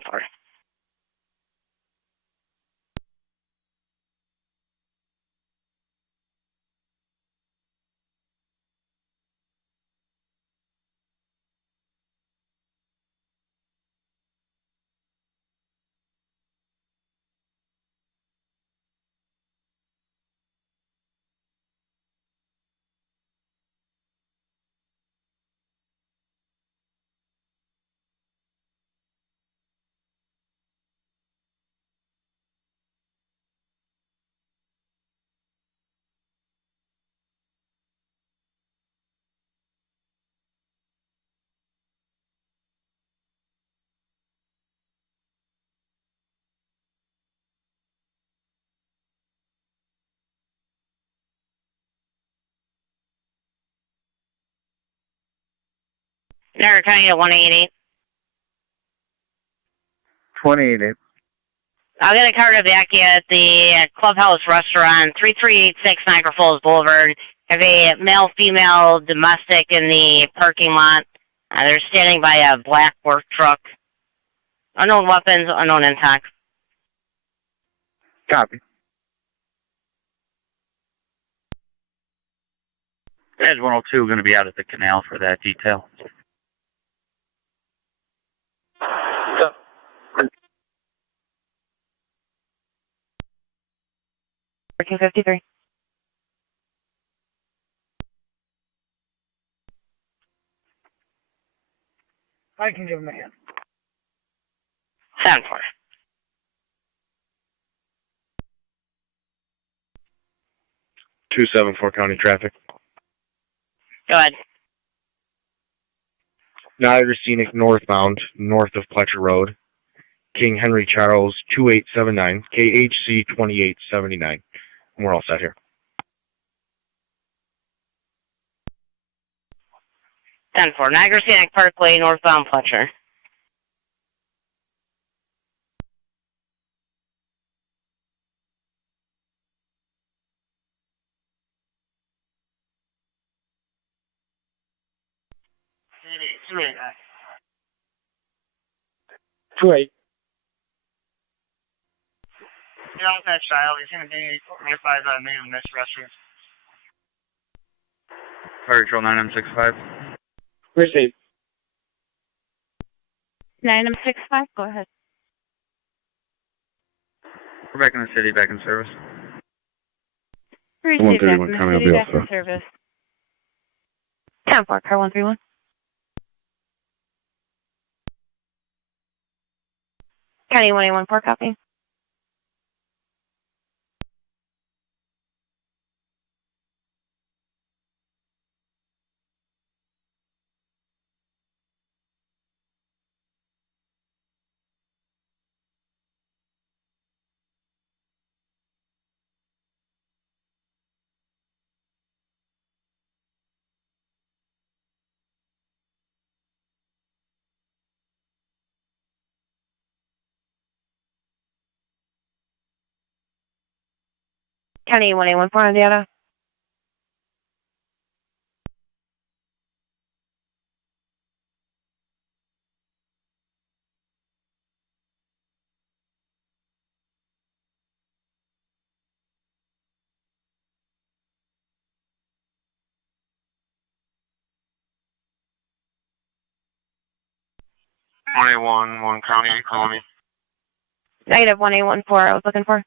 Niagara County to 188. 28. I'll get a car to back you at the Clubhouse Restaurant, 3386 Niagara Falls Boulevard. Have a male-female domestic in the parking lot. They're standing by a black work truck. Unknown weapons, unknown intact. Copy. Edge 102 going to be out at the canal for that detail. Working 53. I can give him a hand. 10-4. 274 County traffic. Go ahead. Niagara Scenic northbound, north of Pletcher Road. King Henry Charles 2879, KHC 2879. We're all set here. 10-4. Niagara Scenic Parkway, northbound Pletcher. Two eight. Get off that child. He's going to be nearby the main in this restroom. Fire Control 9M65. Receive. 9M65, go ahead. We're back in the city, back in service. Receive back in the County city, back also. in service. 10-4, car 131. County 1814, copy. County 1814 on data. One county, call me. Negative 1814, I was looking for.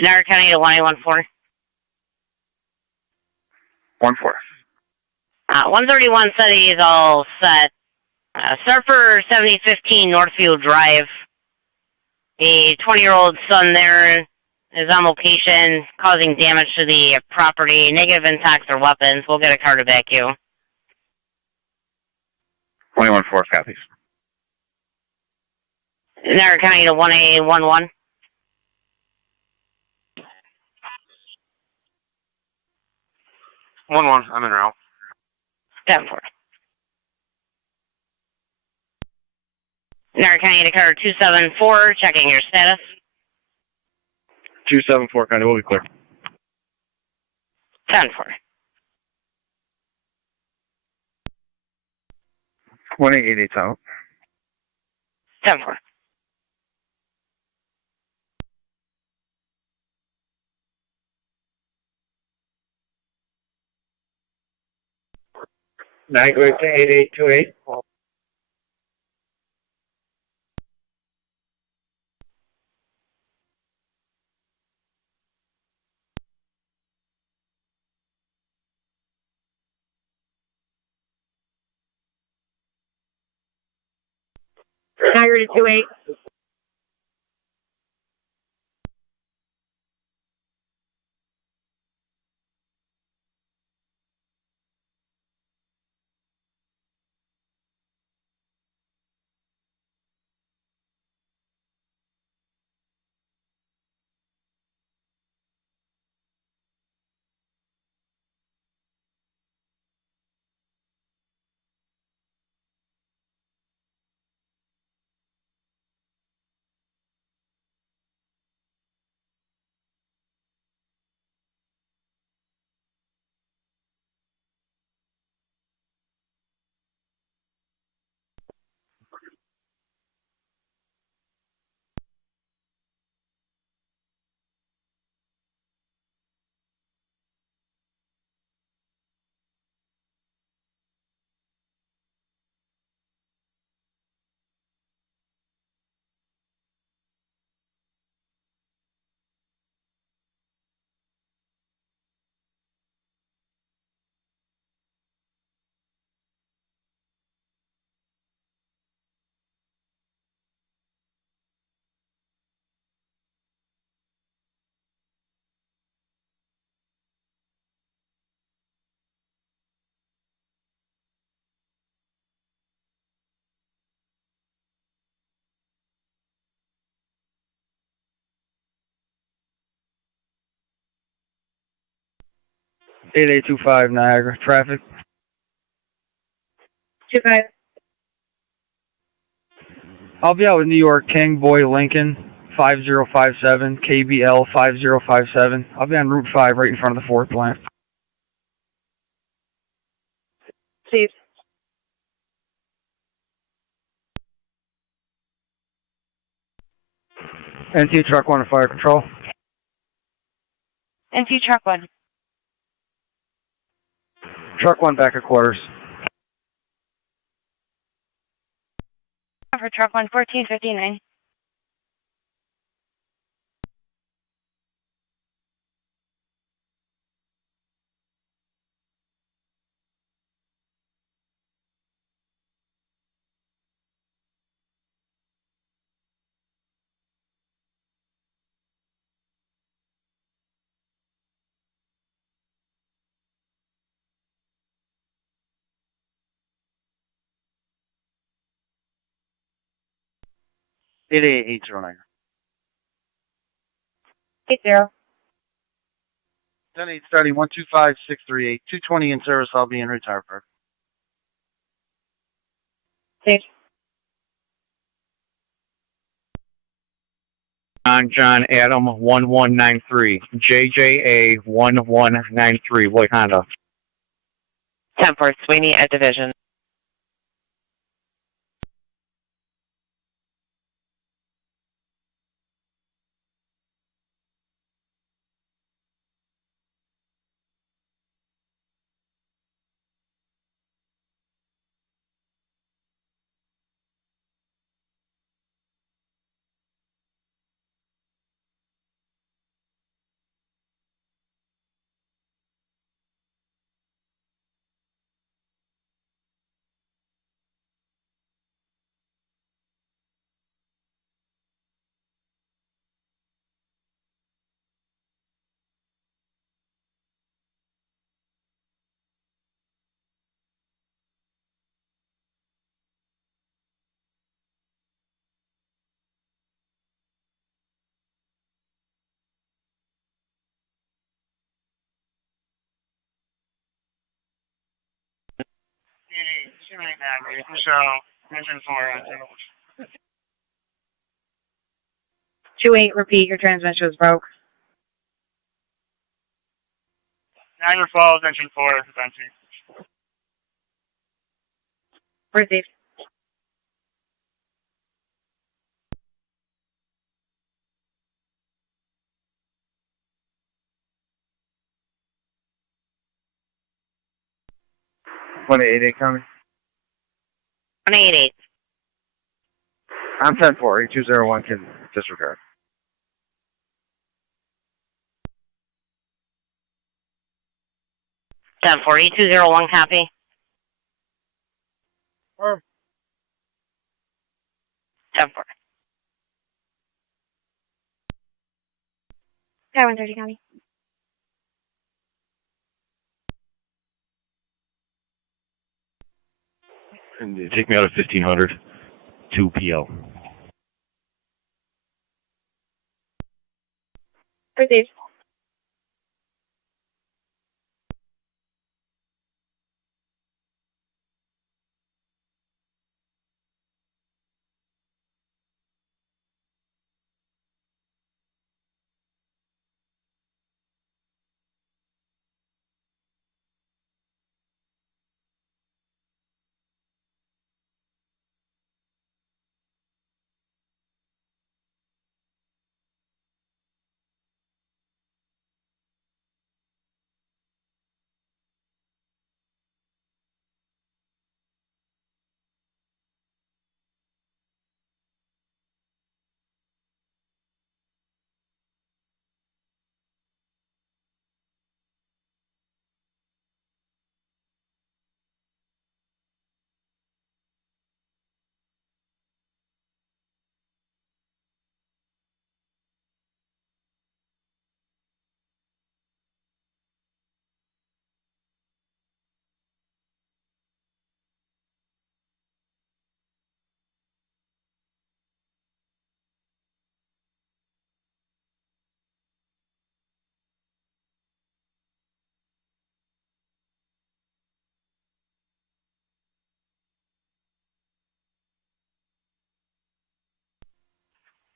Niagara County to 1814. 1-4. 131 said he's all set. Surfer 7015 Northfield Drive. A 20-year-old son there is on location, causing damage to the property. Negative impacts or weapons. We'll get a car to back you. 21-4 copies. Niagara County to 1811. 1-1, I'm en route. 10-4. Niagara County to car 274, checking your status. 274, County, we'll be clear. 10-4. 1888's out. 10-4. Niagara to 8828. Niagara to 28. Eight 8825 Niagara. Traffic. 25. I'll be out with New York King Boy Lincoln 5057, KBL 5057. I'll be on Route 5 right in front of the Ford plant. Steve. NT Truck 1 to Fire Control. NT Truck 1. Truck 1 back at quarters. For Truck 1, 1459. Eight 809. 80. 10-8 starting 125638. 220 in service. I'll be in retire park. Steve. John Adam 1193. JJA 1193. White Honda. 10-4 Sweeney at Division. Michelle, engine 4. 28, repeat, your transmission was broke. Niagara Falls, engine 4, it's empty. Received. One 88 coming. 188. I'm 10-4. 8201 can disregard. Ten 4201 copy. 10-4. Sky 130 County. And take me out of 1500 to PL. Received.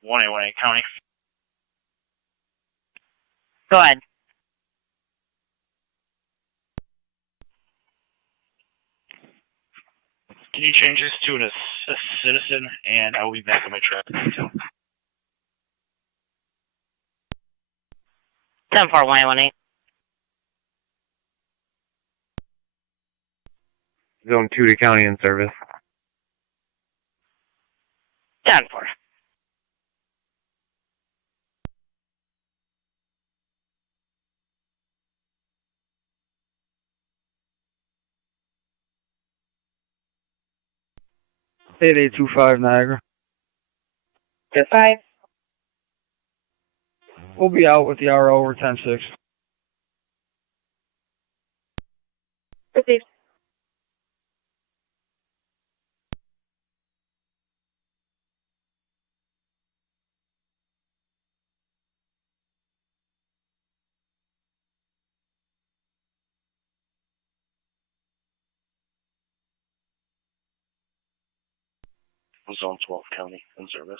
1A County. Go ahead. Can you change this to a citizen, and I will be back on my traffic detail. 10-4, 1A. Zone 2 to county in service. 10-4. State 825 Niagara. 5. We'll be out with the RO over 10-6. Received. Zone 12 County in service.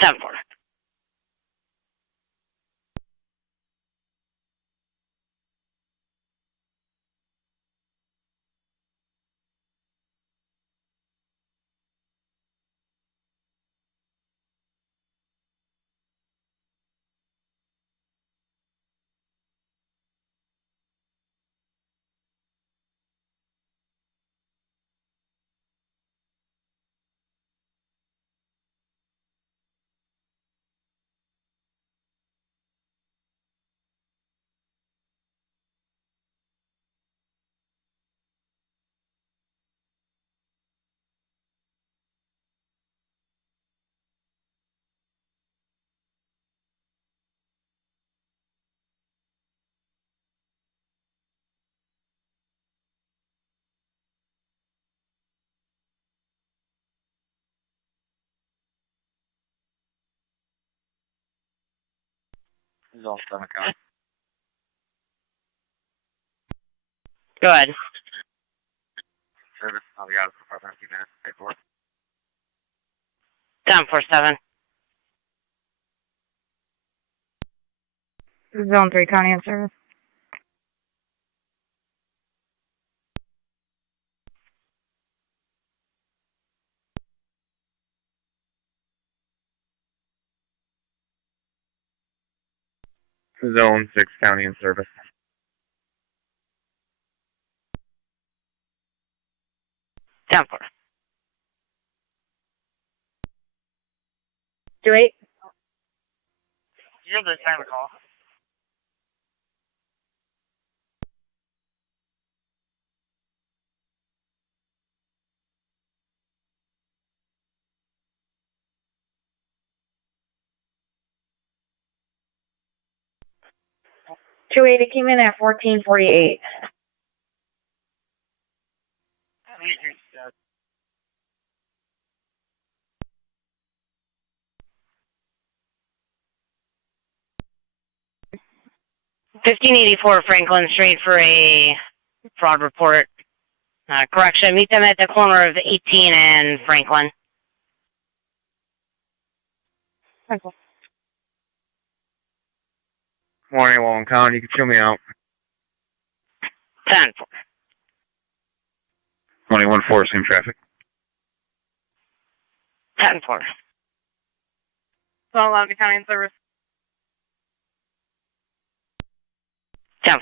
10-4. Zone 7 County. Go ahead. Service, I'll be out of the department in a few minutes. Pay for it. 10-4, 7. Zone 3 County in service. Zone 6 county in service. 10-4. 2-8. You're the time to call. It came in at 1448. $15.84 Franklin Street for a fraud report. Correction, meet them at the corner of 18 and Franklin. Morning, Walton County. You can show me out. 10-4. 21-4, same traffic. 10-4. Zone 11 County in service. 10-4.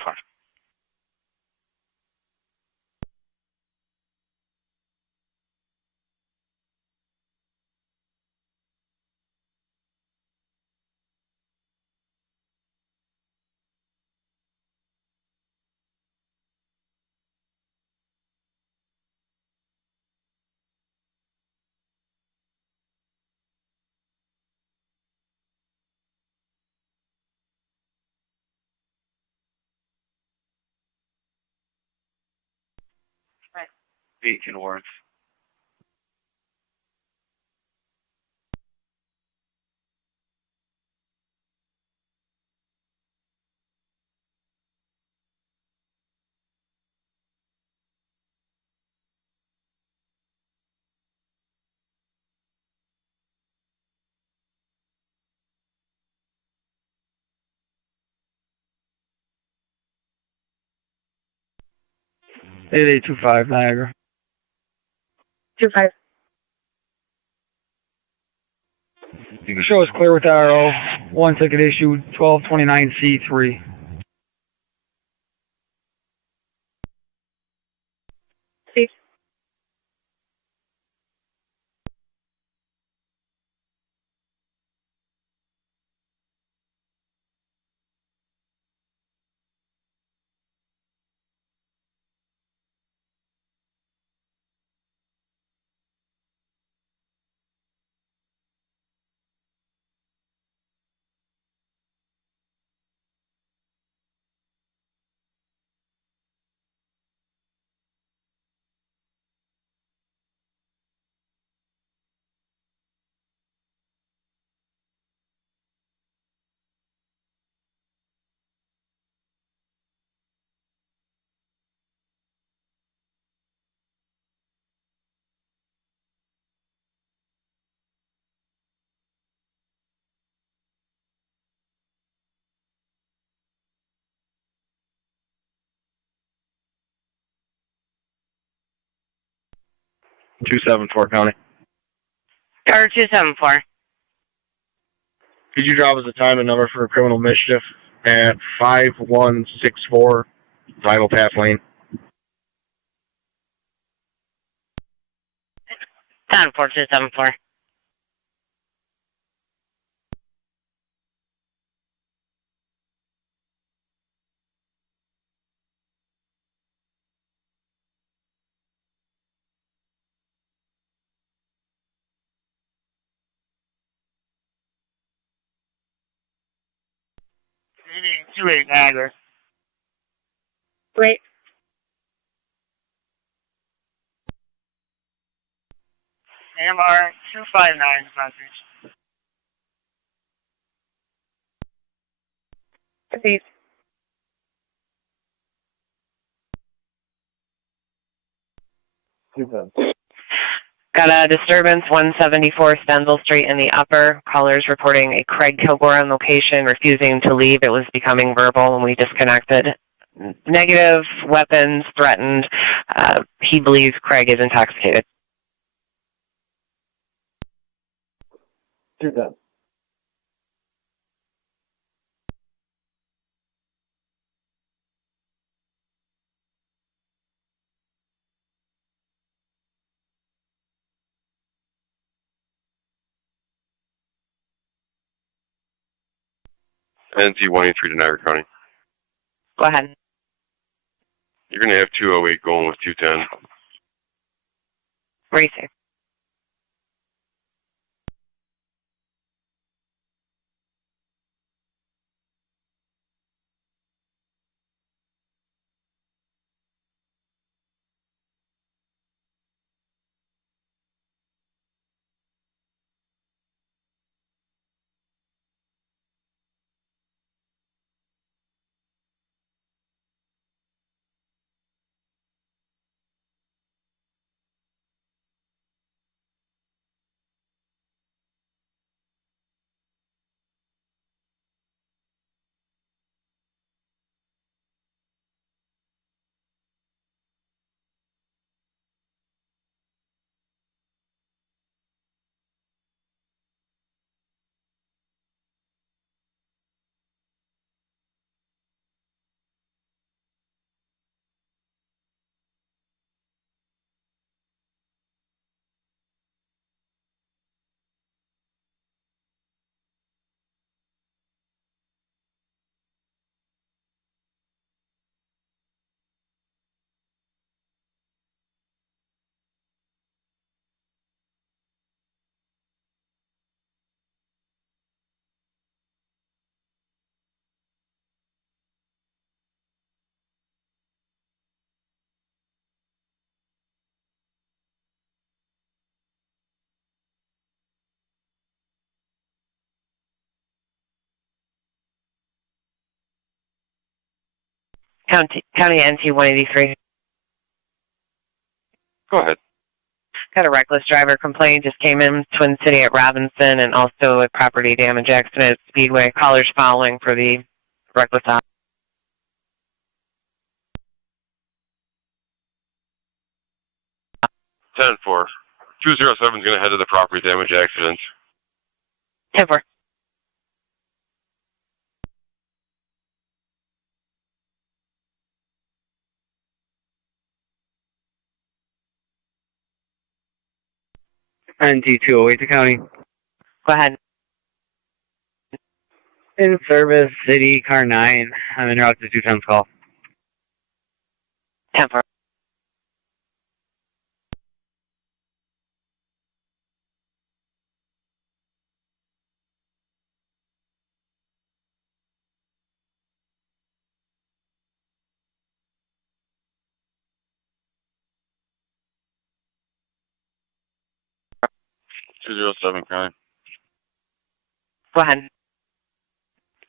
Beacon Awards. 8825 Niagara. 25. The show is clear with RO. One ticket issued, 1229C3. See. County. Car 274. Could you drop us a time and number for criminal mischief at 5164 Rival Path Lane? 104274. Two eight Niagara. Wait. AMR 259 message. Proceed. Got a disturbance, 174 Stenzel Street in the upper. Callers reporting a Craig Kilgore on location, refusing to leave. It was becoming verbal when we disconnected. Negative, weapons threatened. He believes Craig is intoxicated. Do that. NC 183 to Niagara County. Go ahead. You're going to have 208 going with 210. Racing. County NT 183. Go ahead. Got a reckless driver complaint, just came in Twin City at Robinson, and also a property damage accident at Speedway. Callers following for the reckless 207 is going to head to the property damage accident. 10-4. NT208 to county. Go ahead. In service, city, car 9. I'm en route to 210's call. 10-4. .207 county. Go ahead.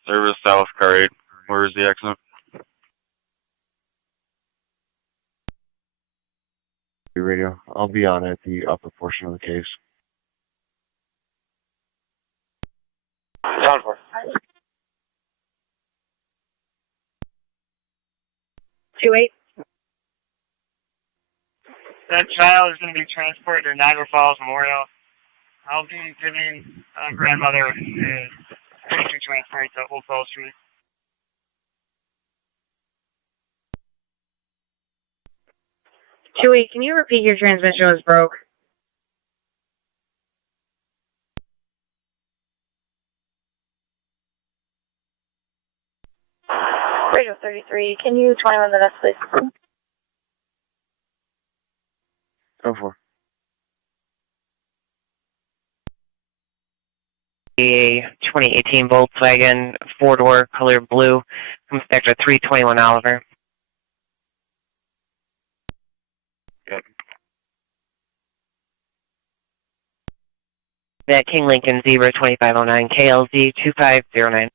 Service south, car 8. Where is the accident? Radio. I'll be on at the upper portion of the case. Down for. 28. That child is going to be transported to Niagara Falls Memorial. I'll be giving grandmother a transport to Old Falls Street. 28, can you repeat your transmission was broke? Radio 33, can you 21 minutes, please? Go for. A 2018 Volkswagen 4-door, color blue, comes back to 321 Oliver. Yep. That King Lincoln Zebra 2509 KLZ 2509.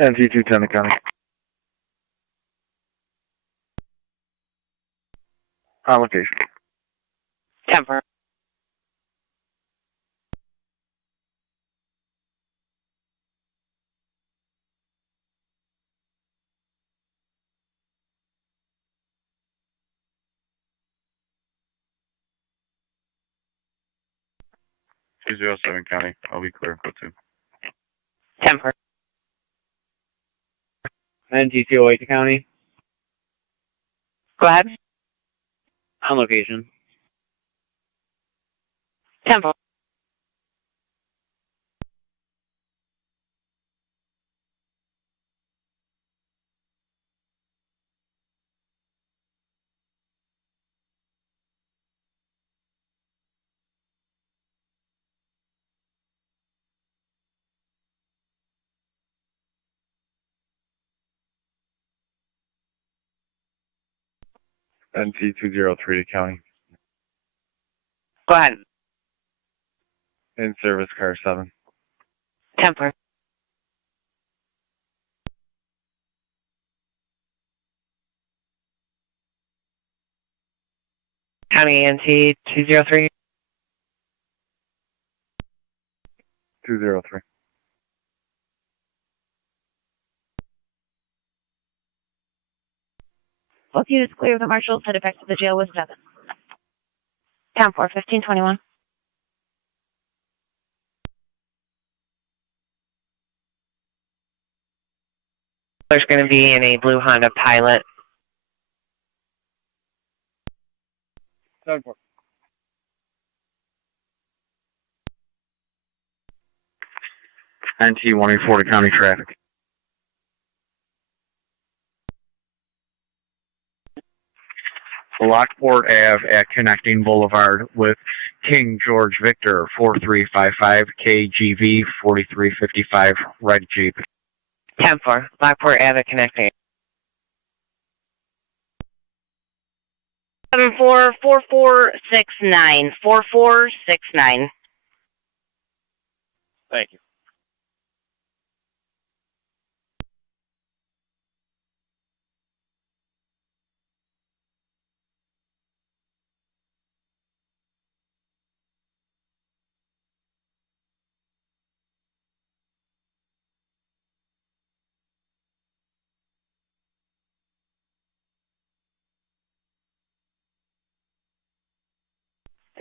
NT210 to county. On location. 10-4. 207 County. I'll be clear. Go to. 10-4. NT208 County. Go ahead. On location. 10-4. NT203 County. Go ahead. In service car 7. 10-4. County NT203. 203. Both units clear of the marshals. Headed back to the jail with 7. 10-4, 1521. There's going to be in a blue Honda Pilot. 7-4. NT140 County traffic. Lockport Ave at Connecting Boulevard with King George Victor 4355 KGV 4355 red Jeep. 10-4. Lockport Ave connecting. 744469. 4469. Thank you.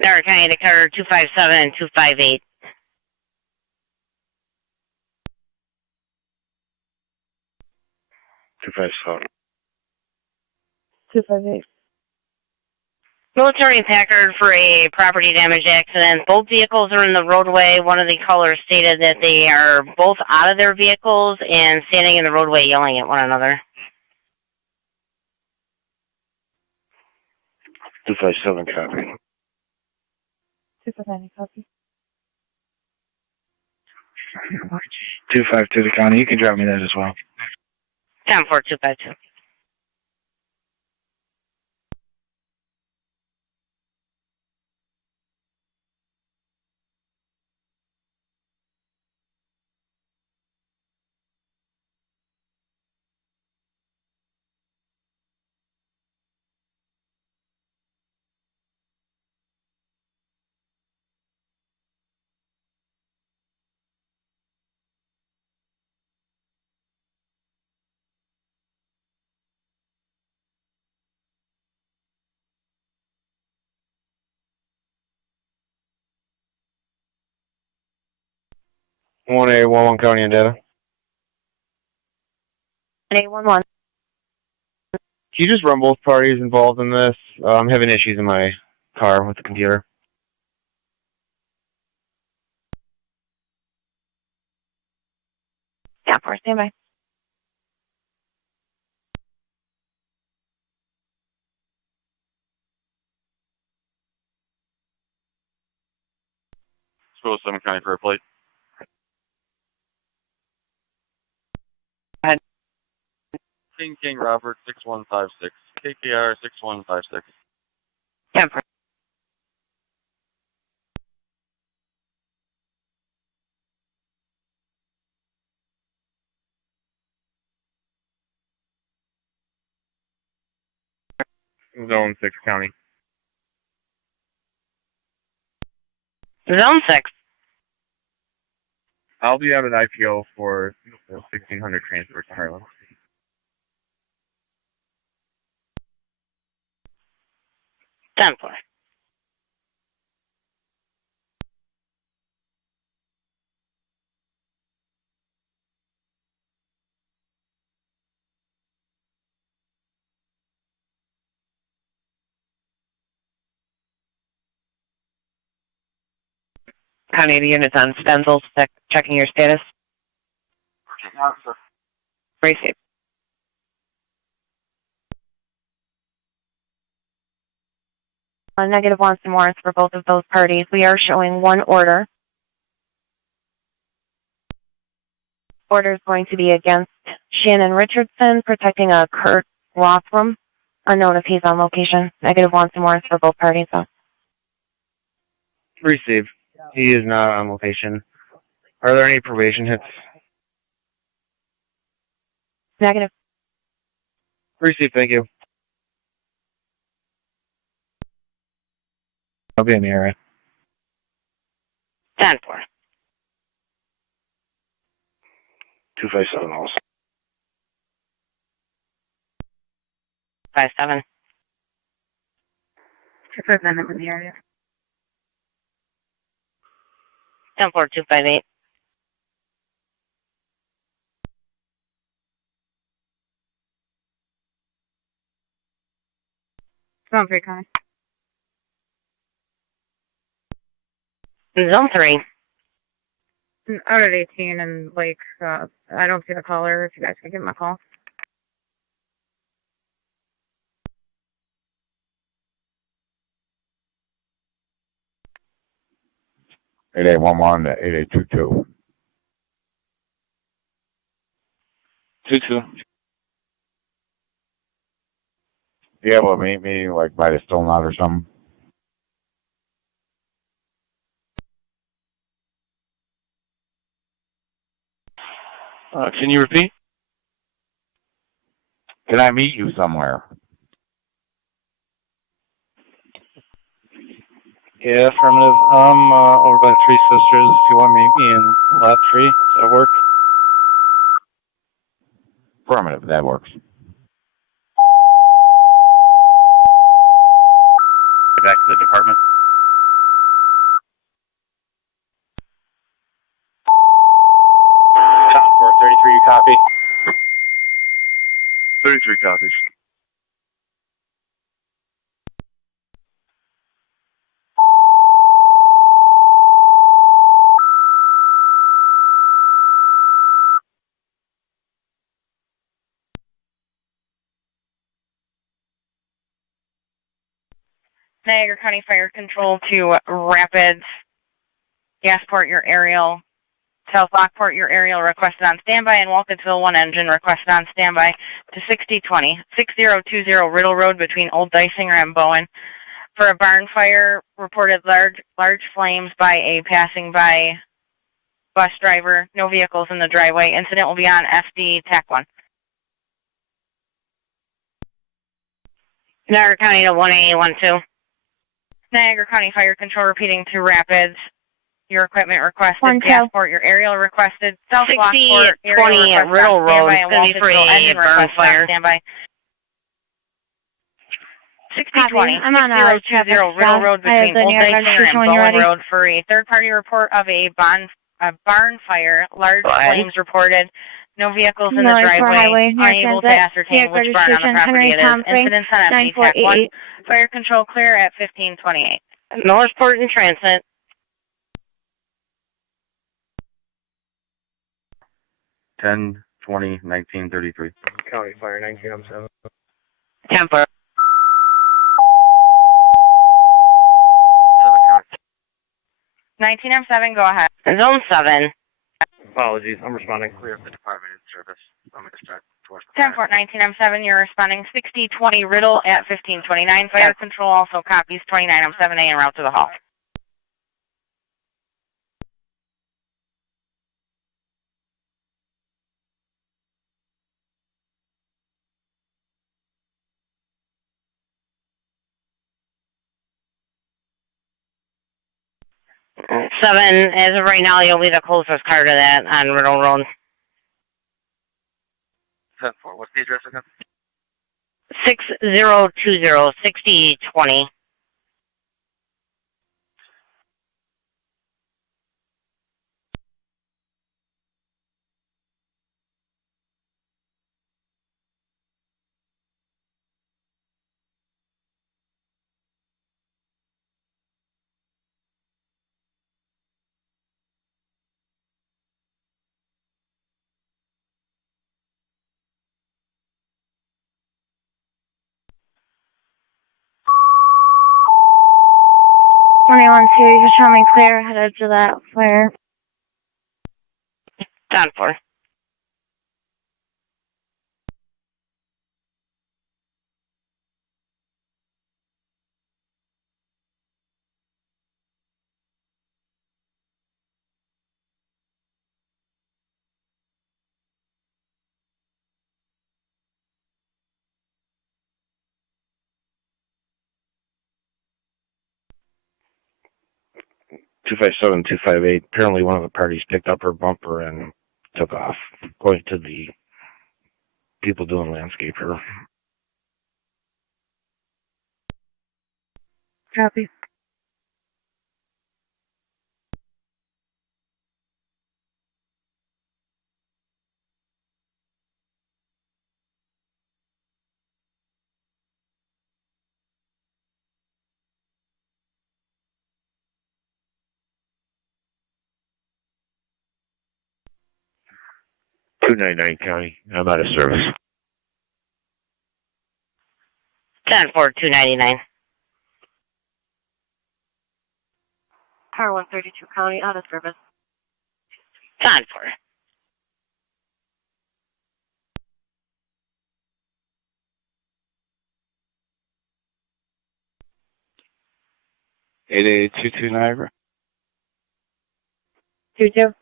Niagara County Dakar 257 and 258. $257. 258. Military and Packard for a property damage accident. Both vehicles are in the roadway. One of the callers stated that they are both out of their vehicles and standing in the roadway yelling at one another. 257 copy. 259 copy. 252 to County. You can drop me that as well. 10-4-252. One A, 11 County and data. 811. Can you just run both parties involved in this? I'm having issues in my car with the computer. Yeah, 4, standby. School 7 County for a plate. King Robert 6156. KPR 6156. 10-4. Zone 6 County. Zone 6. I'll be out at IPO for 1600 transfer to Harlem. 10-4. County units on Stenzels, checking your status. Receive. Negative wants and warrants for both of those parties. We are showing one order. Order is going to be against Shannon Richardson, protecting a Kurt Rothram, unknown if he's on location. Negative wants and warrants for both parties, though. Receive. He is not on location. Are there any probation hits? Negative. Receive, thank you. I'll be in the area. 10-4. 257 also. 5-7. 259, I'm in the area. 10-4, 258. Zone 3, Connie. Zone 3. Out at 18 and Lake, I don't see the caller. If you guys can give him a call. Eight 8811 to 8822. 22. You able to meet me like by the Stone Lot or something? Can you repeat? Can I meet you somewhere? Yeah, affirmative. I'm over by Three Sisters. If you want me in lot 3, does that work? Affirmative, that works. Back to the department. Town 433, you copy? 33 copies. Niagara County Fire Control to Rapids, Gasport, your aerial, South Lockport, your aerial requested on standby, and Walkersville, one engine requested on standby to 6020, 6020 Riddle Road between Old Dysinger and Bowen. For a barn fire, reported large flames by a passing by bus driver, no vehicles in the driveway. Incident will be on SD TAC 1. Niagara County to 18812. Niagara County Fire Control repeating to Rapids. Your equipment requested. Gasport, your aerial requested. South 6020 at Riddle Road is going to be for a burn fire. Standby. 6020. I'm on 6020 Riddle Road between Old Dysinger and Bowen Road for a third-party report of a barn fire. Large flames reported. No vehicles in the driveway. Unable to ascertain which barn on the property it is. Incidents on SD TAC 1. Fire control clear at 1528. Northport in transit. Ten 20 1933. County Fire 1907. 10-4. 1907, go ahead. Zone 7. Apologies, I'm responding. Clear of the department in service. I'm going to start towards 10-4, 1907, you're responding 6020 Riddle at 1529. Fire control also copies 2907A en route to the hall. Seven, as of right now, you'll be the closest car to that on Riddle Road. 10-4, what's the address again? 6020, 6020. 21-2, you can show me clear headed to that flare. 10-4. Two 257, 258. Apparently one of the parties picked up her bumper and took off, according to the people doing landscape here. Copy. .299 County. I'm out of service. 10-4, 299. Power 132 County, out of service. 10-4. .8822 Niagara. 22.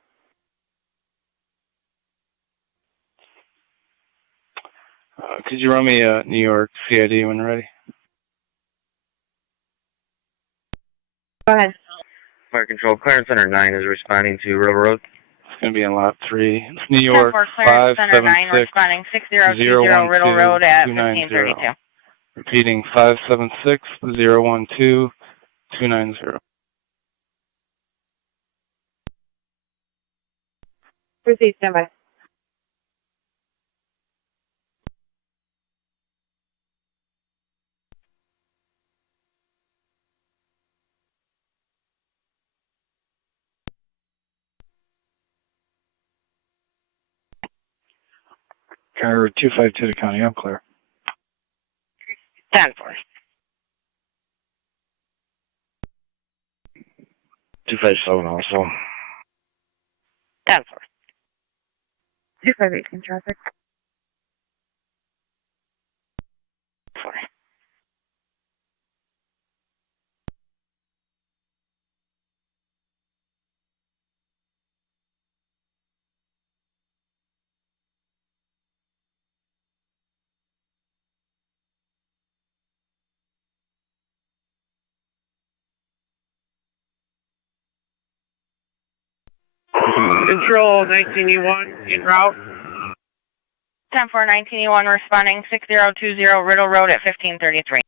Could you run me New York CID when you're ready? Go ahead. Fire Control, Clarence Center 9 is responding to River Road. It's going to be in lot 3. New York Clarence Center 9 576 responding 6020 Riddle Road at 1532. Repeating 576 012 290. Proceed, standby. Car 252 to County, I'm clear. 10-4. 257 also. 10-4. 258 in traffic. 4. Control 19E1 en route. 10-4, 19E1 responding 6020 Riddle Road at 1533.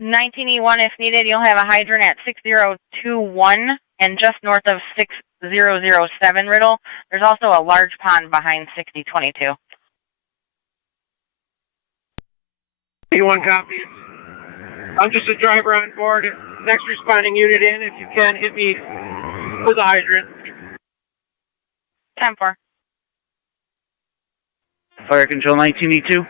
(19E1) if needed, you'll have a hydrant at 6021 and just north of 6007 Riddle. There's also a large pond behind 6022. E1 copy. I'm just a driver on board. Next responding unit in. If you can, hit me with a hydrant. 10-4. Fire Control 19E2.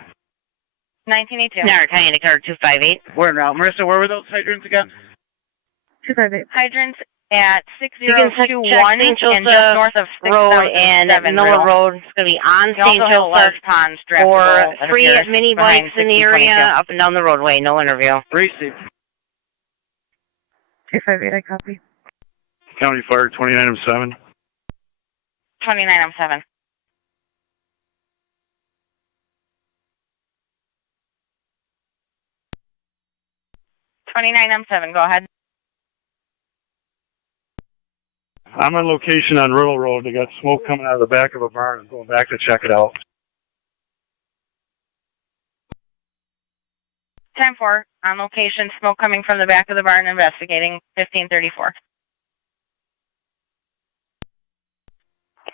19E2. Niagara County Indicator 258. Where now? Marissa, where were those hydrants again? 258. Hydrants at You can 6021 St. and just north of Road and Miller Road. It's going to be on St. Joseph for 3 mini bikes in the area up and down the roadway. No interview. Receive. 258, I copy. County Fire 29M7. 29M7. (29M7), go ahead. I'm on location on Riddle Road. They got smoke coming out of the back of a barn. I'm going back to check it out. 10-4, on location, smoke coming from the back of the barn, investigating 1534.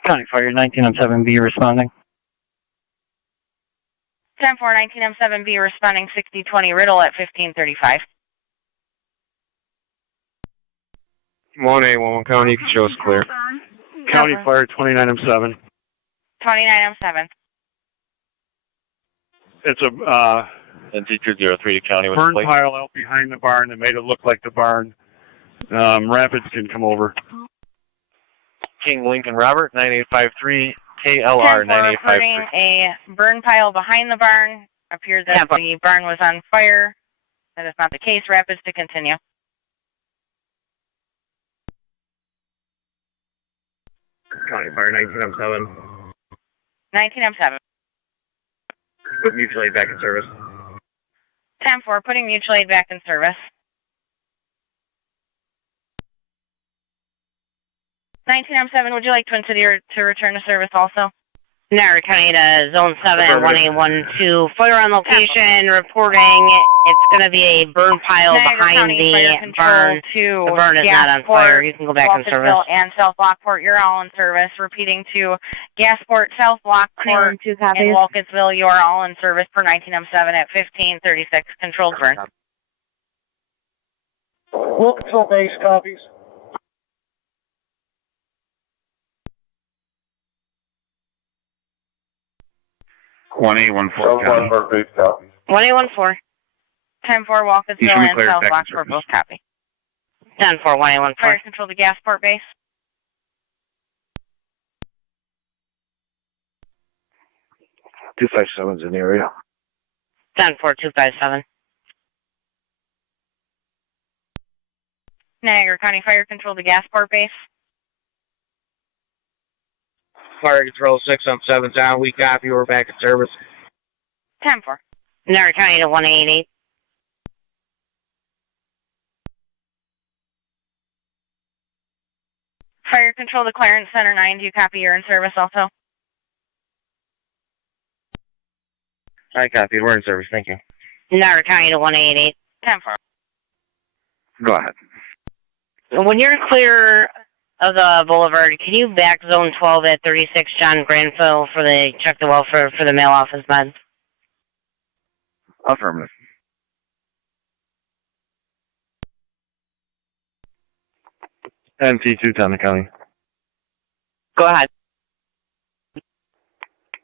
County Fire 19M7B responding. 10-4, 19M7B responding 6020 Riddle at 1535. 1A11 County, you can show us clear. County Fire 29M7. 29M7. It's a NC203 to county with burn plate. pile out behind the barn that made it look like the barn. Rapids can come over. King Lincoln Robert, 9853, KLR 9853. Reporting a burn pile behind the barn. Appears that the barn was on fire. That is not the case. Rapids to continue. County Fire 19M7. 19M7. Put mutual aid back in service. 10-4, putting mutual aid back in service. 19M7, would you like Twin City to return to service also? Niagara County to Zone 7 at 1812. Fire on location, reporting it's going to be a burn pile behind the barn. The burn is not on fire. You can go back in service. And South Lockport, you're all in service. Repeating to Gasport, South Lockport, and Walcottsville, you're all in service per 19M7 at 1536. Controlled burn. Walcottsville base copies. One 1814. 1814. 10-4, Walcottsville and South Lockport, both copy. 10-4, 1814. Fire control to Gasport base. .257's in the area. 10-4, 257. Niagara County Fire Control to Gasport base. Fire Control 6 on 7 down. We copy. We're back in service. 10-4. Niagara County to 188. Fire Control to Clarence Center 9. Do you copy? You're in service also. I copy. We're in service. Thank you. Niagara County to 188. 10-4. Go ahead. When you're clear of the boulevard, can you back Zone 12 at 36 John Granville for the check the well for the mail office meds? Affirmative. NC2 Town County. Go ahead.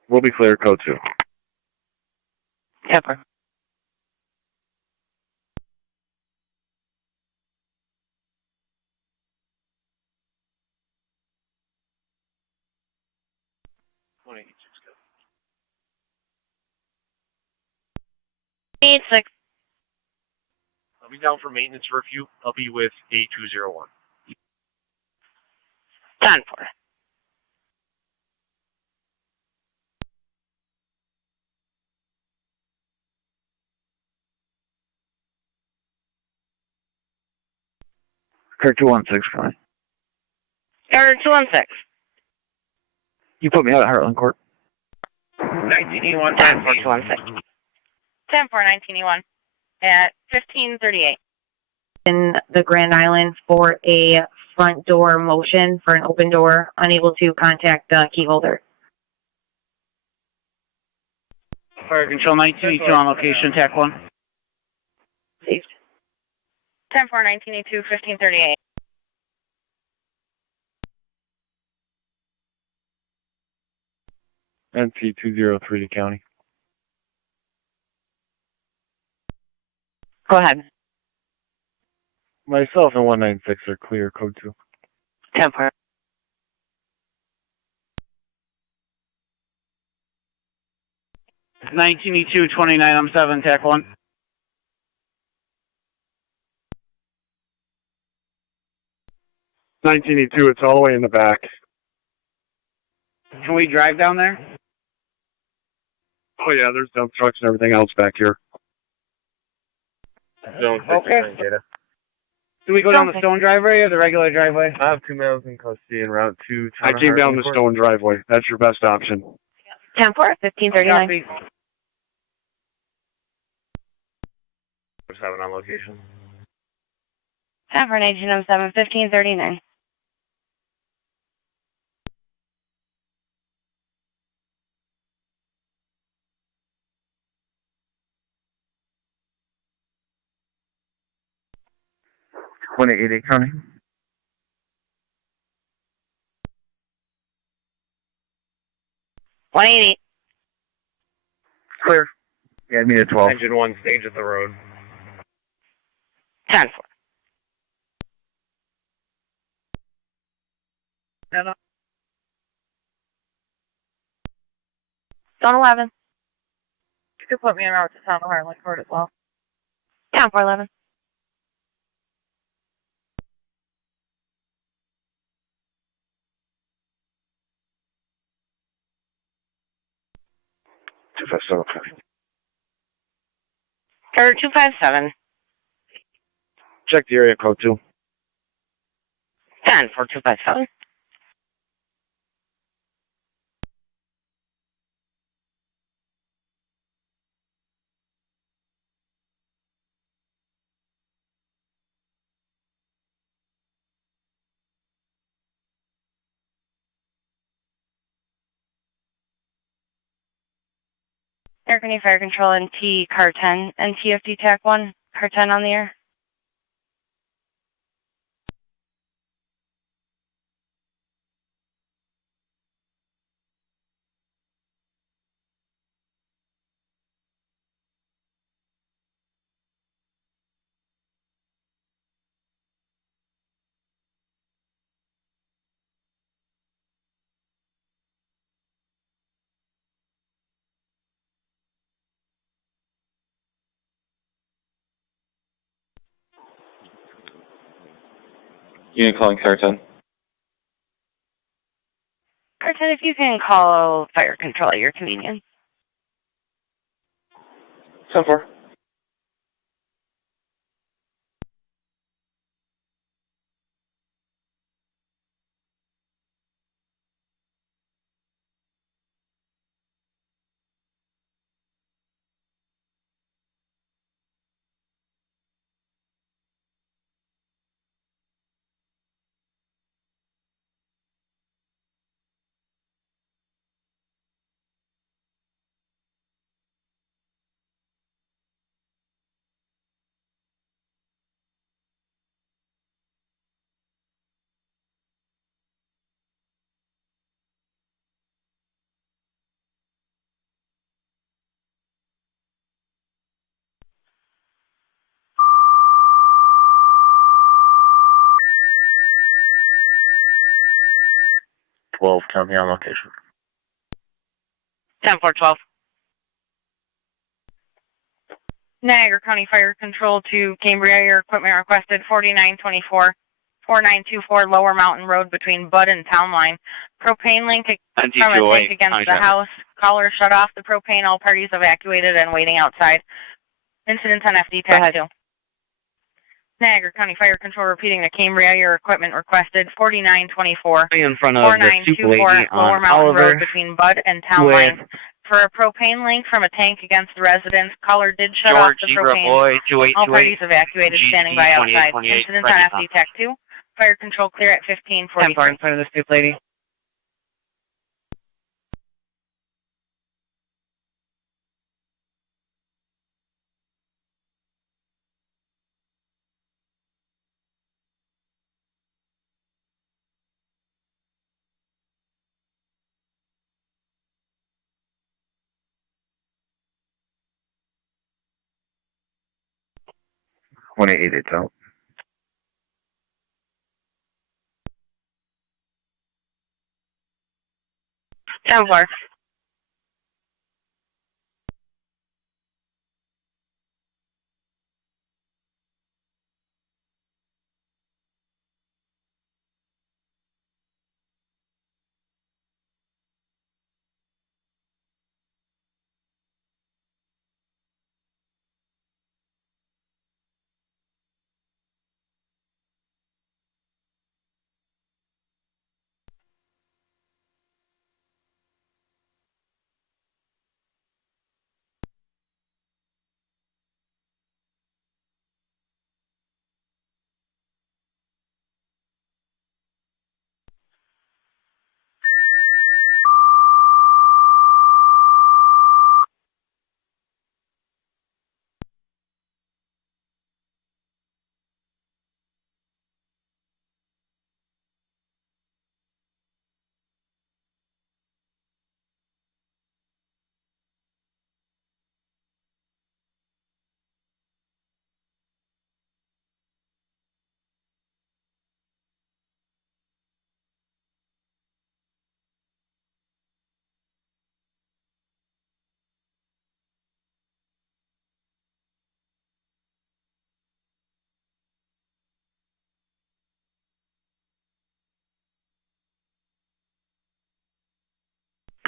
We'll be clear. Code 2. Pepper. Eight six. I'll be down for maintenance review. I'll be with A201. 10-4. Card 216, Connie. Or 216. You put me out at Heartland Court. 1981, 10-4, 216. 10-4, 19E1 at 1538. In the Grand Island for a front door motion for an open door, unable to contact the key holder. Fire Control 1982 on location, TAC 1. Saved. 10-4, 1982, 1538. NC203 to county. Go ahead. Myself and 196 are clear. Code 2. 10-4. E2 29 on 7, TAC 1. E2, it's all the way in the back. Can we drive down there? Oh yeah, there's dump trucks and everything else back here. Okay. Do we go down the stone driveway or the regular driveway? I have 2 males in custody en route to... I came down the stone driveway. That's your best option. 10-4, 1539. 7 on location. 10-4, 1907, 1539. .188 county. .188. Clear. Yeah, meet at 12. Engine 1, stage at the road. 10-4. Zone 11. You could put me in route to Town of Lockport as well. 10-4-11. Or 257. Check the area code 2. 10-4-257. Niagara Fire Control NT Car 10 and TFD TAC 1, Car 10 on the air. Unit calling Car 10. Car 10, if you can call Fire Control at your convenience. 10-4. Count me on location. 10-4-12. Niagara County Fire Control to Cambria. Your equipment requested 4924, 4924 Lower Mountain Road between Bud and Town Line. Propane link from a tank against the house. Caller shut off the propane. All parties evacuated and waiting outside. Incidents on FD TAC 2. Niagara County Fire Control repeating to Cambria. Your equipment requested 4924, In front of the soup 4924 lady Lower on Mountain Oliver Road between Bud and Town with Line. For a propane link from a tank against the residence, caller did shut off the propane. Boy, 2828. All parties evacuated, standing by outside. 2828, Incidents on FD TAC 2. Fire Control clear at 1543. 10-4 in front of the soup lady. One eight eight out. 10-4.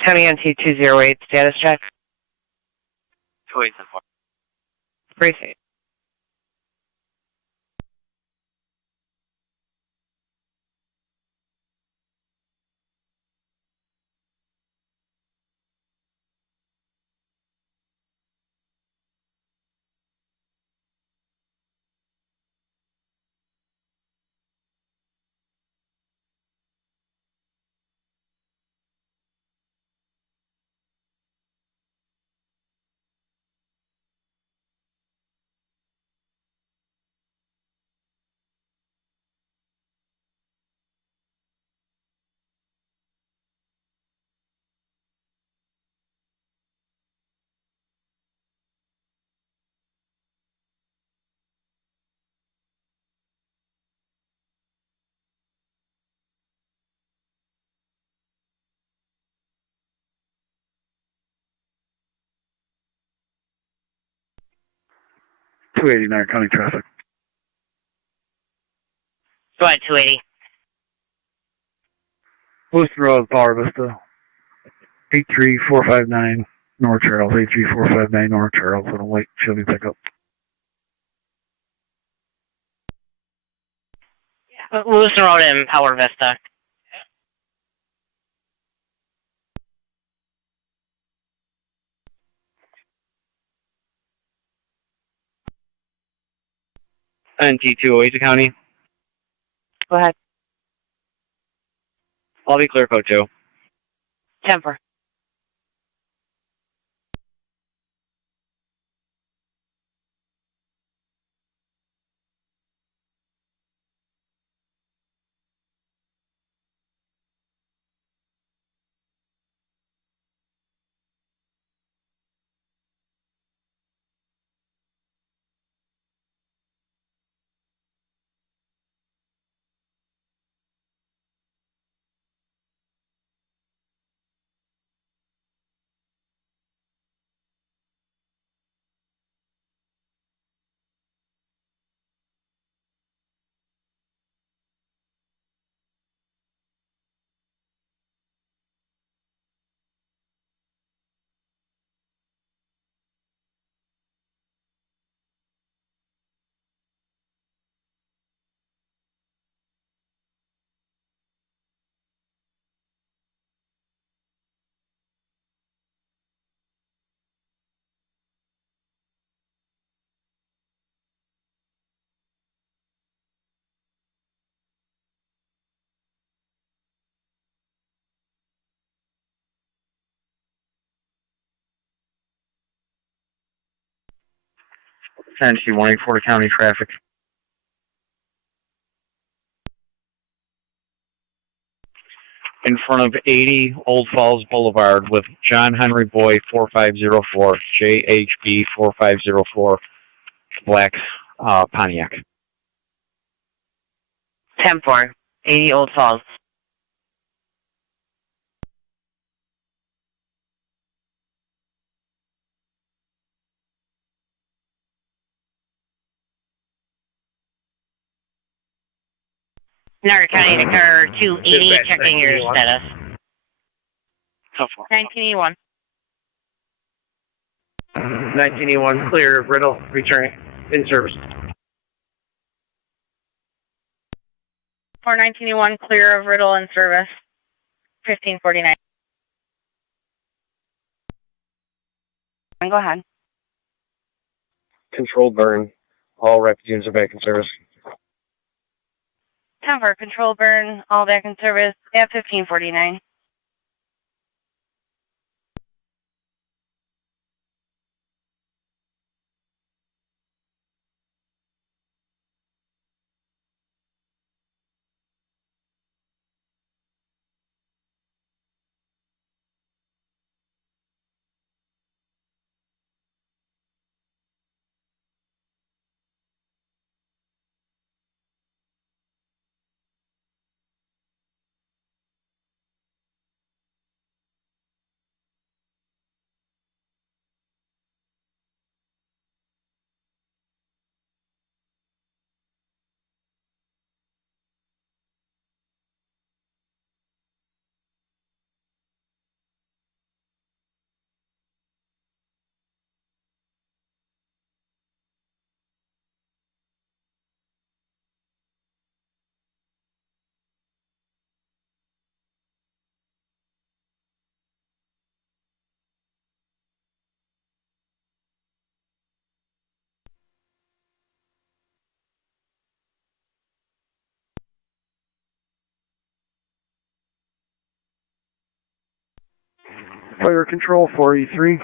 County NT 208, status check. 2874. Precinct. Niagara County traffic. Go ahead, 280. Lewiston Road, Power Vista. 83459 North Charles. 83459 North Charles. On a white Chevy pickup. Lewiston Road in Power Vista. NT 208 County. Go ahead. I'll be clear code 2. Temper. NT 184 County traffic. In front of 80 Old Falls Boulevard with John Henry Boy 4504, JHB 4504, black Pontiac. 10-4, 80 Old Falls. Niagara County Car 280, checking your status. 1981. 1981, clear, Riddle, returning, in service. 1981, clear of Riddle in service. 1549. Go ahead. Controlled burn. All rapid units are back in service. 10 for control burn, all back in service at 1549. Fire Control, 4E3.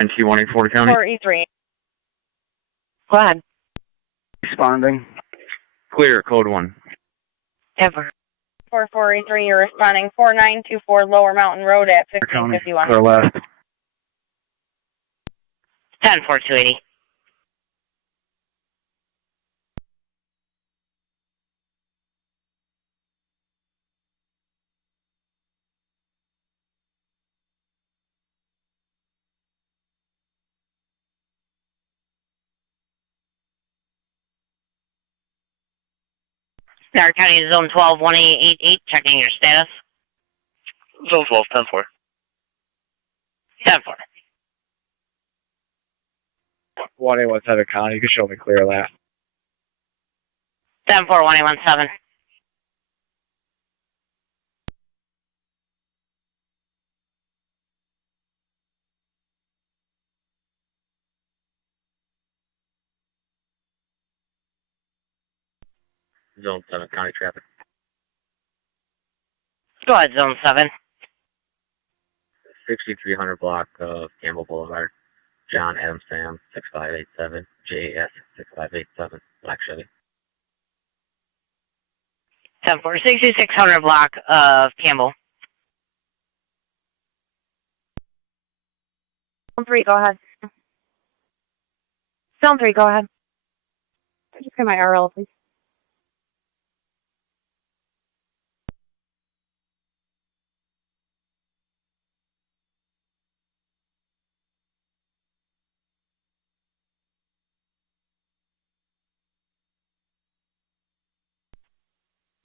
NT1 Ford County. 4E3. Go ahead. Responding. Clear, code 1. Ever. 4E3, you're responding 4924 Lower Mountain Road at 1551. Clear left. 10-4-280. Niagara County Zone 12, 1888, checking your status. Zone 12, 10-4. 10-4. 1817 County, you can show me clear left. 10-4, 1817. Zone 7 County traffic. Go ahead, Zone 7. 6300 block of Campbell Boulevard. John Adam Sam 6587. JAS 6587. Black Chevy. 10-4, 6600 block of Campbell. Zone 3, go ahead. Zone 3, go ahead. Just get my RL, please.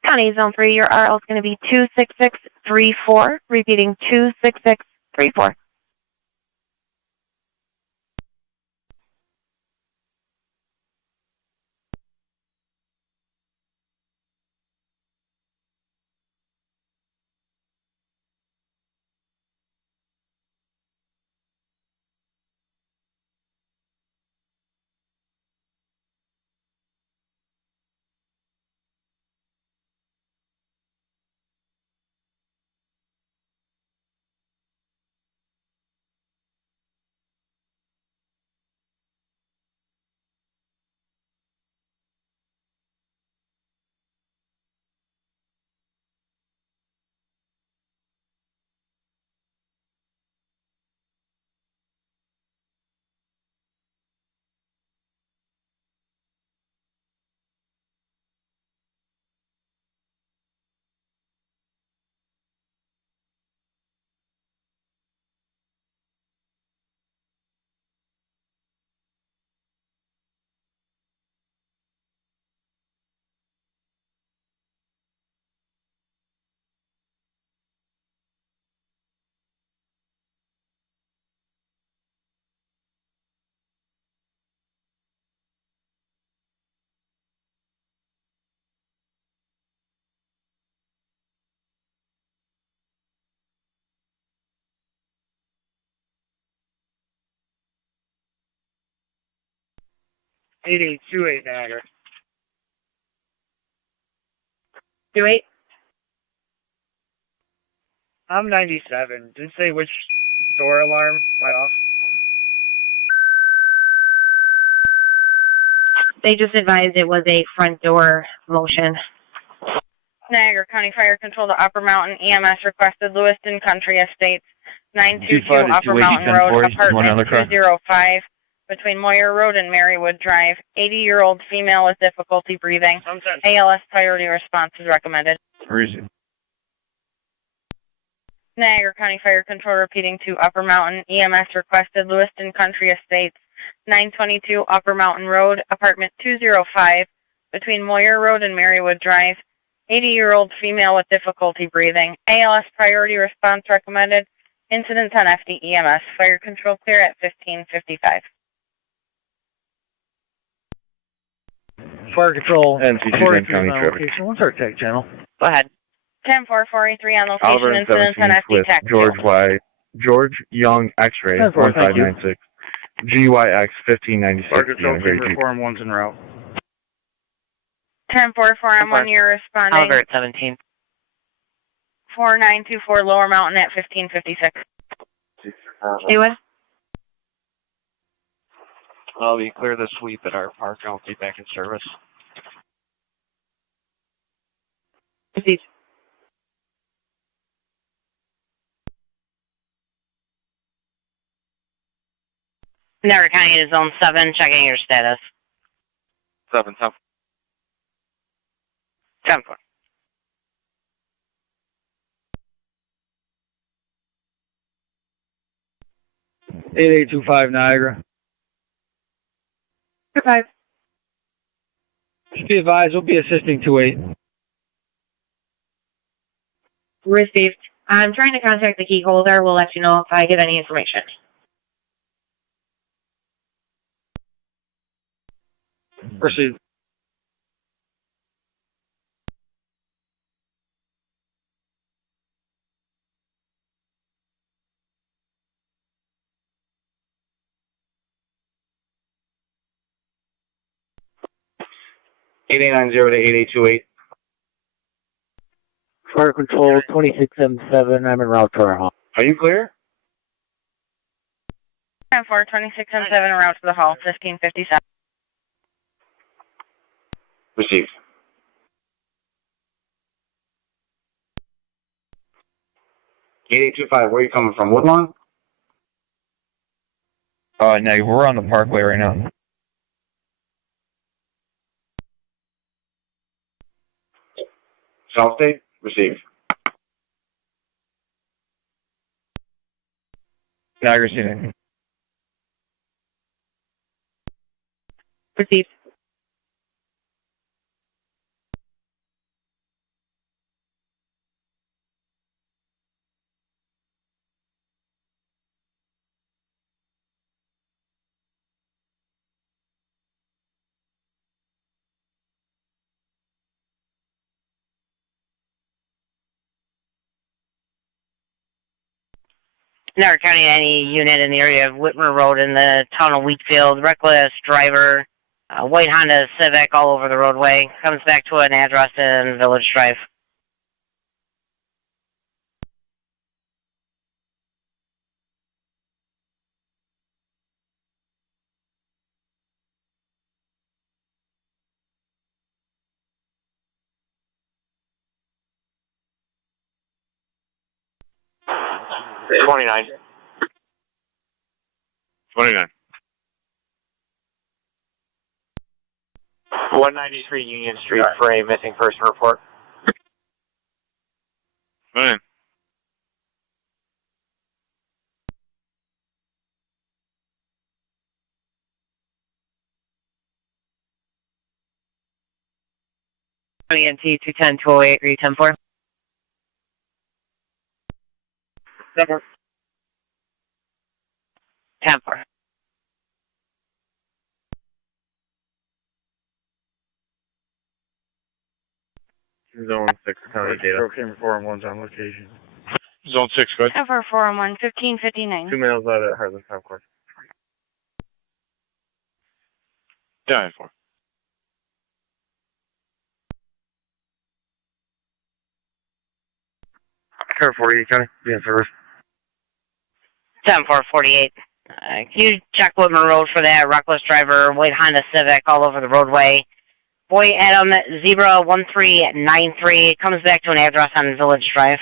County Zone 3, your RL is going to be 26634, repeating 26634. Eight Niagara. 28. I'm 97. Didn't say which door alarm went off. They just advised it was a front door motion. Niagara County Fire Control to Upper Mountain EMS requested Lewiston Country Estates 922 Upper Mountain Road, apartment 205, between Moyer Road and Marywood Drive. 80-year-old female with difficulty breathing. ALS priority response is recommended. Where is it? Niagara County Fire Control repeating to Upper Mountain EMS requested Lewiston Country Estates 922 Upper Mountain Road, apartment 205, between Moyer Road and Marywood Drive. 80-year-old female with difficulty breathing. ALS priority response recommended. Incidents on FD EMS. Fire control clear at 1555. Fire Control. NC2 County traffic. What's our tech channel? Go ahead. 10443 on location. Oliver and Incidents on 17 FD Swift. TAC. George Young X-ray 1596. GYX 1596. Fire Control, reform one's en route. 1044 on 1, you're responding. Oliver at 17. 4924 Lower Mountain at 1556. Anyway? I'll be clear the sweep at our park. I'll be back in service. Proceed. Niagara County to Zone 7, checking your status. 7, 10. 10-4. Eight 5 Niagara. 5. Just be advised, we'll be assisting 28. Received. I'm trying to contact the key holder. We'll let you know if I get any information. Proceed. Eight 890 to 8828. Fire Control 2677, I'm en route to our home. Are you clear? 10-4, 2677 route to the hall, 1557. Received. Eight 825, where are you coming from? Woodlawn? No, we're on the parkway right now. South State? Received. Niagara City. Received. Niagara County, any unit in the area of Whitmer Road in the town of Wheatfield, reckless driver, white Honda Civic all over the roadway, comes back to an address in Village Drive. Okay. 29. 29. 193 Union Street for a missing person report. 9. ENT 210 208, are you 10-4? 10-4. 10-4. Zone 6 county data. Camera 411's on location. Zone 6, good. 10-4, 411, 1559. 2 miles out at Heartland Top Court. 10-4. Care 48 county, be in service. 10-4-48. Can you check Whitmer Road for that reckless driver, white Honda Civic all over the roadway? Boy Adam 01393 comes back to an address on Village Drive.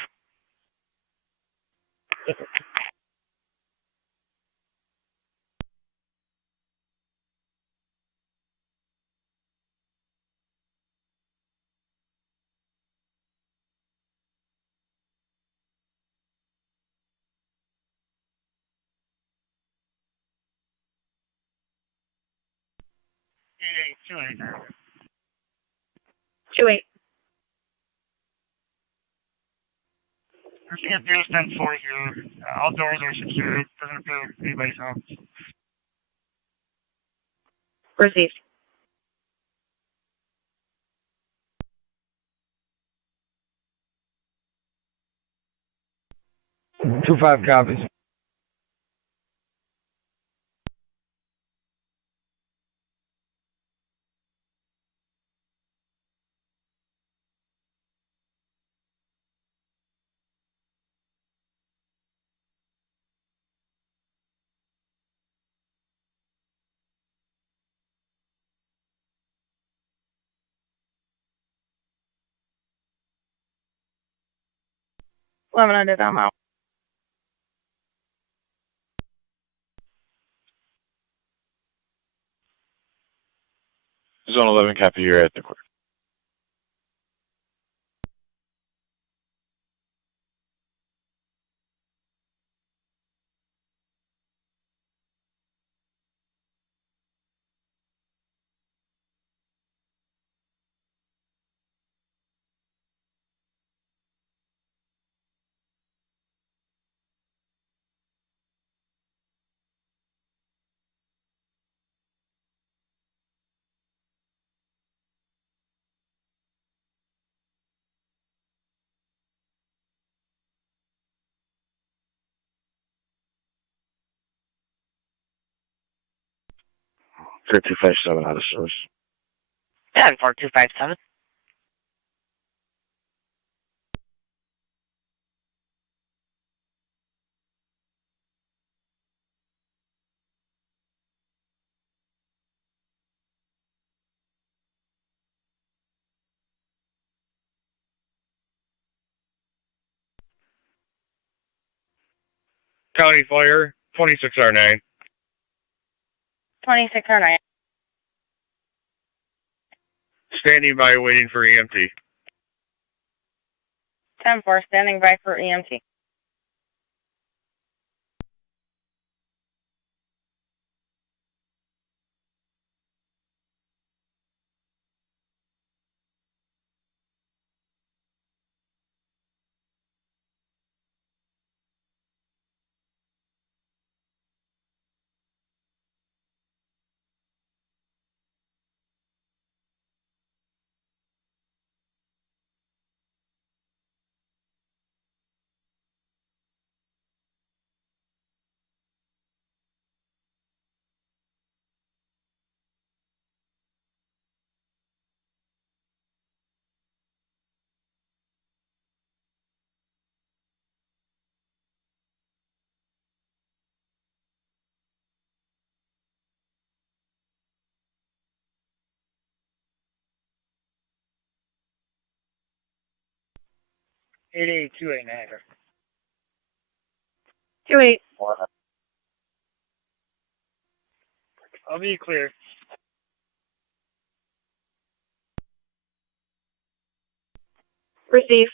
Two eight. There's Lewiston 4 here. All doors are secured. Doesn't appear anybody's home. Received. Two 5 copies. Limited amount. Zone 11, copy, you're at the court. Clear 257 out of service. 10-4257. County Fire, 26R9. 2609. Standing by waiting for EMT. 10-4, standing by for EMT. Eight 28 Niagara. 28. I'll be clear. Received.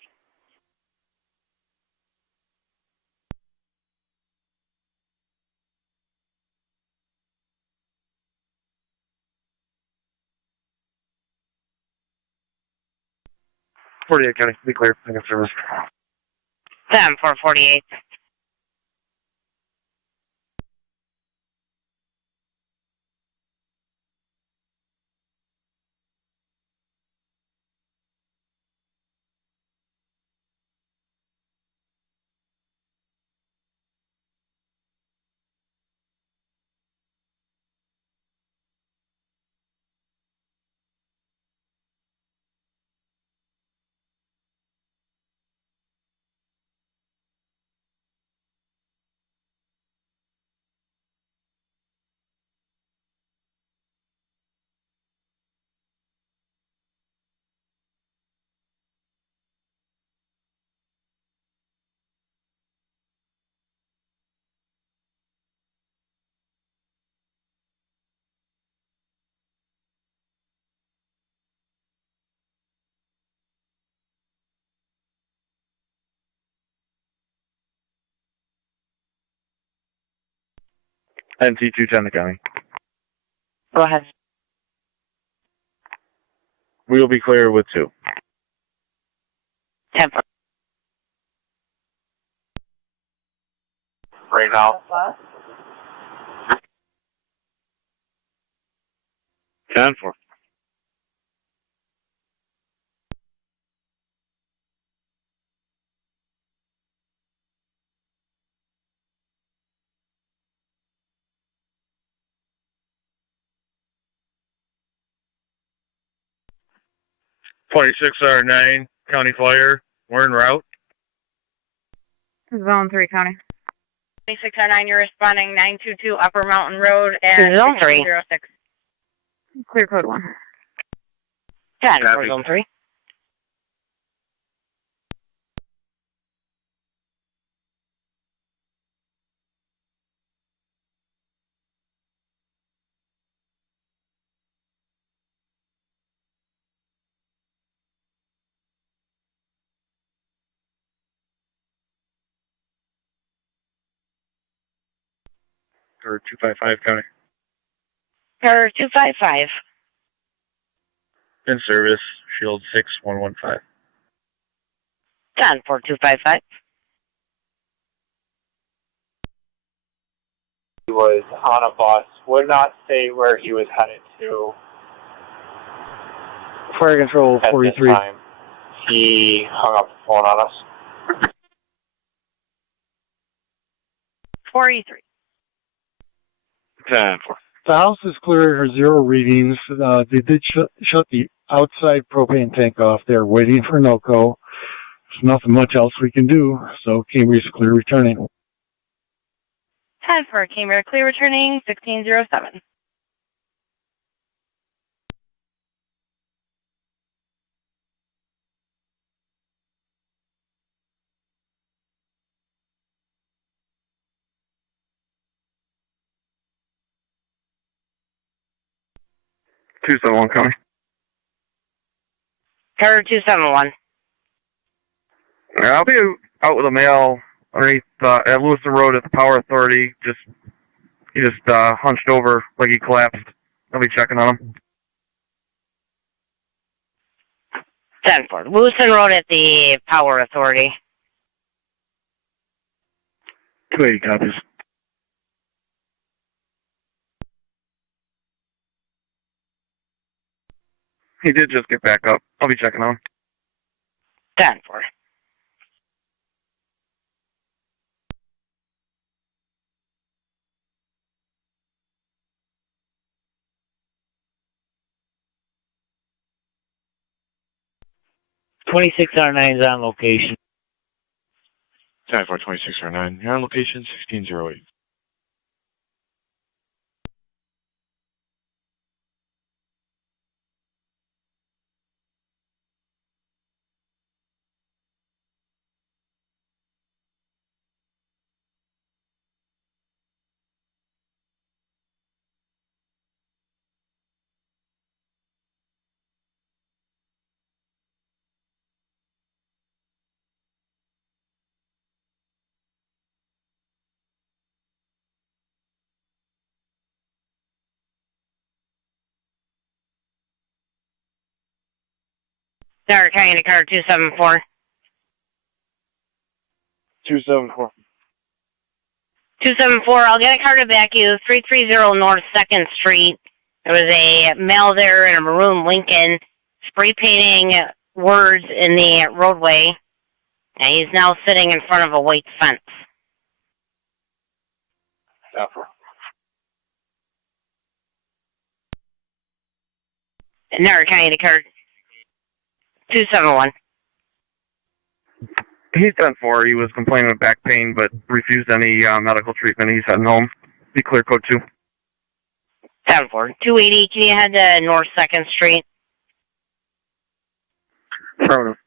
'48 County, be clear. I got service. 10-448. NC 210 County. Go ahead. We will be clear with 2. 10-4. Right now. 10-4. .26R9, County Fire. We're en route. Zone 3 County. 2609, you're responding 922 Upper Mountain Road at Zone 3. 06. Clear code 1. 10 for Zone 3. or 255 County. Car 255. In service, Shield 6115. 10-4-255. He was on a bus, would not say where he was headed to. Fire control 43. At this time, he hung up the phone on us. 43. 10-4. The house is clear for 0 readings. They did shut the outside propane tank off. They're waiting for NOCO. There's nothing much else we can do, so Cambridge's clear returning. 10-4, Cambridge, clear returning 1607. One County. Car 271. I'll be out with a male underneath at Lewiston Road at the Power Authority. He just hunched over like he collapsed. I'll be checking on him. 10-4. Lewiston Road at the Power Authority. 280 copies. He did just get back up. I'll be checking on him. 10-4. $26.09 is on location. 10-4, 2609. You're on location 1608. Niagara County to car 274. 274. 274, I'll get a car to back you, 330 North 2nd Street. There was a male there in a maroon Lincoln spray painting words in the roadway, and he's now sitting in front of a white fence. Niagara County to car 271. He's 10-4. He was complaining of back pain, but refused any medical treatment. He's heading home. Be clear code 2. 10-4. 280, can you head to North 2nd Street? Affirmative.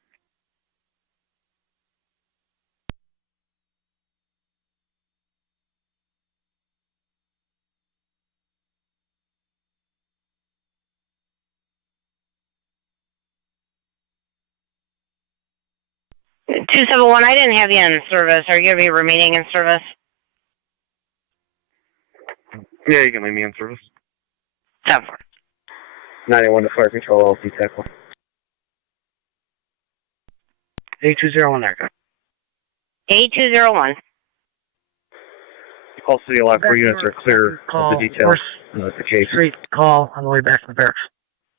Two 271, I didn't have you in service. Are you going to be remaining in service? Yeah, you can leave me in service. 10-4. 91 to fire control, LC tackle. 8201 Niagara. 8201. Call City Lock 4 units are clear of the details. The case. Street call on the way back to the barracks.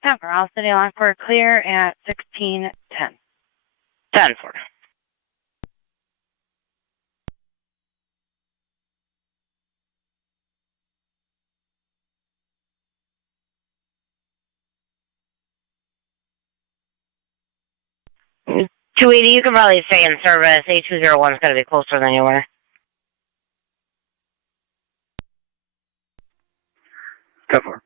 10-4, all city Lockport clear at 1610. 10-4. $280, you can probably stay in service. 8201 is going to be closer than you were. Cover.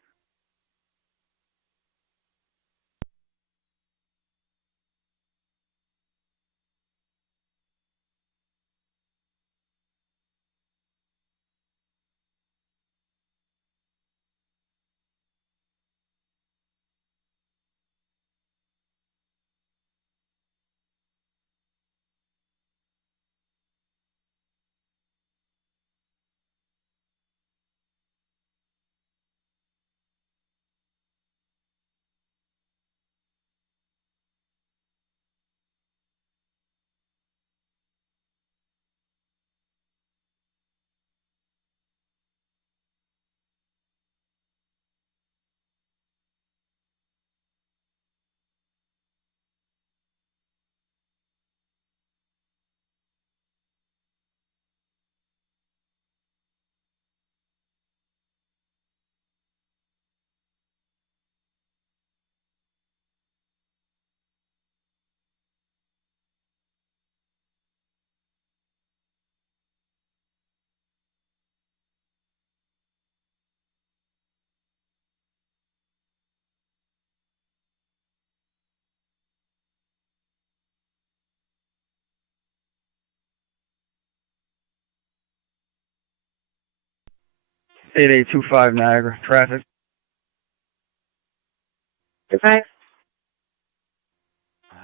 8825 Niagara, traffic. 25.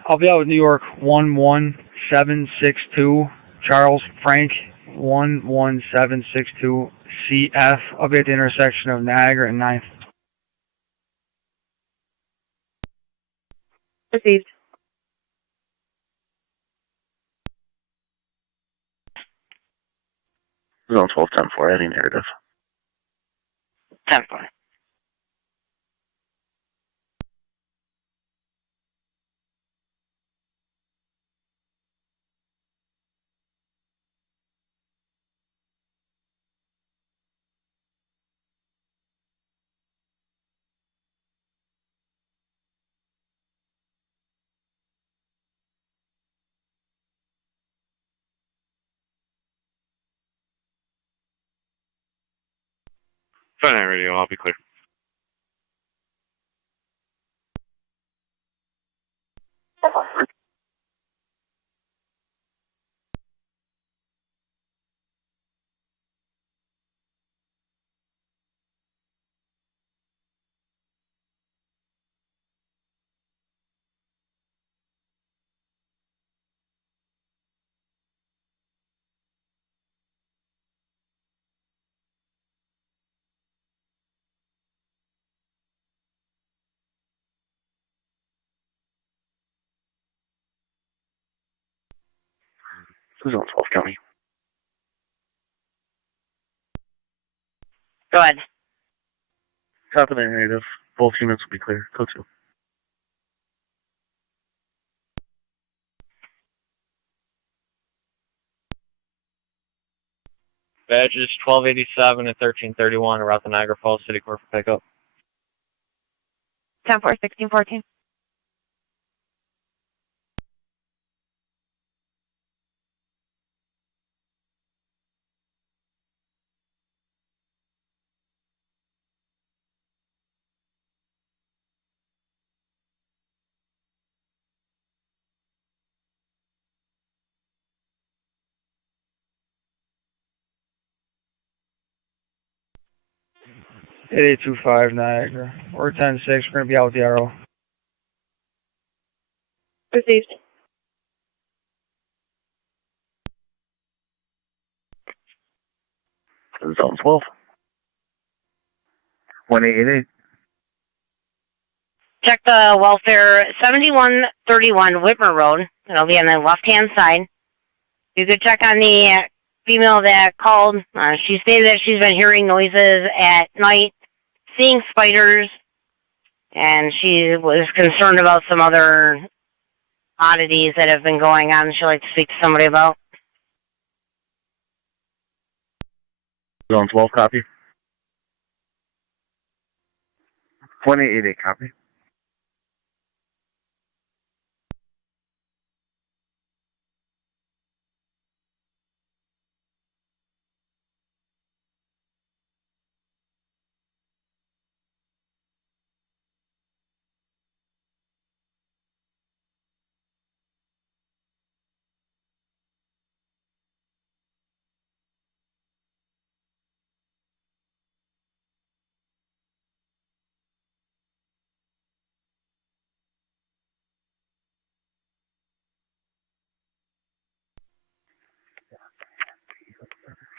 I'll be out with New York 11762, Charles Frank 11762 CF. I'll be at the intersection of Niagara and 9th. Received. Zone 12-10-4, any narrative. 10-4. Fine, radio, I'll be clear. Zone 12 County. Go ahead. Top of the narrative. Both units will be clear. Code 2. Badges 1287 and 1331 around the Niagara Falls City Court for pickup. 10-4, 1614. Eight eight two five Niagara. We're 10-6. We're going to be out with the arrow. Received. Zone 12. 1888. Check the welfare 7131 Whitmer Road. It'll be on the left-hand side. You could check on the female that called. She stated that she's been hearing noises at night, seeing spiders, and she was concerned about some other oddities that have been going on she'd like to speak to somebody about. Zone 12 copy. 1888 copy.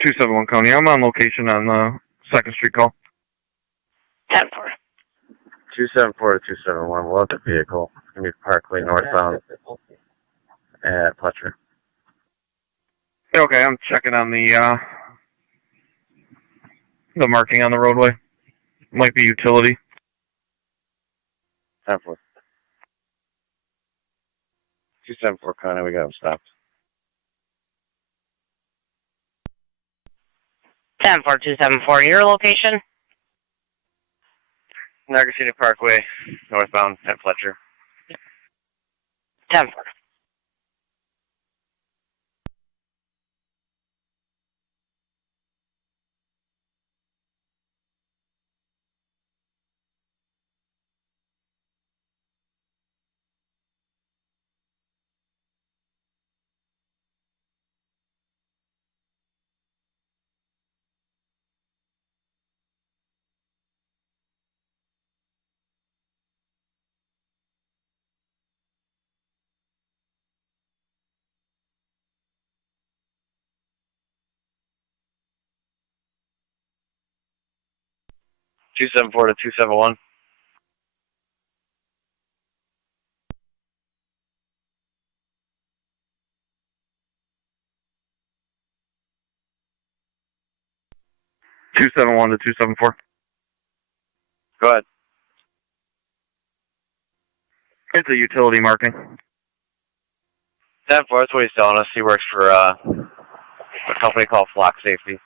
Two 271 County. I'm on location on the 2nd Street call. 10-4. 274 to 271. We'll have the vehicle. It's going to be Parkway northbound at Fletcher. Okay, I'm checking on the marking on the roadway. Might be utility. 10-4. 274 County. We got him stopped. 10-4-274. Your location? Niagara City Parkway, northbound at Fletcher. 10-4. 274 to 271. (271 to 274). Go ahead. It's a utility marking. 10-4, that's what he's telling us. He works for a company called Flock Safety.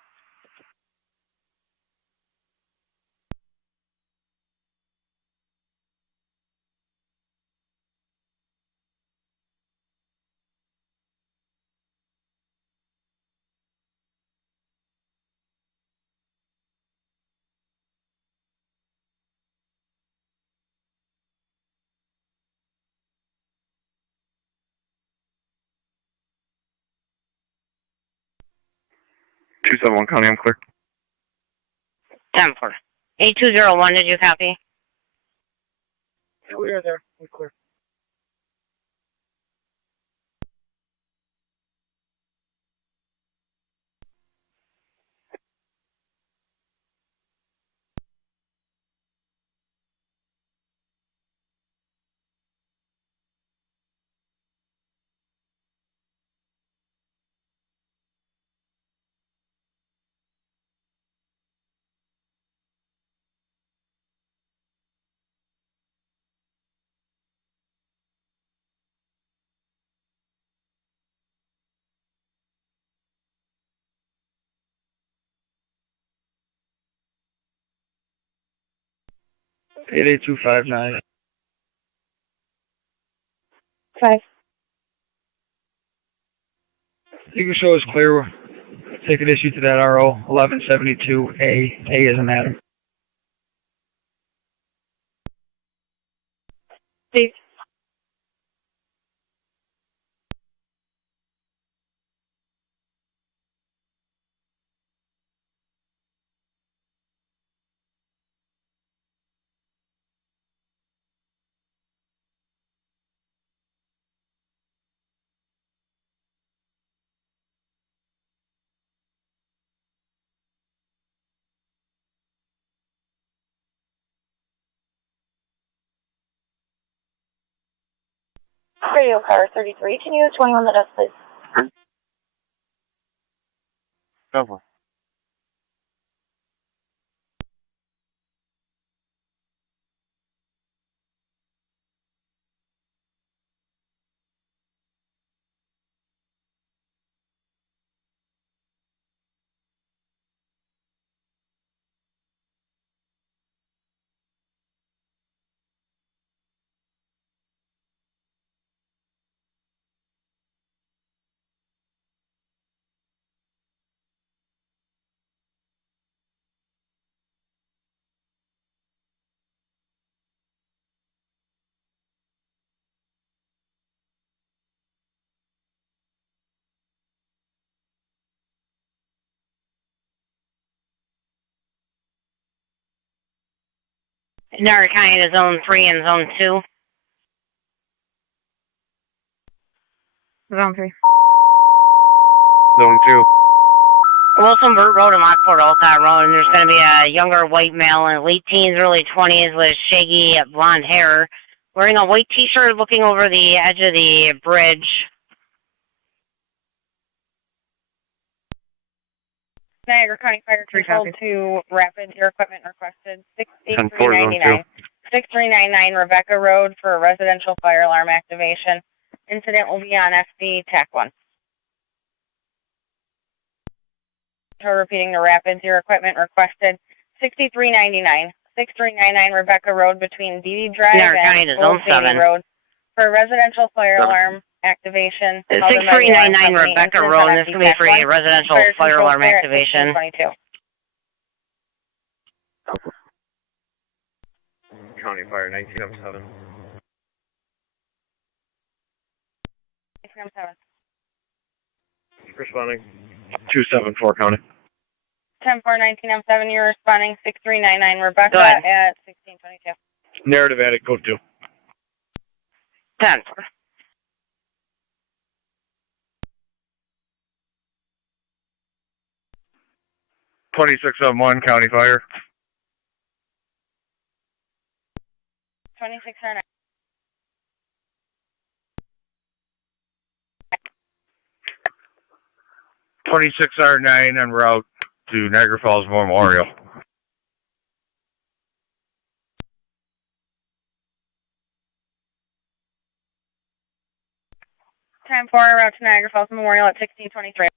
(271 County, I'm clear. 10-4. 8201, did you copy? Yeah, we are there. We're clear. Eight 8259. 5. You can show us clear. We'll take an issue to that RO 1172A. A is an Adam. Steve. Radio car 33. Can you 21 the desk, please? Go for it. Niagara County to Zone 3 and Zone 2. Zone 3. Zone 2. Wilson Burt Road and Lockport Olcott Road, and there's going to be a younger white male in late teens, early 20s with shaggy blonde hair, wearing a white t-shirt looking over the edge of the bridge. Niagara County Fire Control to Rapid, your equipment requested 6399. 6399 Rebecca Road for a residential fire alarm activation. Incident will be on SD TAC 1. So repeating the Rapids, your equipment requested 6399. 6399 Rebecca Road between DD Drive and Old City Road for a residential fire alarm activation. 6399 Rebecca Road, and this will be for a residential fire alarm activation. County Fire 1907. 1907. Responding. 274 County. 10-4-1907, you're responding 6399 Rebecca at 1622. Narrative attic, code 2. 10-4. (2671) County Fire. 26R9. R9 en route to Niagara Falls Memorial. Time 4, route to Niagara Falls Memorial at 1623.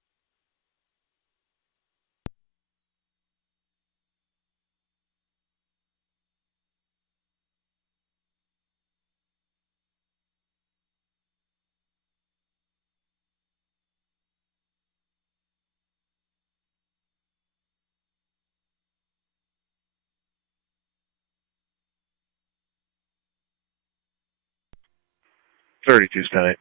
.32 Senate.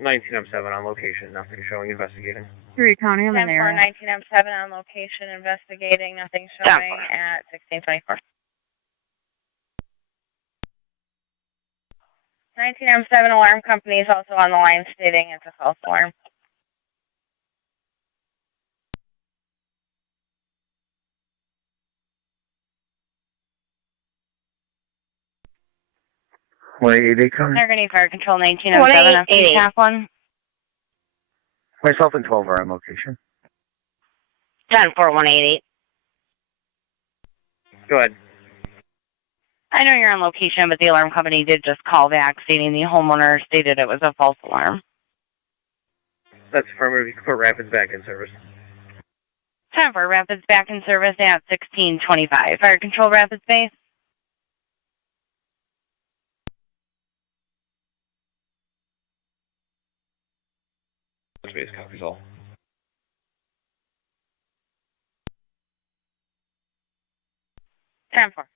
.19M7 on location, nothing showing, investigating. Erie County, I'm in the area. 19M7 on location, investigating, nothing showing at 1624. 19M7 alarm company is also on the line stating it's a false alarm. Niagara Fire Control 19M7, FD TAC 1. Myself and 12 are on location. 10-4188. Go ahead. I know you're on location, but the alarm company did just call back stating the homeowner stated it was a false alarm. That's affirmative. You can put Rapids back in service. Time for Rapids back in service at 1625. Fire Control Rapids Base. Base copies all. Time for.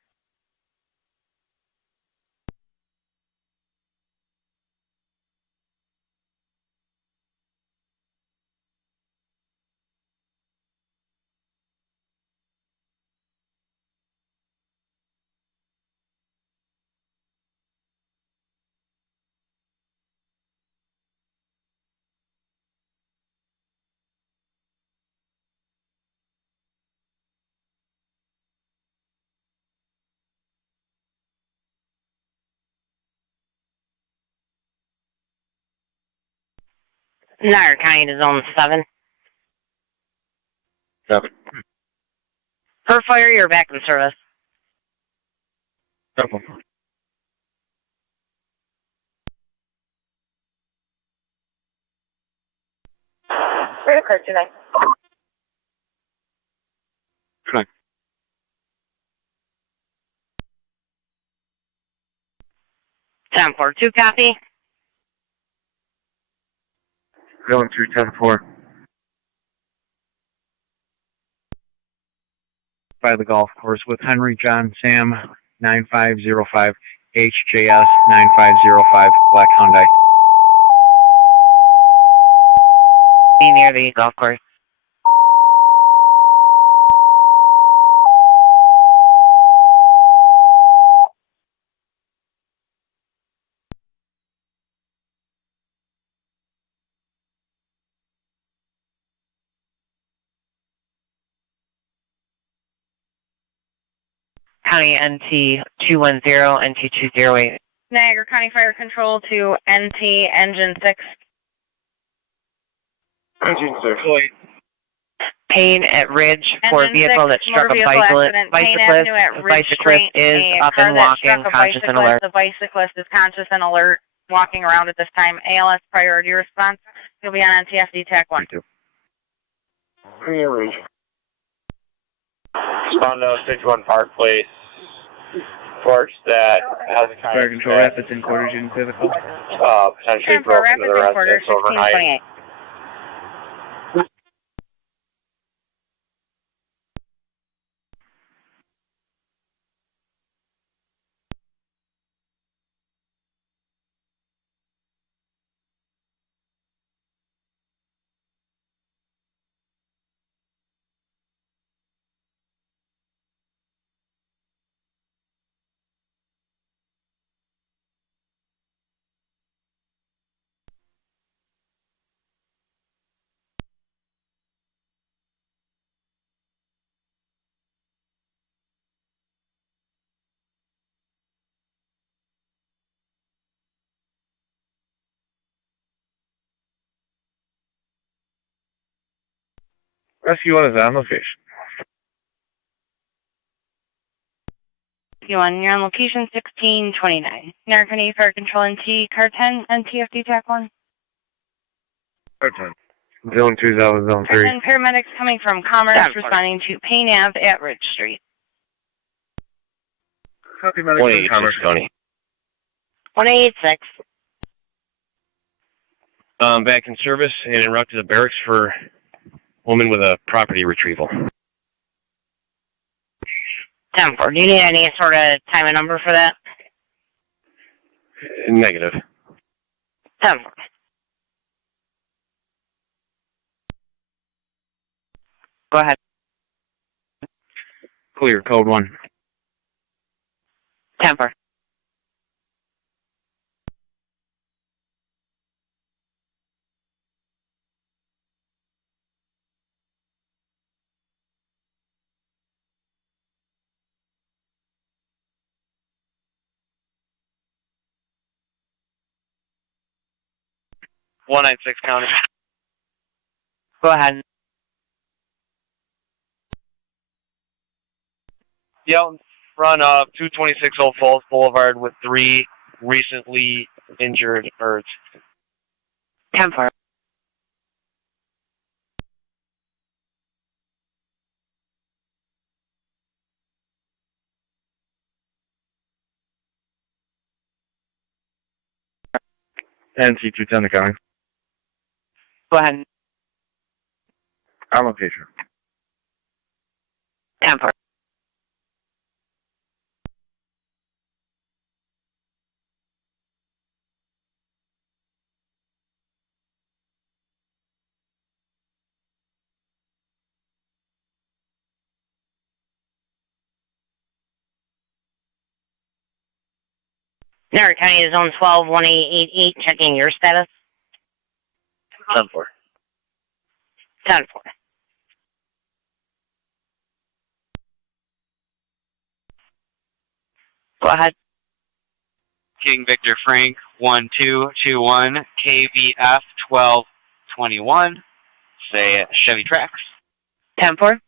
Niagara County to Zone 7. 7. Per fire, you're back in service. 7. Where occurred tonight? Tonight. Time for 2 copy. Going through 10-4. By the golf course with Henry John Sam 9505 HJS 9505 Black Hyundai. Be near the golf course. County NT 210, NT 208. Niagara County Fire Control to NT Engine 6. Engine 6. Payne at Ridge for a vehicle that struck a bicyclist. The bicyclist is up and walking, conscious and alert. The bicyclist is conscious and alert, walking around at this time. ALS priority response. You'll be on NTFD TAC 1. Respond to 61 Park Place. Reports that has a kind Fire Control Rapids in quarters, you can clear the call. Potentially broke into the residence overnight. Rescue 1 is on location. Rescue 1, you're on location 1629. Niagara County Fire Control NT, Car 10, NTFD TAC 1. Car 10. Zone 2, Zone 3. Car 10, paramedics coming from Commerce responding to Payne Ave at Ridge Street. Copy, medics Commerce County. 186. Back in service and en route to the barracks for woman with a property retrieval. 10-4. Do you need any sort of time and number for that? Negative. 10-4. Go ahead. Clear, code 1. 10-4. County. Go ahead. Out in front of 226 Old Falls Boulevard with 3 recently injured birds. 10-4. NC210 the county. Go ahead. On location. 10-4. Niagara County is Zone 12, 1888, checking your status. 10-4. 10-4. Go ahead. King Victor Frank 1221 KVF 1221. Say Chevy Trax. 10-4.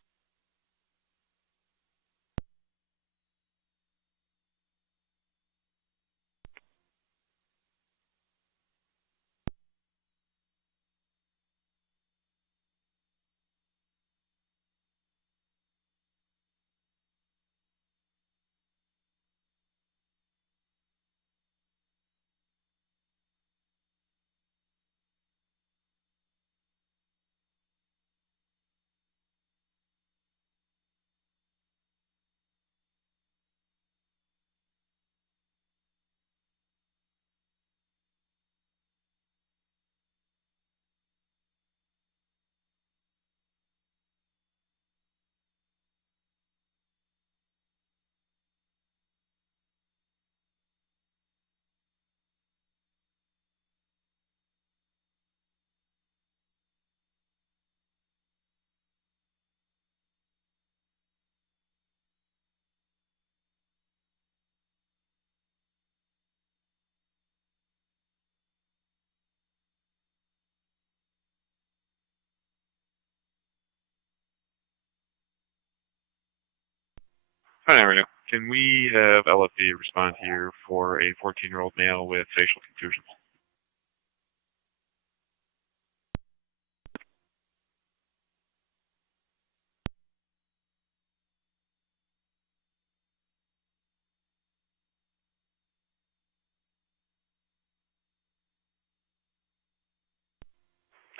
Hi, Avenue. Can we have LFD respond here for a 14-year-old male with facial contusions?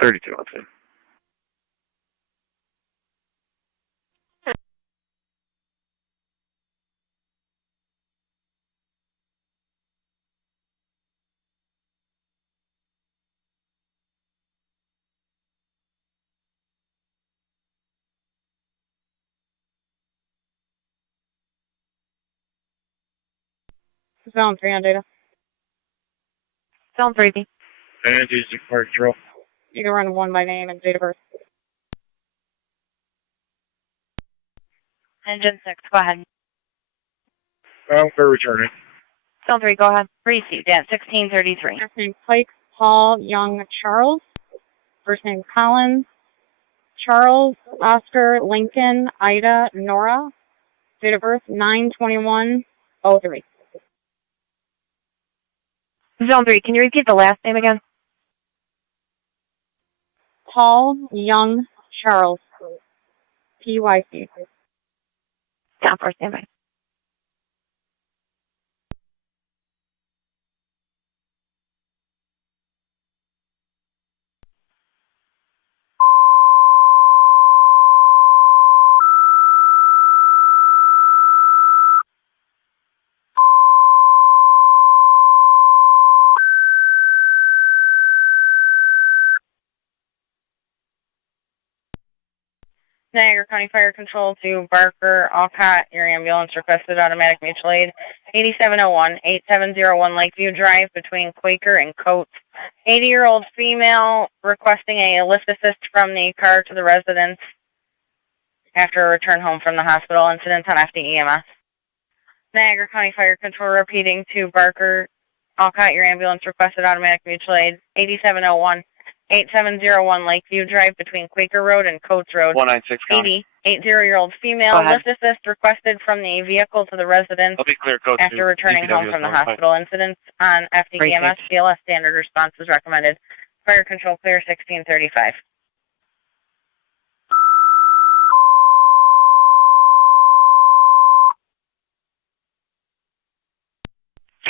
32, let's see. Zone 3 on data. Zone 3. Energy Park Drill. You can run one by name and date of birth. Engine 6, go ahead. We're returning. Zone 3, go ahead. Received at 1633. First name Pike, Paul, Young, Charles. First name Collins, Charles, Oscar, Lincoln, Ida, Nora. Date of birth 9/21/03. Zone 3, can you repeat the last name again? Paul, Young, Charles. PYC. Down for standby. Niagara County Fire Control to Barker, Alcott, your ambulance requested automatic mutual aid. 8701-8701 Lakeview Drive between Quaker and Coates. 80-year-old female requesting a lift assist from the car to the residence after a return home from the hospital. Incident on FDEMS. Niagara County Fire Control repeating to Barker, Alcott, your ambulance requested automatic mutual aid. 8701-8701 Lakeview Drive between Quaker Road and Coates Road. 196 County. 80-year-old female lift assist requested from the vehicle to the residence I'll be clear, Coates after returning home from the hospital. Incidents on FDEMS BLS standard response is recommended. Fire Control clear 1635.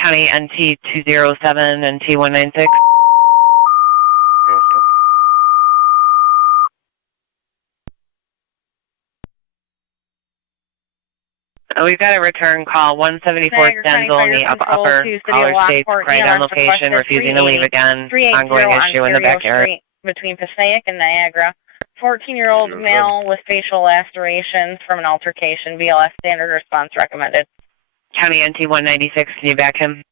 County NT 207 and T196. We've got a return call, 174 Stenzel in the upper Caller States, right on location, refusing to leave again. Ongoing issue in the backyard. Between Passaic and Niagara. 14-year-old male with facial lacerations from an altercation. BLS standard response recommended. County NT 196, can you back him?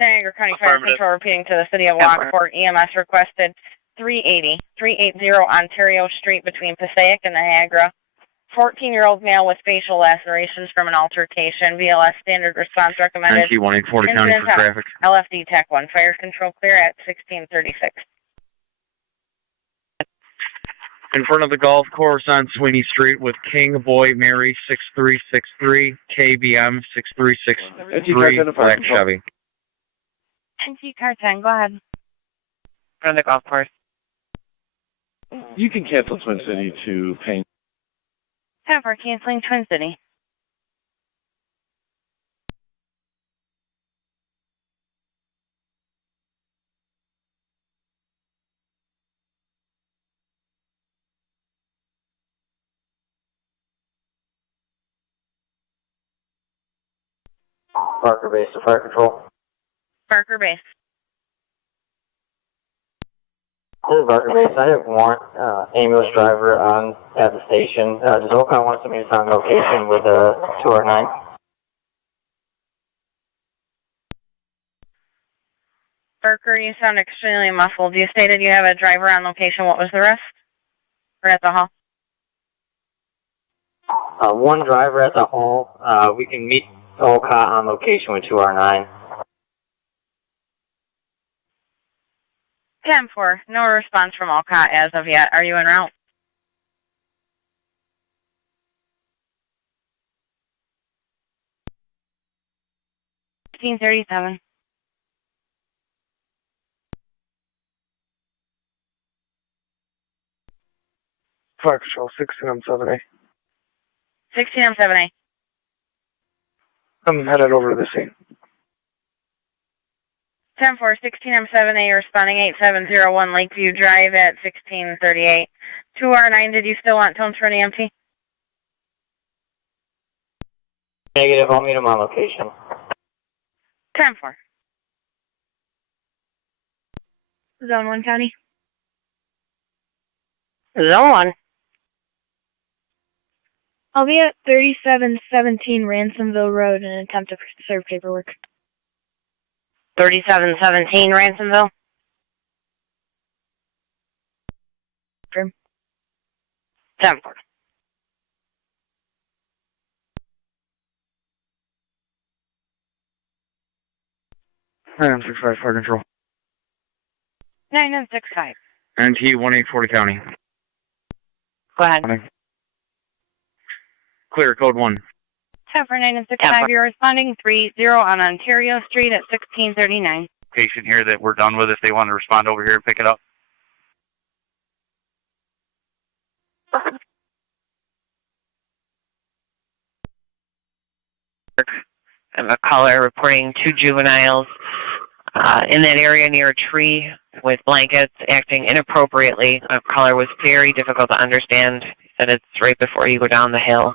Niagara County Fire Control repeating to the city of Lockport. EMS requested 380 Ontario Street between Passaic and Niagara. 14-year-old male with facial lacerations from an altercation. VLS standard response recommended. NT 140 County for traffic. LFD TAC 1. Fire Control clear at 1636. In front of the golf course on Sweeney Street with King, Boy, Mary, 6363, KBM, 6363, Black Chevy. NT car 10, go ahead. In front of the golf course. You can cancel Twin City to Payne. Time for canceling Twin City. Barker Base to Fire Control. Barker Base. This is Barker Base. I have warrant ambulance driver on at the station. Does OCON want somebody on location with a 209? Barker, you sound extremely muffled. You stated you have a driver on location. What was the rest? Or at the hall? One driver at the hall. We can meet OCON on location with 209. 10-4. No response from Alcott as of yet. Are you en route? $16.37. Fire Control 16M7A. 16M7A. I'm headed over to the scene. 10-4, 16M7A, responding 8701 Lakeview Drive at 1638. 2R9, did you still want tones for an EMT? Negative, I'll meet him on location. 10-4. Zone 1 County. Zone 1. I'll be at 3717 Ransomville Road and attempt to serve paperwork. 3717 Ransomville. Confirm. 10-4. NT65 Fire Control. 9965. NT 1840 County. Go ahead. Clear, code 1. 10-4, 9965, you're responding 30 on Ontario Street at 1639. Patient here that we're done with, if they want to respond over here and pick it up. And a caller reporting 2 juveniles in that area near a tree with blankets acting inappropriately. A caller was very difficult to understand. He said it's right before you go down the hill.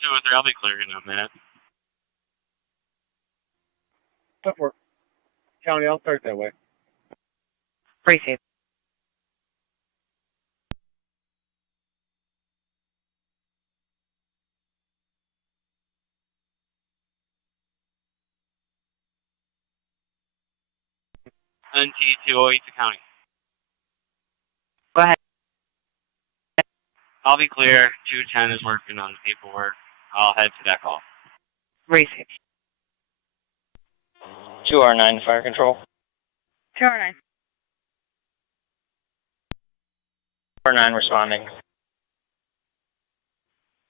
203, I'll be clearing on that. 10-4. County, I'll start that way. Appreciate it. NT208 to county. Go ahead. I'll be clear. 210 is working on the paperwork. I'll head to that call. Receive. 2R9 Fire Control. 2R9. 2R9 responding.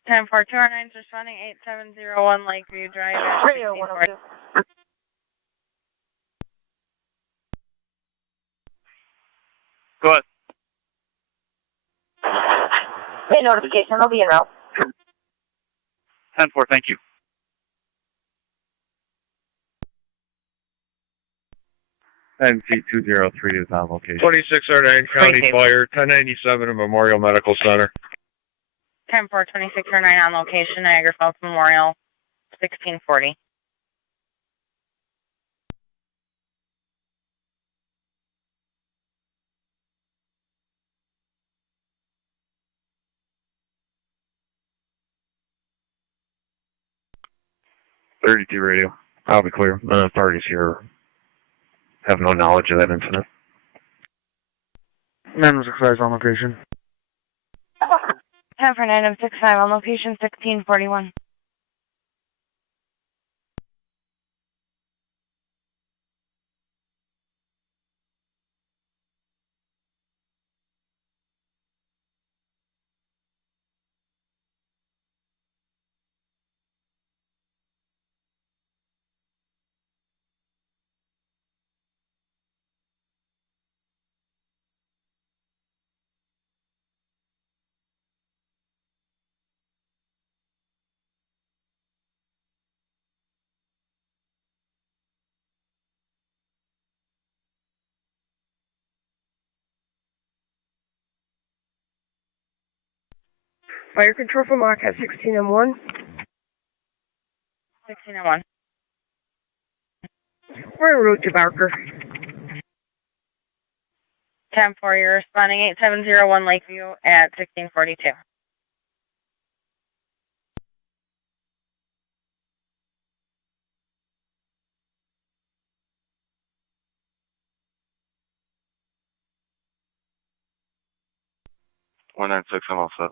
10-4, 2R9 is responding 8701 Lakeview Drive at 1640. Go ahead. Pay notification, I'll be en route. 10-4, thank you. NT203 is on location. 2609 County Fire, 1097 at Memorial Medical Center. 10-4, 2609 on location, Niagara Falls Memorial, 1640. .32 radio. I'll be clear. Authorities here have no knowledge of that incident. 965 on location. 10-4, 9065 on location, 1641. Fire control from Mark at 16M1. 1601. We're en route to Barker. 10-4, you're responding 8701 Lakeview at 1642. One 196, I'm all set.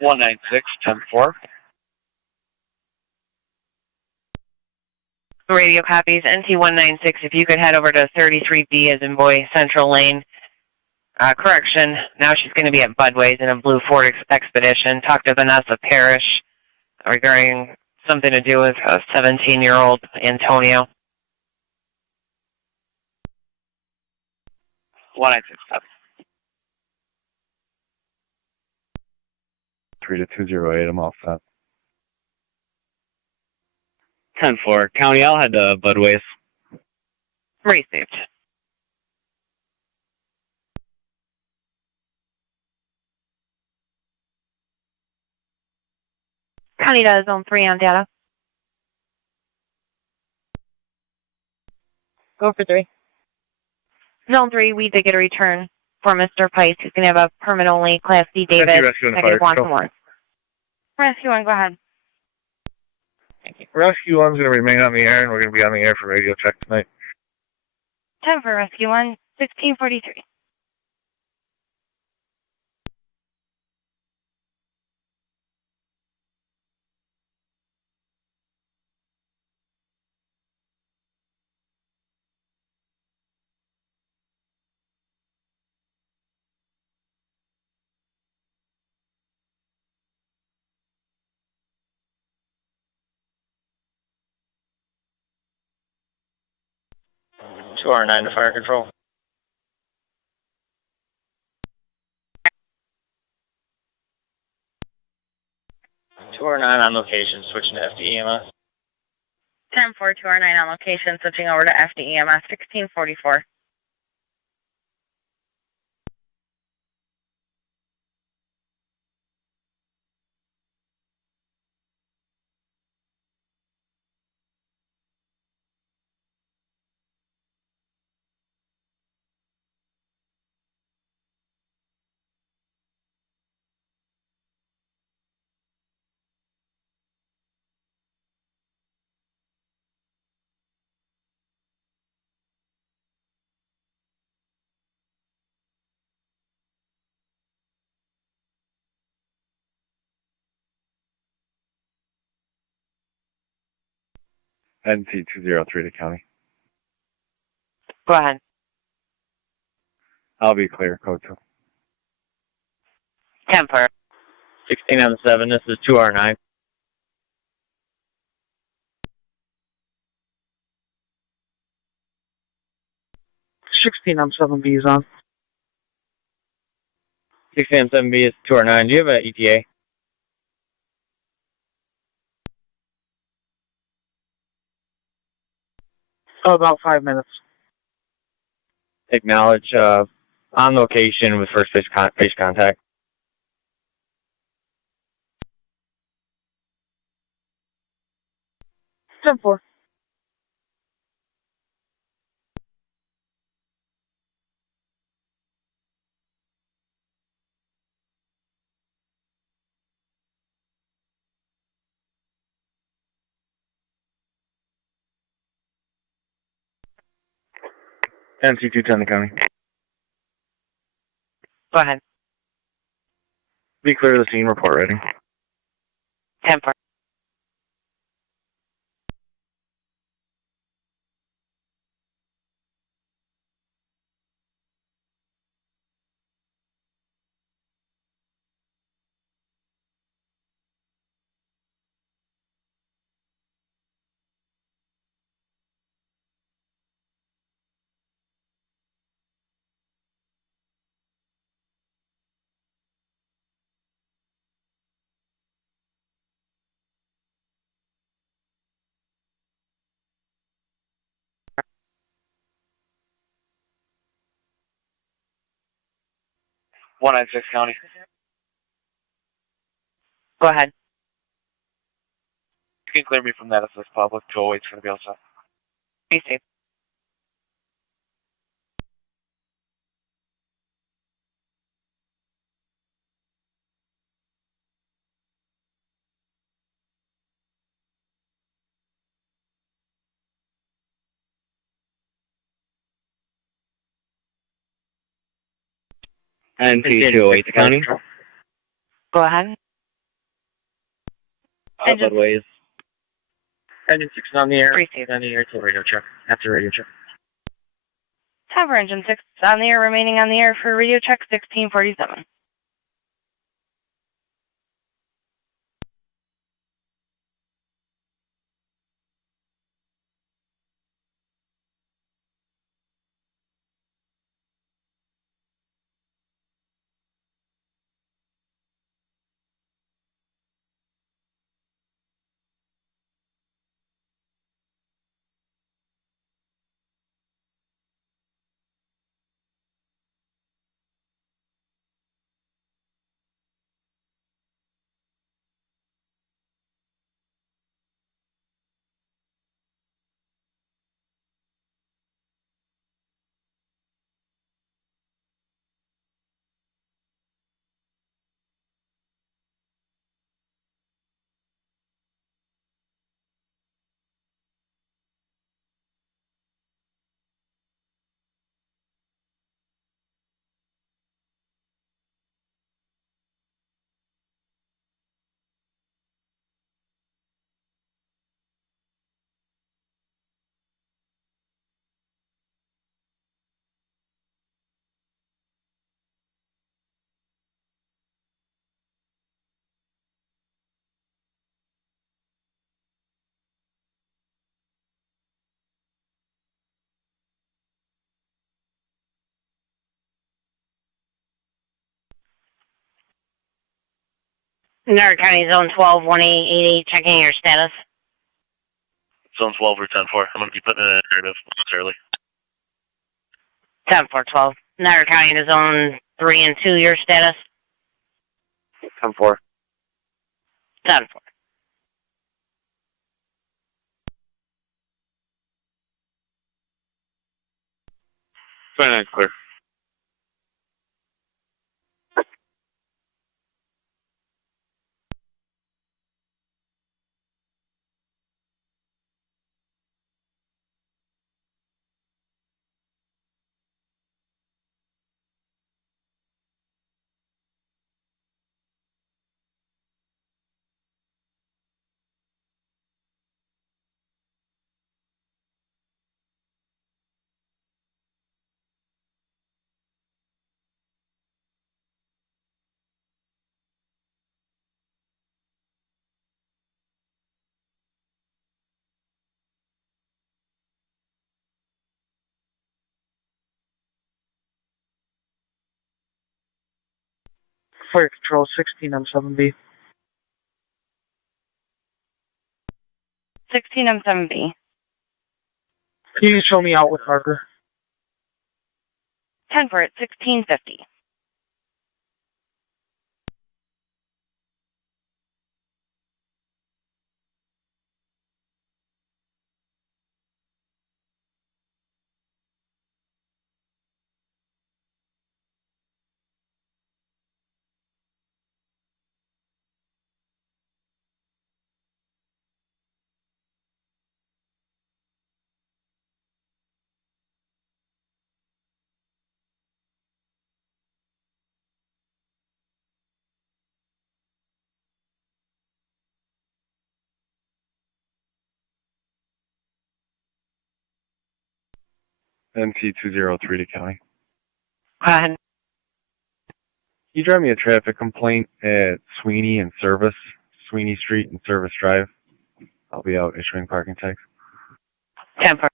196, 10-4. Radio copies, NT196, if you could head over to 33B as in boy, Central Lane. Correction, now she's going to be at Budway's in a blue Ford Expedition. Talk to Vanessa Parrish regarding something to do with a 17-year-old Antonio. 196, copy. 3 to 208, I'm all set. 10-4. County, I'll head to Budways. Received. County to Zone 3 on data. Go for 3. Zone 3, we did get a return for Mr. Pice. He's going to have a permit only, Class D David. Negative 1 for more. Rescue 1, go ahead. Rescue 1's going to remain on the air, and we're going to be on the air for radio check tonight. 10 for Rescue 1, 1643. R9 to fire control. 2R9 on location, switching to FDEMS. 10-4, 2R9 on location, switching over to FDEMS, 1644. NC203 to county. Go ahead. I'll be clear, code 2. 10-4. 16 on the 7, this is 2R9. on 7B is on. 16 on 7B is 2R9. Do you have an ETA? Oh, about 5 minutes. Acknowledge, on location with first face contact. Ten 4. NC210 to county. Go ahead. Be clear of the scene, report ready. 10-4. .196 county. Go ahead. You can clear me from that if it's public. 208's going to be outside. Be safe. NC208 to county. Go ahead. Budways. Engine 6 on the air. Received. On the air till radio check. After radio check. 10 for engine 6 on the air, remaining on the air for radio check, 1647. Niagara County Zone 12, 1888, checking your status. Zone 12 or 10-4. I'm going to be putting in a narrative momentarily. 10-4-12. Niagara County to Zone 3 and 2, your status. 10-4. 10-4. Fine, clear. Fire Control 16 on 7B. 16 on 7B. Can you show me out with Parker? 10 for it, 1650. NC203 to County. Go ahead. You drive me a traffic complaint at Sweeney and Service, Sweeney Street and Service Drive. I'll be out issuing parking tags. 10-4.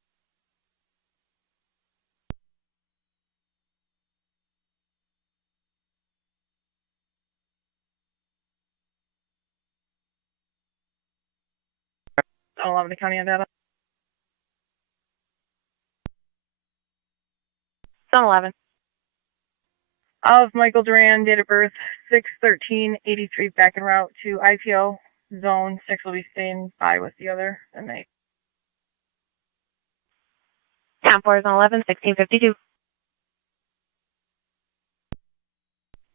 Tonawanda County on data. Zone 11. Of Michael Duran, date of birth 6/13/83, back en route to IPO. Zone 6 will be staying by with the other inmate. 10-4 Zone 11, 1652.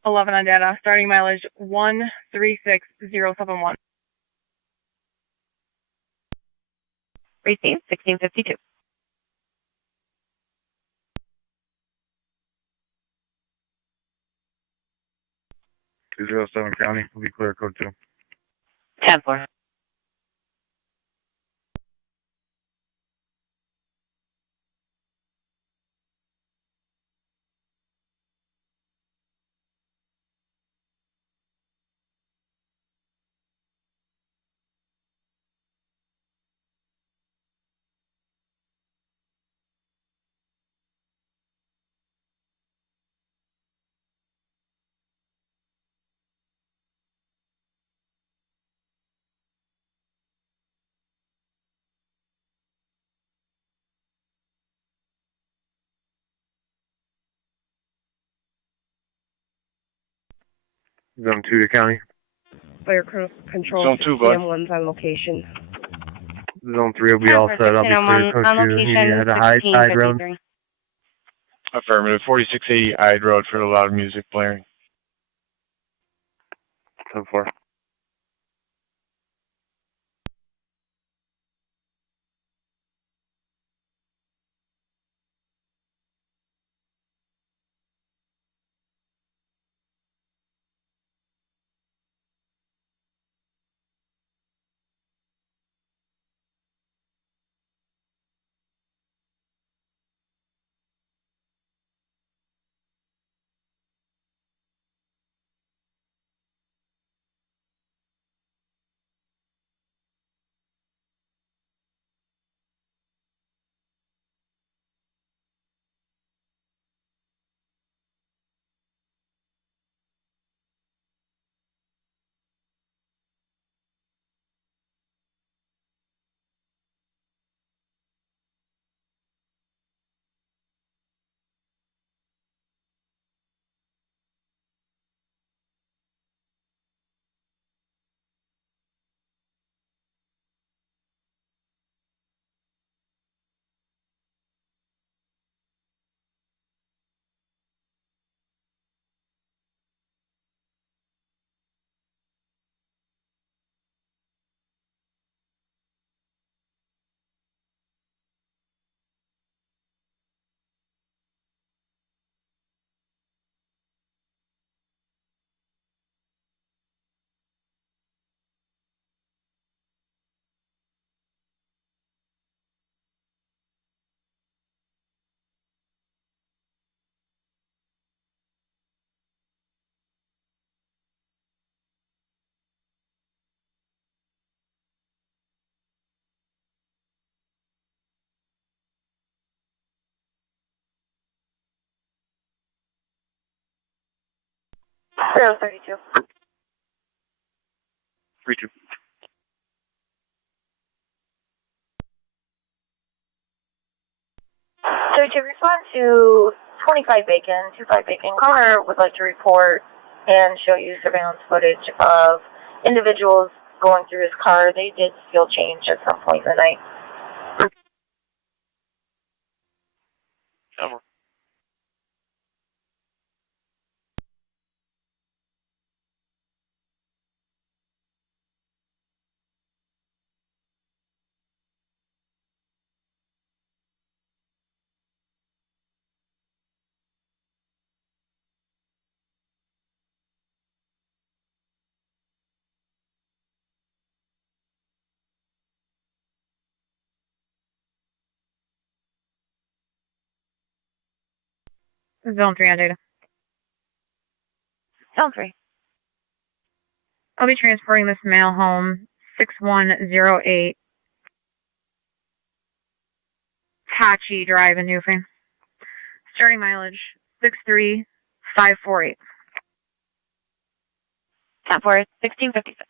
11 on data, starting mileage 136071. Receive 1652. 207 County, will be clear code 2. 10-4. Zone 2 to County. Fire Control Zone 2, bud. 1's on location. Zone 3 will be all set. I'll be clear code 2. You had a high side road. Affirmative. 4680 Ide Road for the loud music blaring. 10-4. 032. 32. 32, respond to 25 Bacon, 25 Bacon. Caller would like to report and show you surveillance footage of individuals going through his car. They did steal change at some point in the night. Over. Zone 3 on data. Zone 3. I'll be transporting this male home, 6108 Hachi Drive in Newfane. Starting mileage, 63548. 10-4, 1656.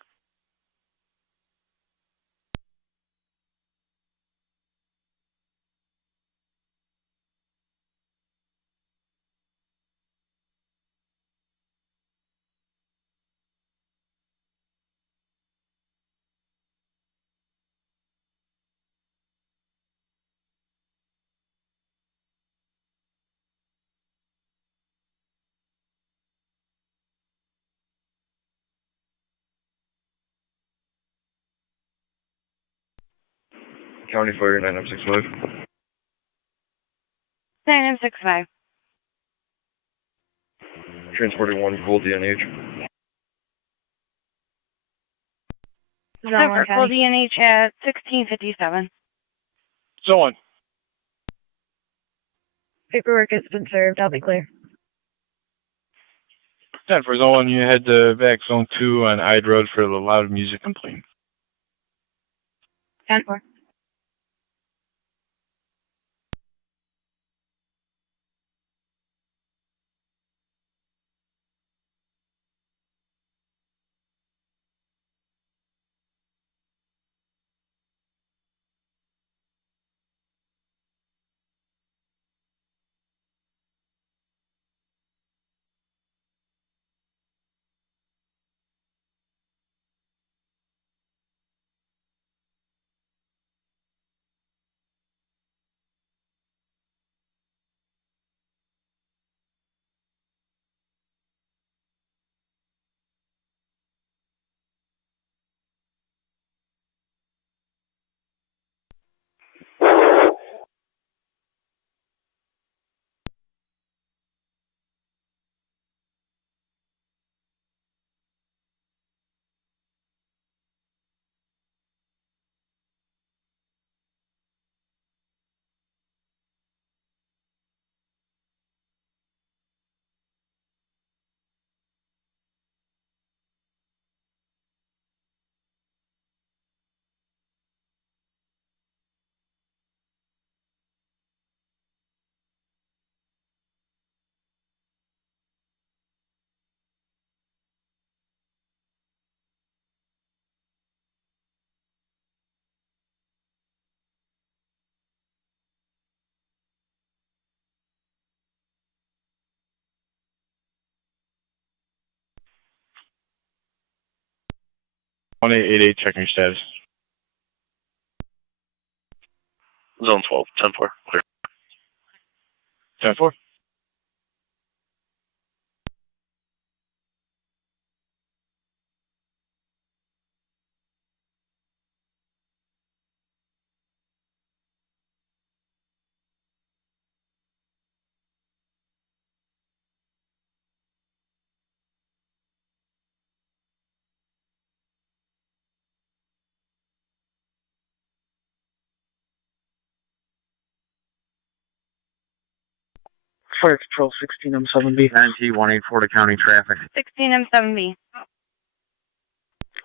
County Fire 9965. 9965. Transporting 1 full DNH. Zone full DNH at 1657. Zone 1. Paperwork has been served. I'll be clear. 10 for Zone 1, you head to back Zone 2 on Ide Road for the loud music complaint. 10-4. One 888, checking your status. Zone 12, 10-4. Clear. 10-4. Fire Control 16M7B. 9T184 to County Traffic. 16M7B.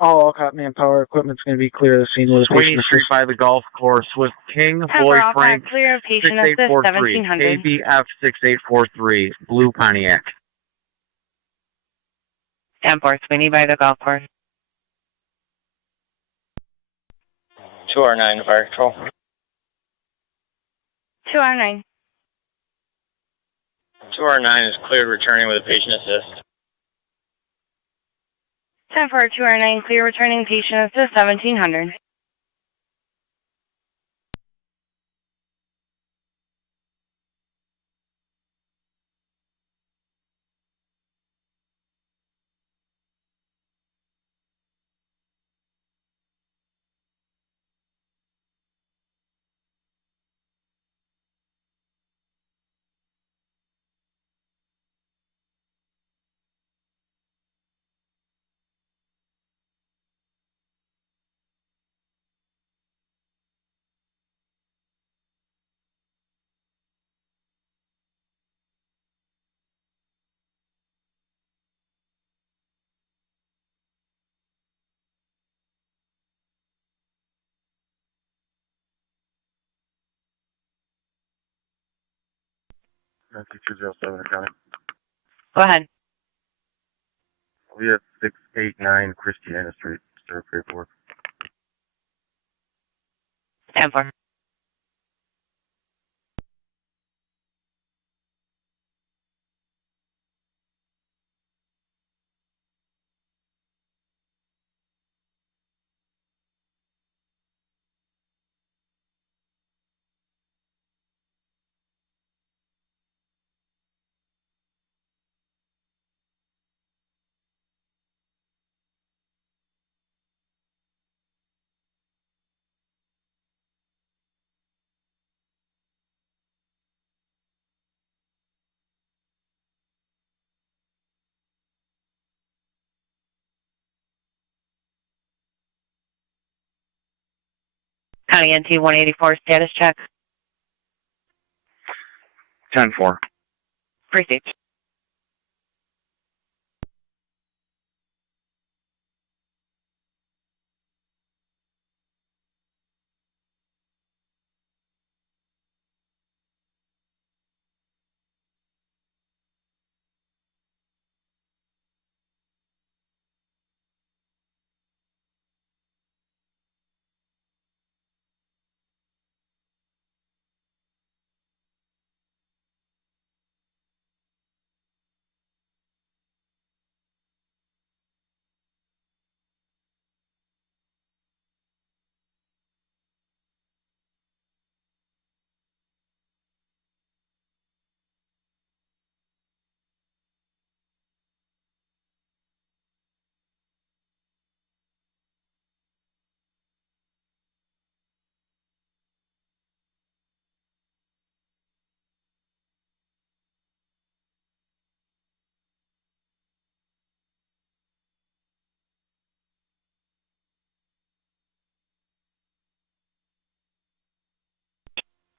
All cop manpower equipment's going to be clear of the scene with Sweeney Street by the golf course with King, Boy Frank, clear of patient assist 6843, 1700. KBF 6843, Blue Pontiac. 10-4, Sweeney by the golf course. 2R9 Fire Control. 2R9. 2R9 is cleared returning with a patient assist. 10-4, 2R9, clear returning patient assist 1700. Nancy 207 County. Go ahead. We have 689 Christiana Street. Serve paperwork. 10-4. County NT 184 status check. 10-4. Proceed.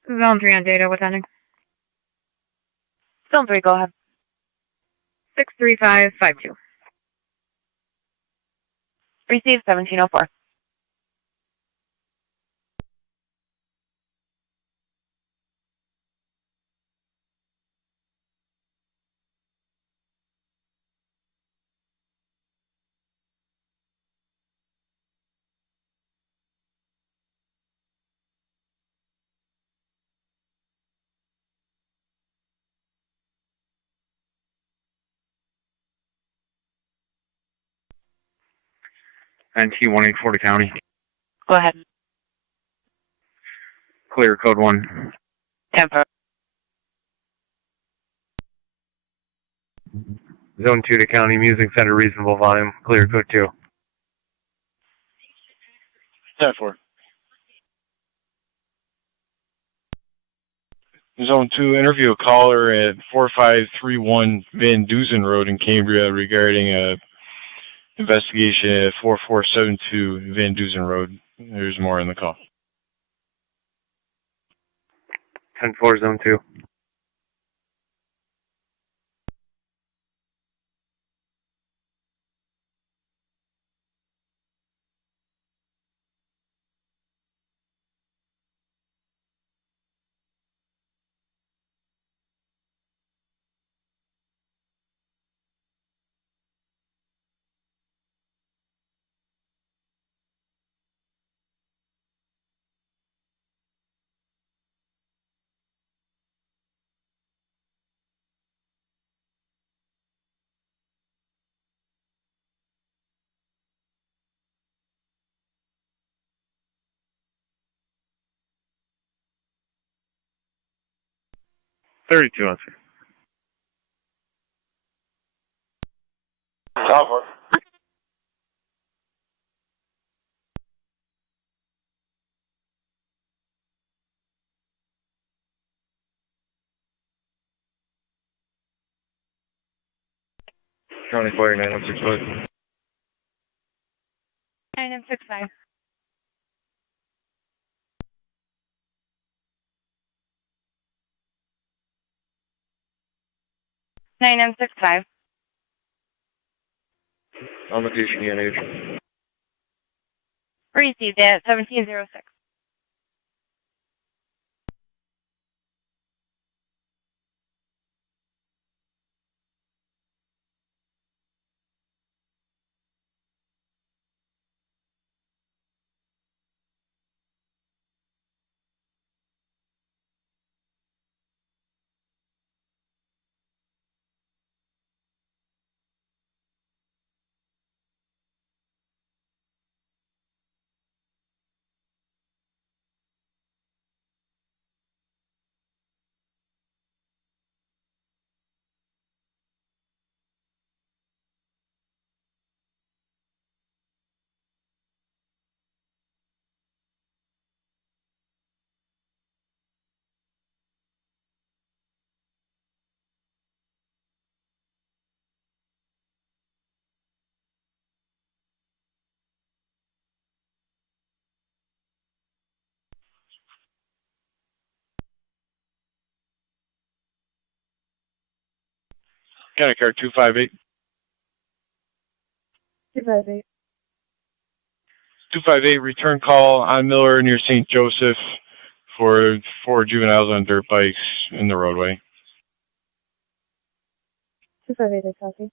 Zone 3 on data, what's ending? Zone 3, go ahead. 63552. Receive 1704. NT 184 to County. Go ahead. Clear code 1. 10-4. Zone 2 to County. Music Center, reasonable volume. Clear code 2. 10-4. Zone 2, interview a caller at 4531 Van Dusen Road in Cambria regarding a investigation at 4472 Van Dusen Road. There's more in the call. 10-4, Zone 2. 32 on 3. Lockport. County Fire 9165. 9965. 9965. On location, ENH. Received at 1706. County Car 258. 258. 258, return call on Miller near St. Joseph for 4 juveniles on dirt bikes in the roadway. 258, I copy.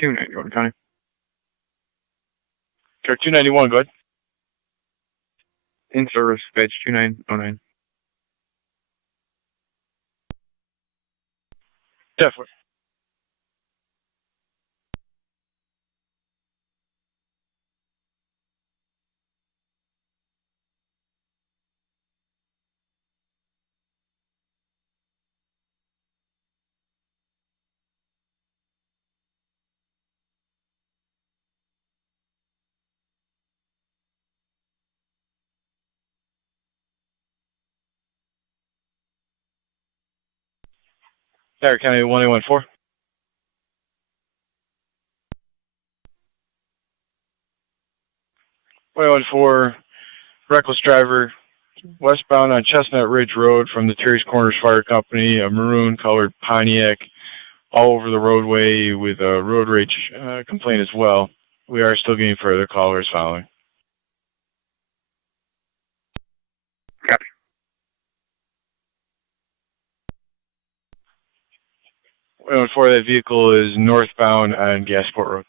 Go County. Car 291, go ahead. In service, badge 2909. Definitely. Niagara County 1814. Reckless driver westbound on Chestnut Ridge Road from the Terry's Corners Fire Company, a maroon colored Pontiac all over the roadway with a road rage complaint as well. We are still getting further callers following. Copy. 114, that vehicle is northbound on Gasport Road.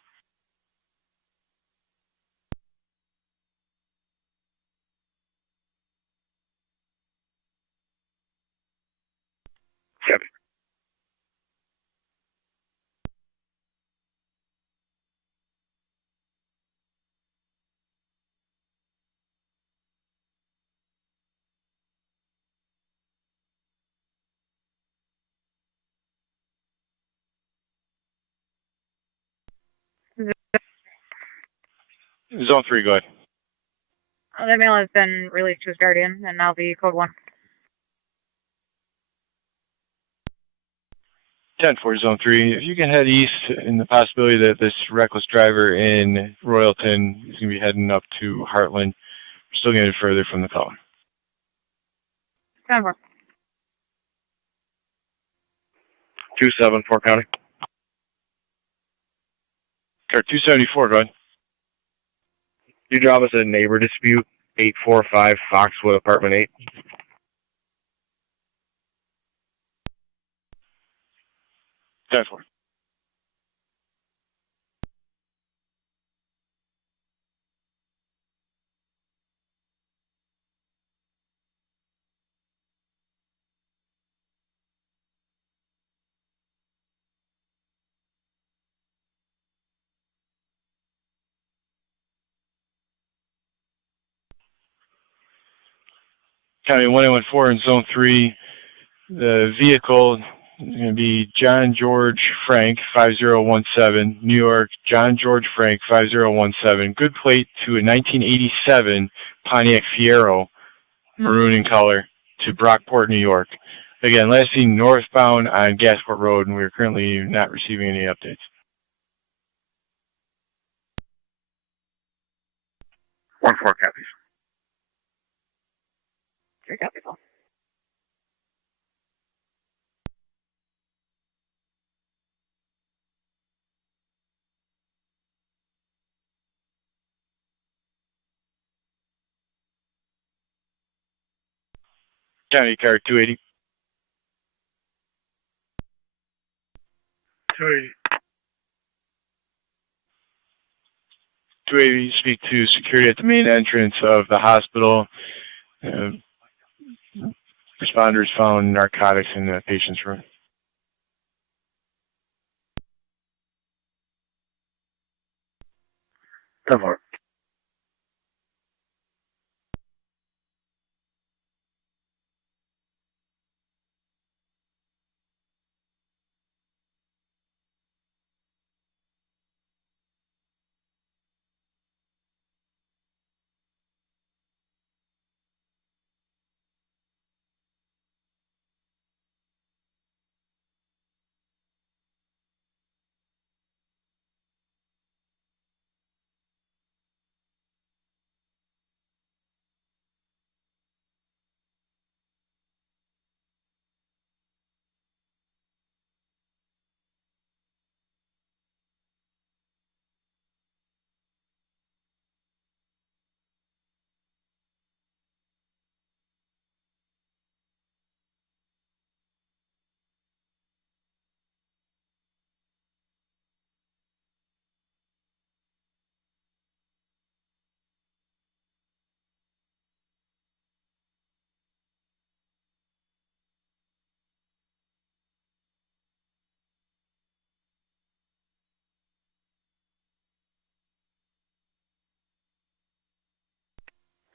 Copy. Zone 3, go ahead. The mail has been released to his guardian, and now the code 1. 10-4 Zone 3. If you can head east, in the possibility that this reckless driver in Royalton is going to be heading up to Heartland, we're still getting further from the call. 10-4. 274 County. Car 274, go ahead. You drop us a neighbor dispute, 845 Foxwood, Apartment 8. Ten four. County 1814 in Zone 3. The vehicle is going to be John George Frank 5017, New York, John George Frank 5017. Good plate to a 1987 Pontiac Fiero, maroon in color, to Brockport, New York. Again, last seen northbound on Gasport Road, and we're currently not receiving any updates. 1-4 copies. Three copies. County car 280. 280. 280, speak to security at the main entrance of the hospital. Responders found narcotics in the patient's room. Ten-4.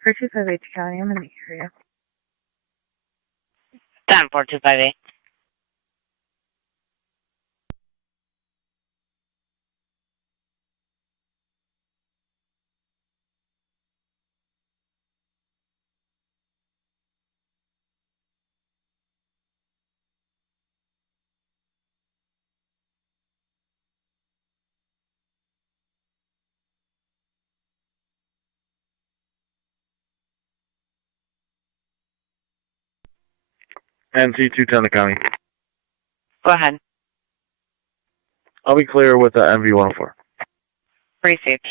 258 County, I'm in the area. 10-4 258. NC 210 County. Go ahead. I'll be clear with the MV 104. Received.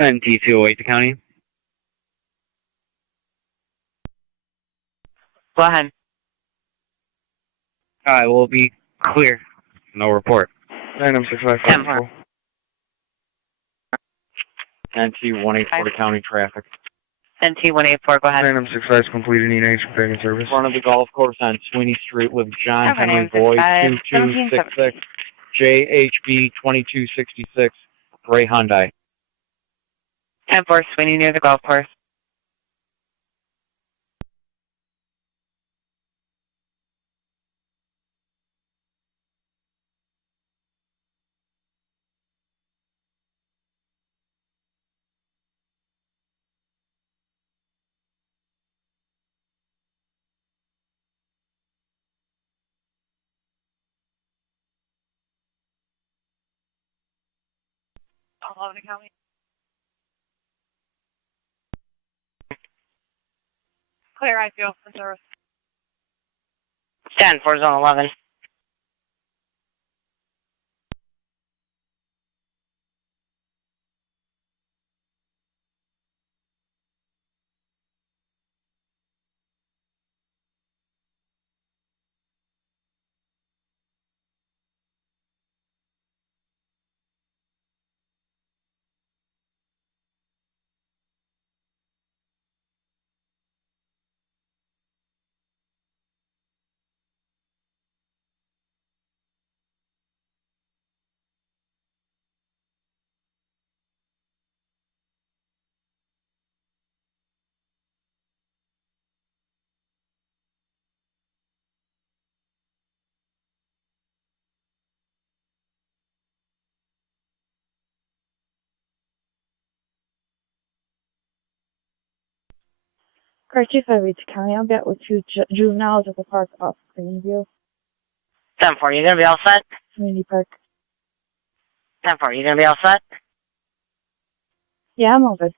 NT 208 to county. Go ahead. I will be clear. No report. 965. NT 184 to county traffic. NT 184, go ahead. 965 completed E-Night companion service. Front of the golf course on Sweeney Street with John Okay, Henry Boyd, 965, 2266, JHB 2266, Gray Hyundai. 10-4, Sweeney near the golf course. Tonawanda County. Clear IPO for service. 10-4, zone 11. Car 258 to county. I'll get with two juveniles at the park off Greenview. 10-4, you gonna be all set? Community Park. 10-4, you gonna be all set? Yeah, I'm all good.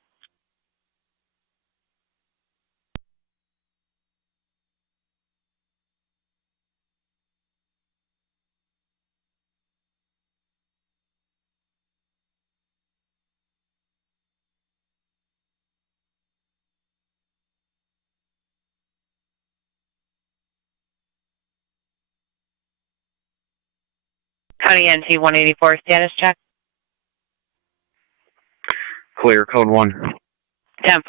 County NT 184, status check. Clear, code 1. 10-4.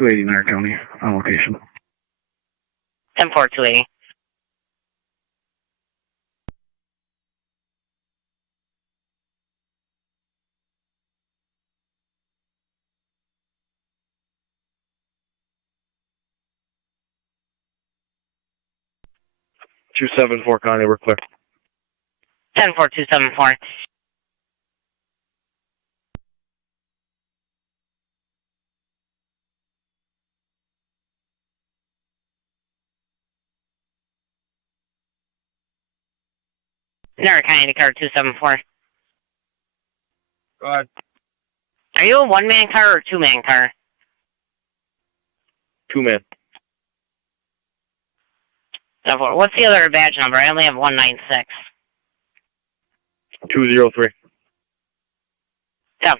Niagara County on location. 10-4, 280. Two 274 county, we're clear. 10-4, 274. Niagara County to car 274. Go ahead. Are you a one-man car or a two-man car? 2-man. 10-4. What's the other badge number? I only have 196. 203. 10-4.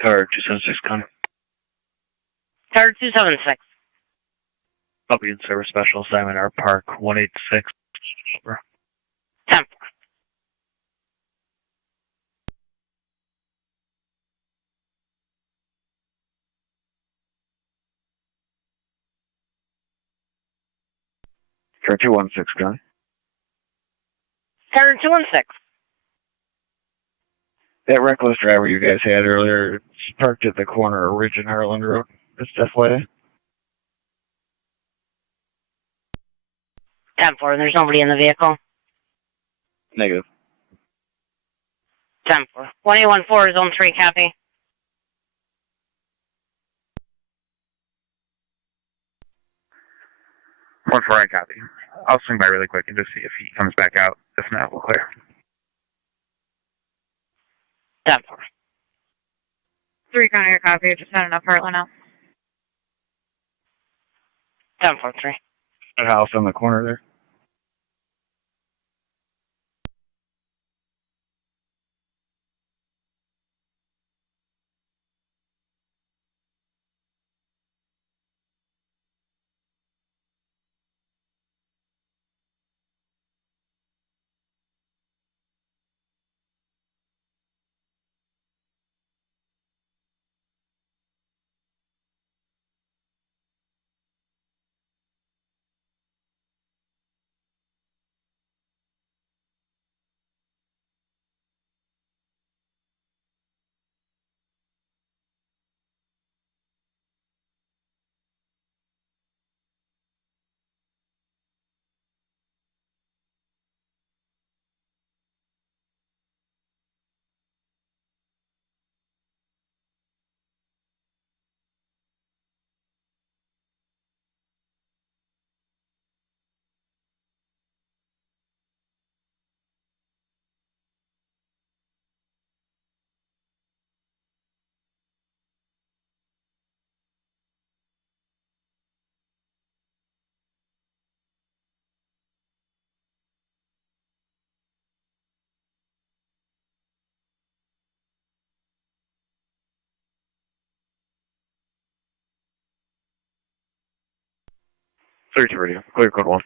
Car 276, Connie. Car 276. Copy in service special assignment, our Park 186. Over. 10-4. Car 216, Connie. Car 216. That reckless driver you guys had earlier parked at the corner of Ridge and Harlan Road. Just FYI. 10-4. There's nobody in the vehicle. Negative. 10-4. 1814, zone 3, copy. One four, I copy. I'll swing by really quick and just see if he comes back out. If not, we'll clear. 10-4. 3 Connie, copy. Just not enough Heartland now. 10-4-3. That house on the corner there. Search radio. Clear code 1.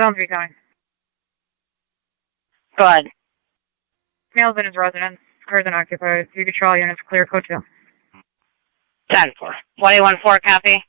Zone 3 coming. Go ahead. Male's in his residence. Cars unoccupied. You control units clear, code 2. 10-4. 21-4, copy.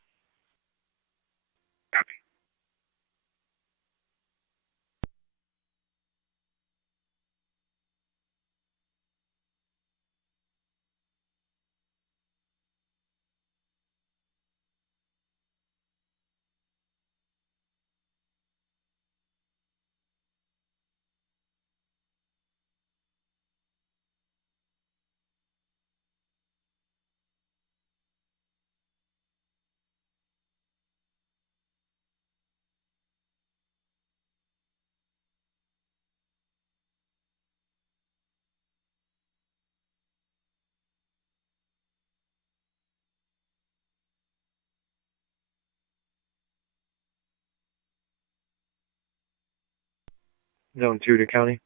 Zone 2 to county.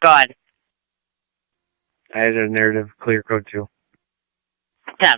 Go ahead. I had a narrative, clear code 2. 10-4.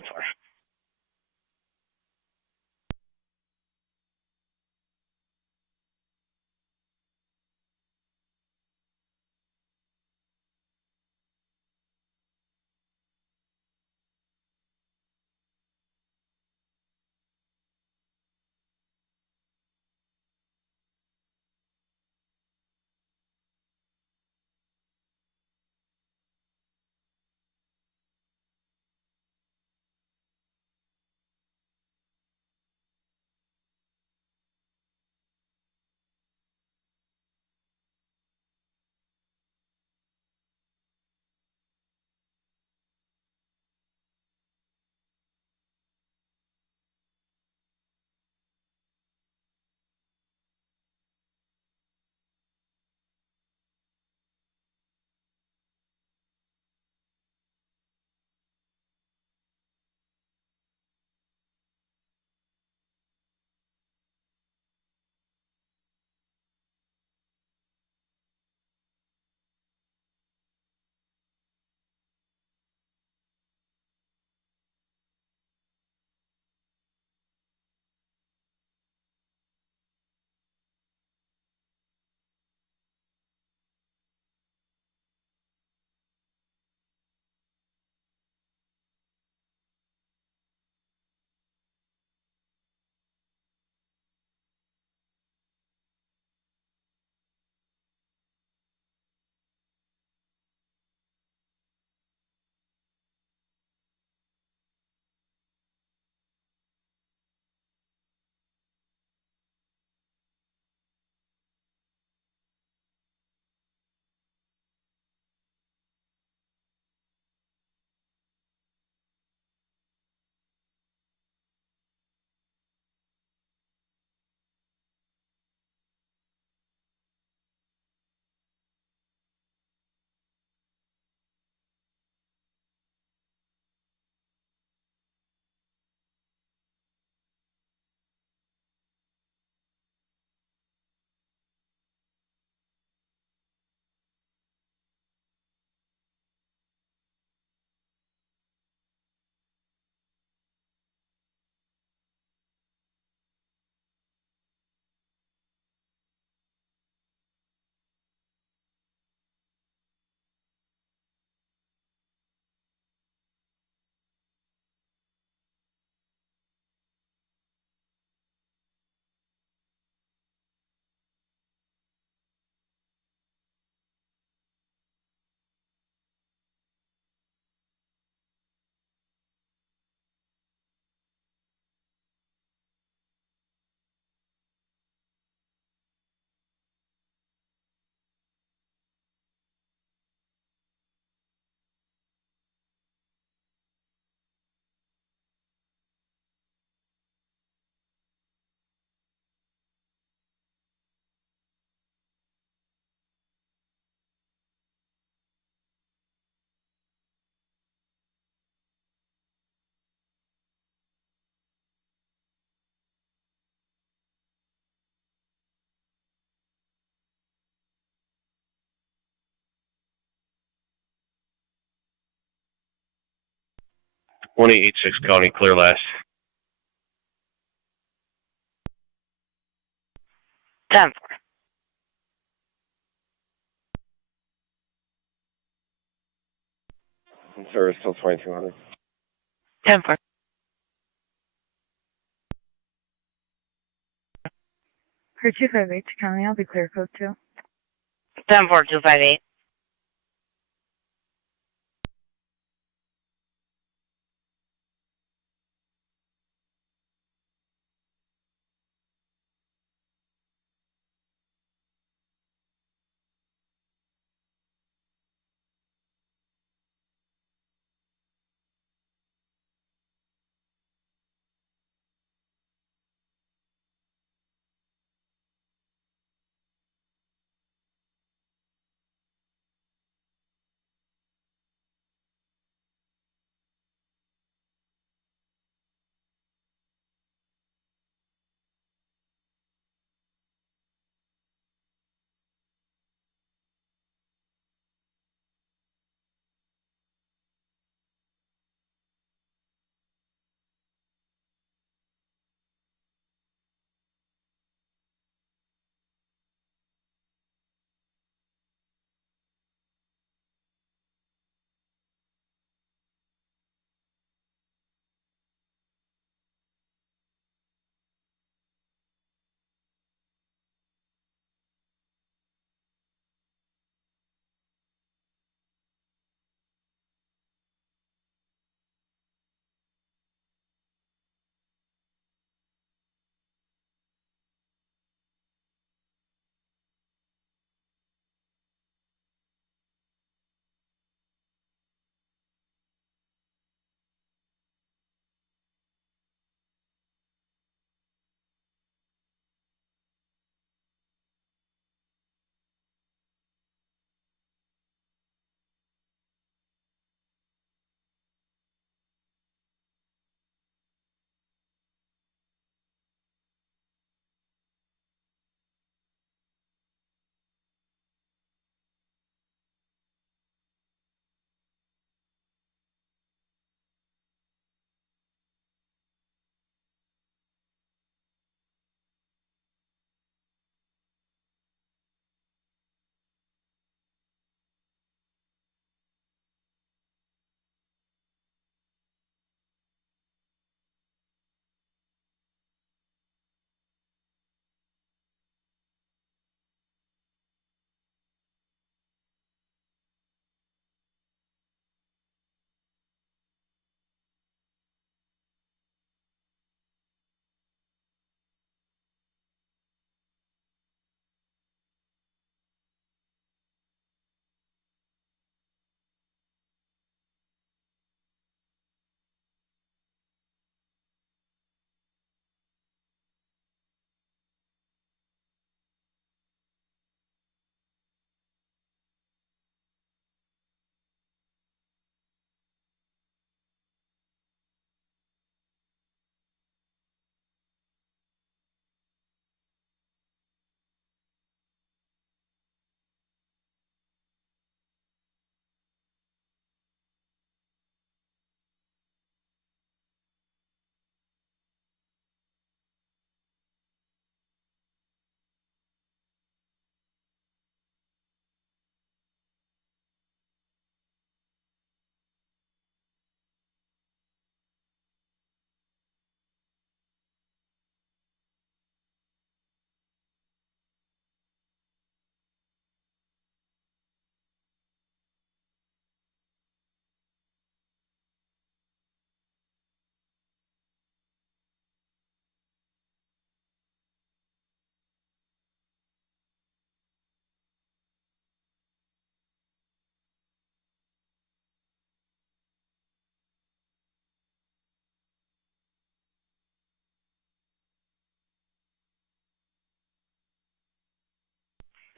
One 886 county, clear last. 10-4. In service till 2200. 10-4. For 258 to County, I'll be clear code 2. 10-4-258.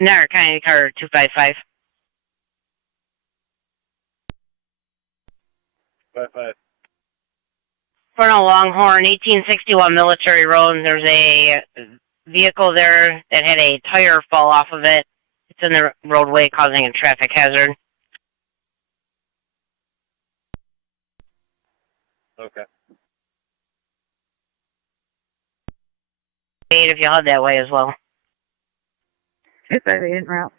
Niagara County car 255. 55. Colonel Longhorn, 1861 Military Road, and there's a vehicle there that had a tire fall off of it. It's in the roadway causing a traffic hazard. Okay. 8 if you head that way as well. 258 en route.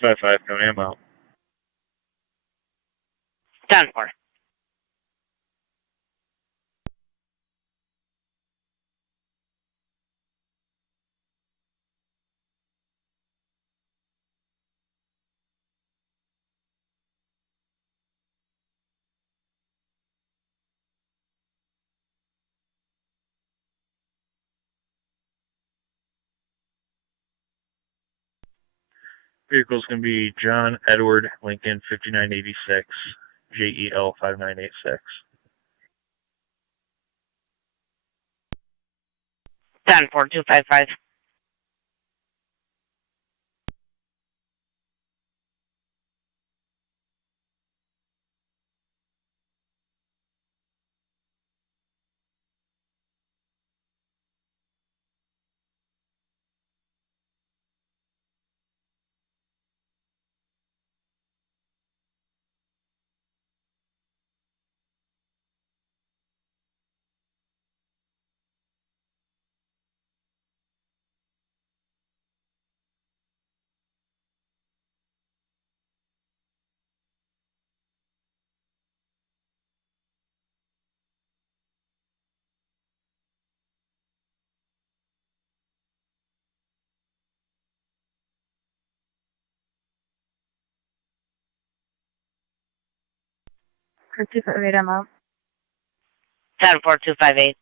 255, County, I'm out. 10-4. Vehicle's going to be John Edward Lincoln 5986, JEL 5986. 10-4, 255. For 258, I'm out. 10-4, 258.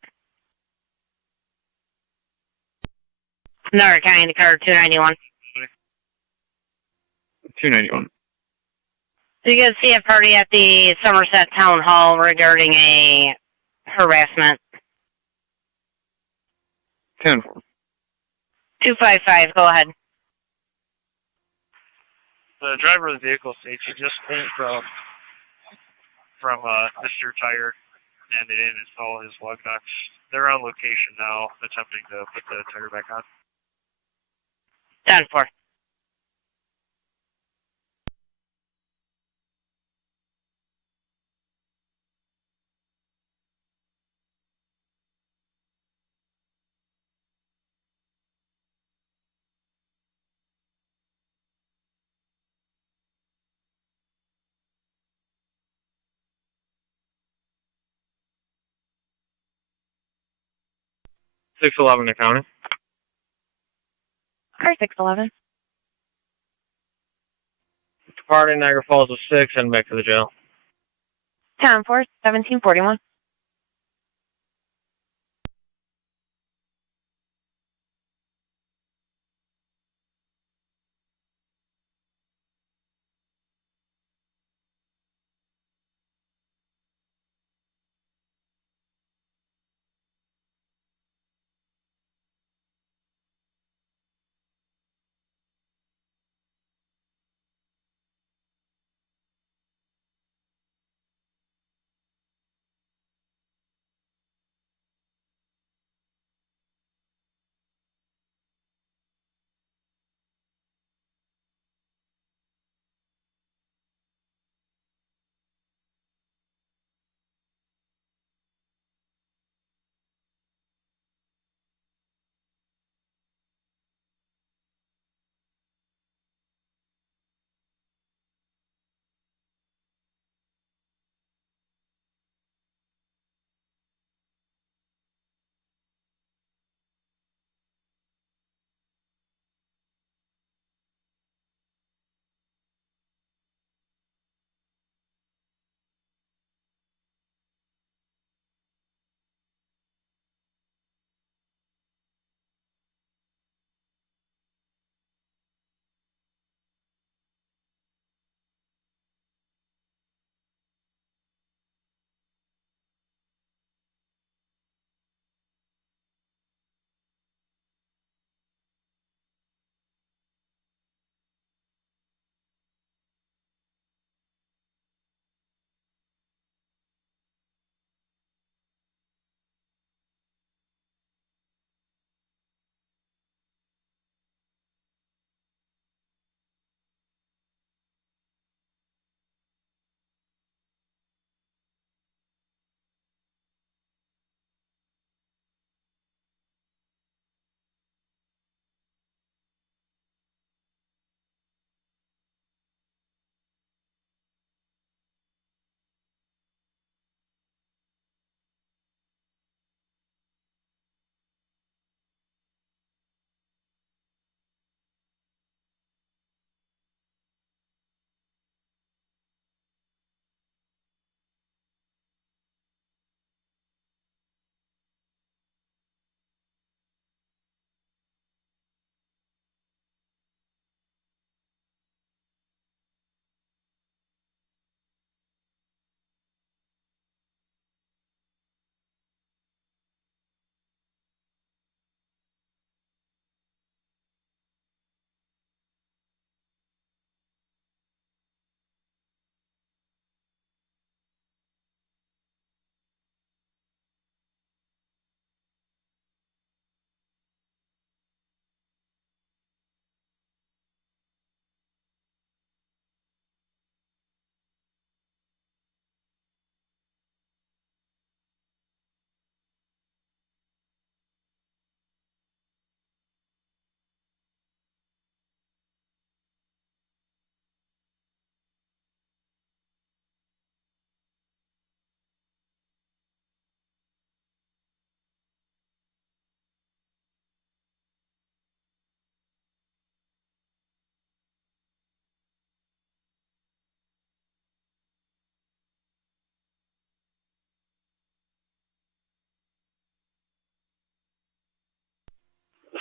Niagara County, Dakar 291. 291. So you can see a party at the Somerset Town Hall regarding a harassment. 10-4. 255, go ahead. The driver of the vehicle states he just came from Mr. Tire, and they didn't install his lug nuts. They're on location now, attempting to put the tire back on. 10-4. $611 to County. Car 611. Departing Niagara Falls with 6 and back to the jail. 10-4, 1741.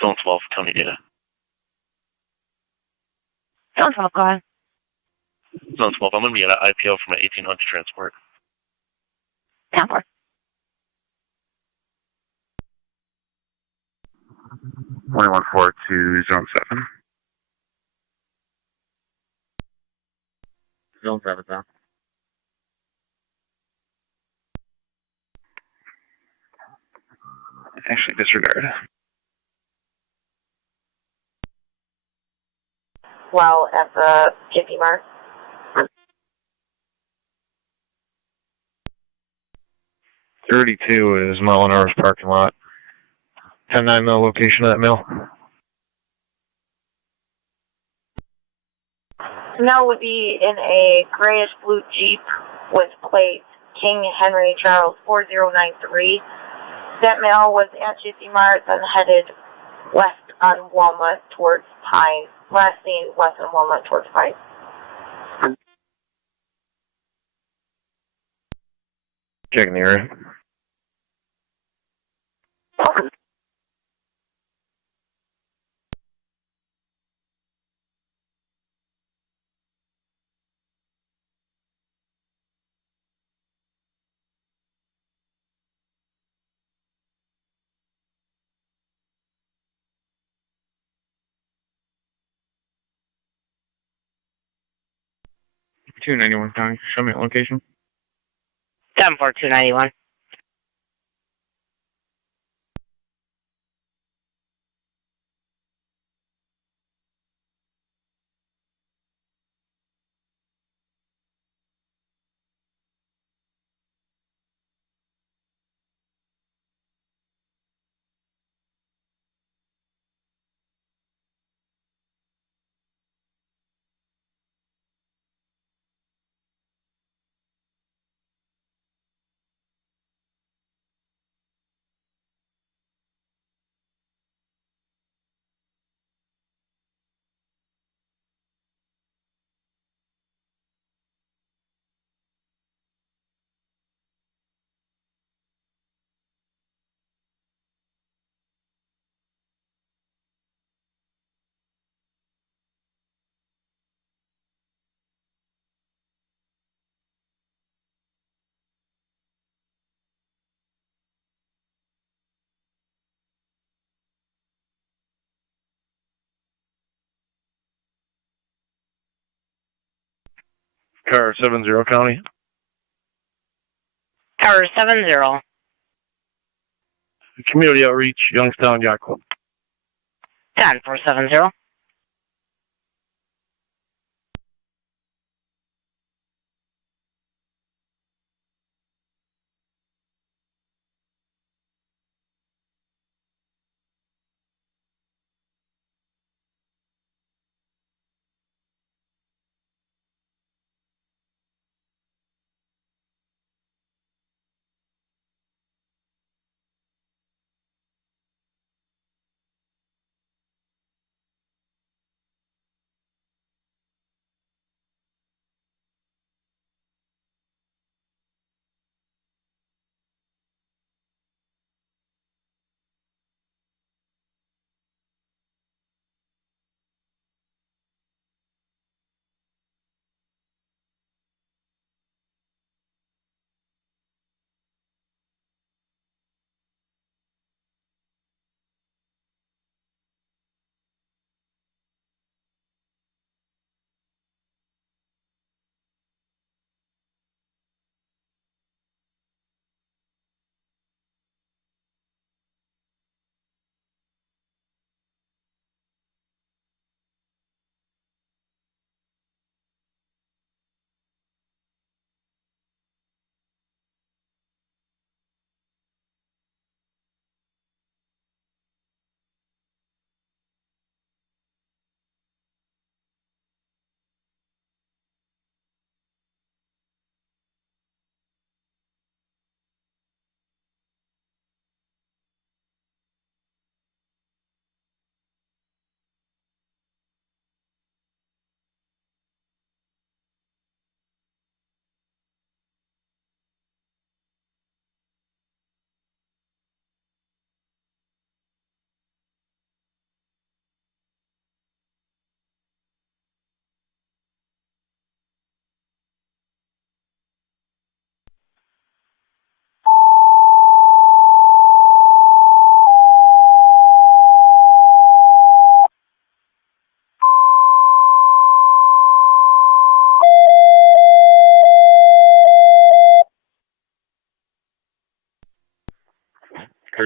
Zone 12, county data. Zone 12, go ahead. Zone 12, I'm going to be at an IPO from an 1800 transport. 10-4. to Zone 7. Zone 7, sir. Actually, disregard. Well, at the JP Mart. 32 is Molinar's parking lot. 10-9 mil location of that mill. Now would be in a grayish blue Jeep with plates King Henry Charles 4093. That mail was at JP Mart, then headed west on Walnut towards Pine. Last seen west on Walnut towards Pine. Checking the area. .291 County. Show me a location. 10-4-291. Car 70 county. Car 70. Community outreach, Youngstown Yacht Club. 10-4-7-0.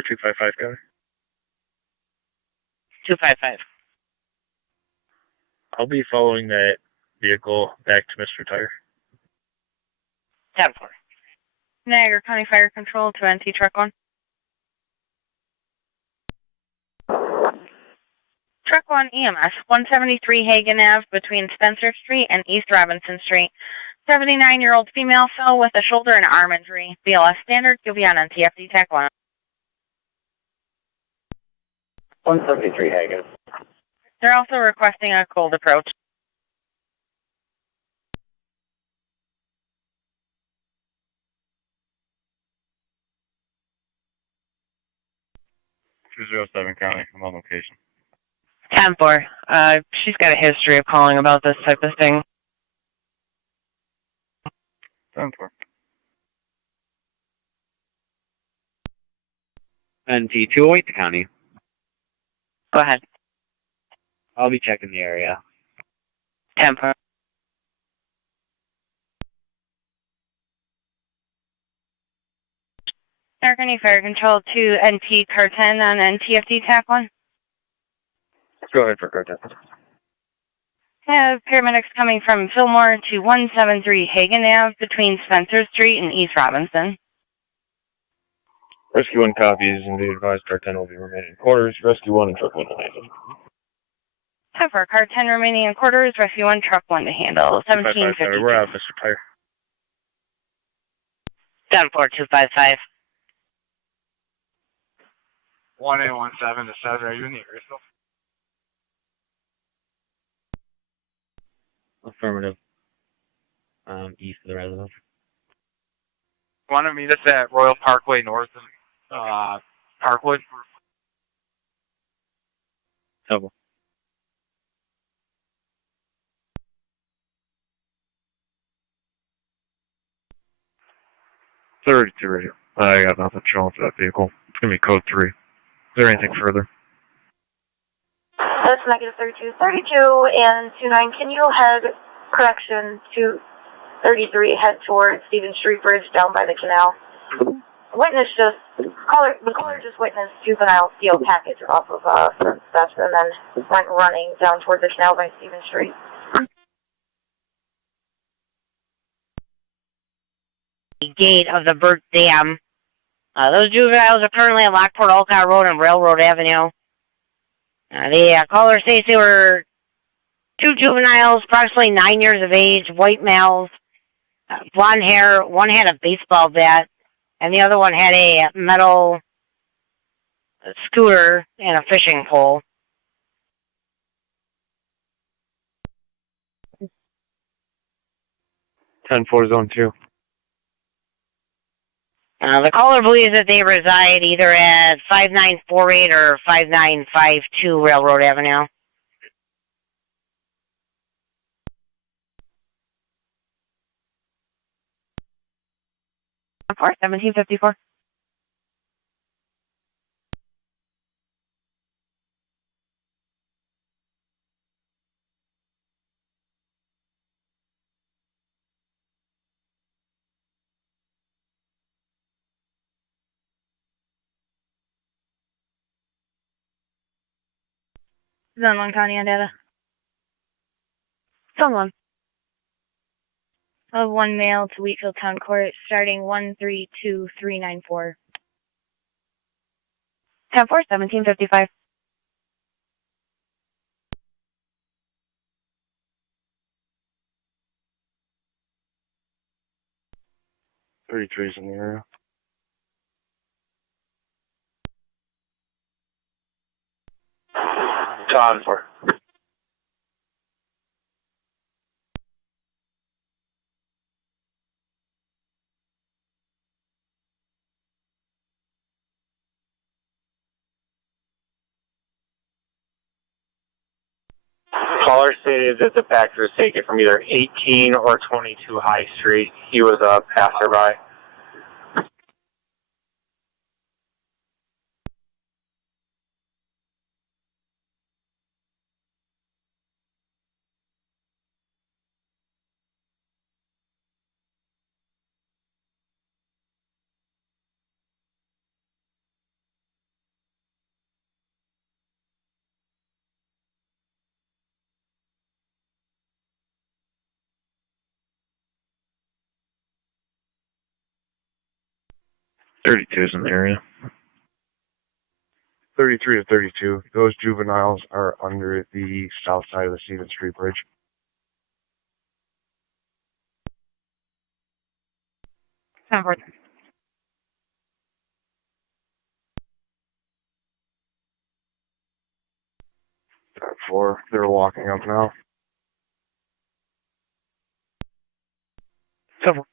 255, County. 255. I'll be following that vehicle back to Mr. Tire. 10-4. Niagara County Fire Control to NT Truck 1. Truck 1 EMS, 173 Hagen Ave between Spencer Street and East Robinson Street. 79-year-old female fell with a shoulder and arm injury. BLS standard, you'll be on NTFD TAC 1. 173 Hagen. They're also requesting a cold approach. .207 County, I'm on location. 10-4. She's got a history of calling about this type of thing. 10-4. NT 208 County. Go ahead. I'll be checking the area. 10-4. Niagara County Fire Control to NT Car 10 on NTFD TAC 1. Go ahead for Car 10. Have paramedics coming from Fillmore to 173 Hagen Ave between Spencer Street and East Robinson. Rescue 1 copies and be advised Car 10 will be remaining in quarters. Rescue 1 and Truck 1 will handle. Have for Car 10 remaining in quarters, Rescue 1, Truck 1 to handle. 1750. We're out, Mr. Tire. 10-4, 255. 1817 to 7, are you in the area still? Affirmative. East of the residence. Want to meet us at Royal Parkway North of Parkwood? Double. Radio. I got nothing showing for that vehicle. It's going to be code 3. Is there anything further? That's negative 32. 32 and 29, can you head, correction, to 33, head towards Stephen Street Bridge down by the canal? The caller just witnessed juvenile steel package off of front steps and then went running down towards the canal by Stephen Street. Gate of the Burt Dam. Those juveniles are currently at Lockport, Olcott Road, and Railroad Avenue. The caller states they were two juveniles, approximately 9 years of age, white males, blonde hair. One had a baseball bat, and the other one had a metal scooter and a fishing pole. .10-4 Zone 2. The caller believes that they reside either at 5948 or 5952 Railroad Avenue. For 1754. Zone 1 County on data. Zone 1. Of one male to Wheatfield Town Court, starting 132394. 10-4, 1755. .33's in the area. John for. Caller stated that the factor was taken from either 18 or 22 High Street. He was a passerby. 32 is in the area. 33 to 32. Those juveniles are under the south side of the Stevens Street Bridge. Somerset. 4. They're walking up now. Somerset.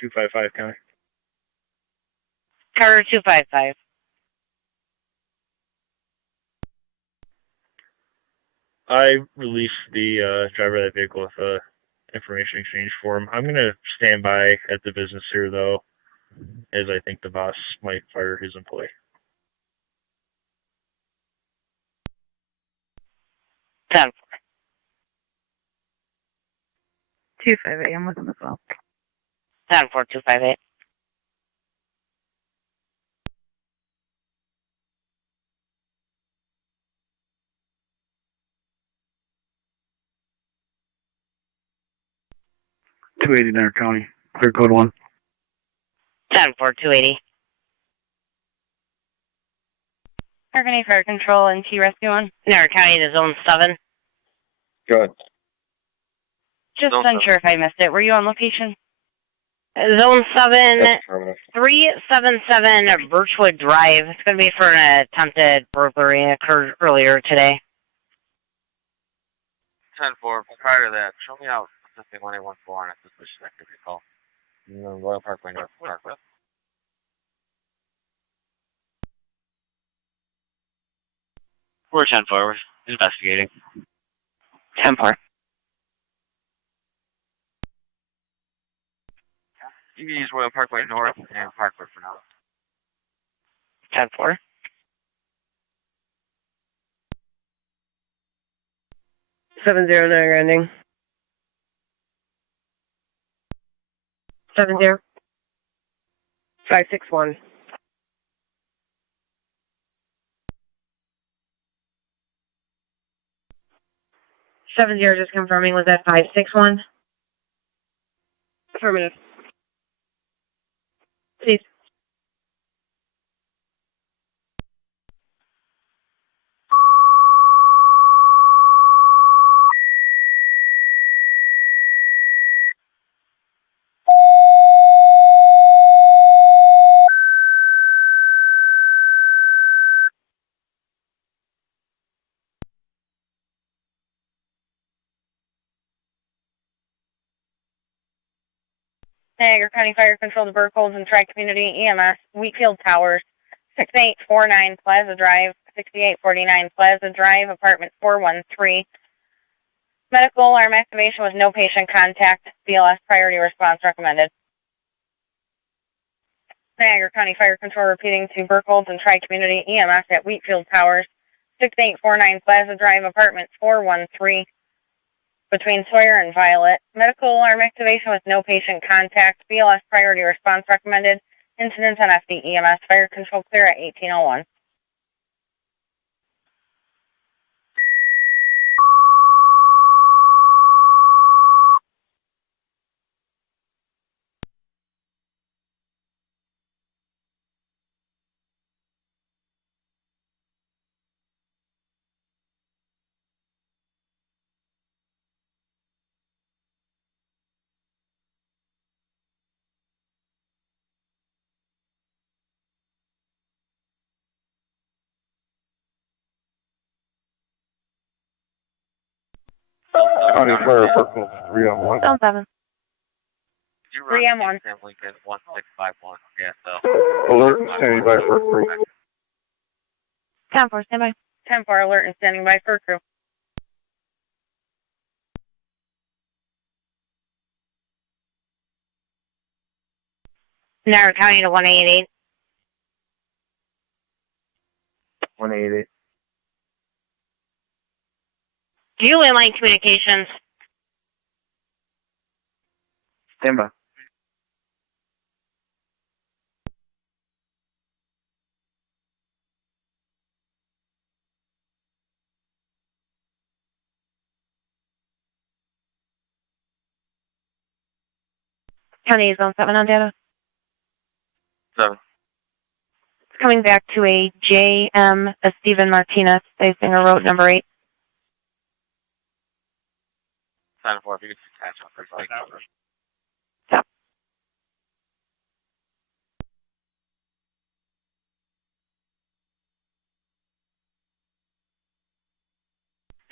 $255 County. Carter 255. I released the driver of that vehicle with a information exchange form. I'm going to stand by at the business here, though, as I think the boss might fire his employee. 10. 258. I'm with them as well. 10-4-258. Niagara County. Clear code 1. 10-4-280. Niagara Fire Control and T Rescue 1. Niagara County to Zone 7. Good. Just Zone unsure if I missed it. Were you on location? Zone 7, That's affirmative. 377 Birchwood Drive. It's going to be for an attempted burglary that occurred earlier today. 10-4. Prior to that, show me out Pacific 1814 on a suspicious activity call. Royal Parkway, North Parkway. We're 10-4. We're investigating. 10-4. You can use Royal Parkway North and Parkway for now. 10-4. 70 Niagara ending. 70. 561. 70, just confirming, was that 561? Affirmative. Please. Niagara County Fire Control to Burkholz and Tri-Community EMS, Wheatfield Towers, 6849 Plaza Drive, 6849 Plaza Drive, apartment 413. Medical alarm activation with no patient contact. BLS priority response recommended. Niagara County Fire Control repeating to Burkholz and Tri-Community EMS at Wheatfield Towers, 6849 Plaza Drive, apartment 413. Between Sawyer and Violet. Medical alarm activation with no patient contact. BLS priority response recommended. Incidents on FDEMS. Fire control clear at 1801. County Fire Circle 3 on 1. Zone 7. 3M1. Lincoln 1651. Yeah, so. Alert, standing by for 3. 10-4, stand by. 10-4 alert and standing by for crew. Niagara County to 188. 188. Do you inline communications? Stand by. County Zone 7 on data. 7. It's coming back to a J.M. Stephen Martinez, facing a road number 8. 10-4, if you could catch up for like. Stop.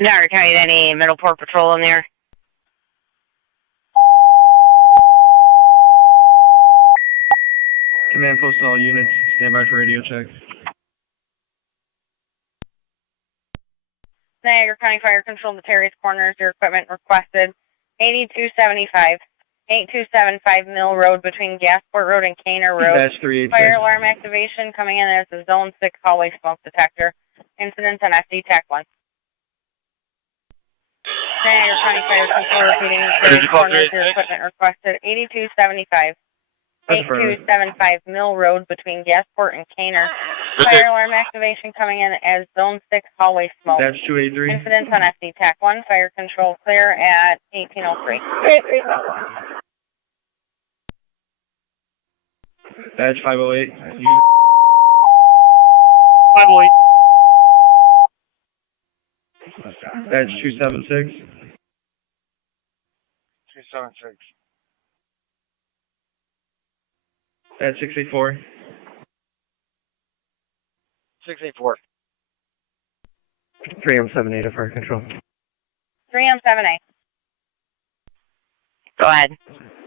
Niagara County, any Middleport patrol in there? Command post all units. Stand by for radio check. Niagara County Fire Control to Terry's Corners. Your equipment requested 8275. 8275 Mill Road between Gasport Road and Kaner Road. Dash 386. Fire alarm activation coming in as a Zone 6 hallway smoke detector. Incidents on SD TAC 1. Niagara County Fire Control repeating Terry's Corners. Your equipment requested 8275. 8275 Mill Road between Gasport and Kaner. Fire alarm activation coming in as Zone 6 hallway smoke. Dash 283. Incidents on SD TAC 1. Fire control clear at 1803. Dash 508. 508. Dash 276. 276. Dash 684. 684. 3M78 Fire Control. 3M7A. Go ahead.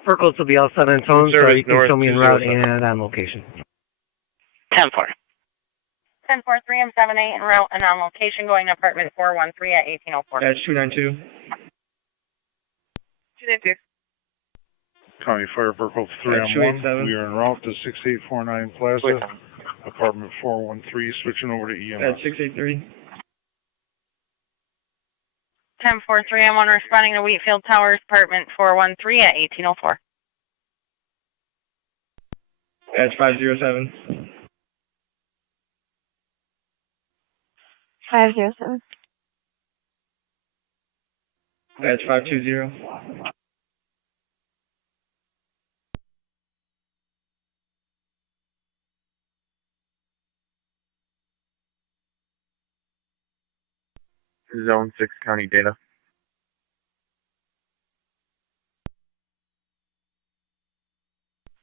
Circles will be all set in tone, so you can north, show me en route 207. and on location. 10-4. 10-4, 3M7A en route and on location going to apartment 413 at 1804. Dash 292. 292. County Fire Vehicle 3 on 1. We are en route to 6849 Plaza, apartment 413, switching over to EMS. Dash 683. 10-4, 3M1 responding to Wheatfield Towers, apartment 413 at 1804. Dash 507. 507. Dash 520. Zone 6 County data.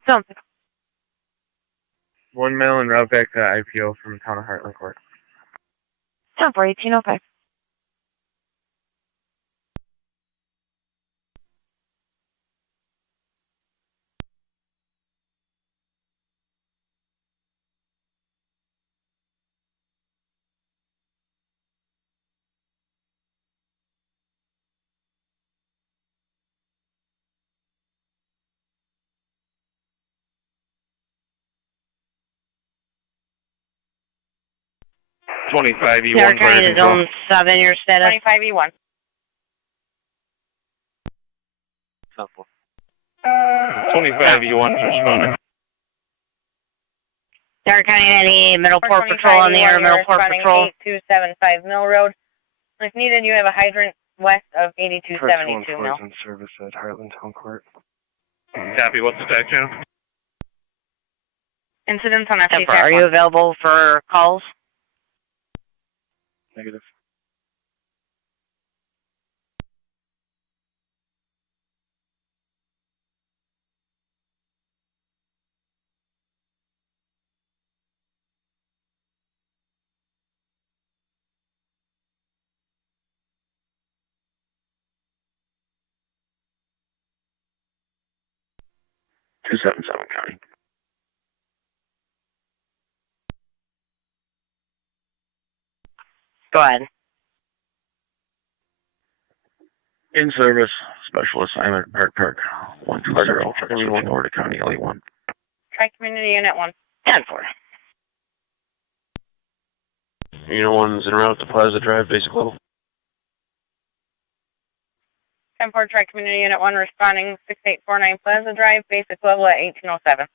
Zone 6. 1 male en route back to IPO from the town of Heartland Court. 10-4, 1805. E1 Niagara Fire County to Control. Zone 7, your status. 25E1. 25 E1 responding. Niagara County, any Middleport patrol in the air, Middleport patrol. 8275 Mill Road. If needed, you have a hydrant west of 8272 Mill. in service at Heartland Town Court. Copy, what's the TAC channel? Incidents on SD 10-4, TAC are 1. you available for calls? Negative. 277 County. Go ahead. In service, special assignment, Park 120, switching over to County LE1. Tri-Community Unit 1. 10-4. Unit 1's en route to Plaza Drive, basic level. 10-4 Tri-Community Unit 1 responding 6849 Plaza Drive, basic level at 1807.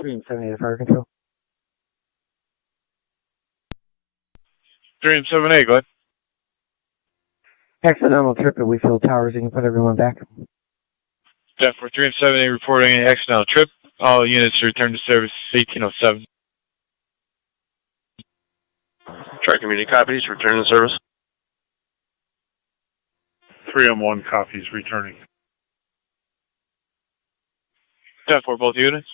Three and 78 fire control. 3 and 7A, go ahead. Accidental trip at Wheatfield Towers. You can put everyone back. 10-4, 3 and 7A reporting an accidental trip. All units return to service 1807. Tri-Community copies, return to service. 3M1 copies, returning. 10-4, both units.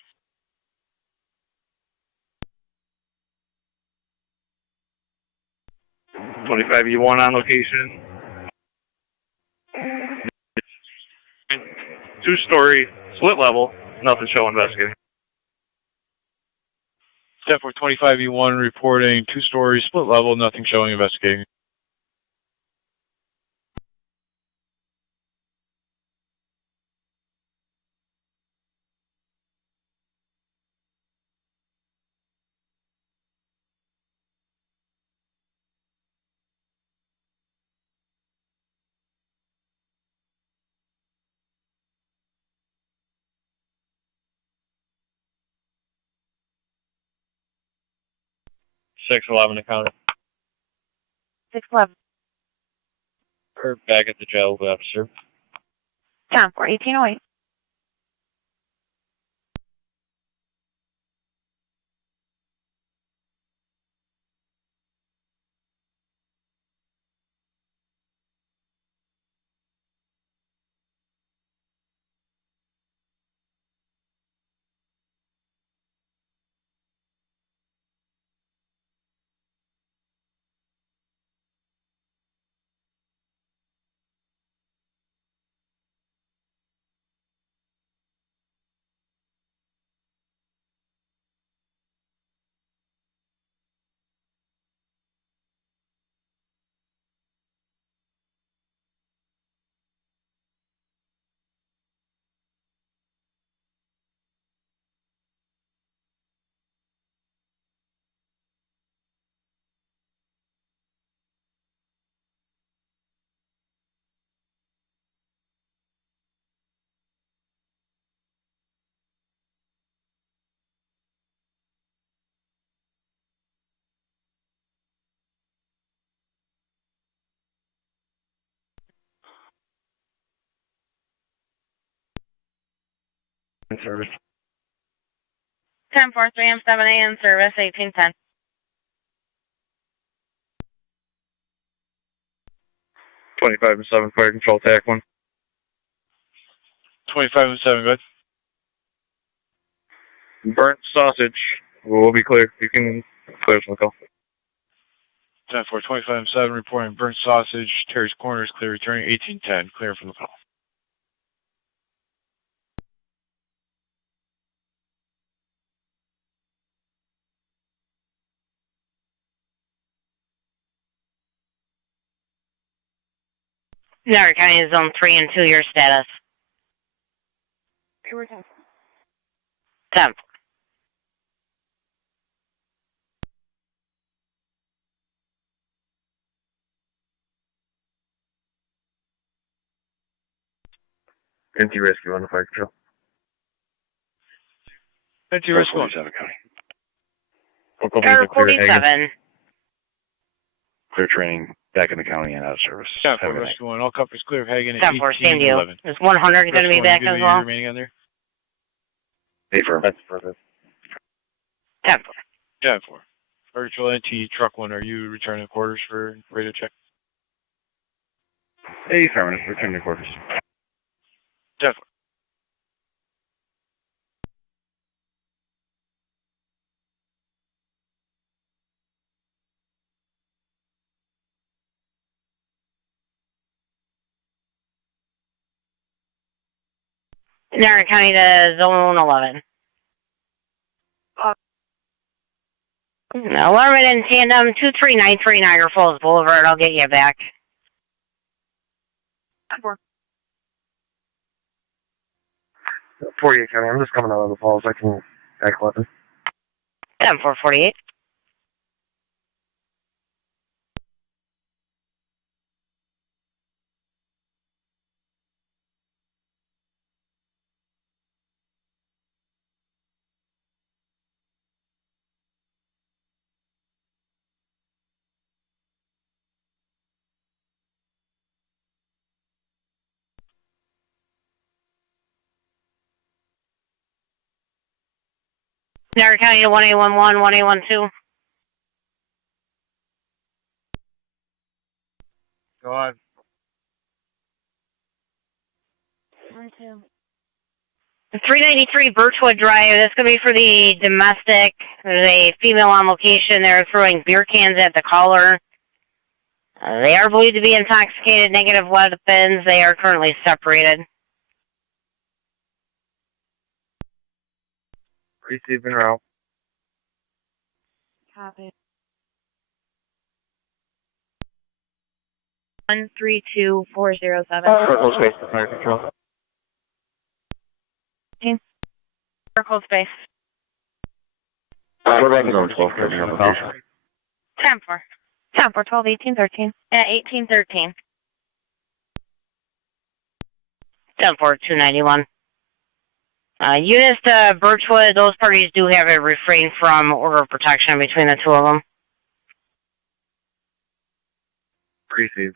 E1 on location. 2-story, split level, nothing show investigating. 10-4, 25E1 reporting 2-story, split level, nothing showing investigating. Six 11 to counter. 611. We're back at the jail, officer. 10-4 1808. In service. 10-4 3M7A in service 1810. 25 and 7 fire control, TAC 1. 25 and 7, go ahead. Burnt sausage. We'll be clear. You can clear from the call. 10-4, 25 and 7 reporting burnt sausage. Terry's Corners, clear returning 1810, clear from the call. Niagara County is Zone 3 and 2, your status. 10. NT rescue on the fire control. NT rescue on 47 County. Tower 47. Clear training back in the county and out of service. 10-4 rescue on all couples clear of Hagen. 10-4, same deal. Is 100 going to be back as well? Remaining on there? Affirm. That's perfect. 10-4. 10-4. Fire control NT truck 1, are you returning quarters for radio check? Affirmative. Return to quarters. 10-4. Niagara County to Zone 11. Alarm in tandem 2393 Niagara Falls Boulevard. I'll get you back. 48 County, I'm just coming out of the falls. I can back 11. 10-4-48. Niagara County to 1811, 1812. Go on. 393 Birchwood Drive. This could be for the domestic. There's a female on location. They're throwing beer cans at the caller. They are believed to be intoxicated, negative weapons. They are currently separated. Receiving route. Copy. 132407. Circle space to fire control. Circle space. We're back in zone 12. 10-4. 10-4, 12, 18, 13. 18, 13. 10-4-291. Units to Birchwood, those parties do have a refrain from order of protection between the two of them. Receive.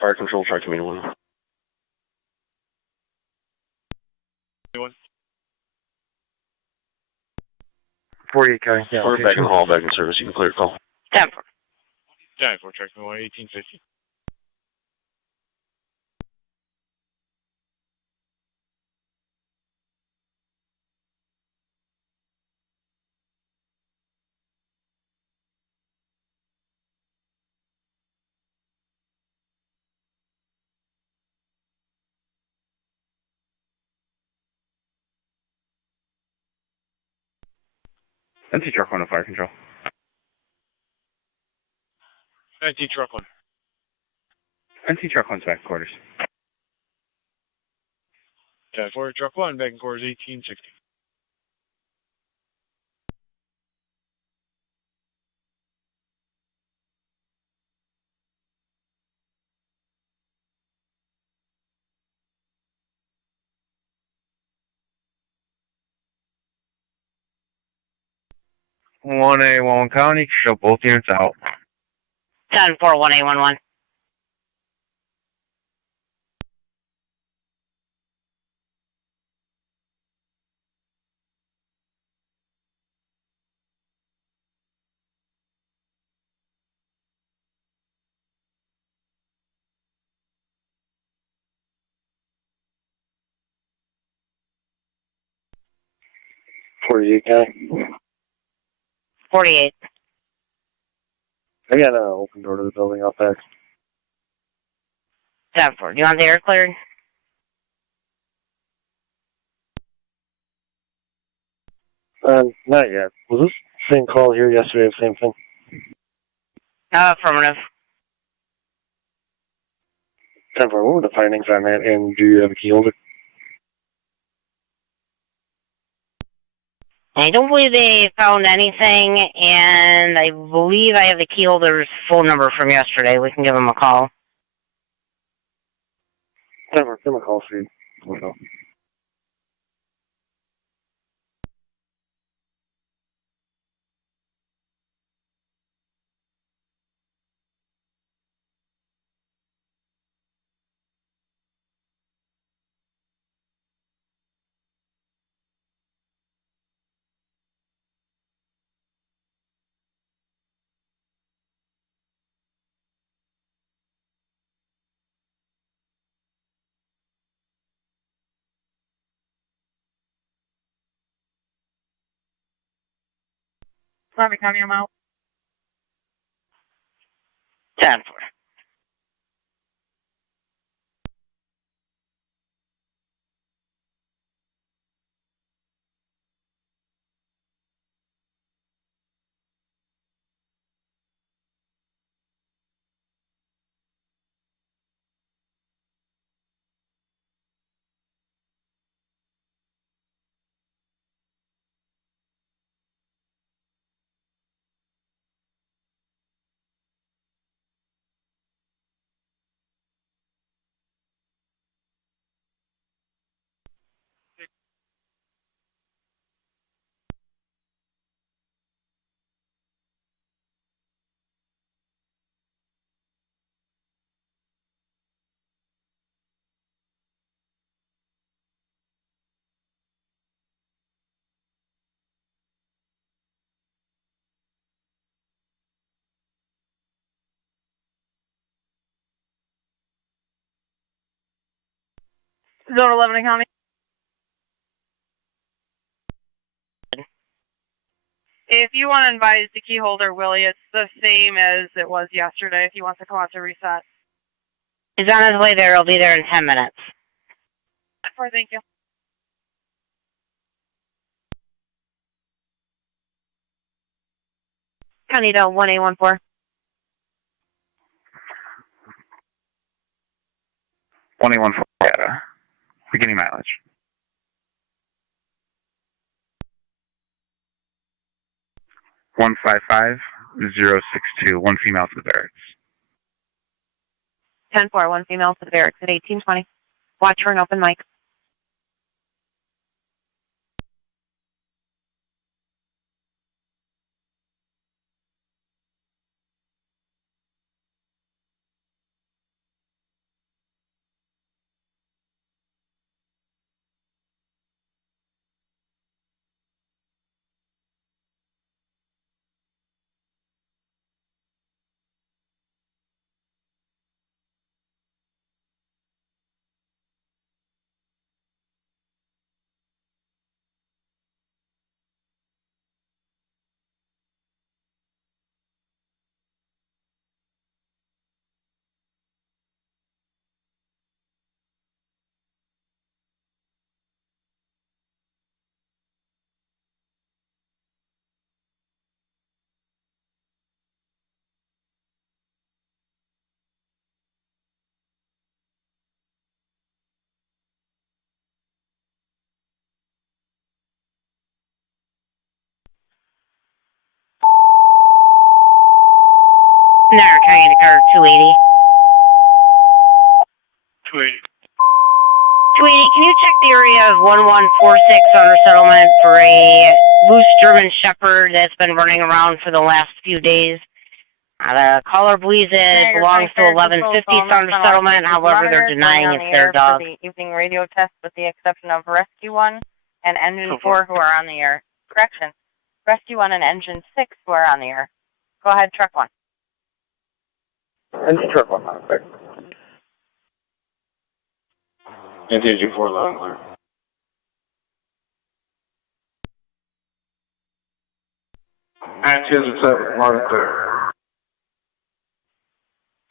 Fire control, try commander 1. 48 County. Yeah, We're back in the hall, back in service. You can clear call. 10-4. 10-4, track me 1, 1850. NC truck 1 to fire control. NT truck 1. NC truck 1's back quarters. 10-4, truck 1, back in quarters 1860. One A, Wallen County, show both units out. 10-4-1-8-1-1. 48 guy. 48. I got an open door to the building out back. 7-4. Do you want the air cleared? Not yet. Was this same call here yesterday, the same thing? Affirmative. 10-4, what were the findings on that, and do you have a key holder? I don't believe they found anything, and I believe I have the key holder's phone number from yesterday. We can give him a call. 10-4, give him a call, Steve. Okay. Let me County, I'm out. 10-4. Zone 11 County. If you want to advise the key holder, Willie, it's the same as it was yesterday if he wants to come out to reset. He's on his way there. He'll be there in 10 minutes. Thank you. County to 1814. 181 data. Beginning mileage. One 55062. One female to the barracks. 10-4, one female to the barracks at 1820. Watch for an open mic. Niagara County to car 280. 280. 280, can you check the area of 1146 under settlement for a loose German Shepherd that's been running around for the last few days? The caller believes it belongs to 1150 under settlement, however, they're denying it's their dog. The evening radio test with the exception of Rescue 1 and Engine 4 who are on the air. Correction. Rescue 1 and Engine 6 who are on the air. Go ahead, Truck 1. Engine Truck 1, quick. Engine 4, loud. Engines are loud and clear.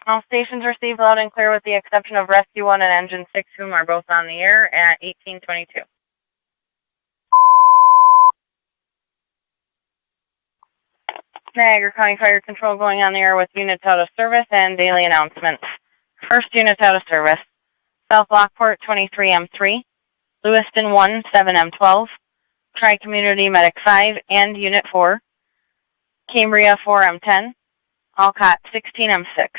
All stations received loud and clear with the exception of Rescue 1 and Engine 6, whom are both on the air at 1822. Niagara County Fire Control going on the air with units out of service and daily announcements. First units out of service. South Lockport 23M3, Lewiston 1 7M12, Tri-Community Medic 5 and Unit 4, Cambria 4M10, Alcott 16M6.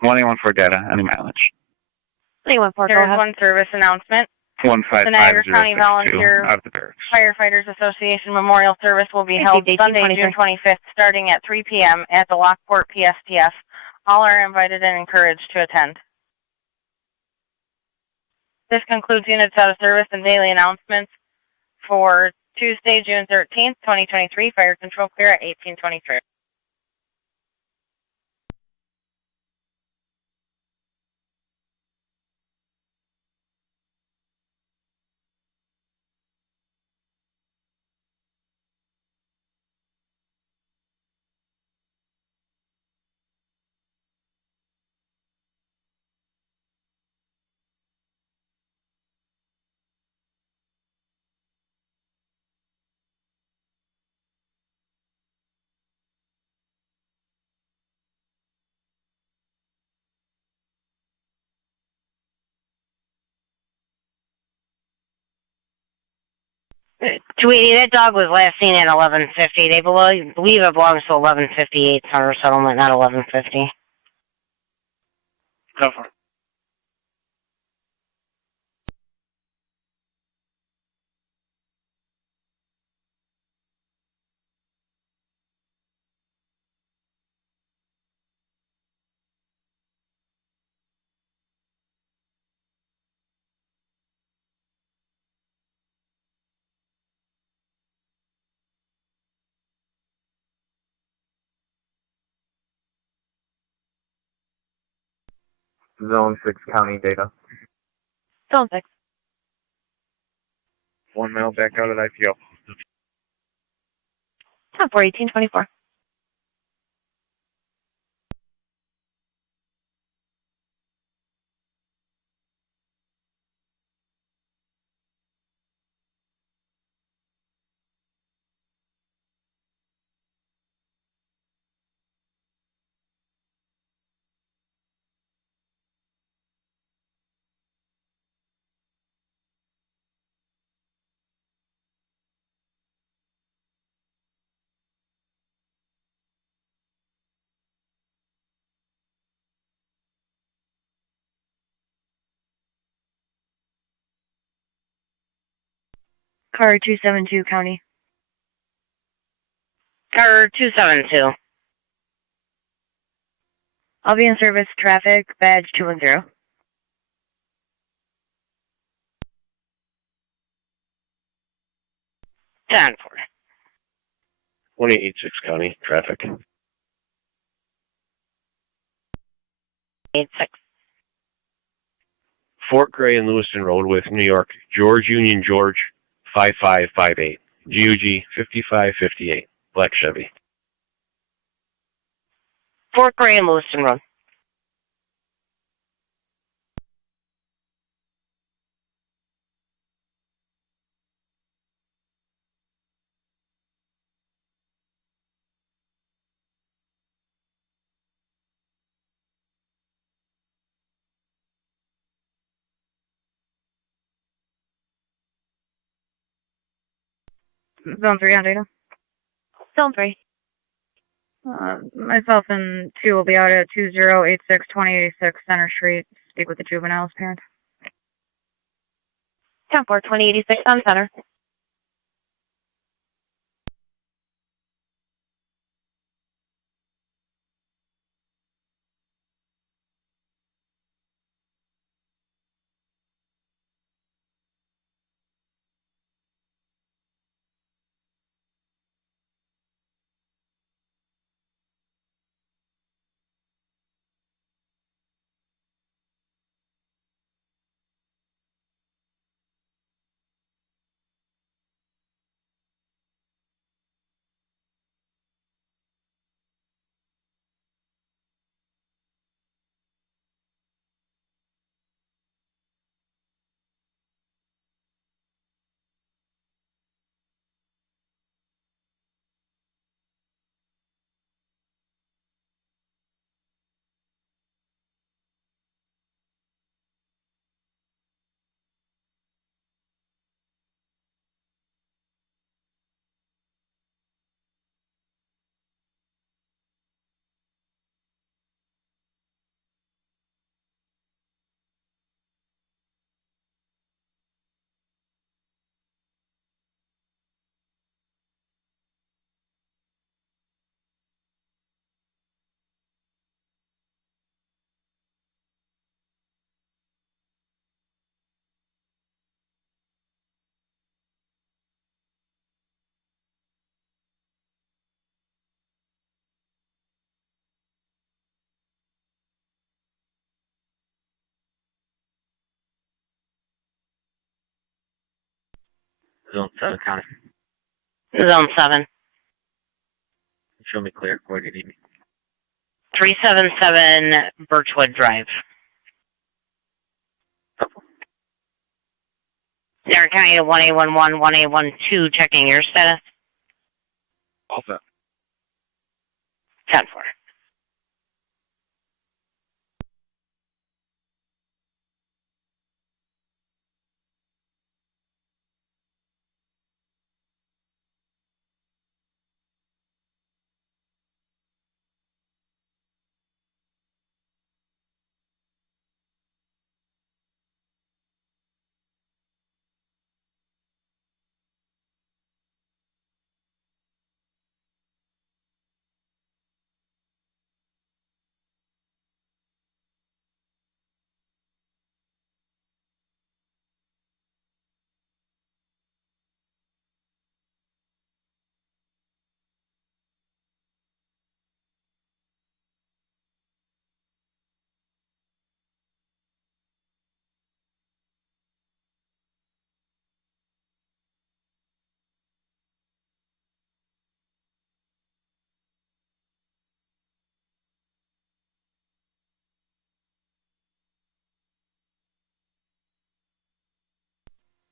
181 for data, any mileage. 314, there's one service announcement. 155 The Niagara County Volunteer out of the barracks. Firefighters Association Memorial Service will be held Sunday, June 25th, starting at 3 p.m. at the Lockport PSTF. All are invited and encouraged to attend. This concludes units out of service and daily announcements for Tuesday, June 13th, 2023. Fire control clear at 1823. That dog was last seen at 1150. They believe it belongs to 1158 Summer Settlement, not 1150. Go for it. Zone 6 county data. Zone 6. 1 mile back out at IPO. 1824. Car 272 county. Car 272. I'll be in service traffic, badge 210. Stanford. 2886 county, traffic. 86. Fort Gray and Lewiston Road with New York, George Union George, 5558. GUG 5558, black Chevy. Fort Gray and Lewiston Road. Zone 3 on data. Zone 3. Myself and 2 will be out at 2086-2086 Center Street. Speak with the juvenile's parent. 10-4, 2086 on Center. Zone 7 County. Zone 7. Show me clear. Where do you need me? 377 Birchwood Drive. Niagara County to 1A11, 1A12, checking your status. All set. 10-4.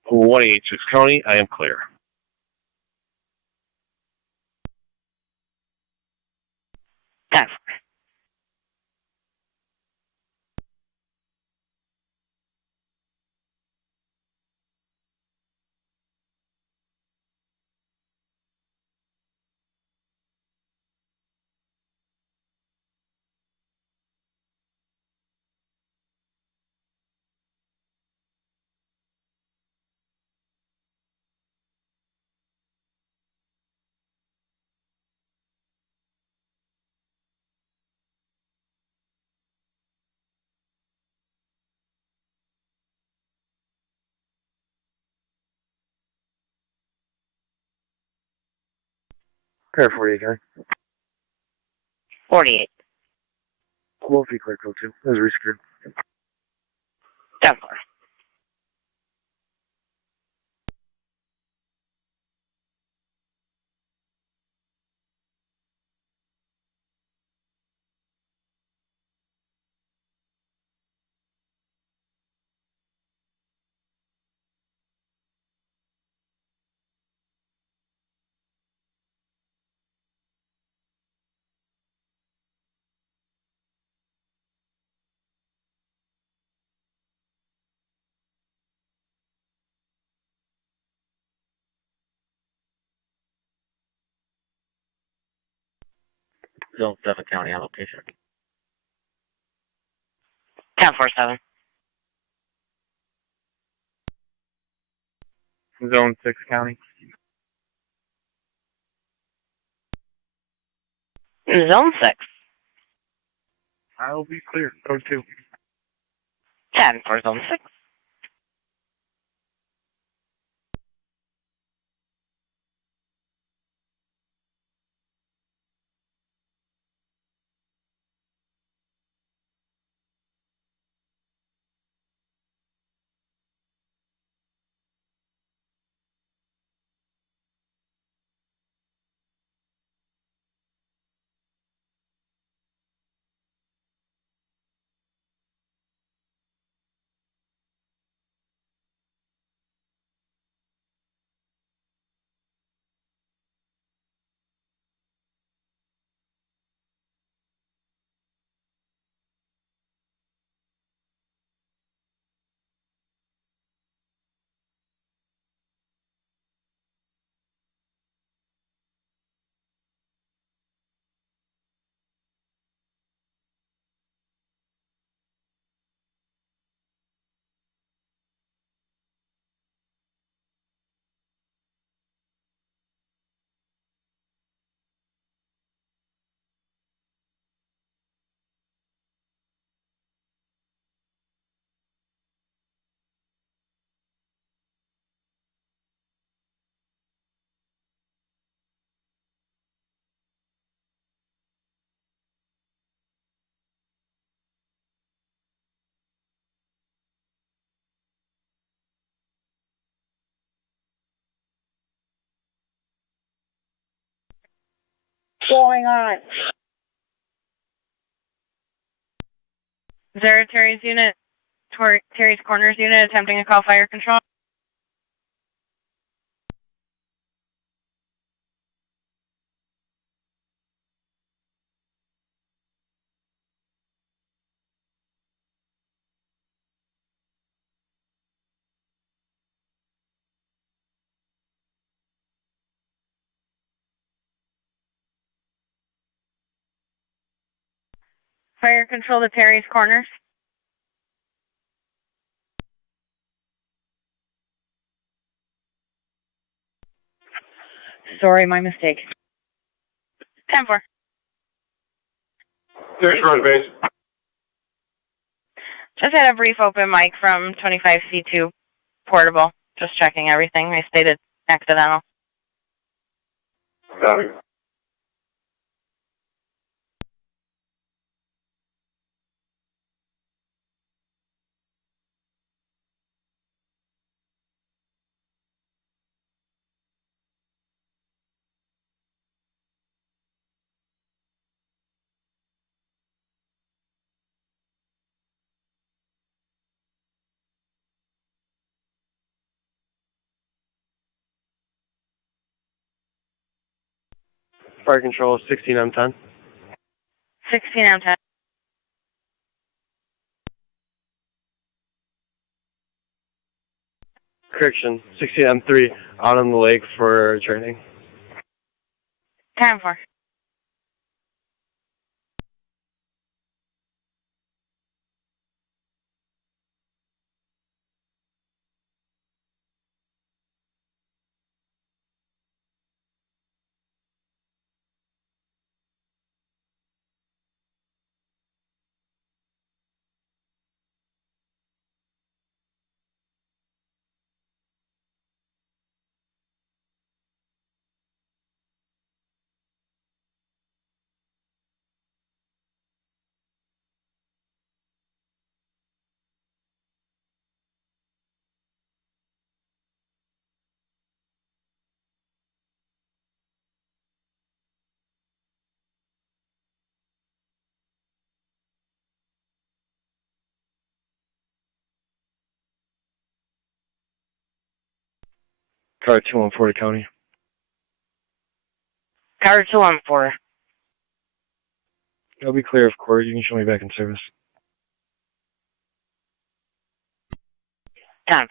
For 186 County, I am clear. 10-4. Clear 48, guy. 48. Low fee clear code 2. That was resecured. 10-4. Zone 7 County on location. 10-4-7. Zone 6 County. Zone 6. I'll be clear. Code 2. 10 for Zone 6. going on? Is there a Terry's unit, Terry's Corners unit attempting to call fire control? Fire control to Terry's Corners. Sorry, my mistake. 10-4. Terry's front base. Just had a brief open mic from 25C2 portable. Just checking everything. They stated accidental. Copy. Fire control 16M10. 16M10. Correction, 16M3 out on the lake for training. 10-4. Car 214 County. Car 214. I'll be clear of court. You can show me back in service. 10-4.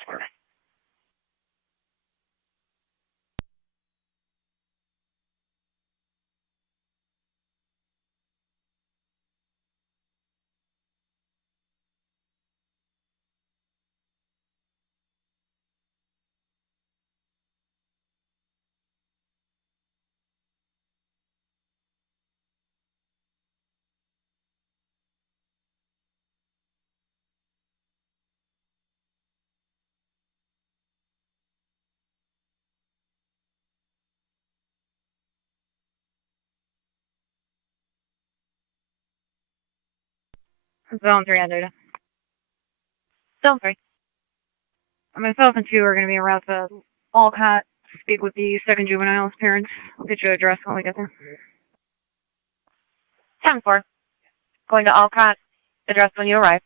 Zone 3 on data. Zone 3. Myself and 2 are going to be en route to Alcott to speak with the second juvenile's parents. I'll get you an address when we get there. 10-4. Going to Alcott. Address when you arrive.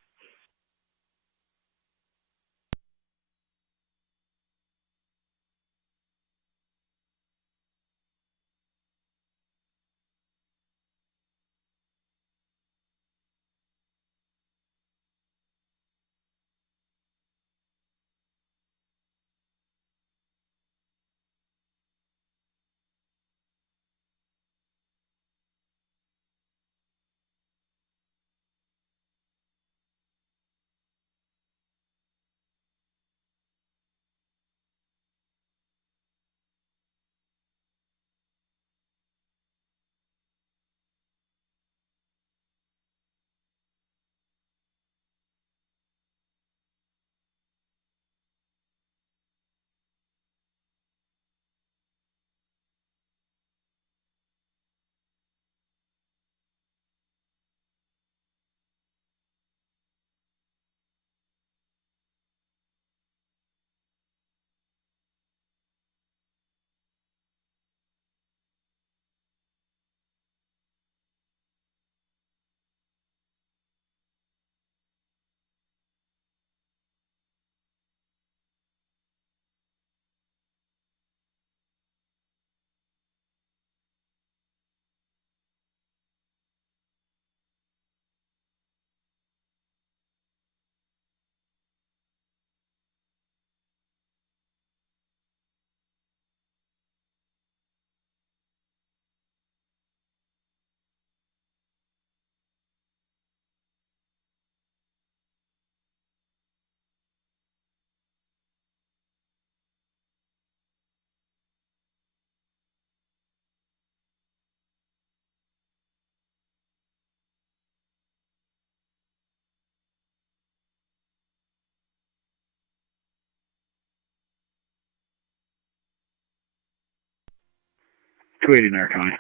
280 Niagara County.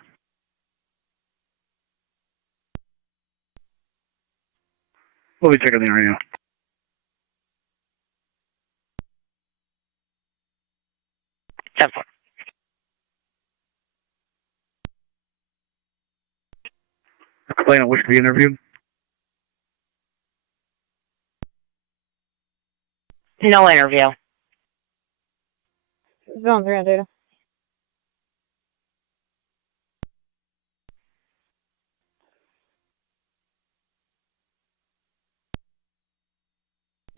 We'll be checking the area. Complainant wish to be interviewed. No interview. Zone 3 on data.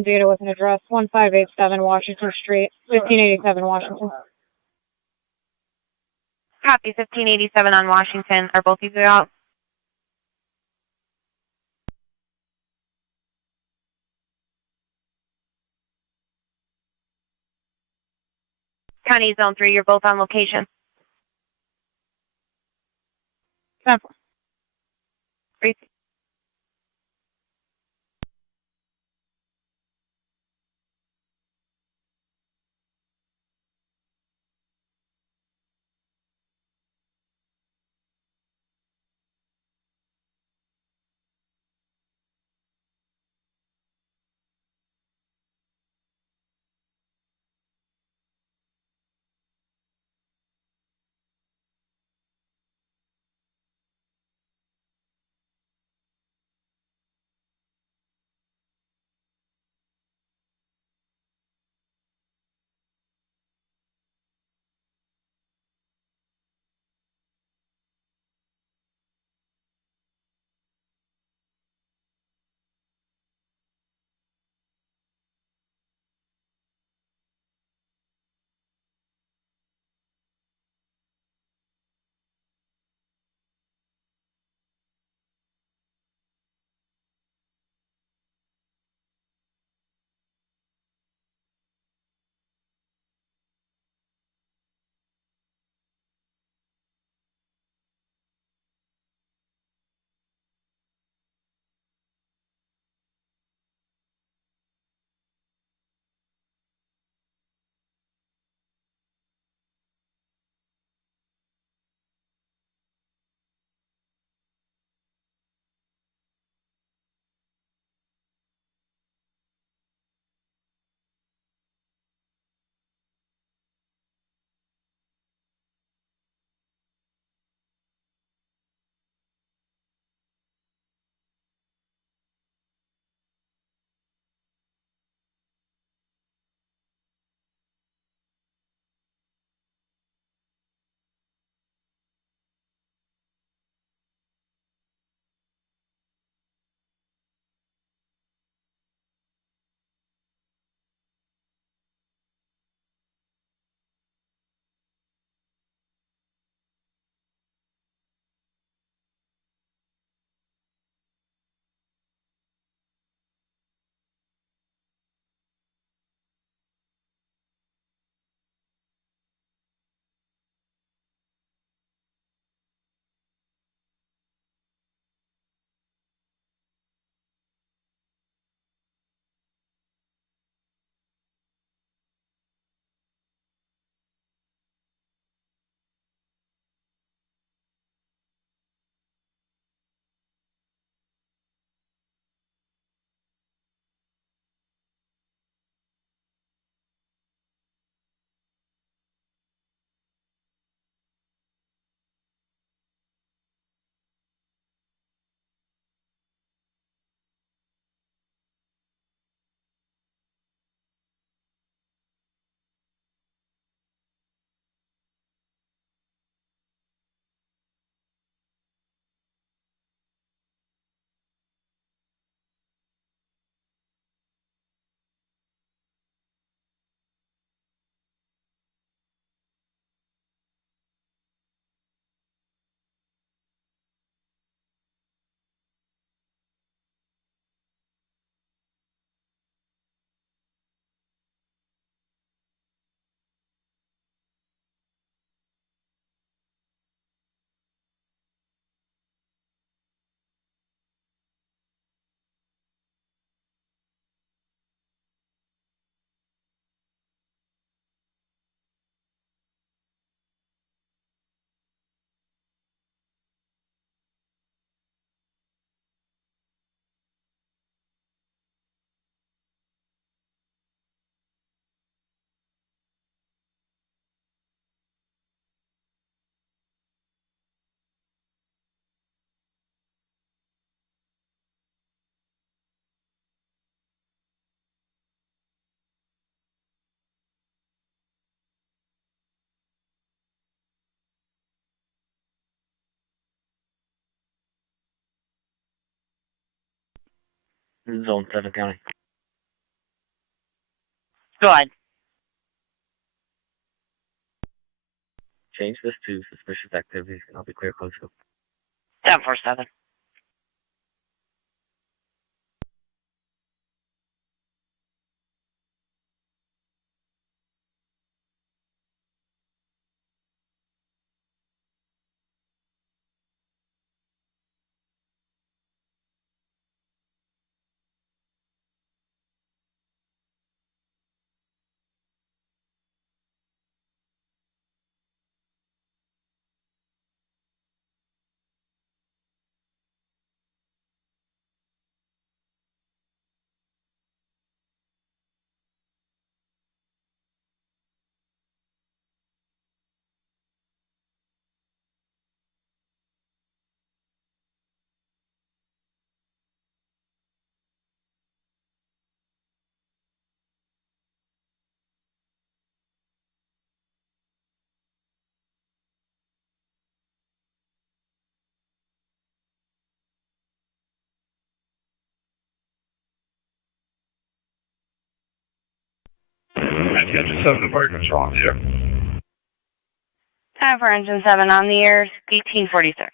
Data with an address 1587 Washington Street, 1587 Washington. Copy 1587 on Washington. Are both of you out? County Zone 3, you're both on location. 10-4. 3. Zone 7 County. Go ahead. Change this to suspicious activity, and I'll be clear code scope. 1047. Engine 7 department's wrong here. Time for engine 7 on the air, 1846.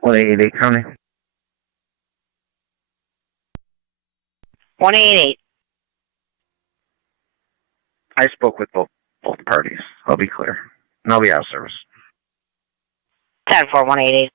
What 88 County? 188. I spoke with both parties. I'll be clear. And I'll be out of service. 188.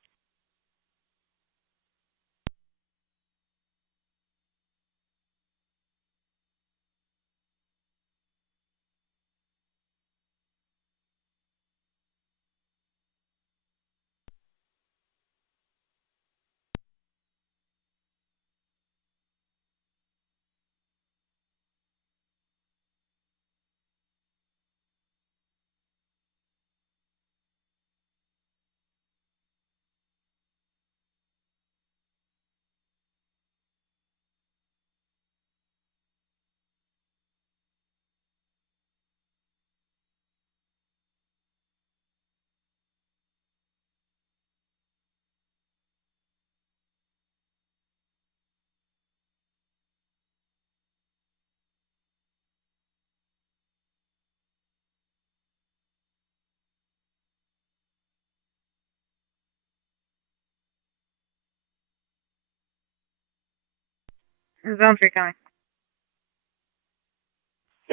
Zone 3 coming.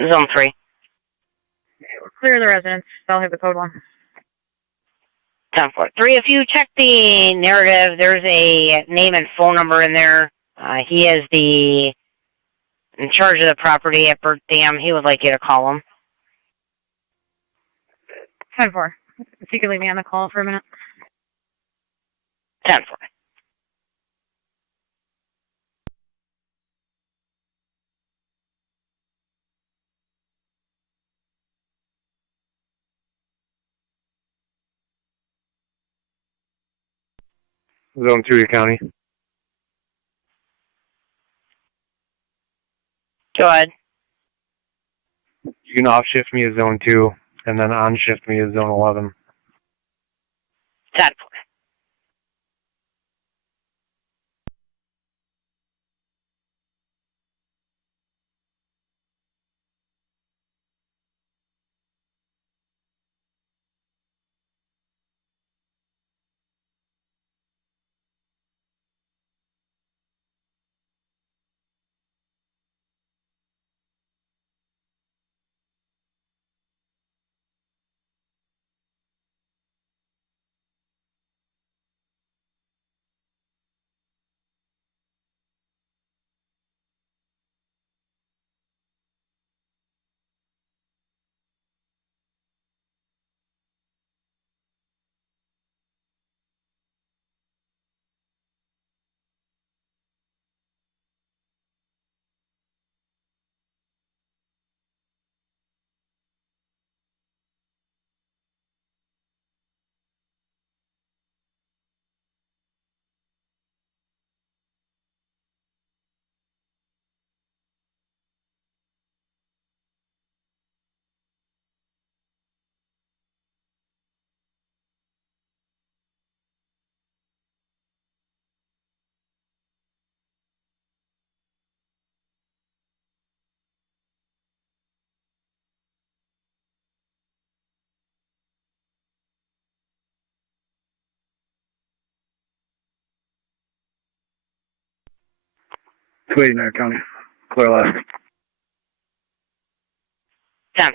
Zone 3. Clear the residence. I'll hit the code 1. 3. If you check the narrative, there's a name and phone number in there. He is in charge of the property at Bird Dam. He would like you to call him. 10-4. If you could leave me on the call for a minute. 10-4. Zone 2 County. Go ahead. You can off shift me as Zone 2, and then on shift me as Zone 11. 10-4. 289 County. Clear last. 10-4.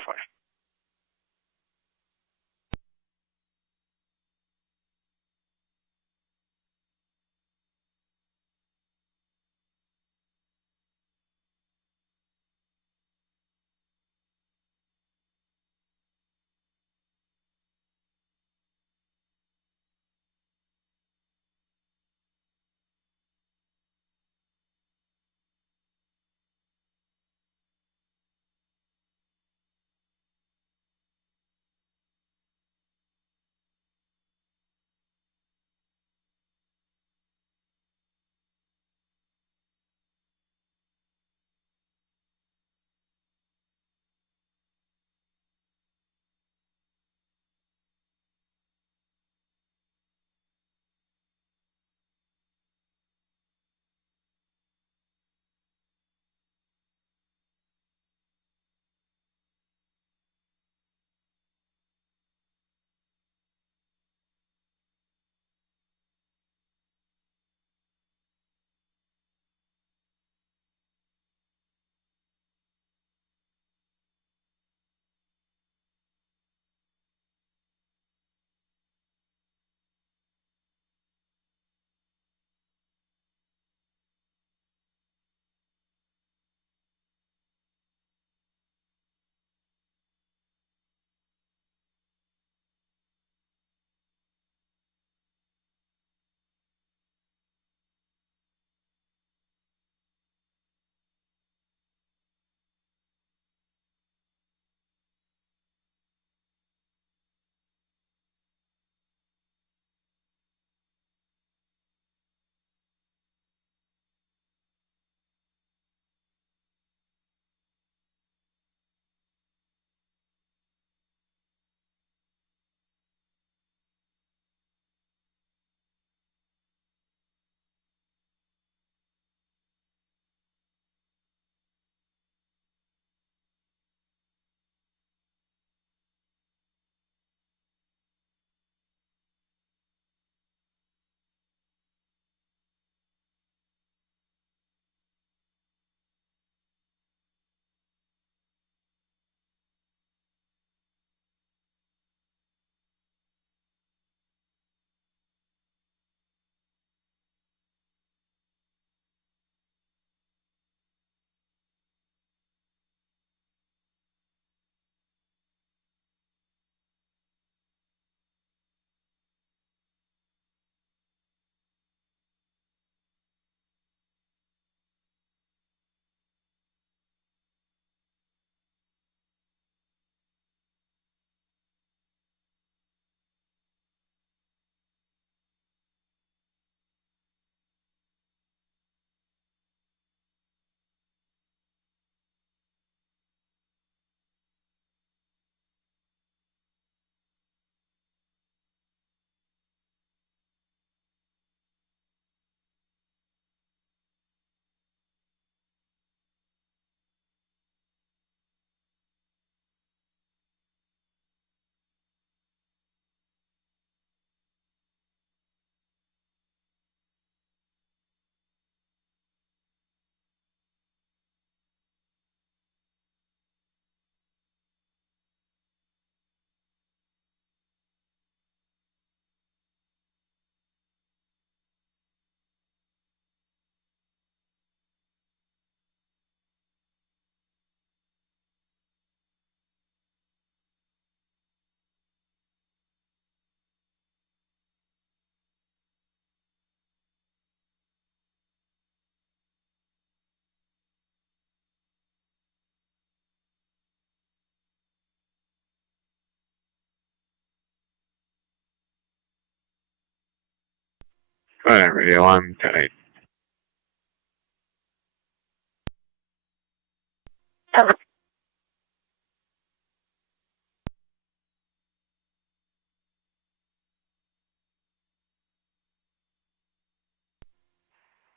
Alright, radio, I'm 10-8.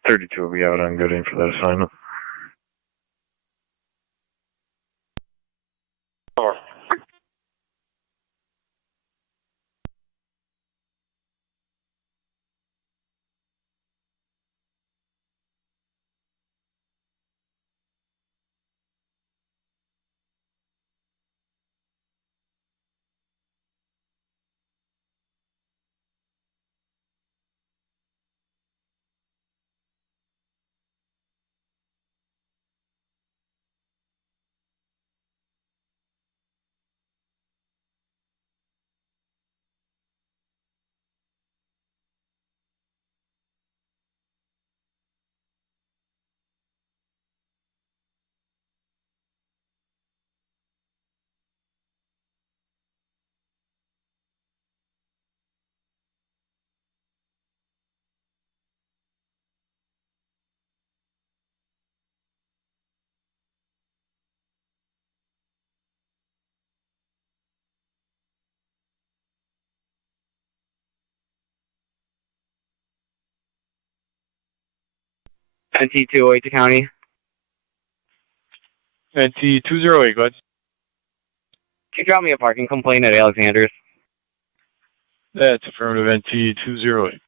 .32 will be out on good aim for that assignment. NT208 to county. NT208, go ahead. Can you drop me a parking complaint at Alexander's? That's affirmative, NT208.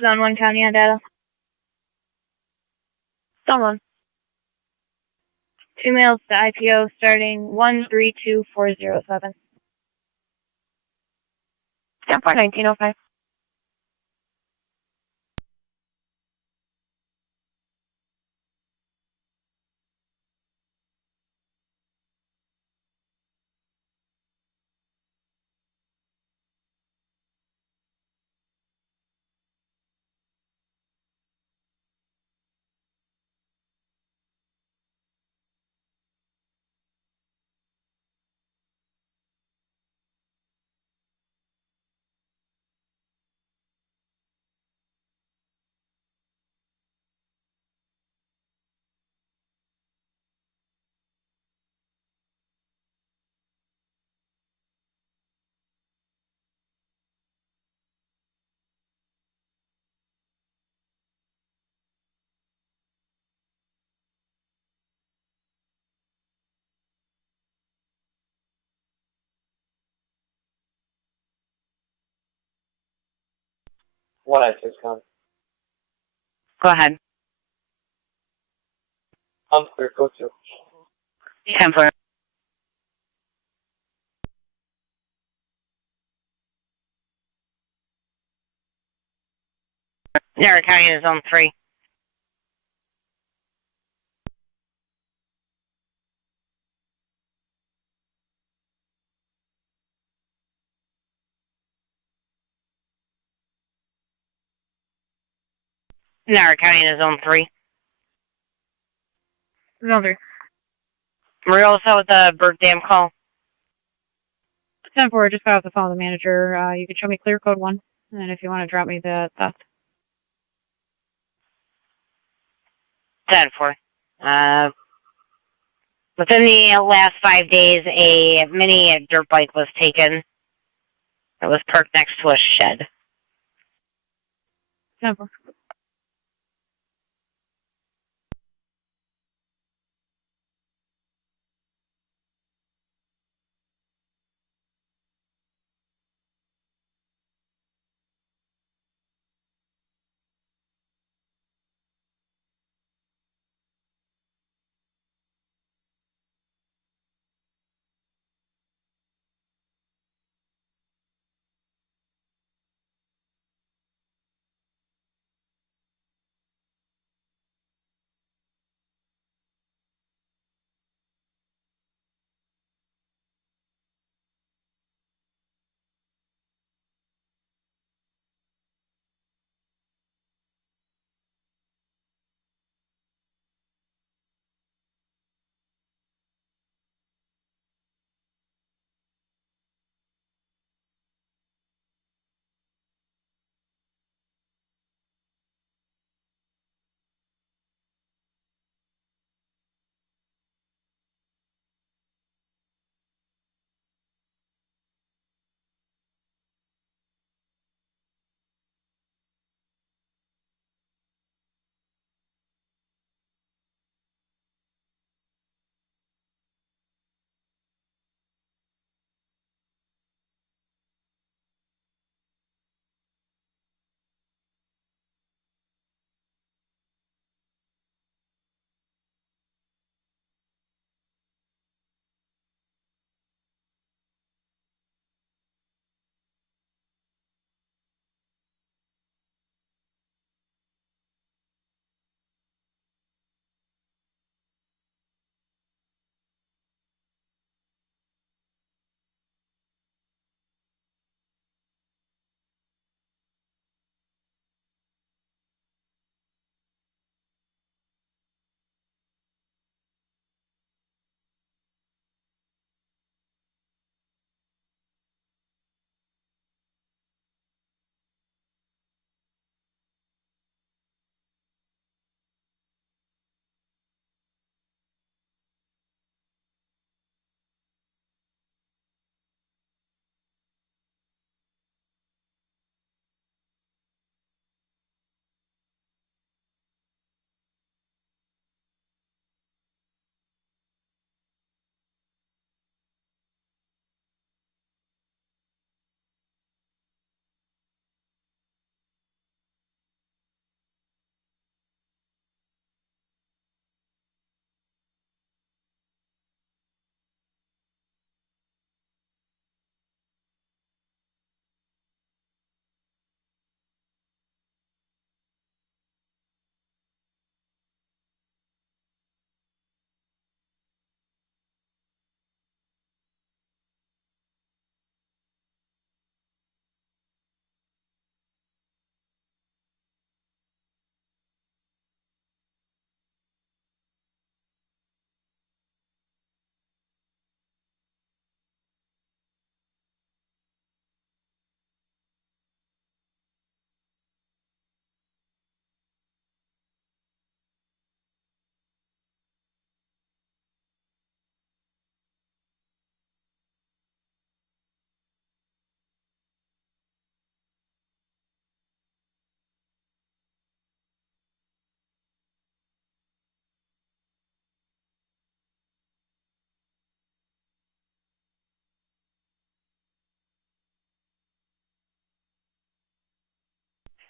Zone 1 County on data. Zone 1. 2 males to IPO starting 132407. 10.1905. One at 6 con. Go ahead. I'm clear, go to. 10-4. Niagara County is Zone 3. Niagara County is Zone 3. Zone 3. We're also with the Berg Dam call. 10-4, just got off the phone with the manager. You can show me clear code 1, and then if you want to drop me the theft. 10-4. Within the last 5 days, a mini dirt bike was taken. It was parked next to a shed. 10-4.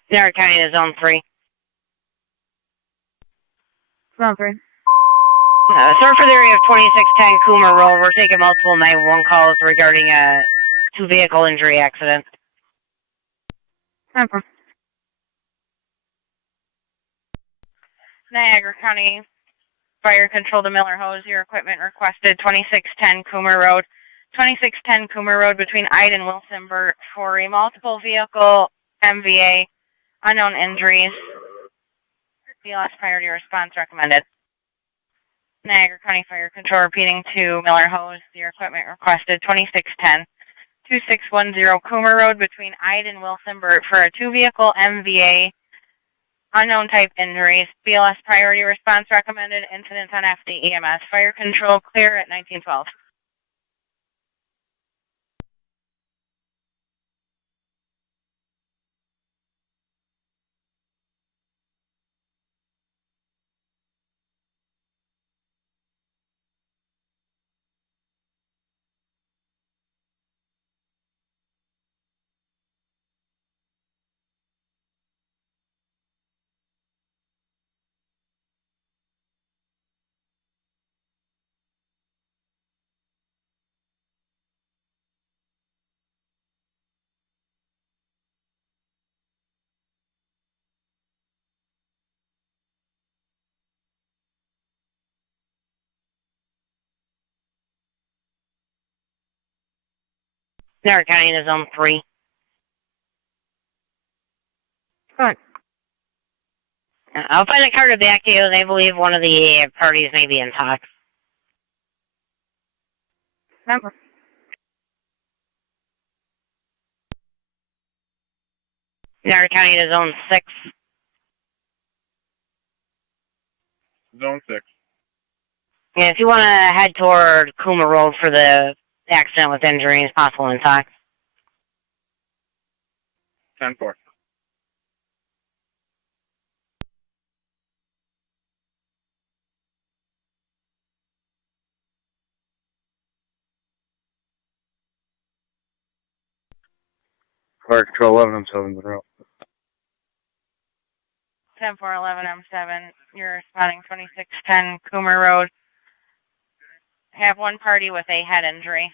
Niagara County to Zone 3. Zone 3. Sir, for the area of 2610 Coomer Road, we're taking multiple 911 calls regarding a two-vehicle injury accident. 10-4. Niagara County Fire Control to Miller Hose. Your equipment requested 2610 Coomer Road. 2610 Coomer Road between Ide and Wilsonburg for a multiple vehicle MVA. Unknown injuries. BLS priority response recommended. Niagara County Fire Control repeating to Miller Hose. Your equipment requested 2610 2610 Coomer Road between Ide and Wilsonburg for a two-vehicle MVA. Unknown type injuries. BLS priority response recommended. Incidents on FD EMS. Fire Control clear at 1912. Niagara County to Zone 3. Good. I'll find a car to back you. They believe one of the parties may be in TAC. Number. Niagara County to Zone 6. Zone 6. Yeah, if you want to head toward Coomer Road for the accident with injuries possible in TAC. 10-4. Fire Control 11, I'm 7 Monroe. 10411 M7. You're responding 2610 Coomer Road. Have one party with a head injury.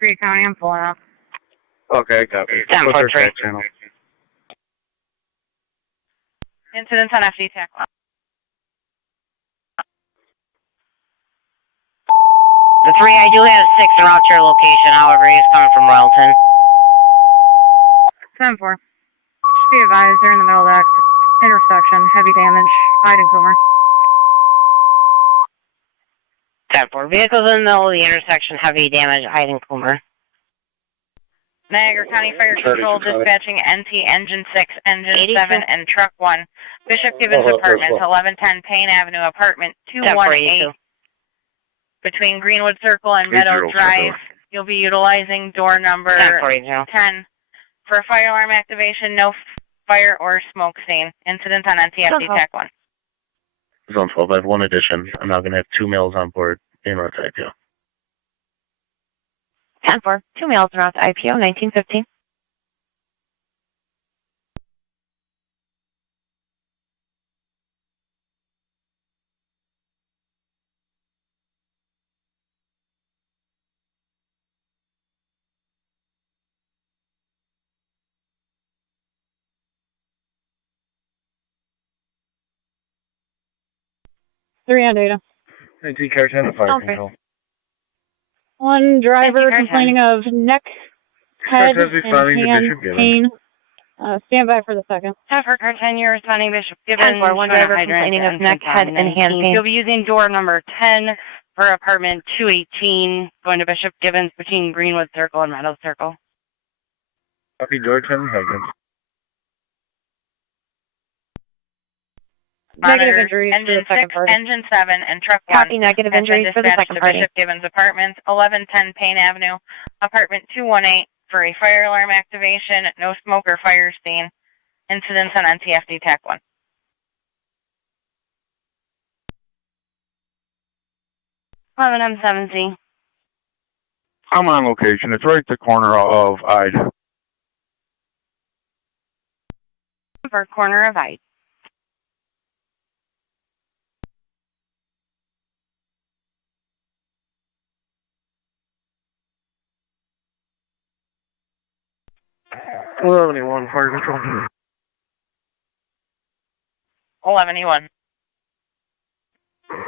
Great County, I'm pulling up. Okay, copy. 10-4-3. Channel. Incidents on FD TAC. The 3, I do have 6 around your location, however, he's coming from Royalton. 10-4. Just be advised, they're in the middle of the intersection. Heavy damage. Ide and Coomer. 10-4. Vehicles in the middle of the intersection, heavy damage, Ide and Coomer. Niagara County Fire Control dispatching NT Engine 6, Engine 7, and Truck 1. Bishop Gibbons Apartments, 1110 Payne Avenue, Apartment 218. Between Greenwood Circle and Meadow Drive. You'll be utilizing door number 10. For fire alarm activation, no fire or smoke scene. Incidents on NTFD TAC 1. Zone 12, I have one addition. I'm now going to have 2 males on board in route to IPO. 10-4. 2 males en route to IPO, 1915. Three on data. NT Car 10, Fire Okay. Control. One driver complaining of neck, head, and hand pain. Stand by for the second. For car 10, you're responding Bishop Gibbons. 10-4. One driver complaining of neck, head, and hand pain. You'll be using door number 10 for apartment 218, going to Bishop Gibbons between Greenwood Circle and Meadow Circle. Copy, door 10, Higgins. Negative injuries for the Engine second 6, party. Engine 7, and Truck 1. Copy negative injuries for the second party. Bishop Gibbons Apartments, 1110 Payne Avenue, apartment 218, for a fire alarm activation, no smoke or fire scene. Incidents on NTFD TAC 1. M7Z. I'm on location. It's right at the corner of Ide. For corner of Ide. Fire control. 11E1.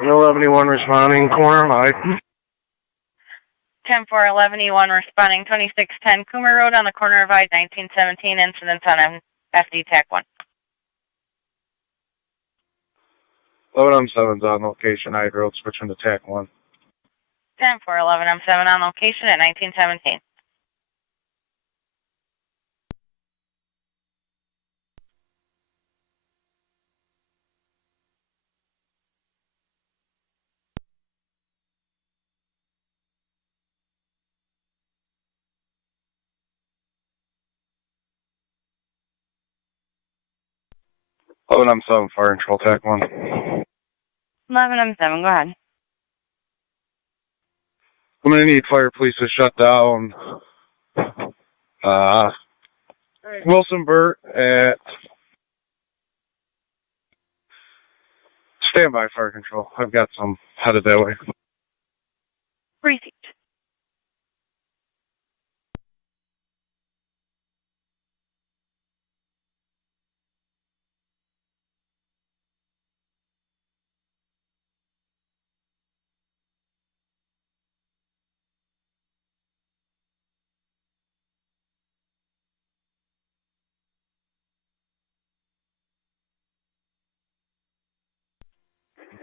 11E1 responding, corner of Ide. 10-4-11E1 responding 2610 Coomer Road on the corner of Ide 1917, incidents on FD TAC 1. 11M7's on location, Ide Road, switching to TAC 1. 10-4-11M7 on location at 1917. M7, fire control, TAC 1. 11M7, go ahead. I'm gonna need fire police to shut down Wilson Burt at standby fire control. I've got some headed that way. Received.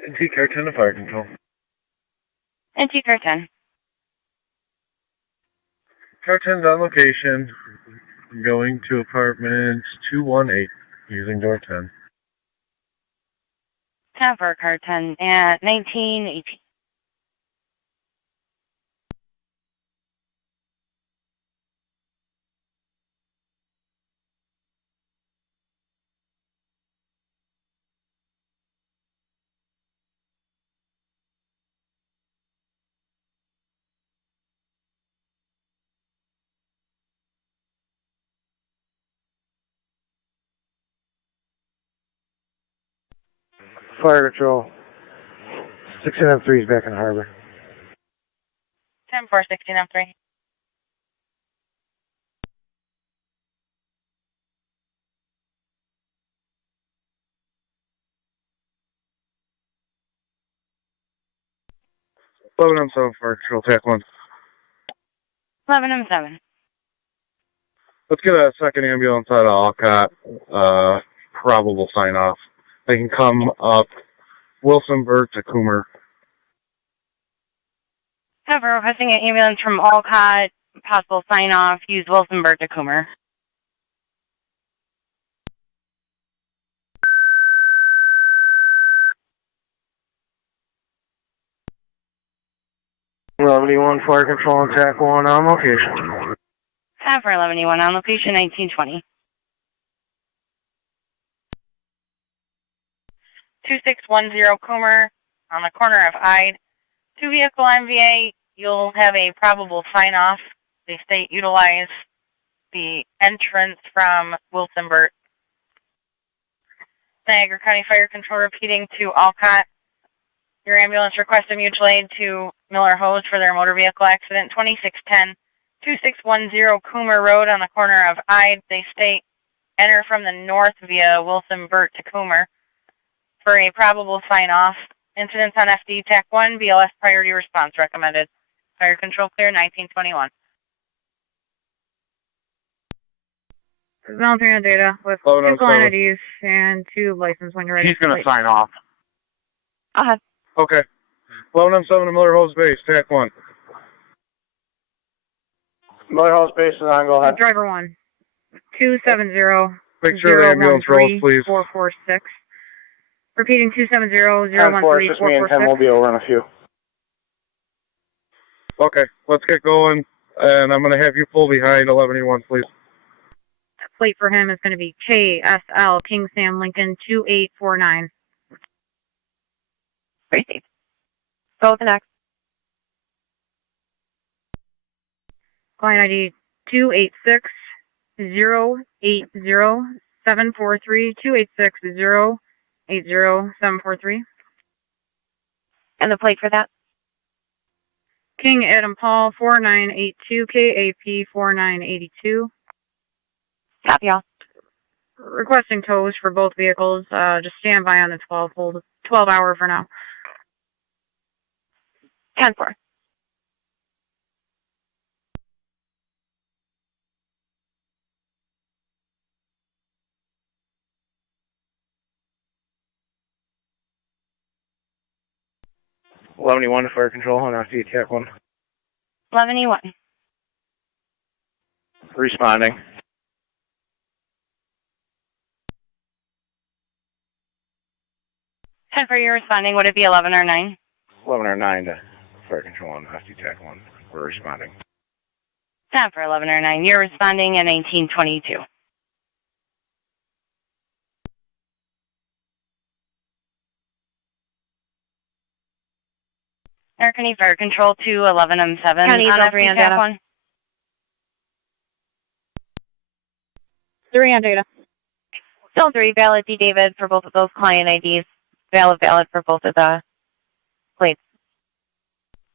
NT Car 10 to fire control. NT Car 10. Car 10's on location. Going to apartments 218 using door 10. 10 for Car 10 at 1918. Fire control. 16M3 is back in the harbor. 10-4, 16M3. M7 fire control, TAC 1. 11M7. Let's get a second ambulance out of Alcott. Probable sign off. They can come up Wilson Burt to Coomer. However, requesting an ambulance from Alcott, possible sign off, use Wilson Burt to Coomer. E1 fire control and TAC 1 on location. 10-4-11E1 on location 1920. 2610 Coomer on the corner of Ide. 2-vehicle MVA, you'll have a probable sign-off. The state utilize the entrance from Wilson Burt. Niagara County Fire Control repeating to Alcott. Your ambulance requested mutual aid to Miller Hose for their motor vehicle accident. 2610 2610 Coomer Road on the corner of Ide. They state enter from the north via Wilson Burt to Coomer for a probable sign-off. Incidents on FD TAC 1, BLS priority response recommended. Fire control clear, 1921. Balancing the data with 2 call IDs and 2 license when you're ready. He's going to sign off. Okay. 11M7 to Miller Hose Base, TAC 1. Miller Hose Base is on, go ahead. Driver 1. 270. Make sure the ambulance rolls, please. 446. Repeating 270-013-446. Just me and 10 will be over in a few. Okay, let's get going. And I'm going to have you pull behind 11E1, please. Plate for him is going to be KSL King Sam Lincoln 2849. Great. Go with the next. Client ID 286-080-7 743-286-080-743. And the plate for that? King Adam Paul 4982 KAP 4982. Copy all. Requesting tows for both vehicles. Just stand by on the 12 hour for now. 10-4. (11E1 to fire control on FD TAC 1. 11E1. Responding. 10-4, you're responding. Would it be 11 or 9? 11 or 9 to fire control on FD TAC 1. We're responding. 10 for 11 or 9. You're responding at 1922. County Fire Control to 11M7 County on Zone 3 FD on TAC data. 1. 3 on data. Zone 3, valid D. David for both of those client IDs. Valid for both of the plates.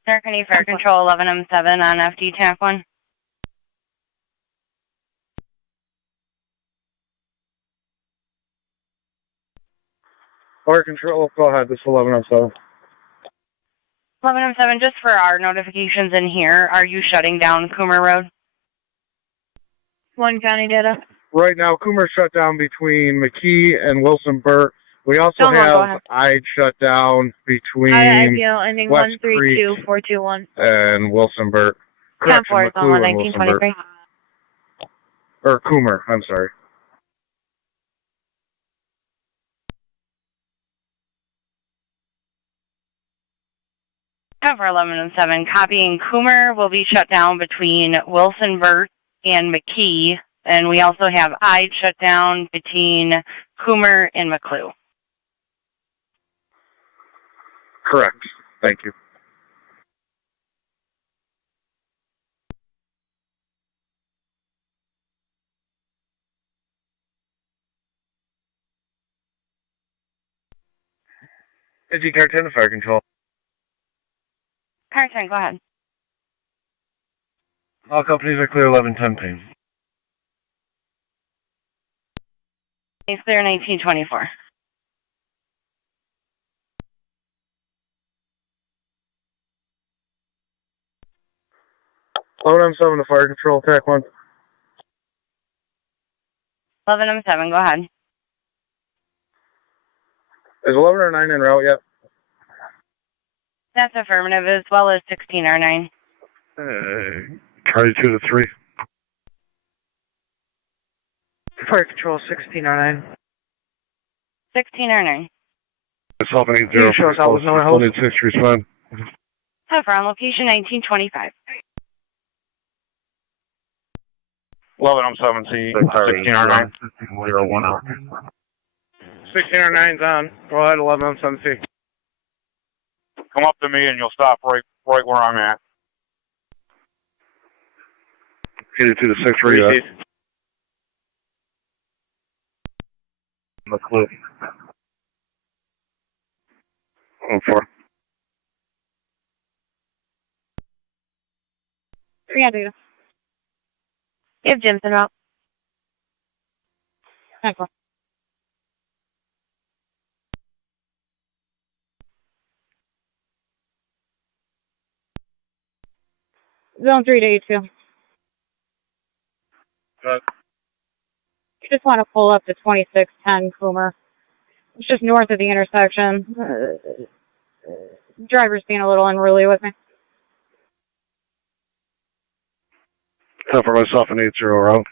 County Fire Control 11M7 on FD TAC 1. Fire control, go ahead. This is 11M7. 11M7, just for our notifications in here, are you shutting down Coomer Road? 1 county data. Right now, Coomer shut down between McKee and Wilson Burt. We also have Ide shut down between IPL ending West Creek 132421. and Wilson Burt. 10-4 is on McClue and Wilson Burt. 1923. Or Coomer, I'm sorry. For 11M7, copying Coomer will be shut down between Wilson Burt and McKee, and we also have Ide shut down between Coomer and McClue. Correct. Thank you. Is you car 10 to fire control? Car 10, go ahead. All companies are clear 1110 Payne. It's clear 1924. M7 to fire control, TAC 1. 11M7, go ahead. Is 11 or 9 en route yet? That's affirmative, as well as 16R9. Charlie 2 to 3. Fire control 1609. 16R9. Myself and 80. You show us how it was known to hold. 6 respond. Hover on location 1925. 11M7C, 16R9. 01 out. 16R9's on. Go ahead, 11M7C. Come up to me and you'll stop right where I'm at. 82 to 6, where you at? McClue. 4. 3 on data. Give Jimson up. 10-4. Zone 3 to 82. You just want to pull up to 2610 Coomer. It's just north of the intersection. Driver's being a little unruly with me. Time for myself and 80 route.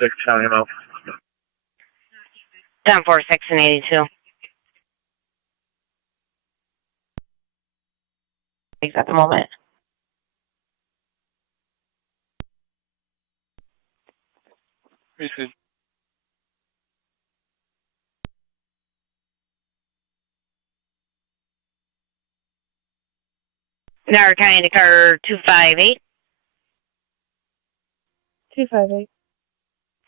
6 county out. 10-4, 6 and 82. At the moment. Niagara County to car 258. 258.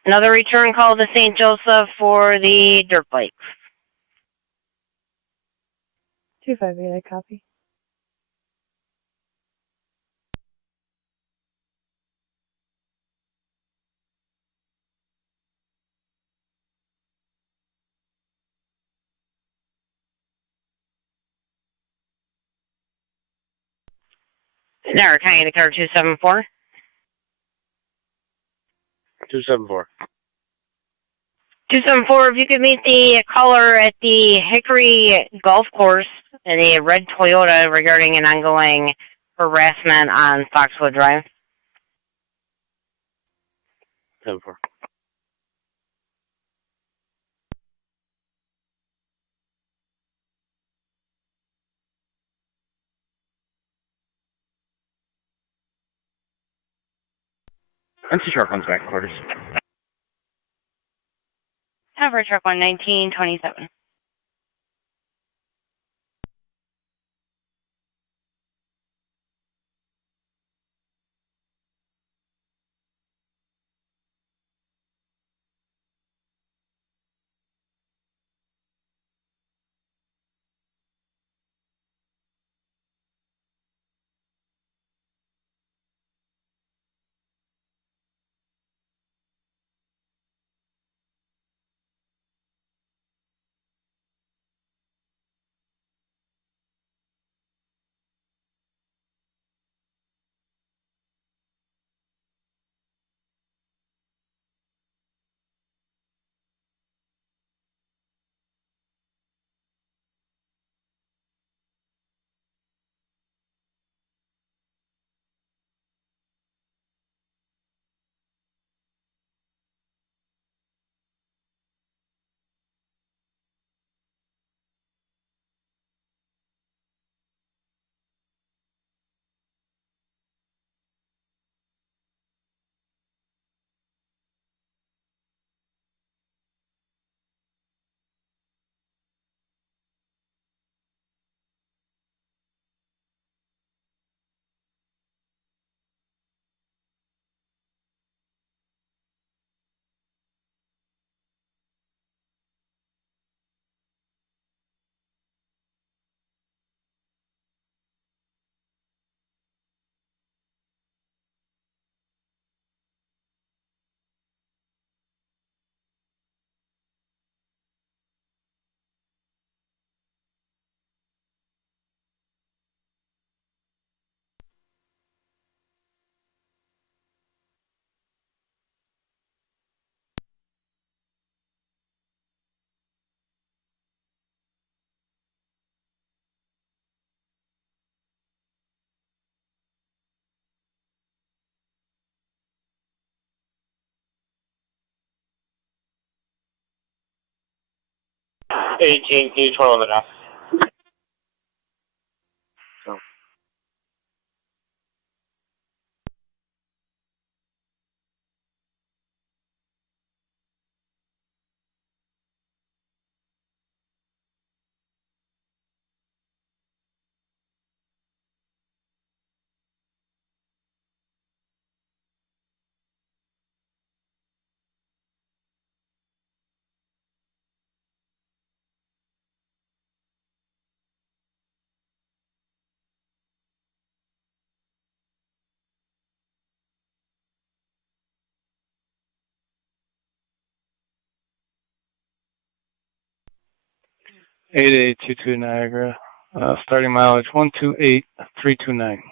Another return call to St. Joseph for the dirt bikes. 258, I copy. Niagara County car 274. 274. 274, if you could meet the caller at the Hickory Golf Course in the red Toyota regarding an ongoing harassment on Foxwood Drive. 74. NC Sharp comes back, quarters. Tower truck 11927. Can you 12 on the dock? So. Eight 22 Niagara. Starting mileage 128,329.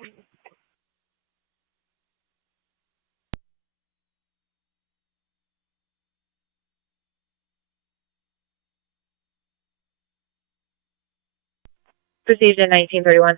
Received in 1931.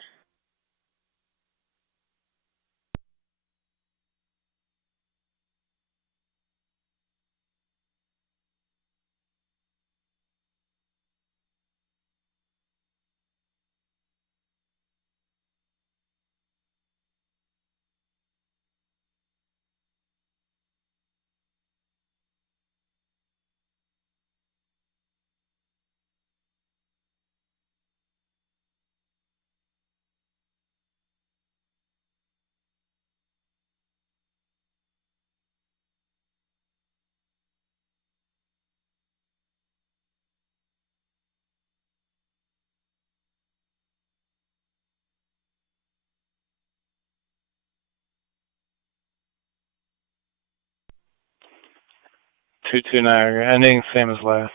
22 Niagara, ending same as last.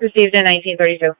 Received in 1932.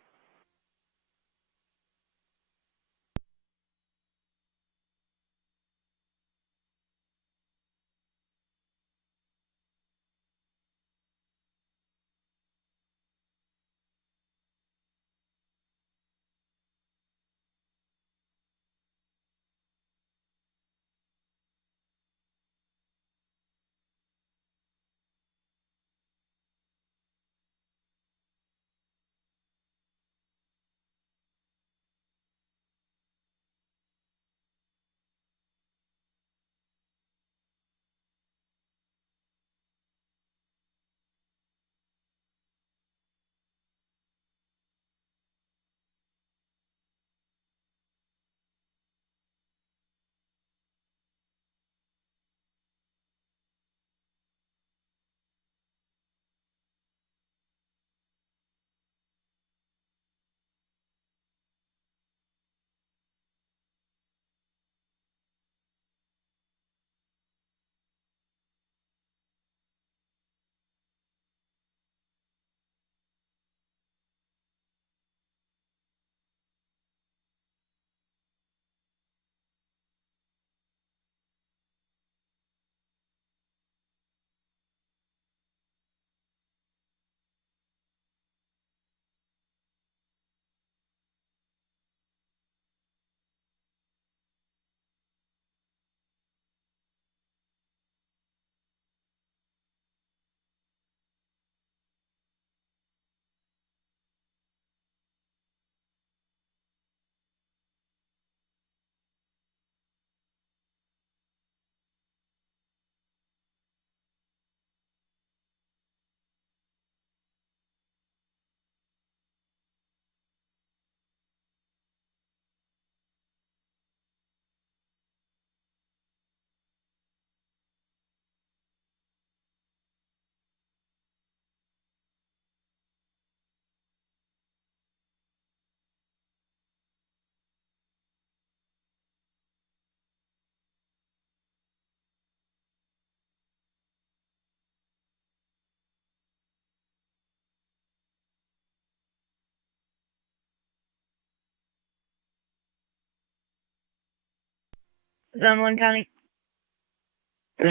Zone 1 County.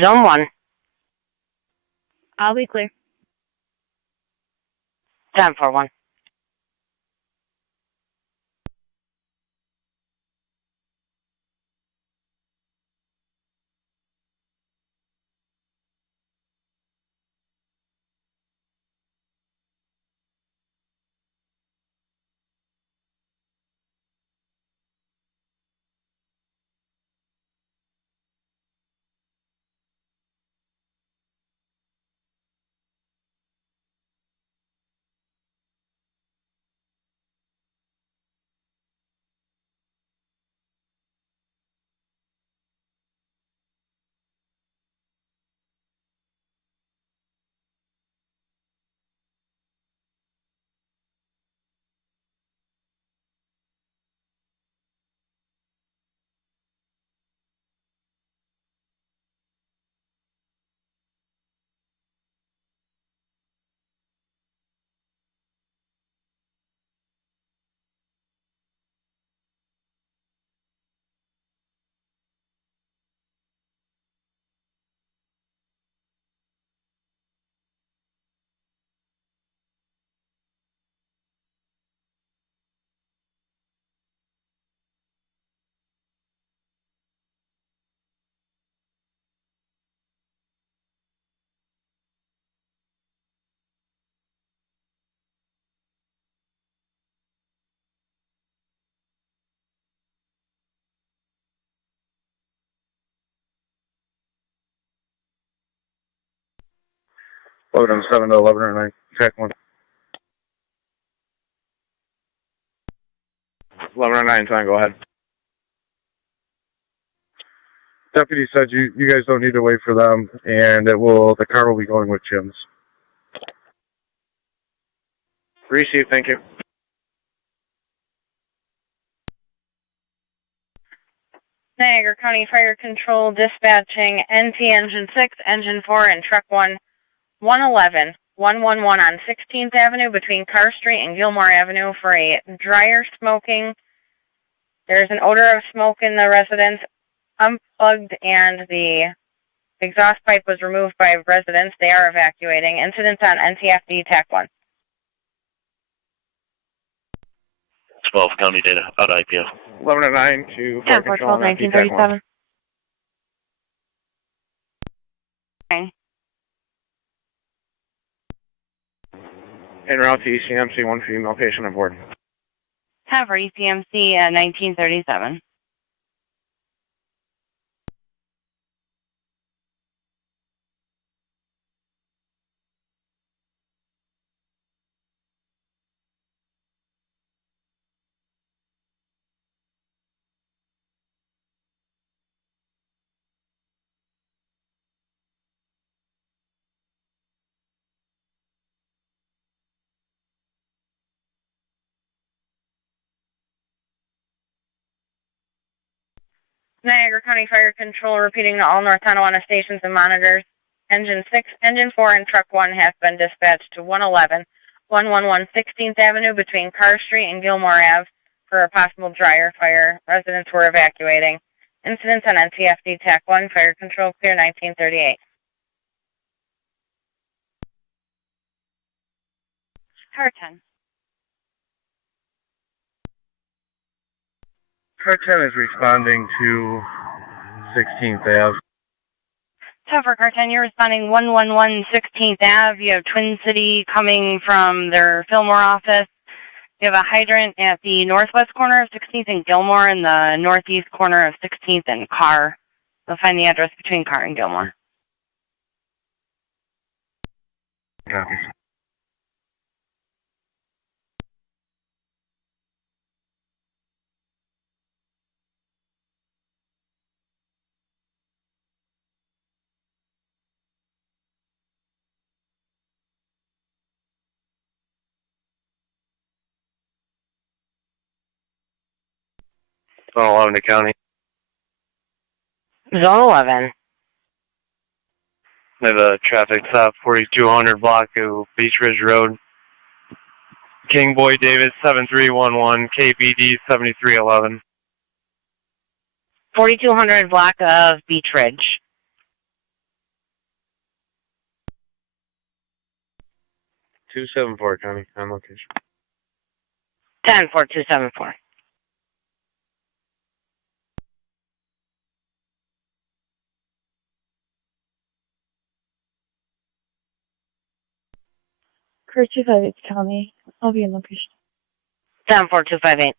Zone 1. I'll be clear. 1041. Load on 7 to 11 or 9. Check 1. 11 or 9, time, go ahead. Deputy said you guys don't need to wait for them, and the car will be going with Jim's. Receive, thank you. Niagara Niagara County Fire Control dispatching NT Engine 6, Engine 4, and Truck 1, 111, 111 on 16th Avenue between Carr Street and Gilmore Avenue for a dryer smoking. There's an odor of smoke in the residence, unplugged, and the exhaust pipe was removed by residents. They are evacuating. Incidents on NTFD TAC 1. 12 County data out IPO. 1109 to Yeah, Fire Control on TAC 1. 1937. Okay. En route to ECMC, one female patient on board. Time for ECMC at 1937. Niagara County Fire Control repeating to all North Tonawanda stations and monitors. Engine 6, Engine 4, and Truck 1 has been dispatched to 111, 111 16th Avenue between Carr Street and Gilmore Ave for a possible dryer fire. Residents were evacuating. Incidents on NTFD TAC 1, Fire Control clear 1938. Car 10. Car 10 is responding to 16th Ave. Tougher Car 10, you're responding 111 16th Ave. You have Twin City coming from their Fillmore office. You have a hydrant at the northwest corner of 16th and Gilmore and the northeast corner of 16th and Carr. You'll find the address between Carr and Gilmore. Copy. Zone 11 to County. Zone 11. I have a traffic stop, 4200 block of Beach Ridge Road. King Boy David 7311, KPD 7311. 4200 block of Beach Ridge. 274, County, on location. 10-4274. Crew 258 County. I'll be in location. 10-4258.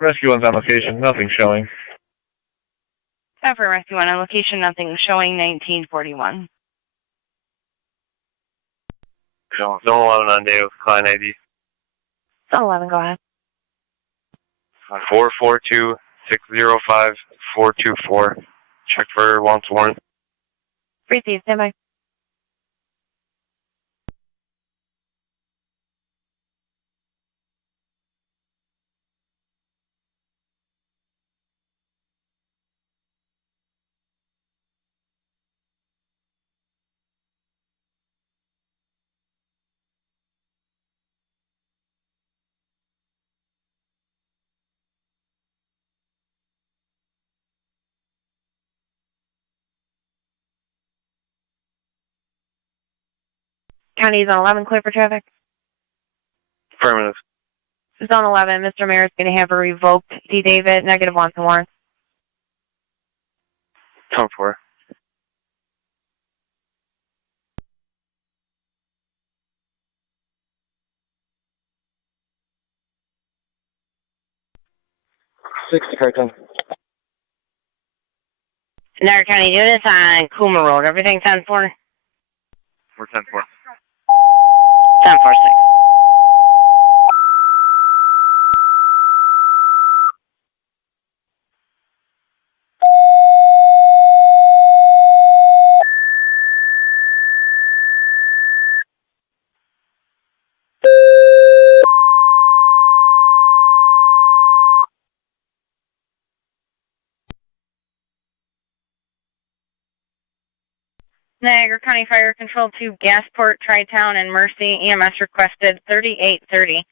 Rescue 1's on location, nothing showing. Time for Rescue 1 on location, nothing showing 1941. Zone 11 on day with client ID. Zone 11, go ahead. 442-605-424. Check for wants warrant. Receive, stand by. County Zone 11 clear for traffic. Affirmative. Zone 11, Mr. Mayor is going to have a revoked D. David, -1 to warrant. 10-4. Niagara County units on Coomer Road. Everything 10-4? We're 10-4. 10-4-6. Niagara County Fire Control to Gasport, Tri-Town, and Mercy. EMS requested 3830,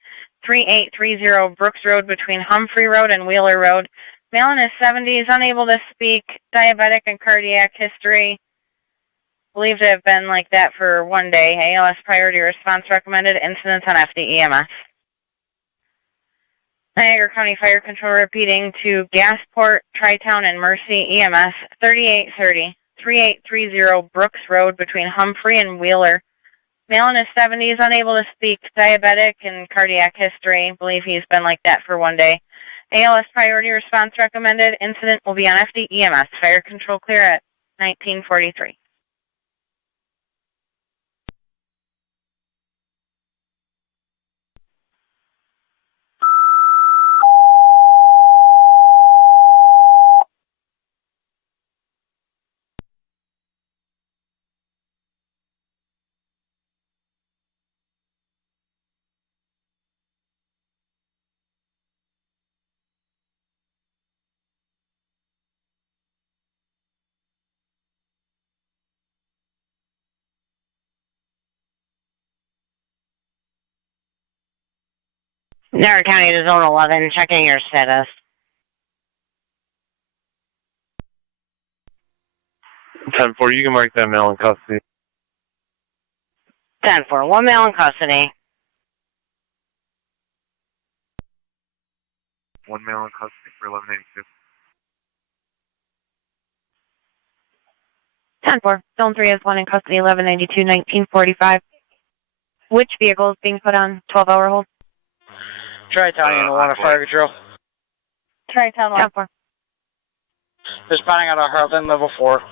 3830 Brooks Road between Humphrey Road and Wheeler Road. Male in his 70s, unable to speak, diabetic and cardiac history. Believed to have been like that for 1 day. ALS priority response recommended. Incidents on FDEMS. Niagara County Fire Control repeating to Gasport, Tri-Town, and Mercy. EMS 3830. 3830 Brooks Road between Humphrey and Wheeler. Male in his 70s, unable to speak, diabetic and cardiac history. Believe he's been like that for 1 day. ALS priority response recommended. Incident will be on FDEMS. Fire control clear at 1943. Niagara County to Zone 11, checking your status. 10-4, you can mark that male in custody. 10-4, 1 male in custody. 1 male in custody for 1182. 10-4, Zone 3 has 1 in custody, 1192, 1945. Which vehicle is being put on 12-hour hold? Tri-Town and Tonawanda Fire Control. Tri-Town 1. Responding out of Heartland, level 4.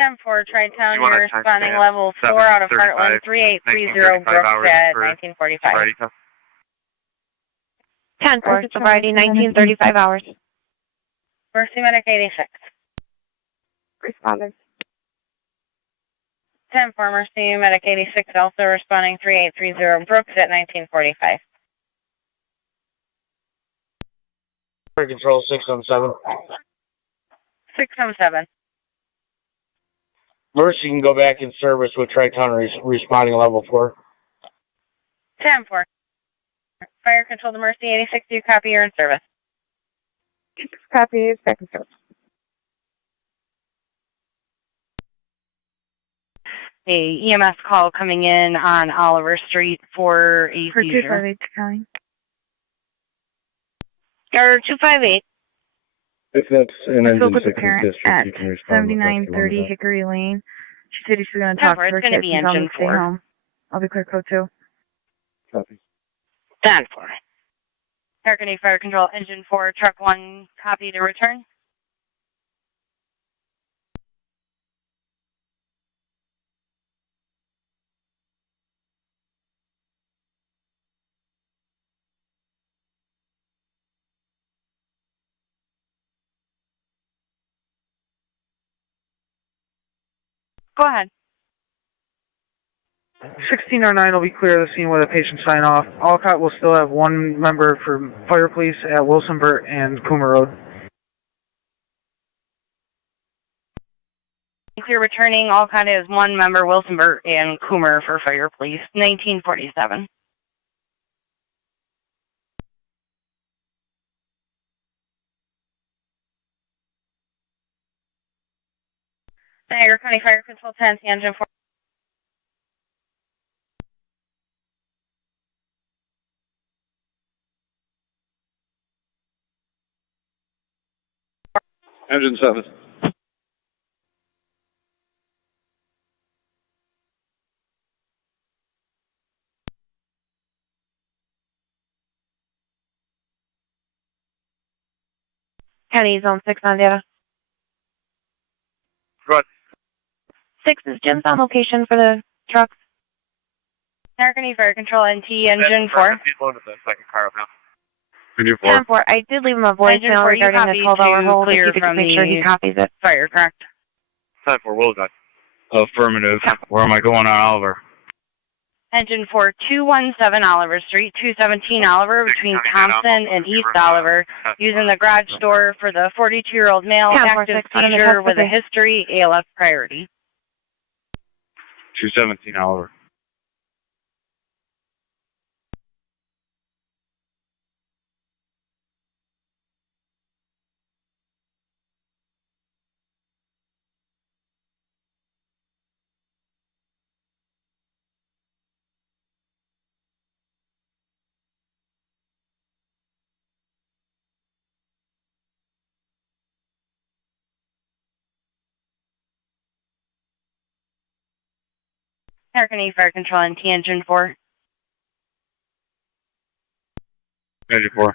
10-4, Tri-Town, You want you're to text responding at level 4 out of 7:35, Heartland, 3830 Brooks at 1945. Friday, 10-4, sobriety 1935 hours. Mercy Medic 86. Responded. 10-4, Mercy Medic 86, also responding 3830 Brooks at 1945. Fire Control 617. 617. Mercy can go back in service with Tri-Town responding level 4. 10-4. Fire Control to Mercy 86, do you copy? You're in service. Copy, back in service. A EMS call coming in on Oliver Street for a For seizure. 258 County. Or 258. If that's an I spoke engine with the 6 parent district, at you can respond with 7930 Hickory Lane. She said she's going to talk to her It's going to kids be and tell them engine to stay 4. home. I'll be clear code 2. Copy. 10-4. Targeting Fire Control, Engine 4, Truck 1, copy to return. Go ahead. 1609 will be clear of the scene with a patient sign off. Alcott will still have 1 member for Fire Police at Wilsonburt and Coomer Road. Clear returning, Alcott is 1 member, Wilsonburt and Coomer for Fire Police, 1947. Niagara County Fire Control 10, Engine 4. Engine 7. County Zone 6 on data. Good. 6 is Jim's on location for the trucks. American Fire Control NT Engine 4. He's loaded the second car up now. Engine 4. 10 4. I did leave him a voicemail regarding the 12-hour hold. If you could just make sure he copies it. Fire, correct? 10-4, Will done. Affirmative. Where am I going on Oliver? Engine 4, 217 Oliver Street, 217 Oliver between Thompson and East Oliver, using the garage door for the 42-year-old male, active seizure with a history, ALF priority. 217 Oliver. American Fire Control NT Engine 4. Engine 4.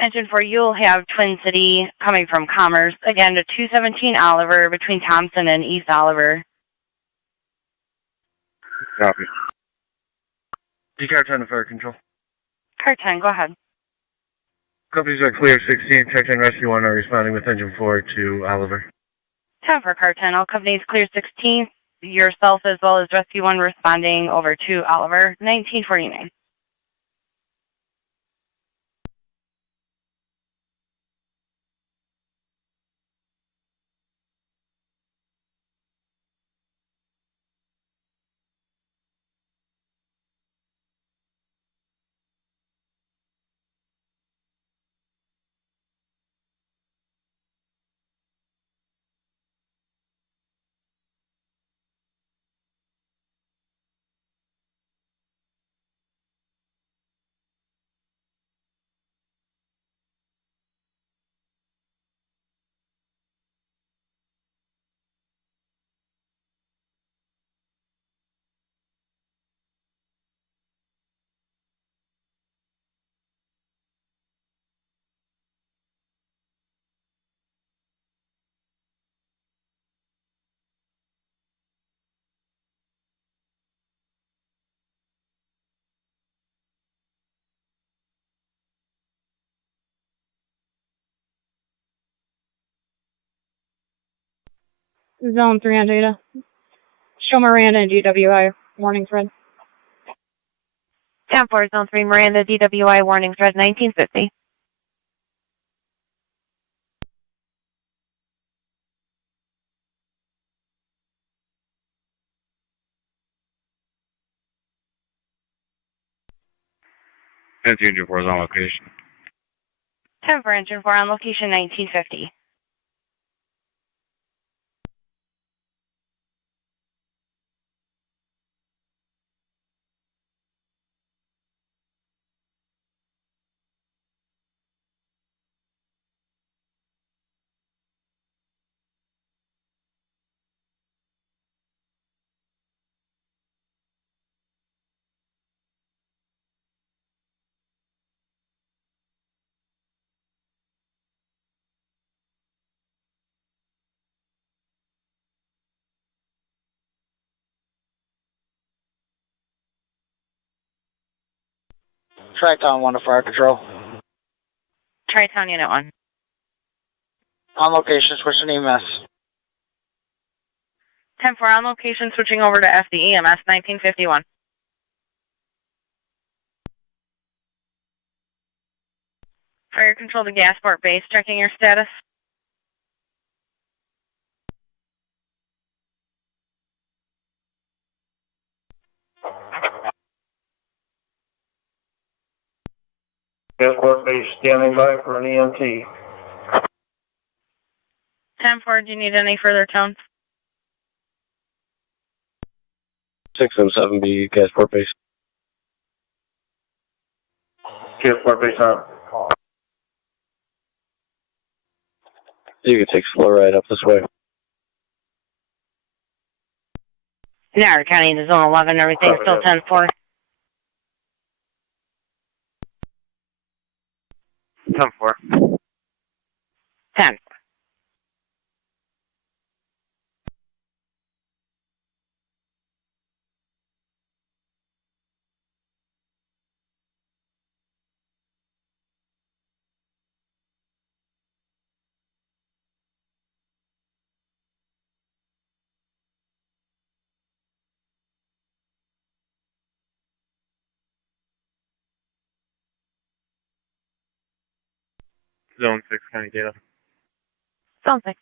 Engine 4, you'll have Twin City coming from Commerce, again to 217 Oliver between Thompson and East Oliver. Copy. Car 10 to Fire Control. Car 10, go ahead. Companies are clear. 16, Tech 10 Rescue 1 are responding with Engine 4 to Oliver. 10 for Car 10, all companies clear 16. Yourself as well as Rescue 1 responding over to Oliver, 1949. Zone 3 on data. Show Miranda and DWI. Warning thread. 10-4, Zone 3, Miranda, DWI, warning thread, 1950. Engine 4 is on location. 10 for Engine 4 on location, 1950. Tri-Town 1 to Fire Control. Tri-Town Unit 1. On location, switching EMS. 10-4 on location, switching over to FD EMS, 1951. Fire Control to Gasport Base, checking your status. Gasport Base standing by for an EMT. 10-4, do you need any further tones? 607B, Gasport Base. Gasport Base on. You can take slow right up this way. Niagara County into zone 11, everything still 10-4. 10-4. 10. Zone 6 County data. Zone 6.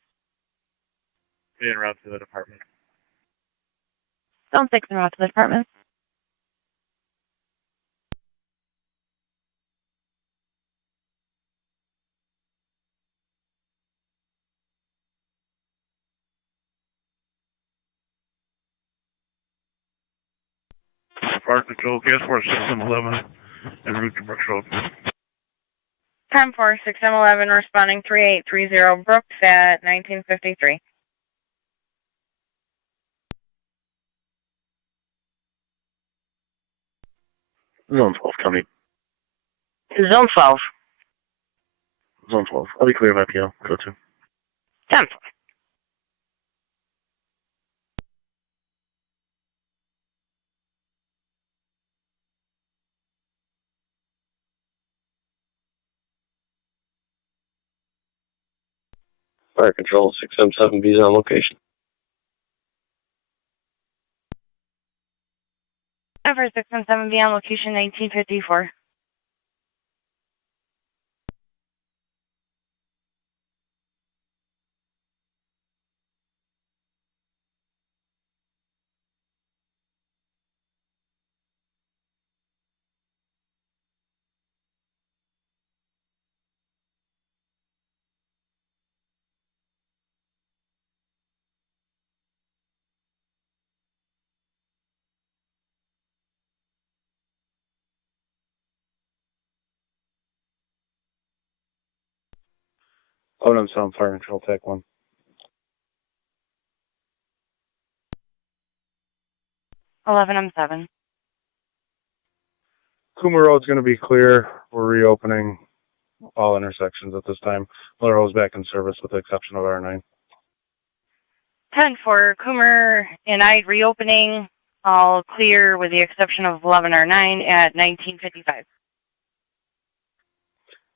En route to the department. Zone 6 en route to the department. Fire Control, KS4 6M11, en route to Brooks Road. 10-4, 6M11, responding 3830 Brooks at 1953. Zone 12 coming. Zone 12. Zone 12. I'll be clear of IPO. Go to. 10-4. Fire Control, 6M7B's on location. Ever 617B on location 1954. Oh, no, Sound Fire Control, TAC 1. 11M7. Coomer Road's going to be clear. We're reopening all intersections at this time. Miller Ho's back in service with the exception of R9. 10-4, Coomer and I reopening, all clear with the exception of 11R9 at 1955.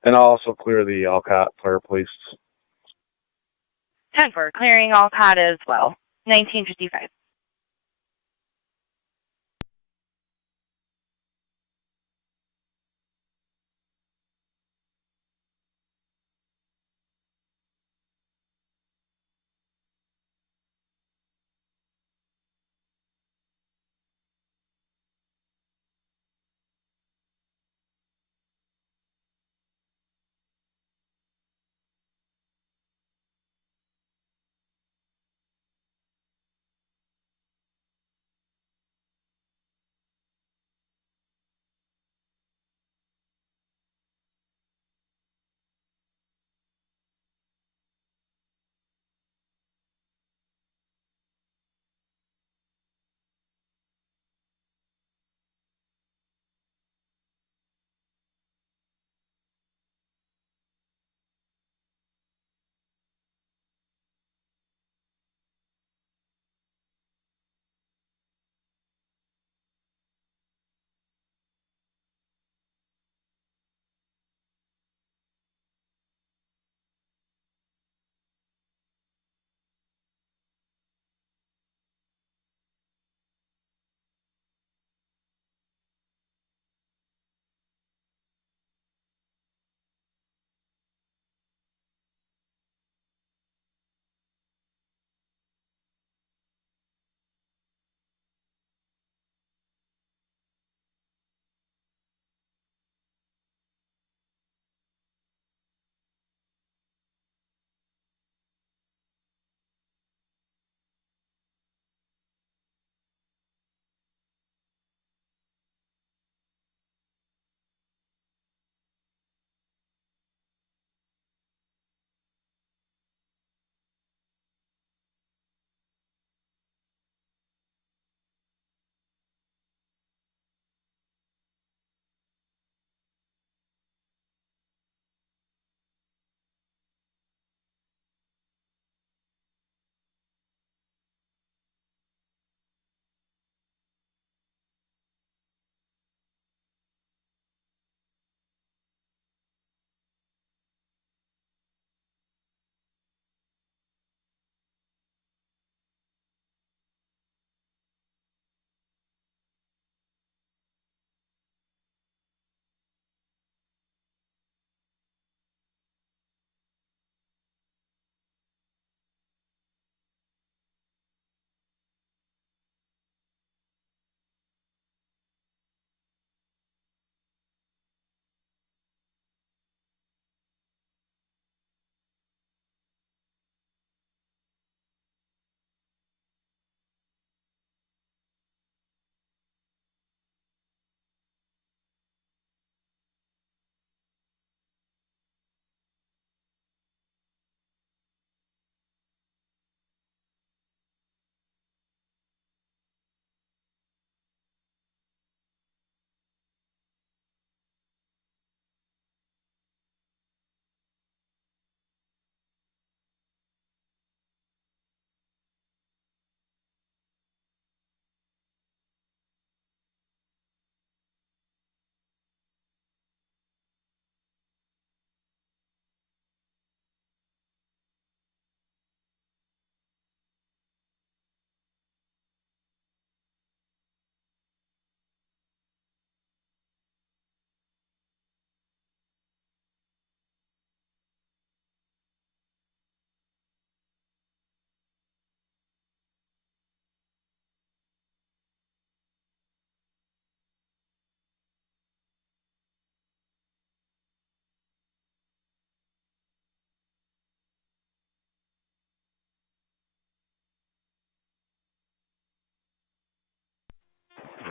And I'll also clear the Alcott Fire Police. 10-4, clearing Alcott as well, 1955.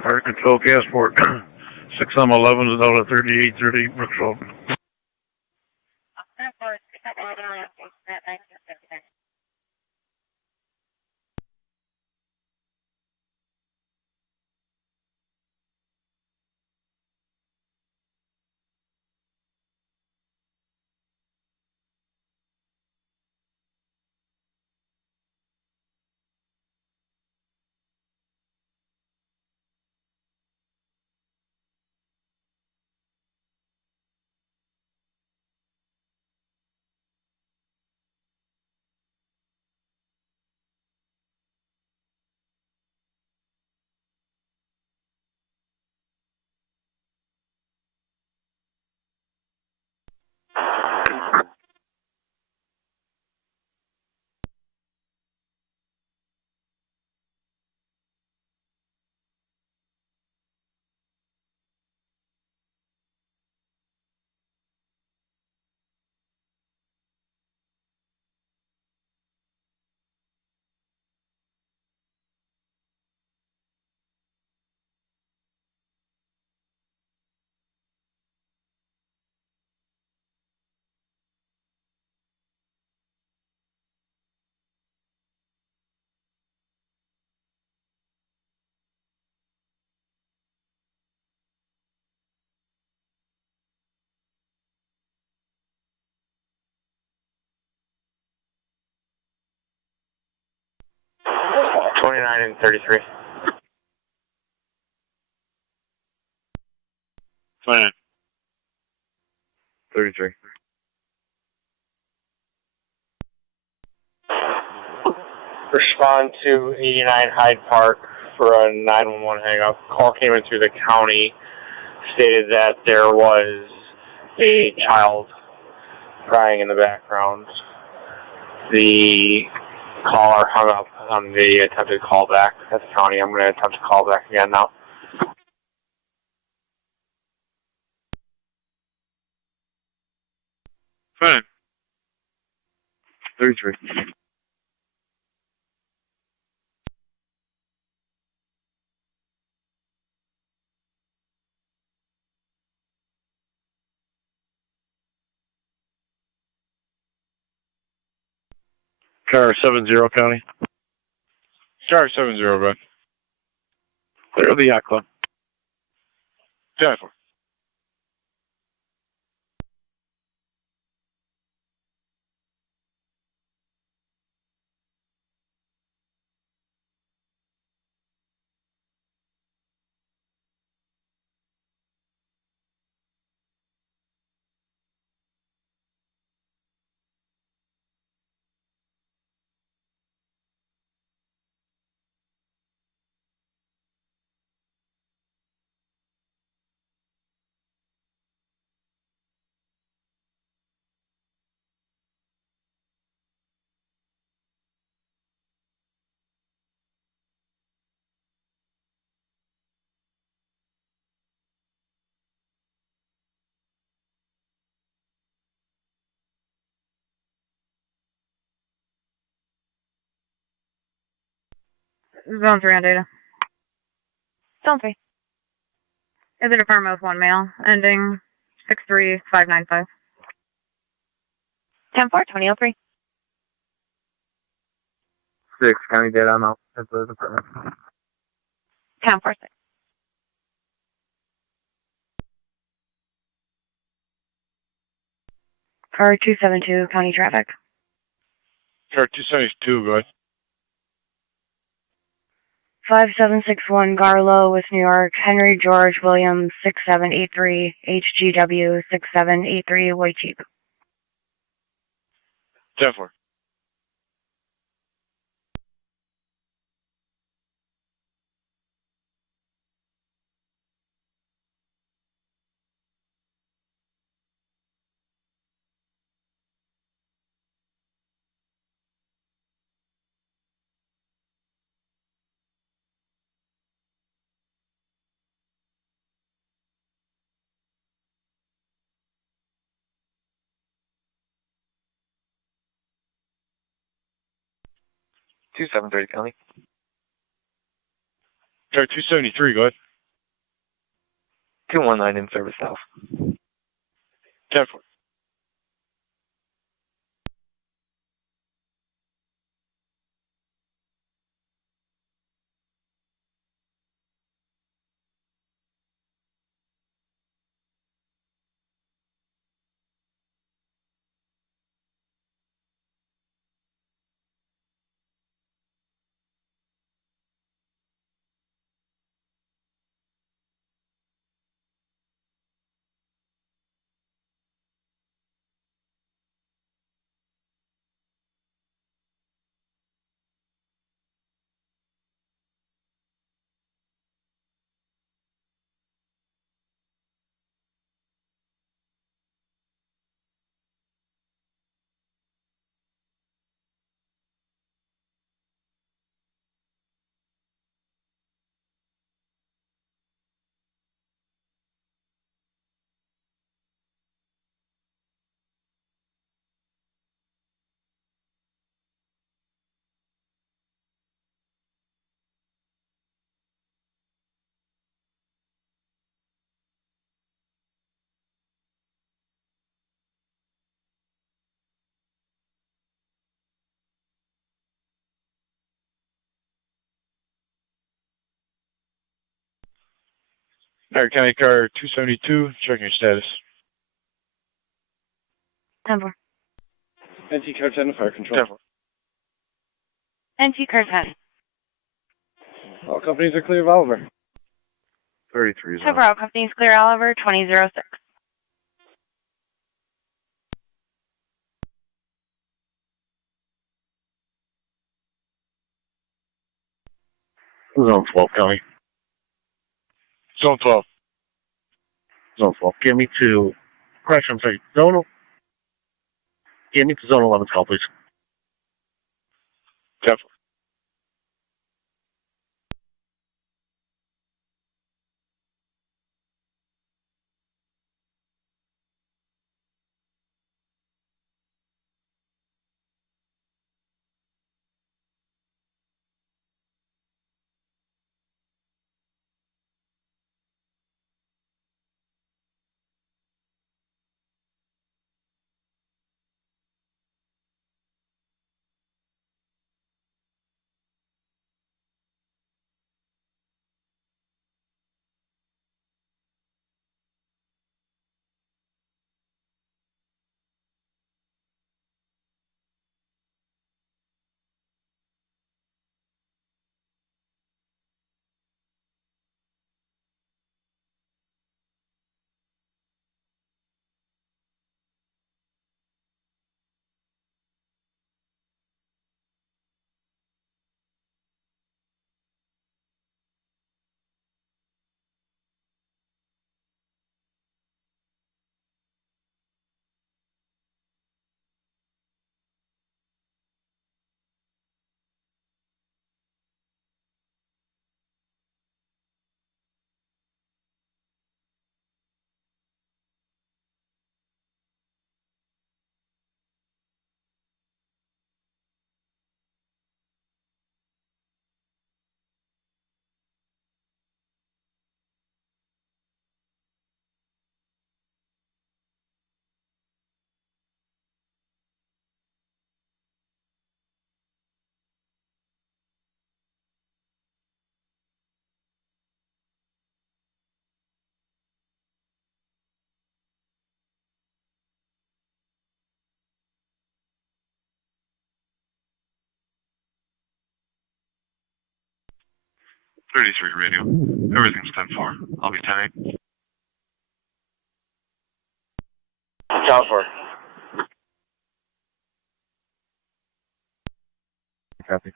Fire Control Gasport. 6M11 is out at 3830 Brooks Road. And 33. 29. 33. Respond to 89 Hyde Park for a 911 hang-up. Call came in through the county, stated that there was a child crying in the background. The caller hung up on the attempted callback at the county. I'm going to attempt to call back again now. Fine. 33. Car 70 County. Car 70, bud. Clear the yacht club. 10-4. Zone 3 on data. Zone 3. Is it affirmative with one male, ending 63595? 10-4, Tony 03. 6, county data, I'm out at the department. 10-4-6. Car 272, county traffic. Car 272, bud. 5761 Garlow, West New York, Henry George Williams 6783, HGW 6783, White Jeep. 10-4. Two 730 county. Car 273, go ahead. 219 in service south. 10-4. Niagara County car 272, checking your status. 10-4. NT car 10 to fire control. 10-4. NT car 10. All companies are clear of Oliver. 33 10-4, all companies clear Oliver, 2006. Zone 12, County. Zone 12. Zone 12. Get me to, correction, I'm sorry, get me to Zone 11 call, please. 10-4. Radio. Everything's 10-4. I'll be 10-8. Count for. Copy.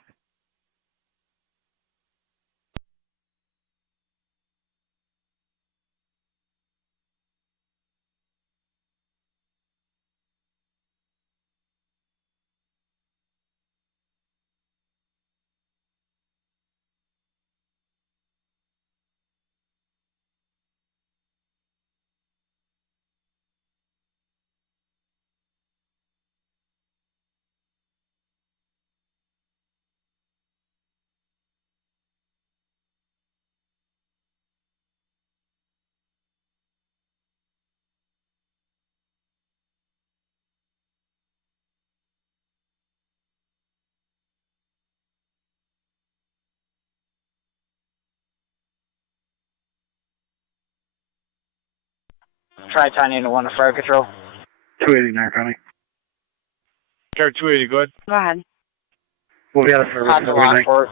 Tri-Town to 1 to Fire Control. 280 Niagara County. Car 280, go ahead. Go ahead. We'll be out of service Hot to overnight. Lockport.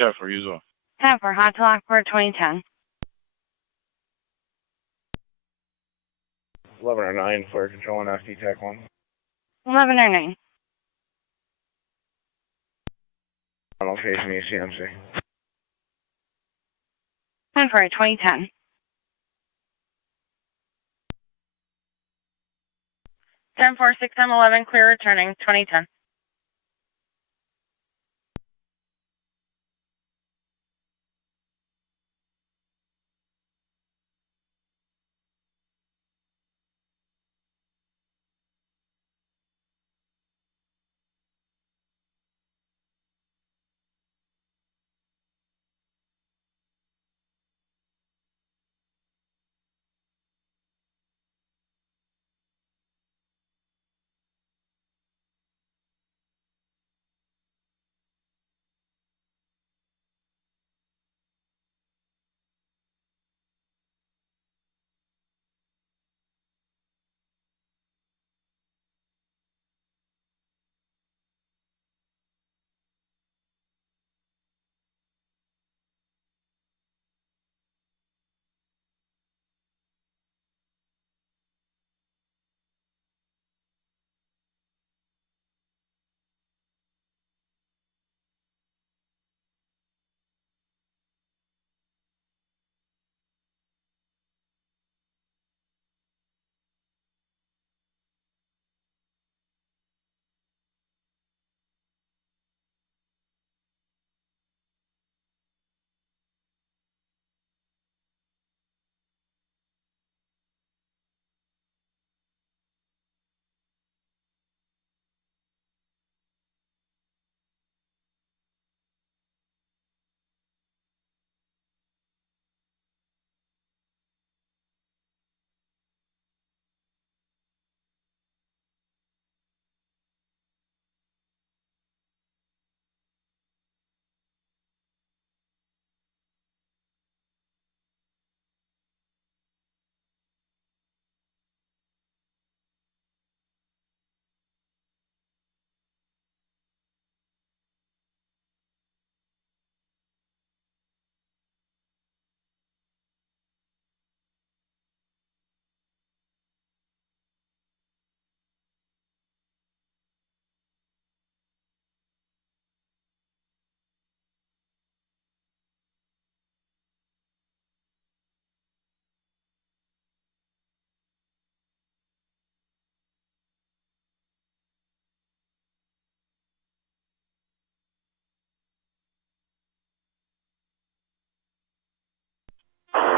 Yeah, for you as well. 10 for Hot to Lockport 2010. 1109 Fire Control on SD TAC 1. 1109. On location ECMC. 10 for 2010. 10 for 6 on 11, clear returning 2010.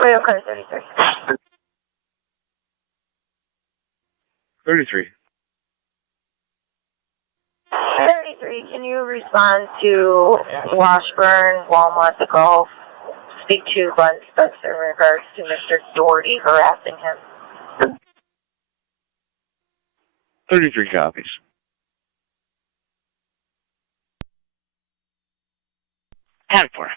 Rail car 33. 33. 33, can you respond to Washburn, Walmart, the Gulf? Speak to Glenn Spencer in regards to Mr. Doherty harassing him. 33 copies. 10 for.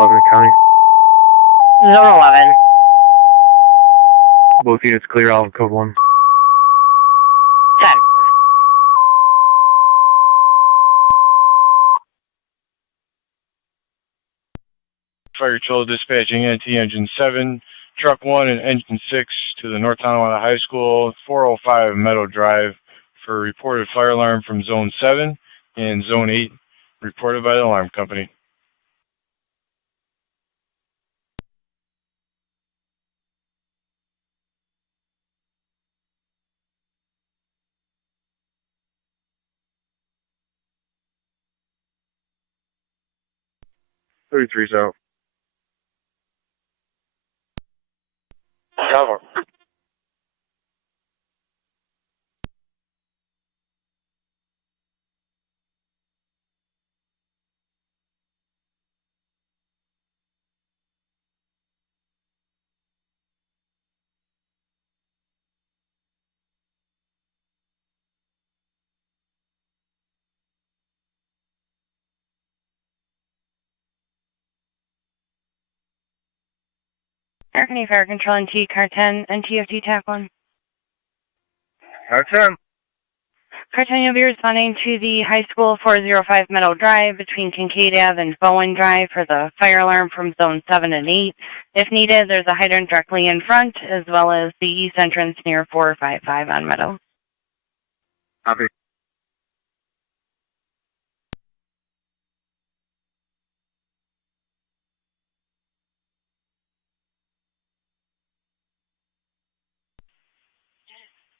11 County. Zone 11. Both units clear out of code 1. 10. Fire control dispatching NT engine 7, truck 1 and engine 6 to the North Tonawanda High School, 405 Meadow Drive for reported fire alarm from zone 7 and zone 8 reported by the alarm company. Thirty-three's out. Cover. American Fire Control NT, Car 10, NTFD TAC 1. Car 10. Car 10, you'll be responding to the High School 405 Meadow Drive between Kincaid Ave and Bowen Drive for the fire alarm from Zone 7 and 8. If needed, there's a hydrant directly in front, as well as the east entrance near 455 on Meadow. Copy.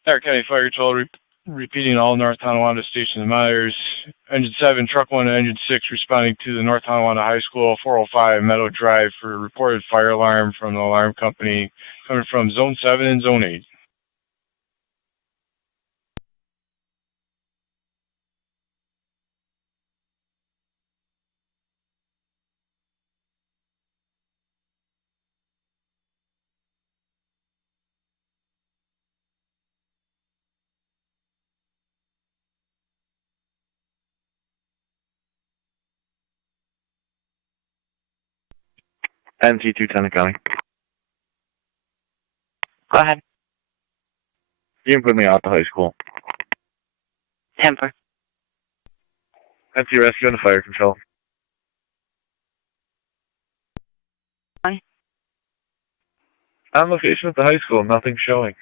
Niagara County Fire Control repeating all North Tonawanda stations and monitors. Engine 7, truck 1 and engine 6 responding to the North Tonawanda High School 405 Meadow Drive for reported fire alarm from the alarm company coming from zone 7 and zone 8. NT 210 County. Go ahead. You can put me out to high school. Temper. NT rescue and fire control. On location at the high school, nothing showing.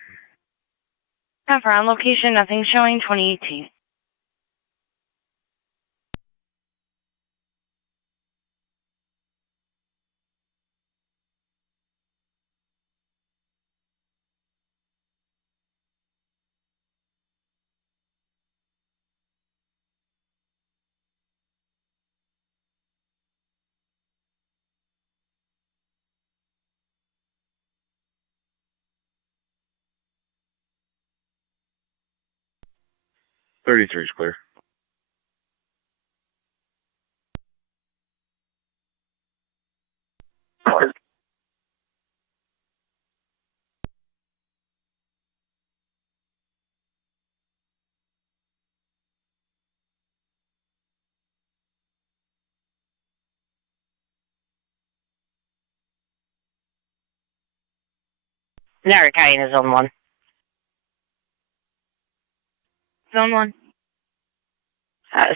Temper, on location, nothing showing, 2018. Thirty-three is clear. Niagara County is Zone 1. Zone 1.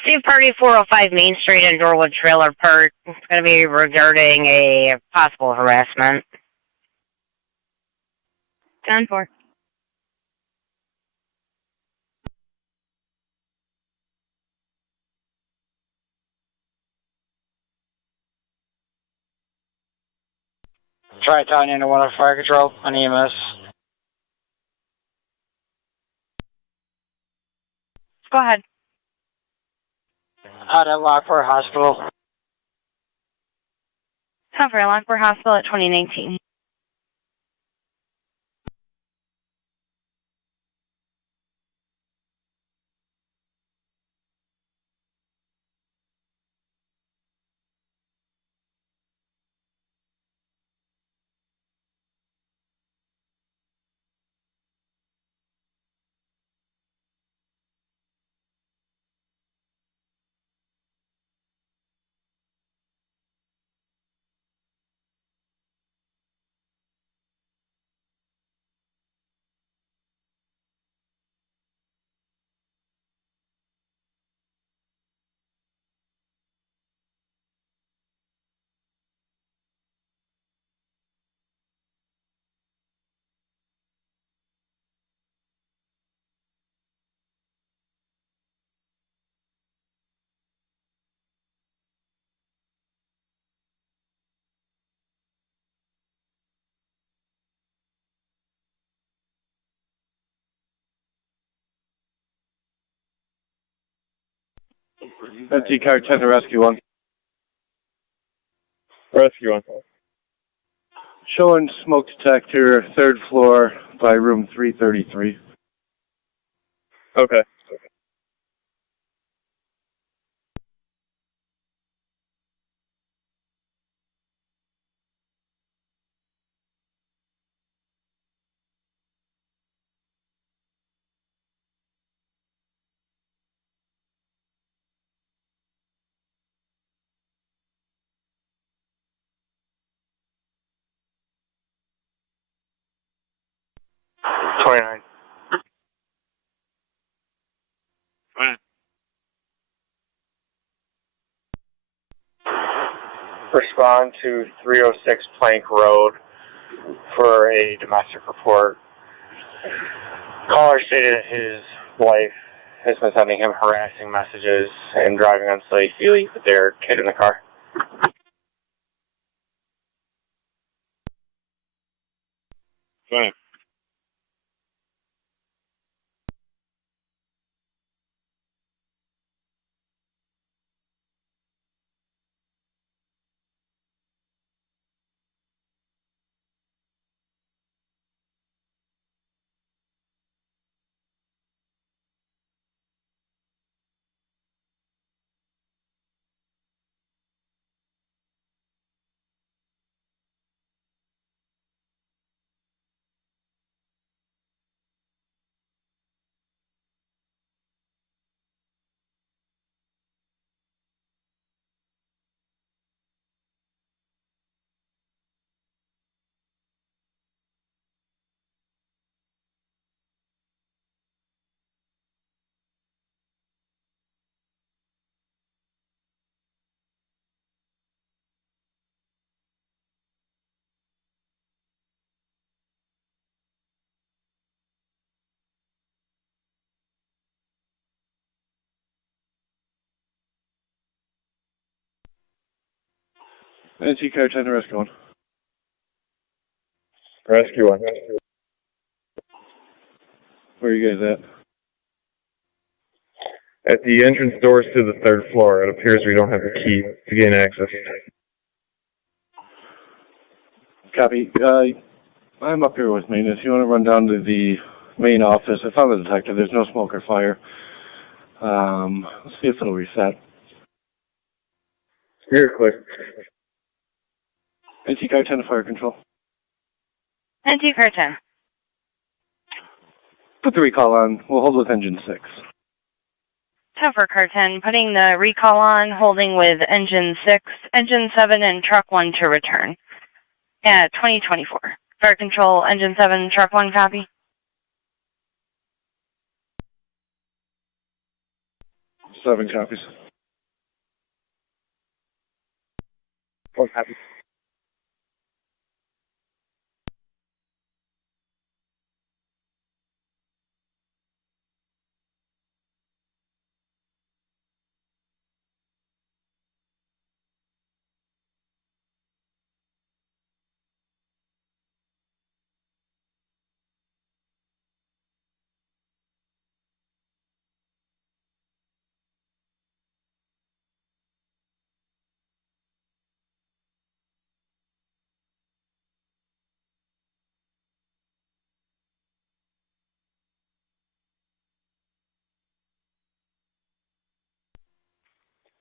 Steve Party 405 Main Street and Norwood Trailer Park. It's going to be regarding a possible harassment. 10-4. Tri-Town into 1 Fire Control on EMS. Go ahead. Out at Lockport Hospital. Temper, Lockport Hospital at 2019. NT car 10 to rescue 1. Rescue 1. Showing smoke detector, 3rd floor by room 333. Okay. Respond to 306 Plank Road for a domestic report. Caller stated that his wife has been sending him harassing messages and driving unsafe with their kid in the car. Go ahead. NT car 10 to rescue 1. Rescue 1. Where are you guys at? At the entrance doors to the 3rd floor. It appears we don't have a key to gain access. Copy. I'm up here with maintenance. You want to run down to the main office? I found the detector. There's no smoke or fire. Let's see if it'll reset. You're clear. NT car 10 to fire control. NT car 10. Put the recall on. We'll hold with engine 6. 10 for car 10, putting the recall on, holding with engine 6, engine 7, and truck 1 to return. Yeah, 2024. Fire control, engine 7, truck 1, copy. Seven copies. 1 copy.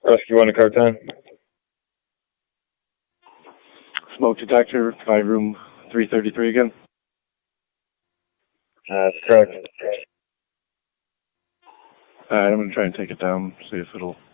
Rescue 1 to car 10. Smoke detector, 5 room 333 again. That's correct. Alright, I'm going to try and take it down, see if it'll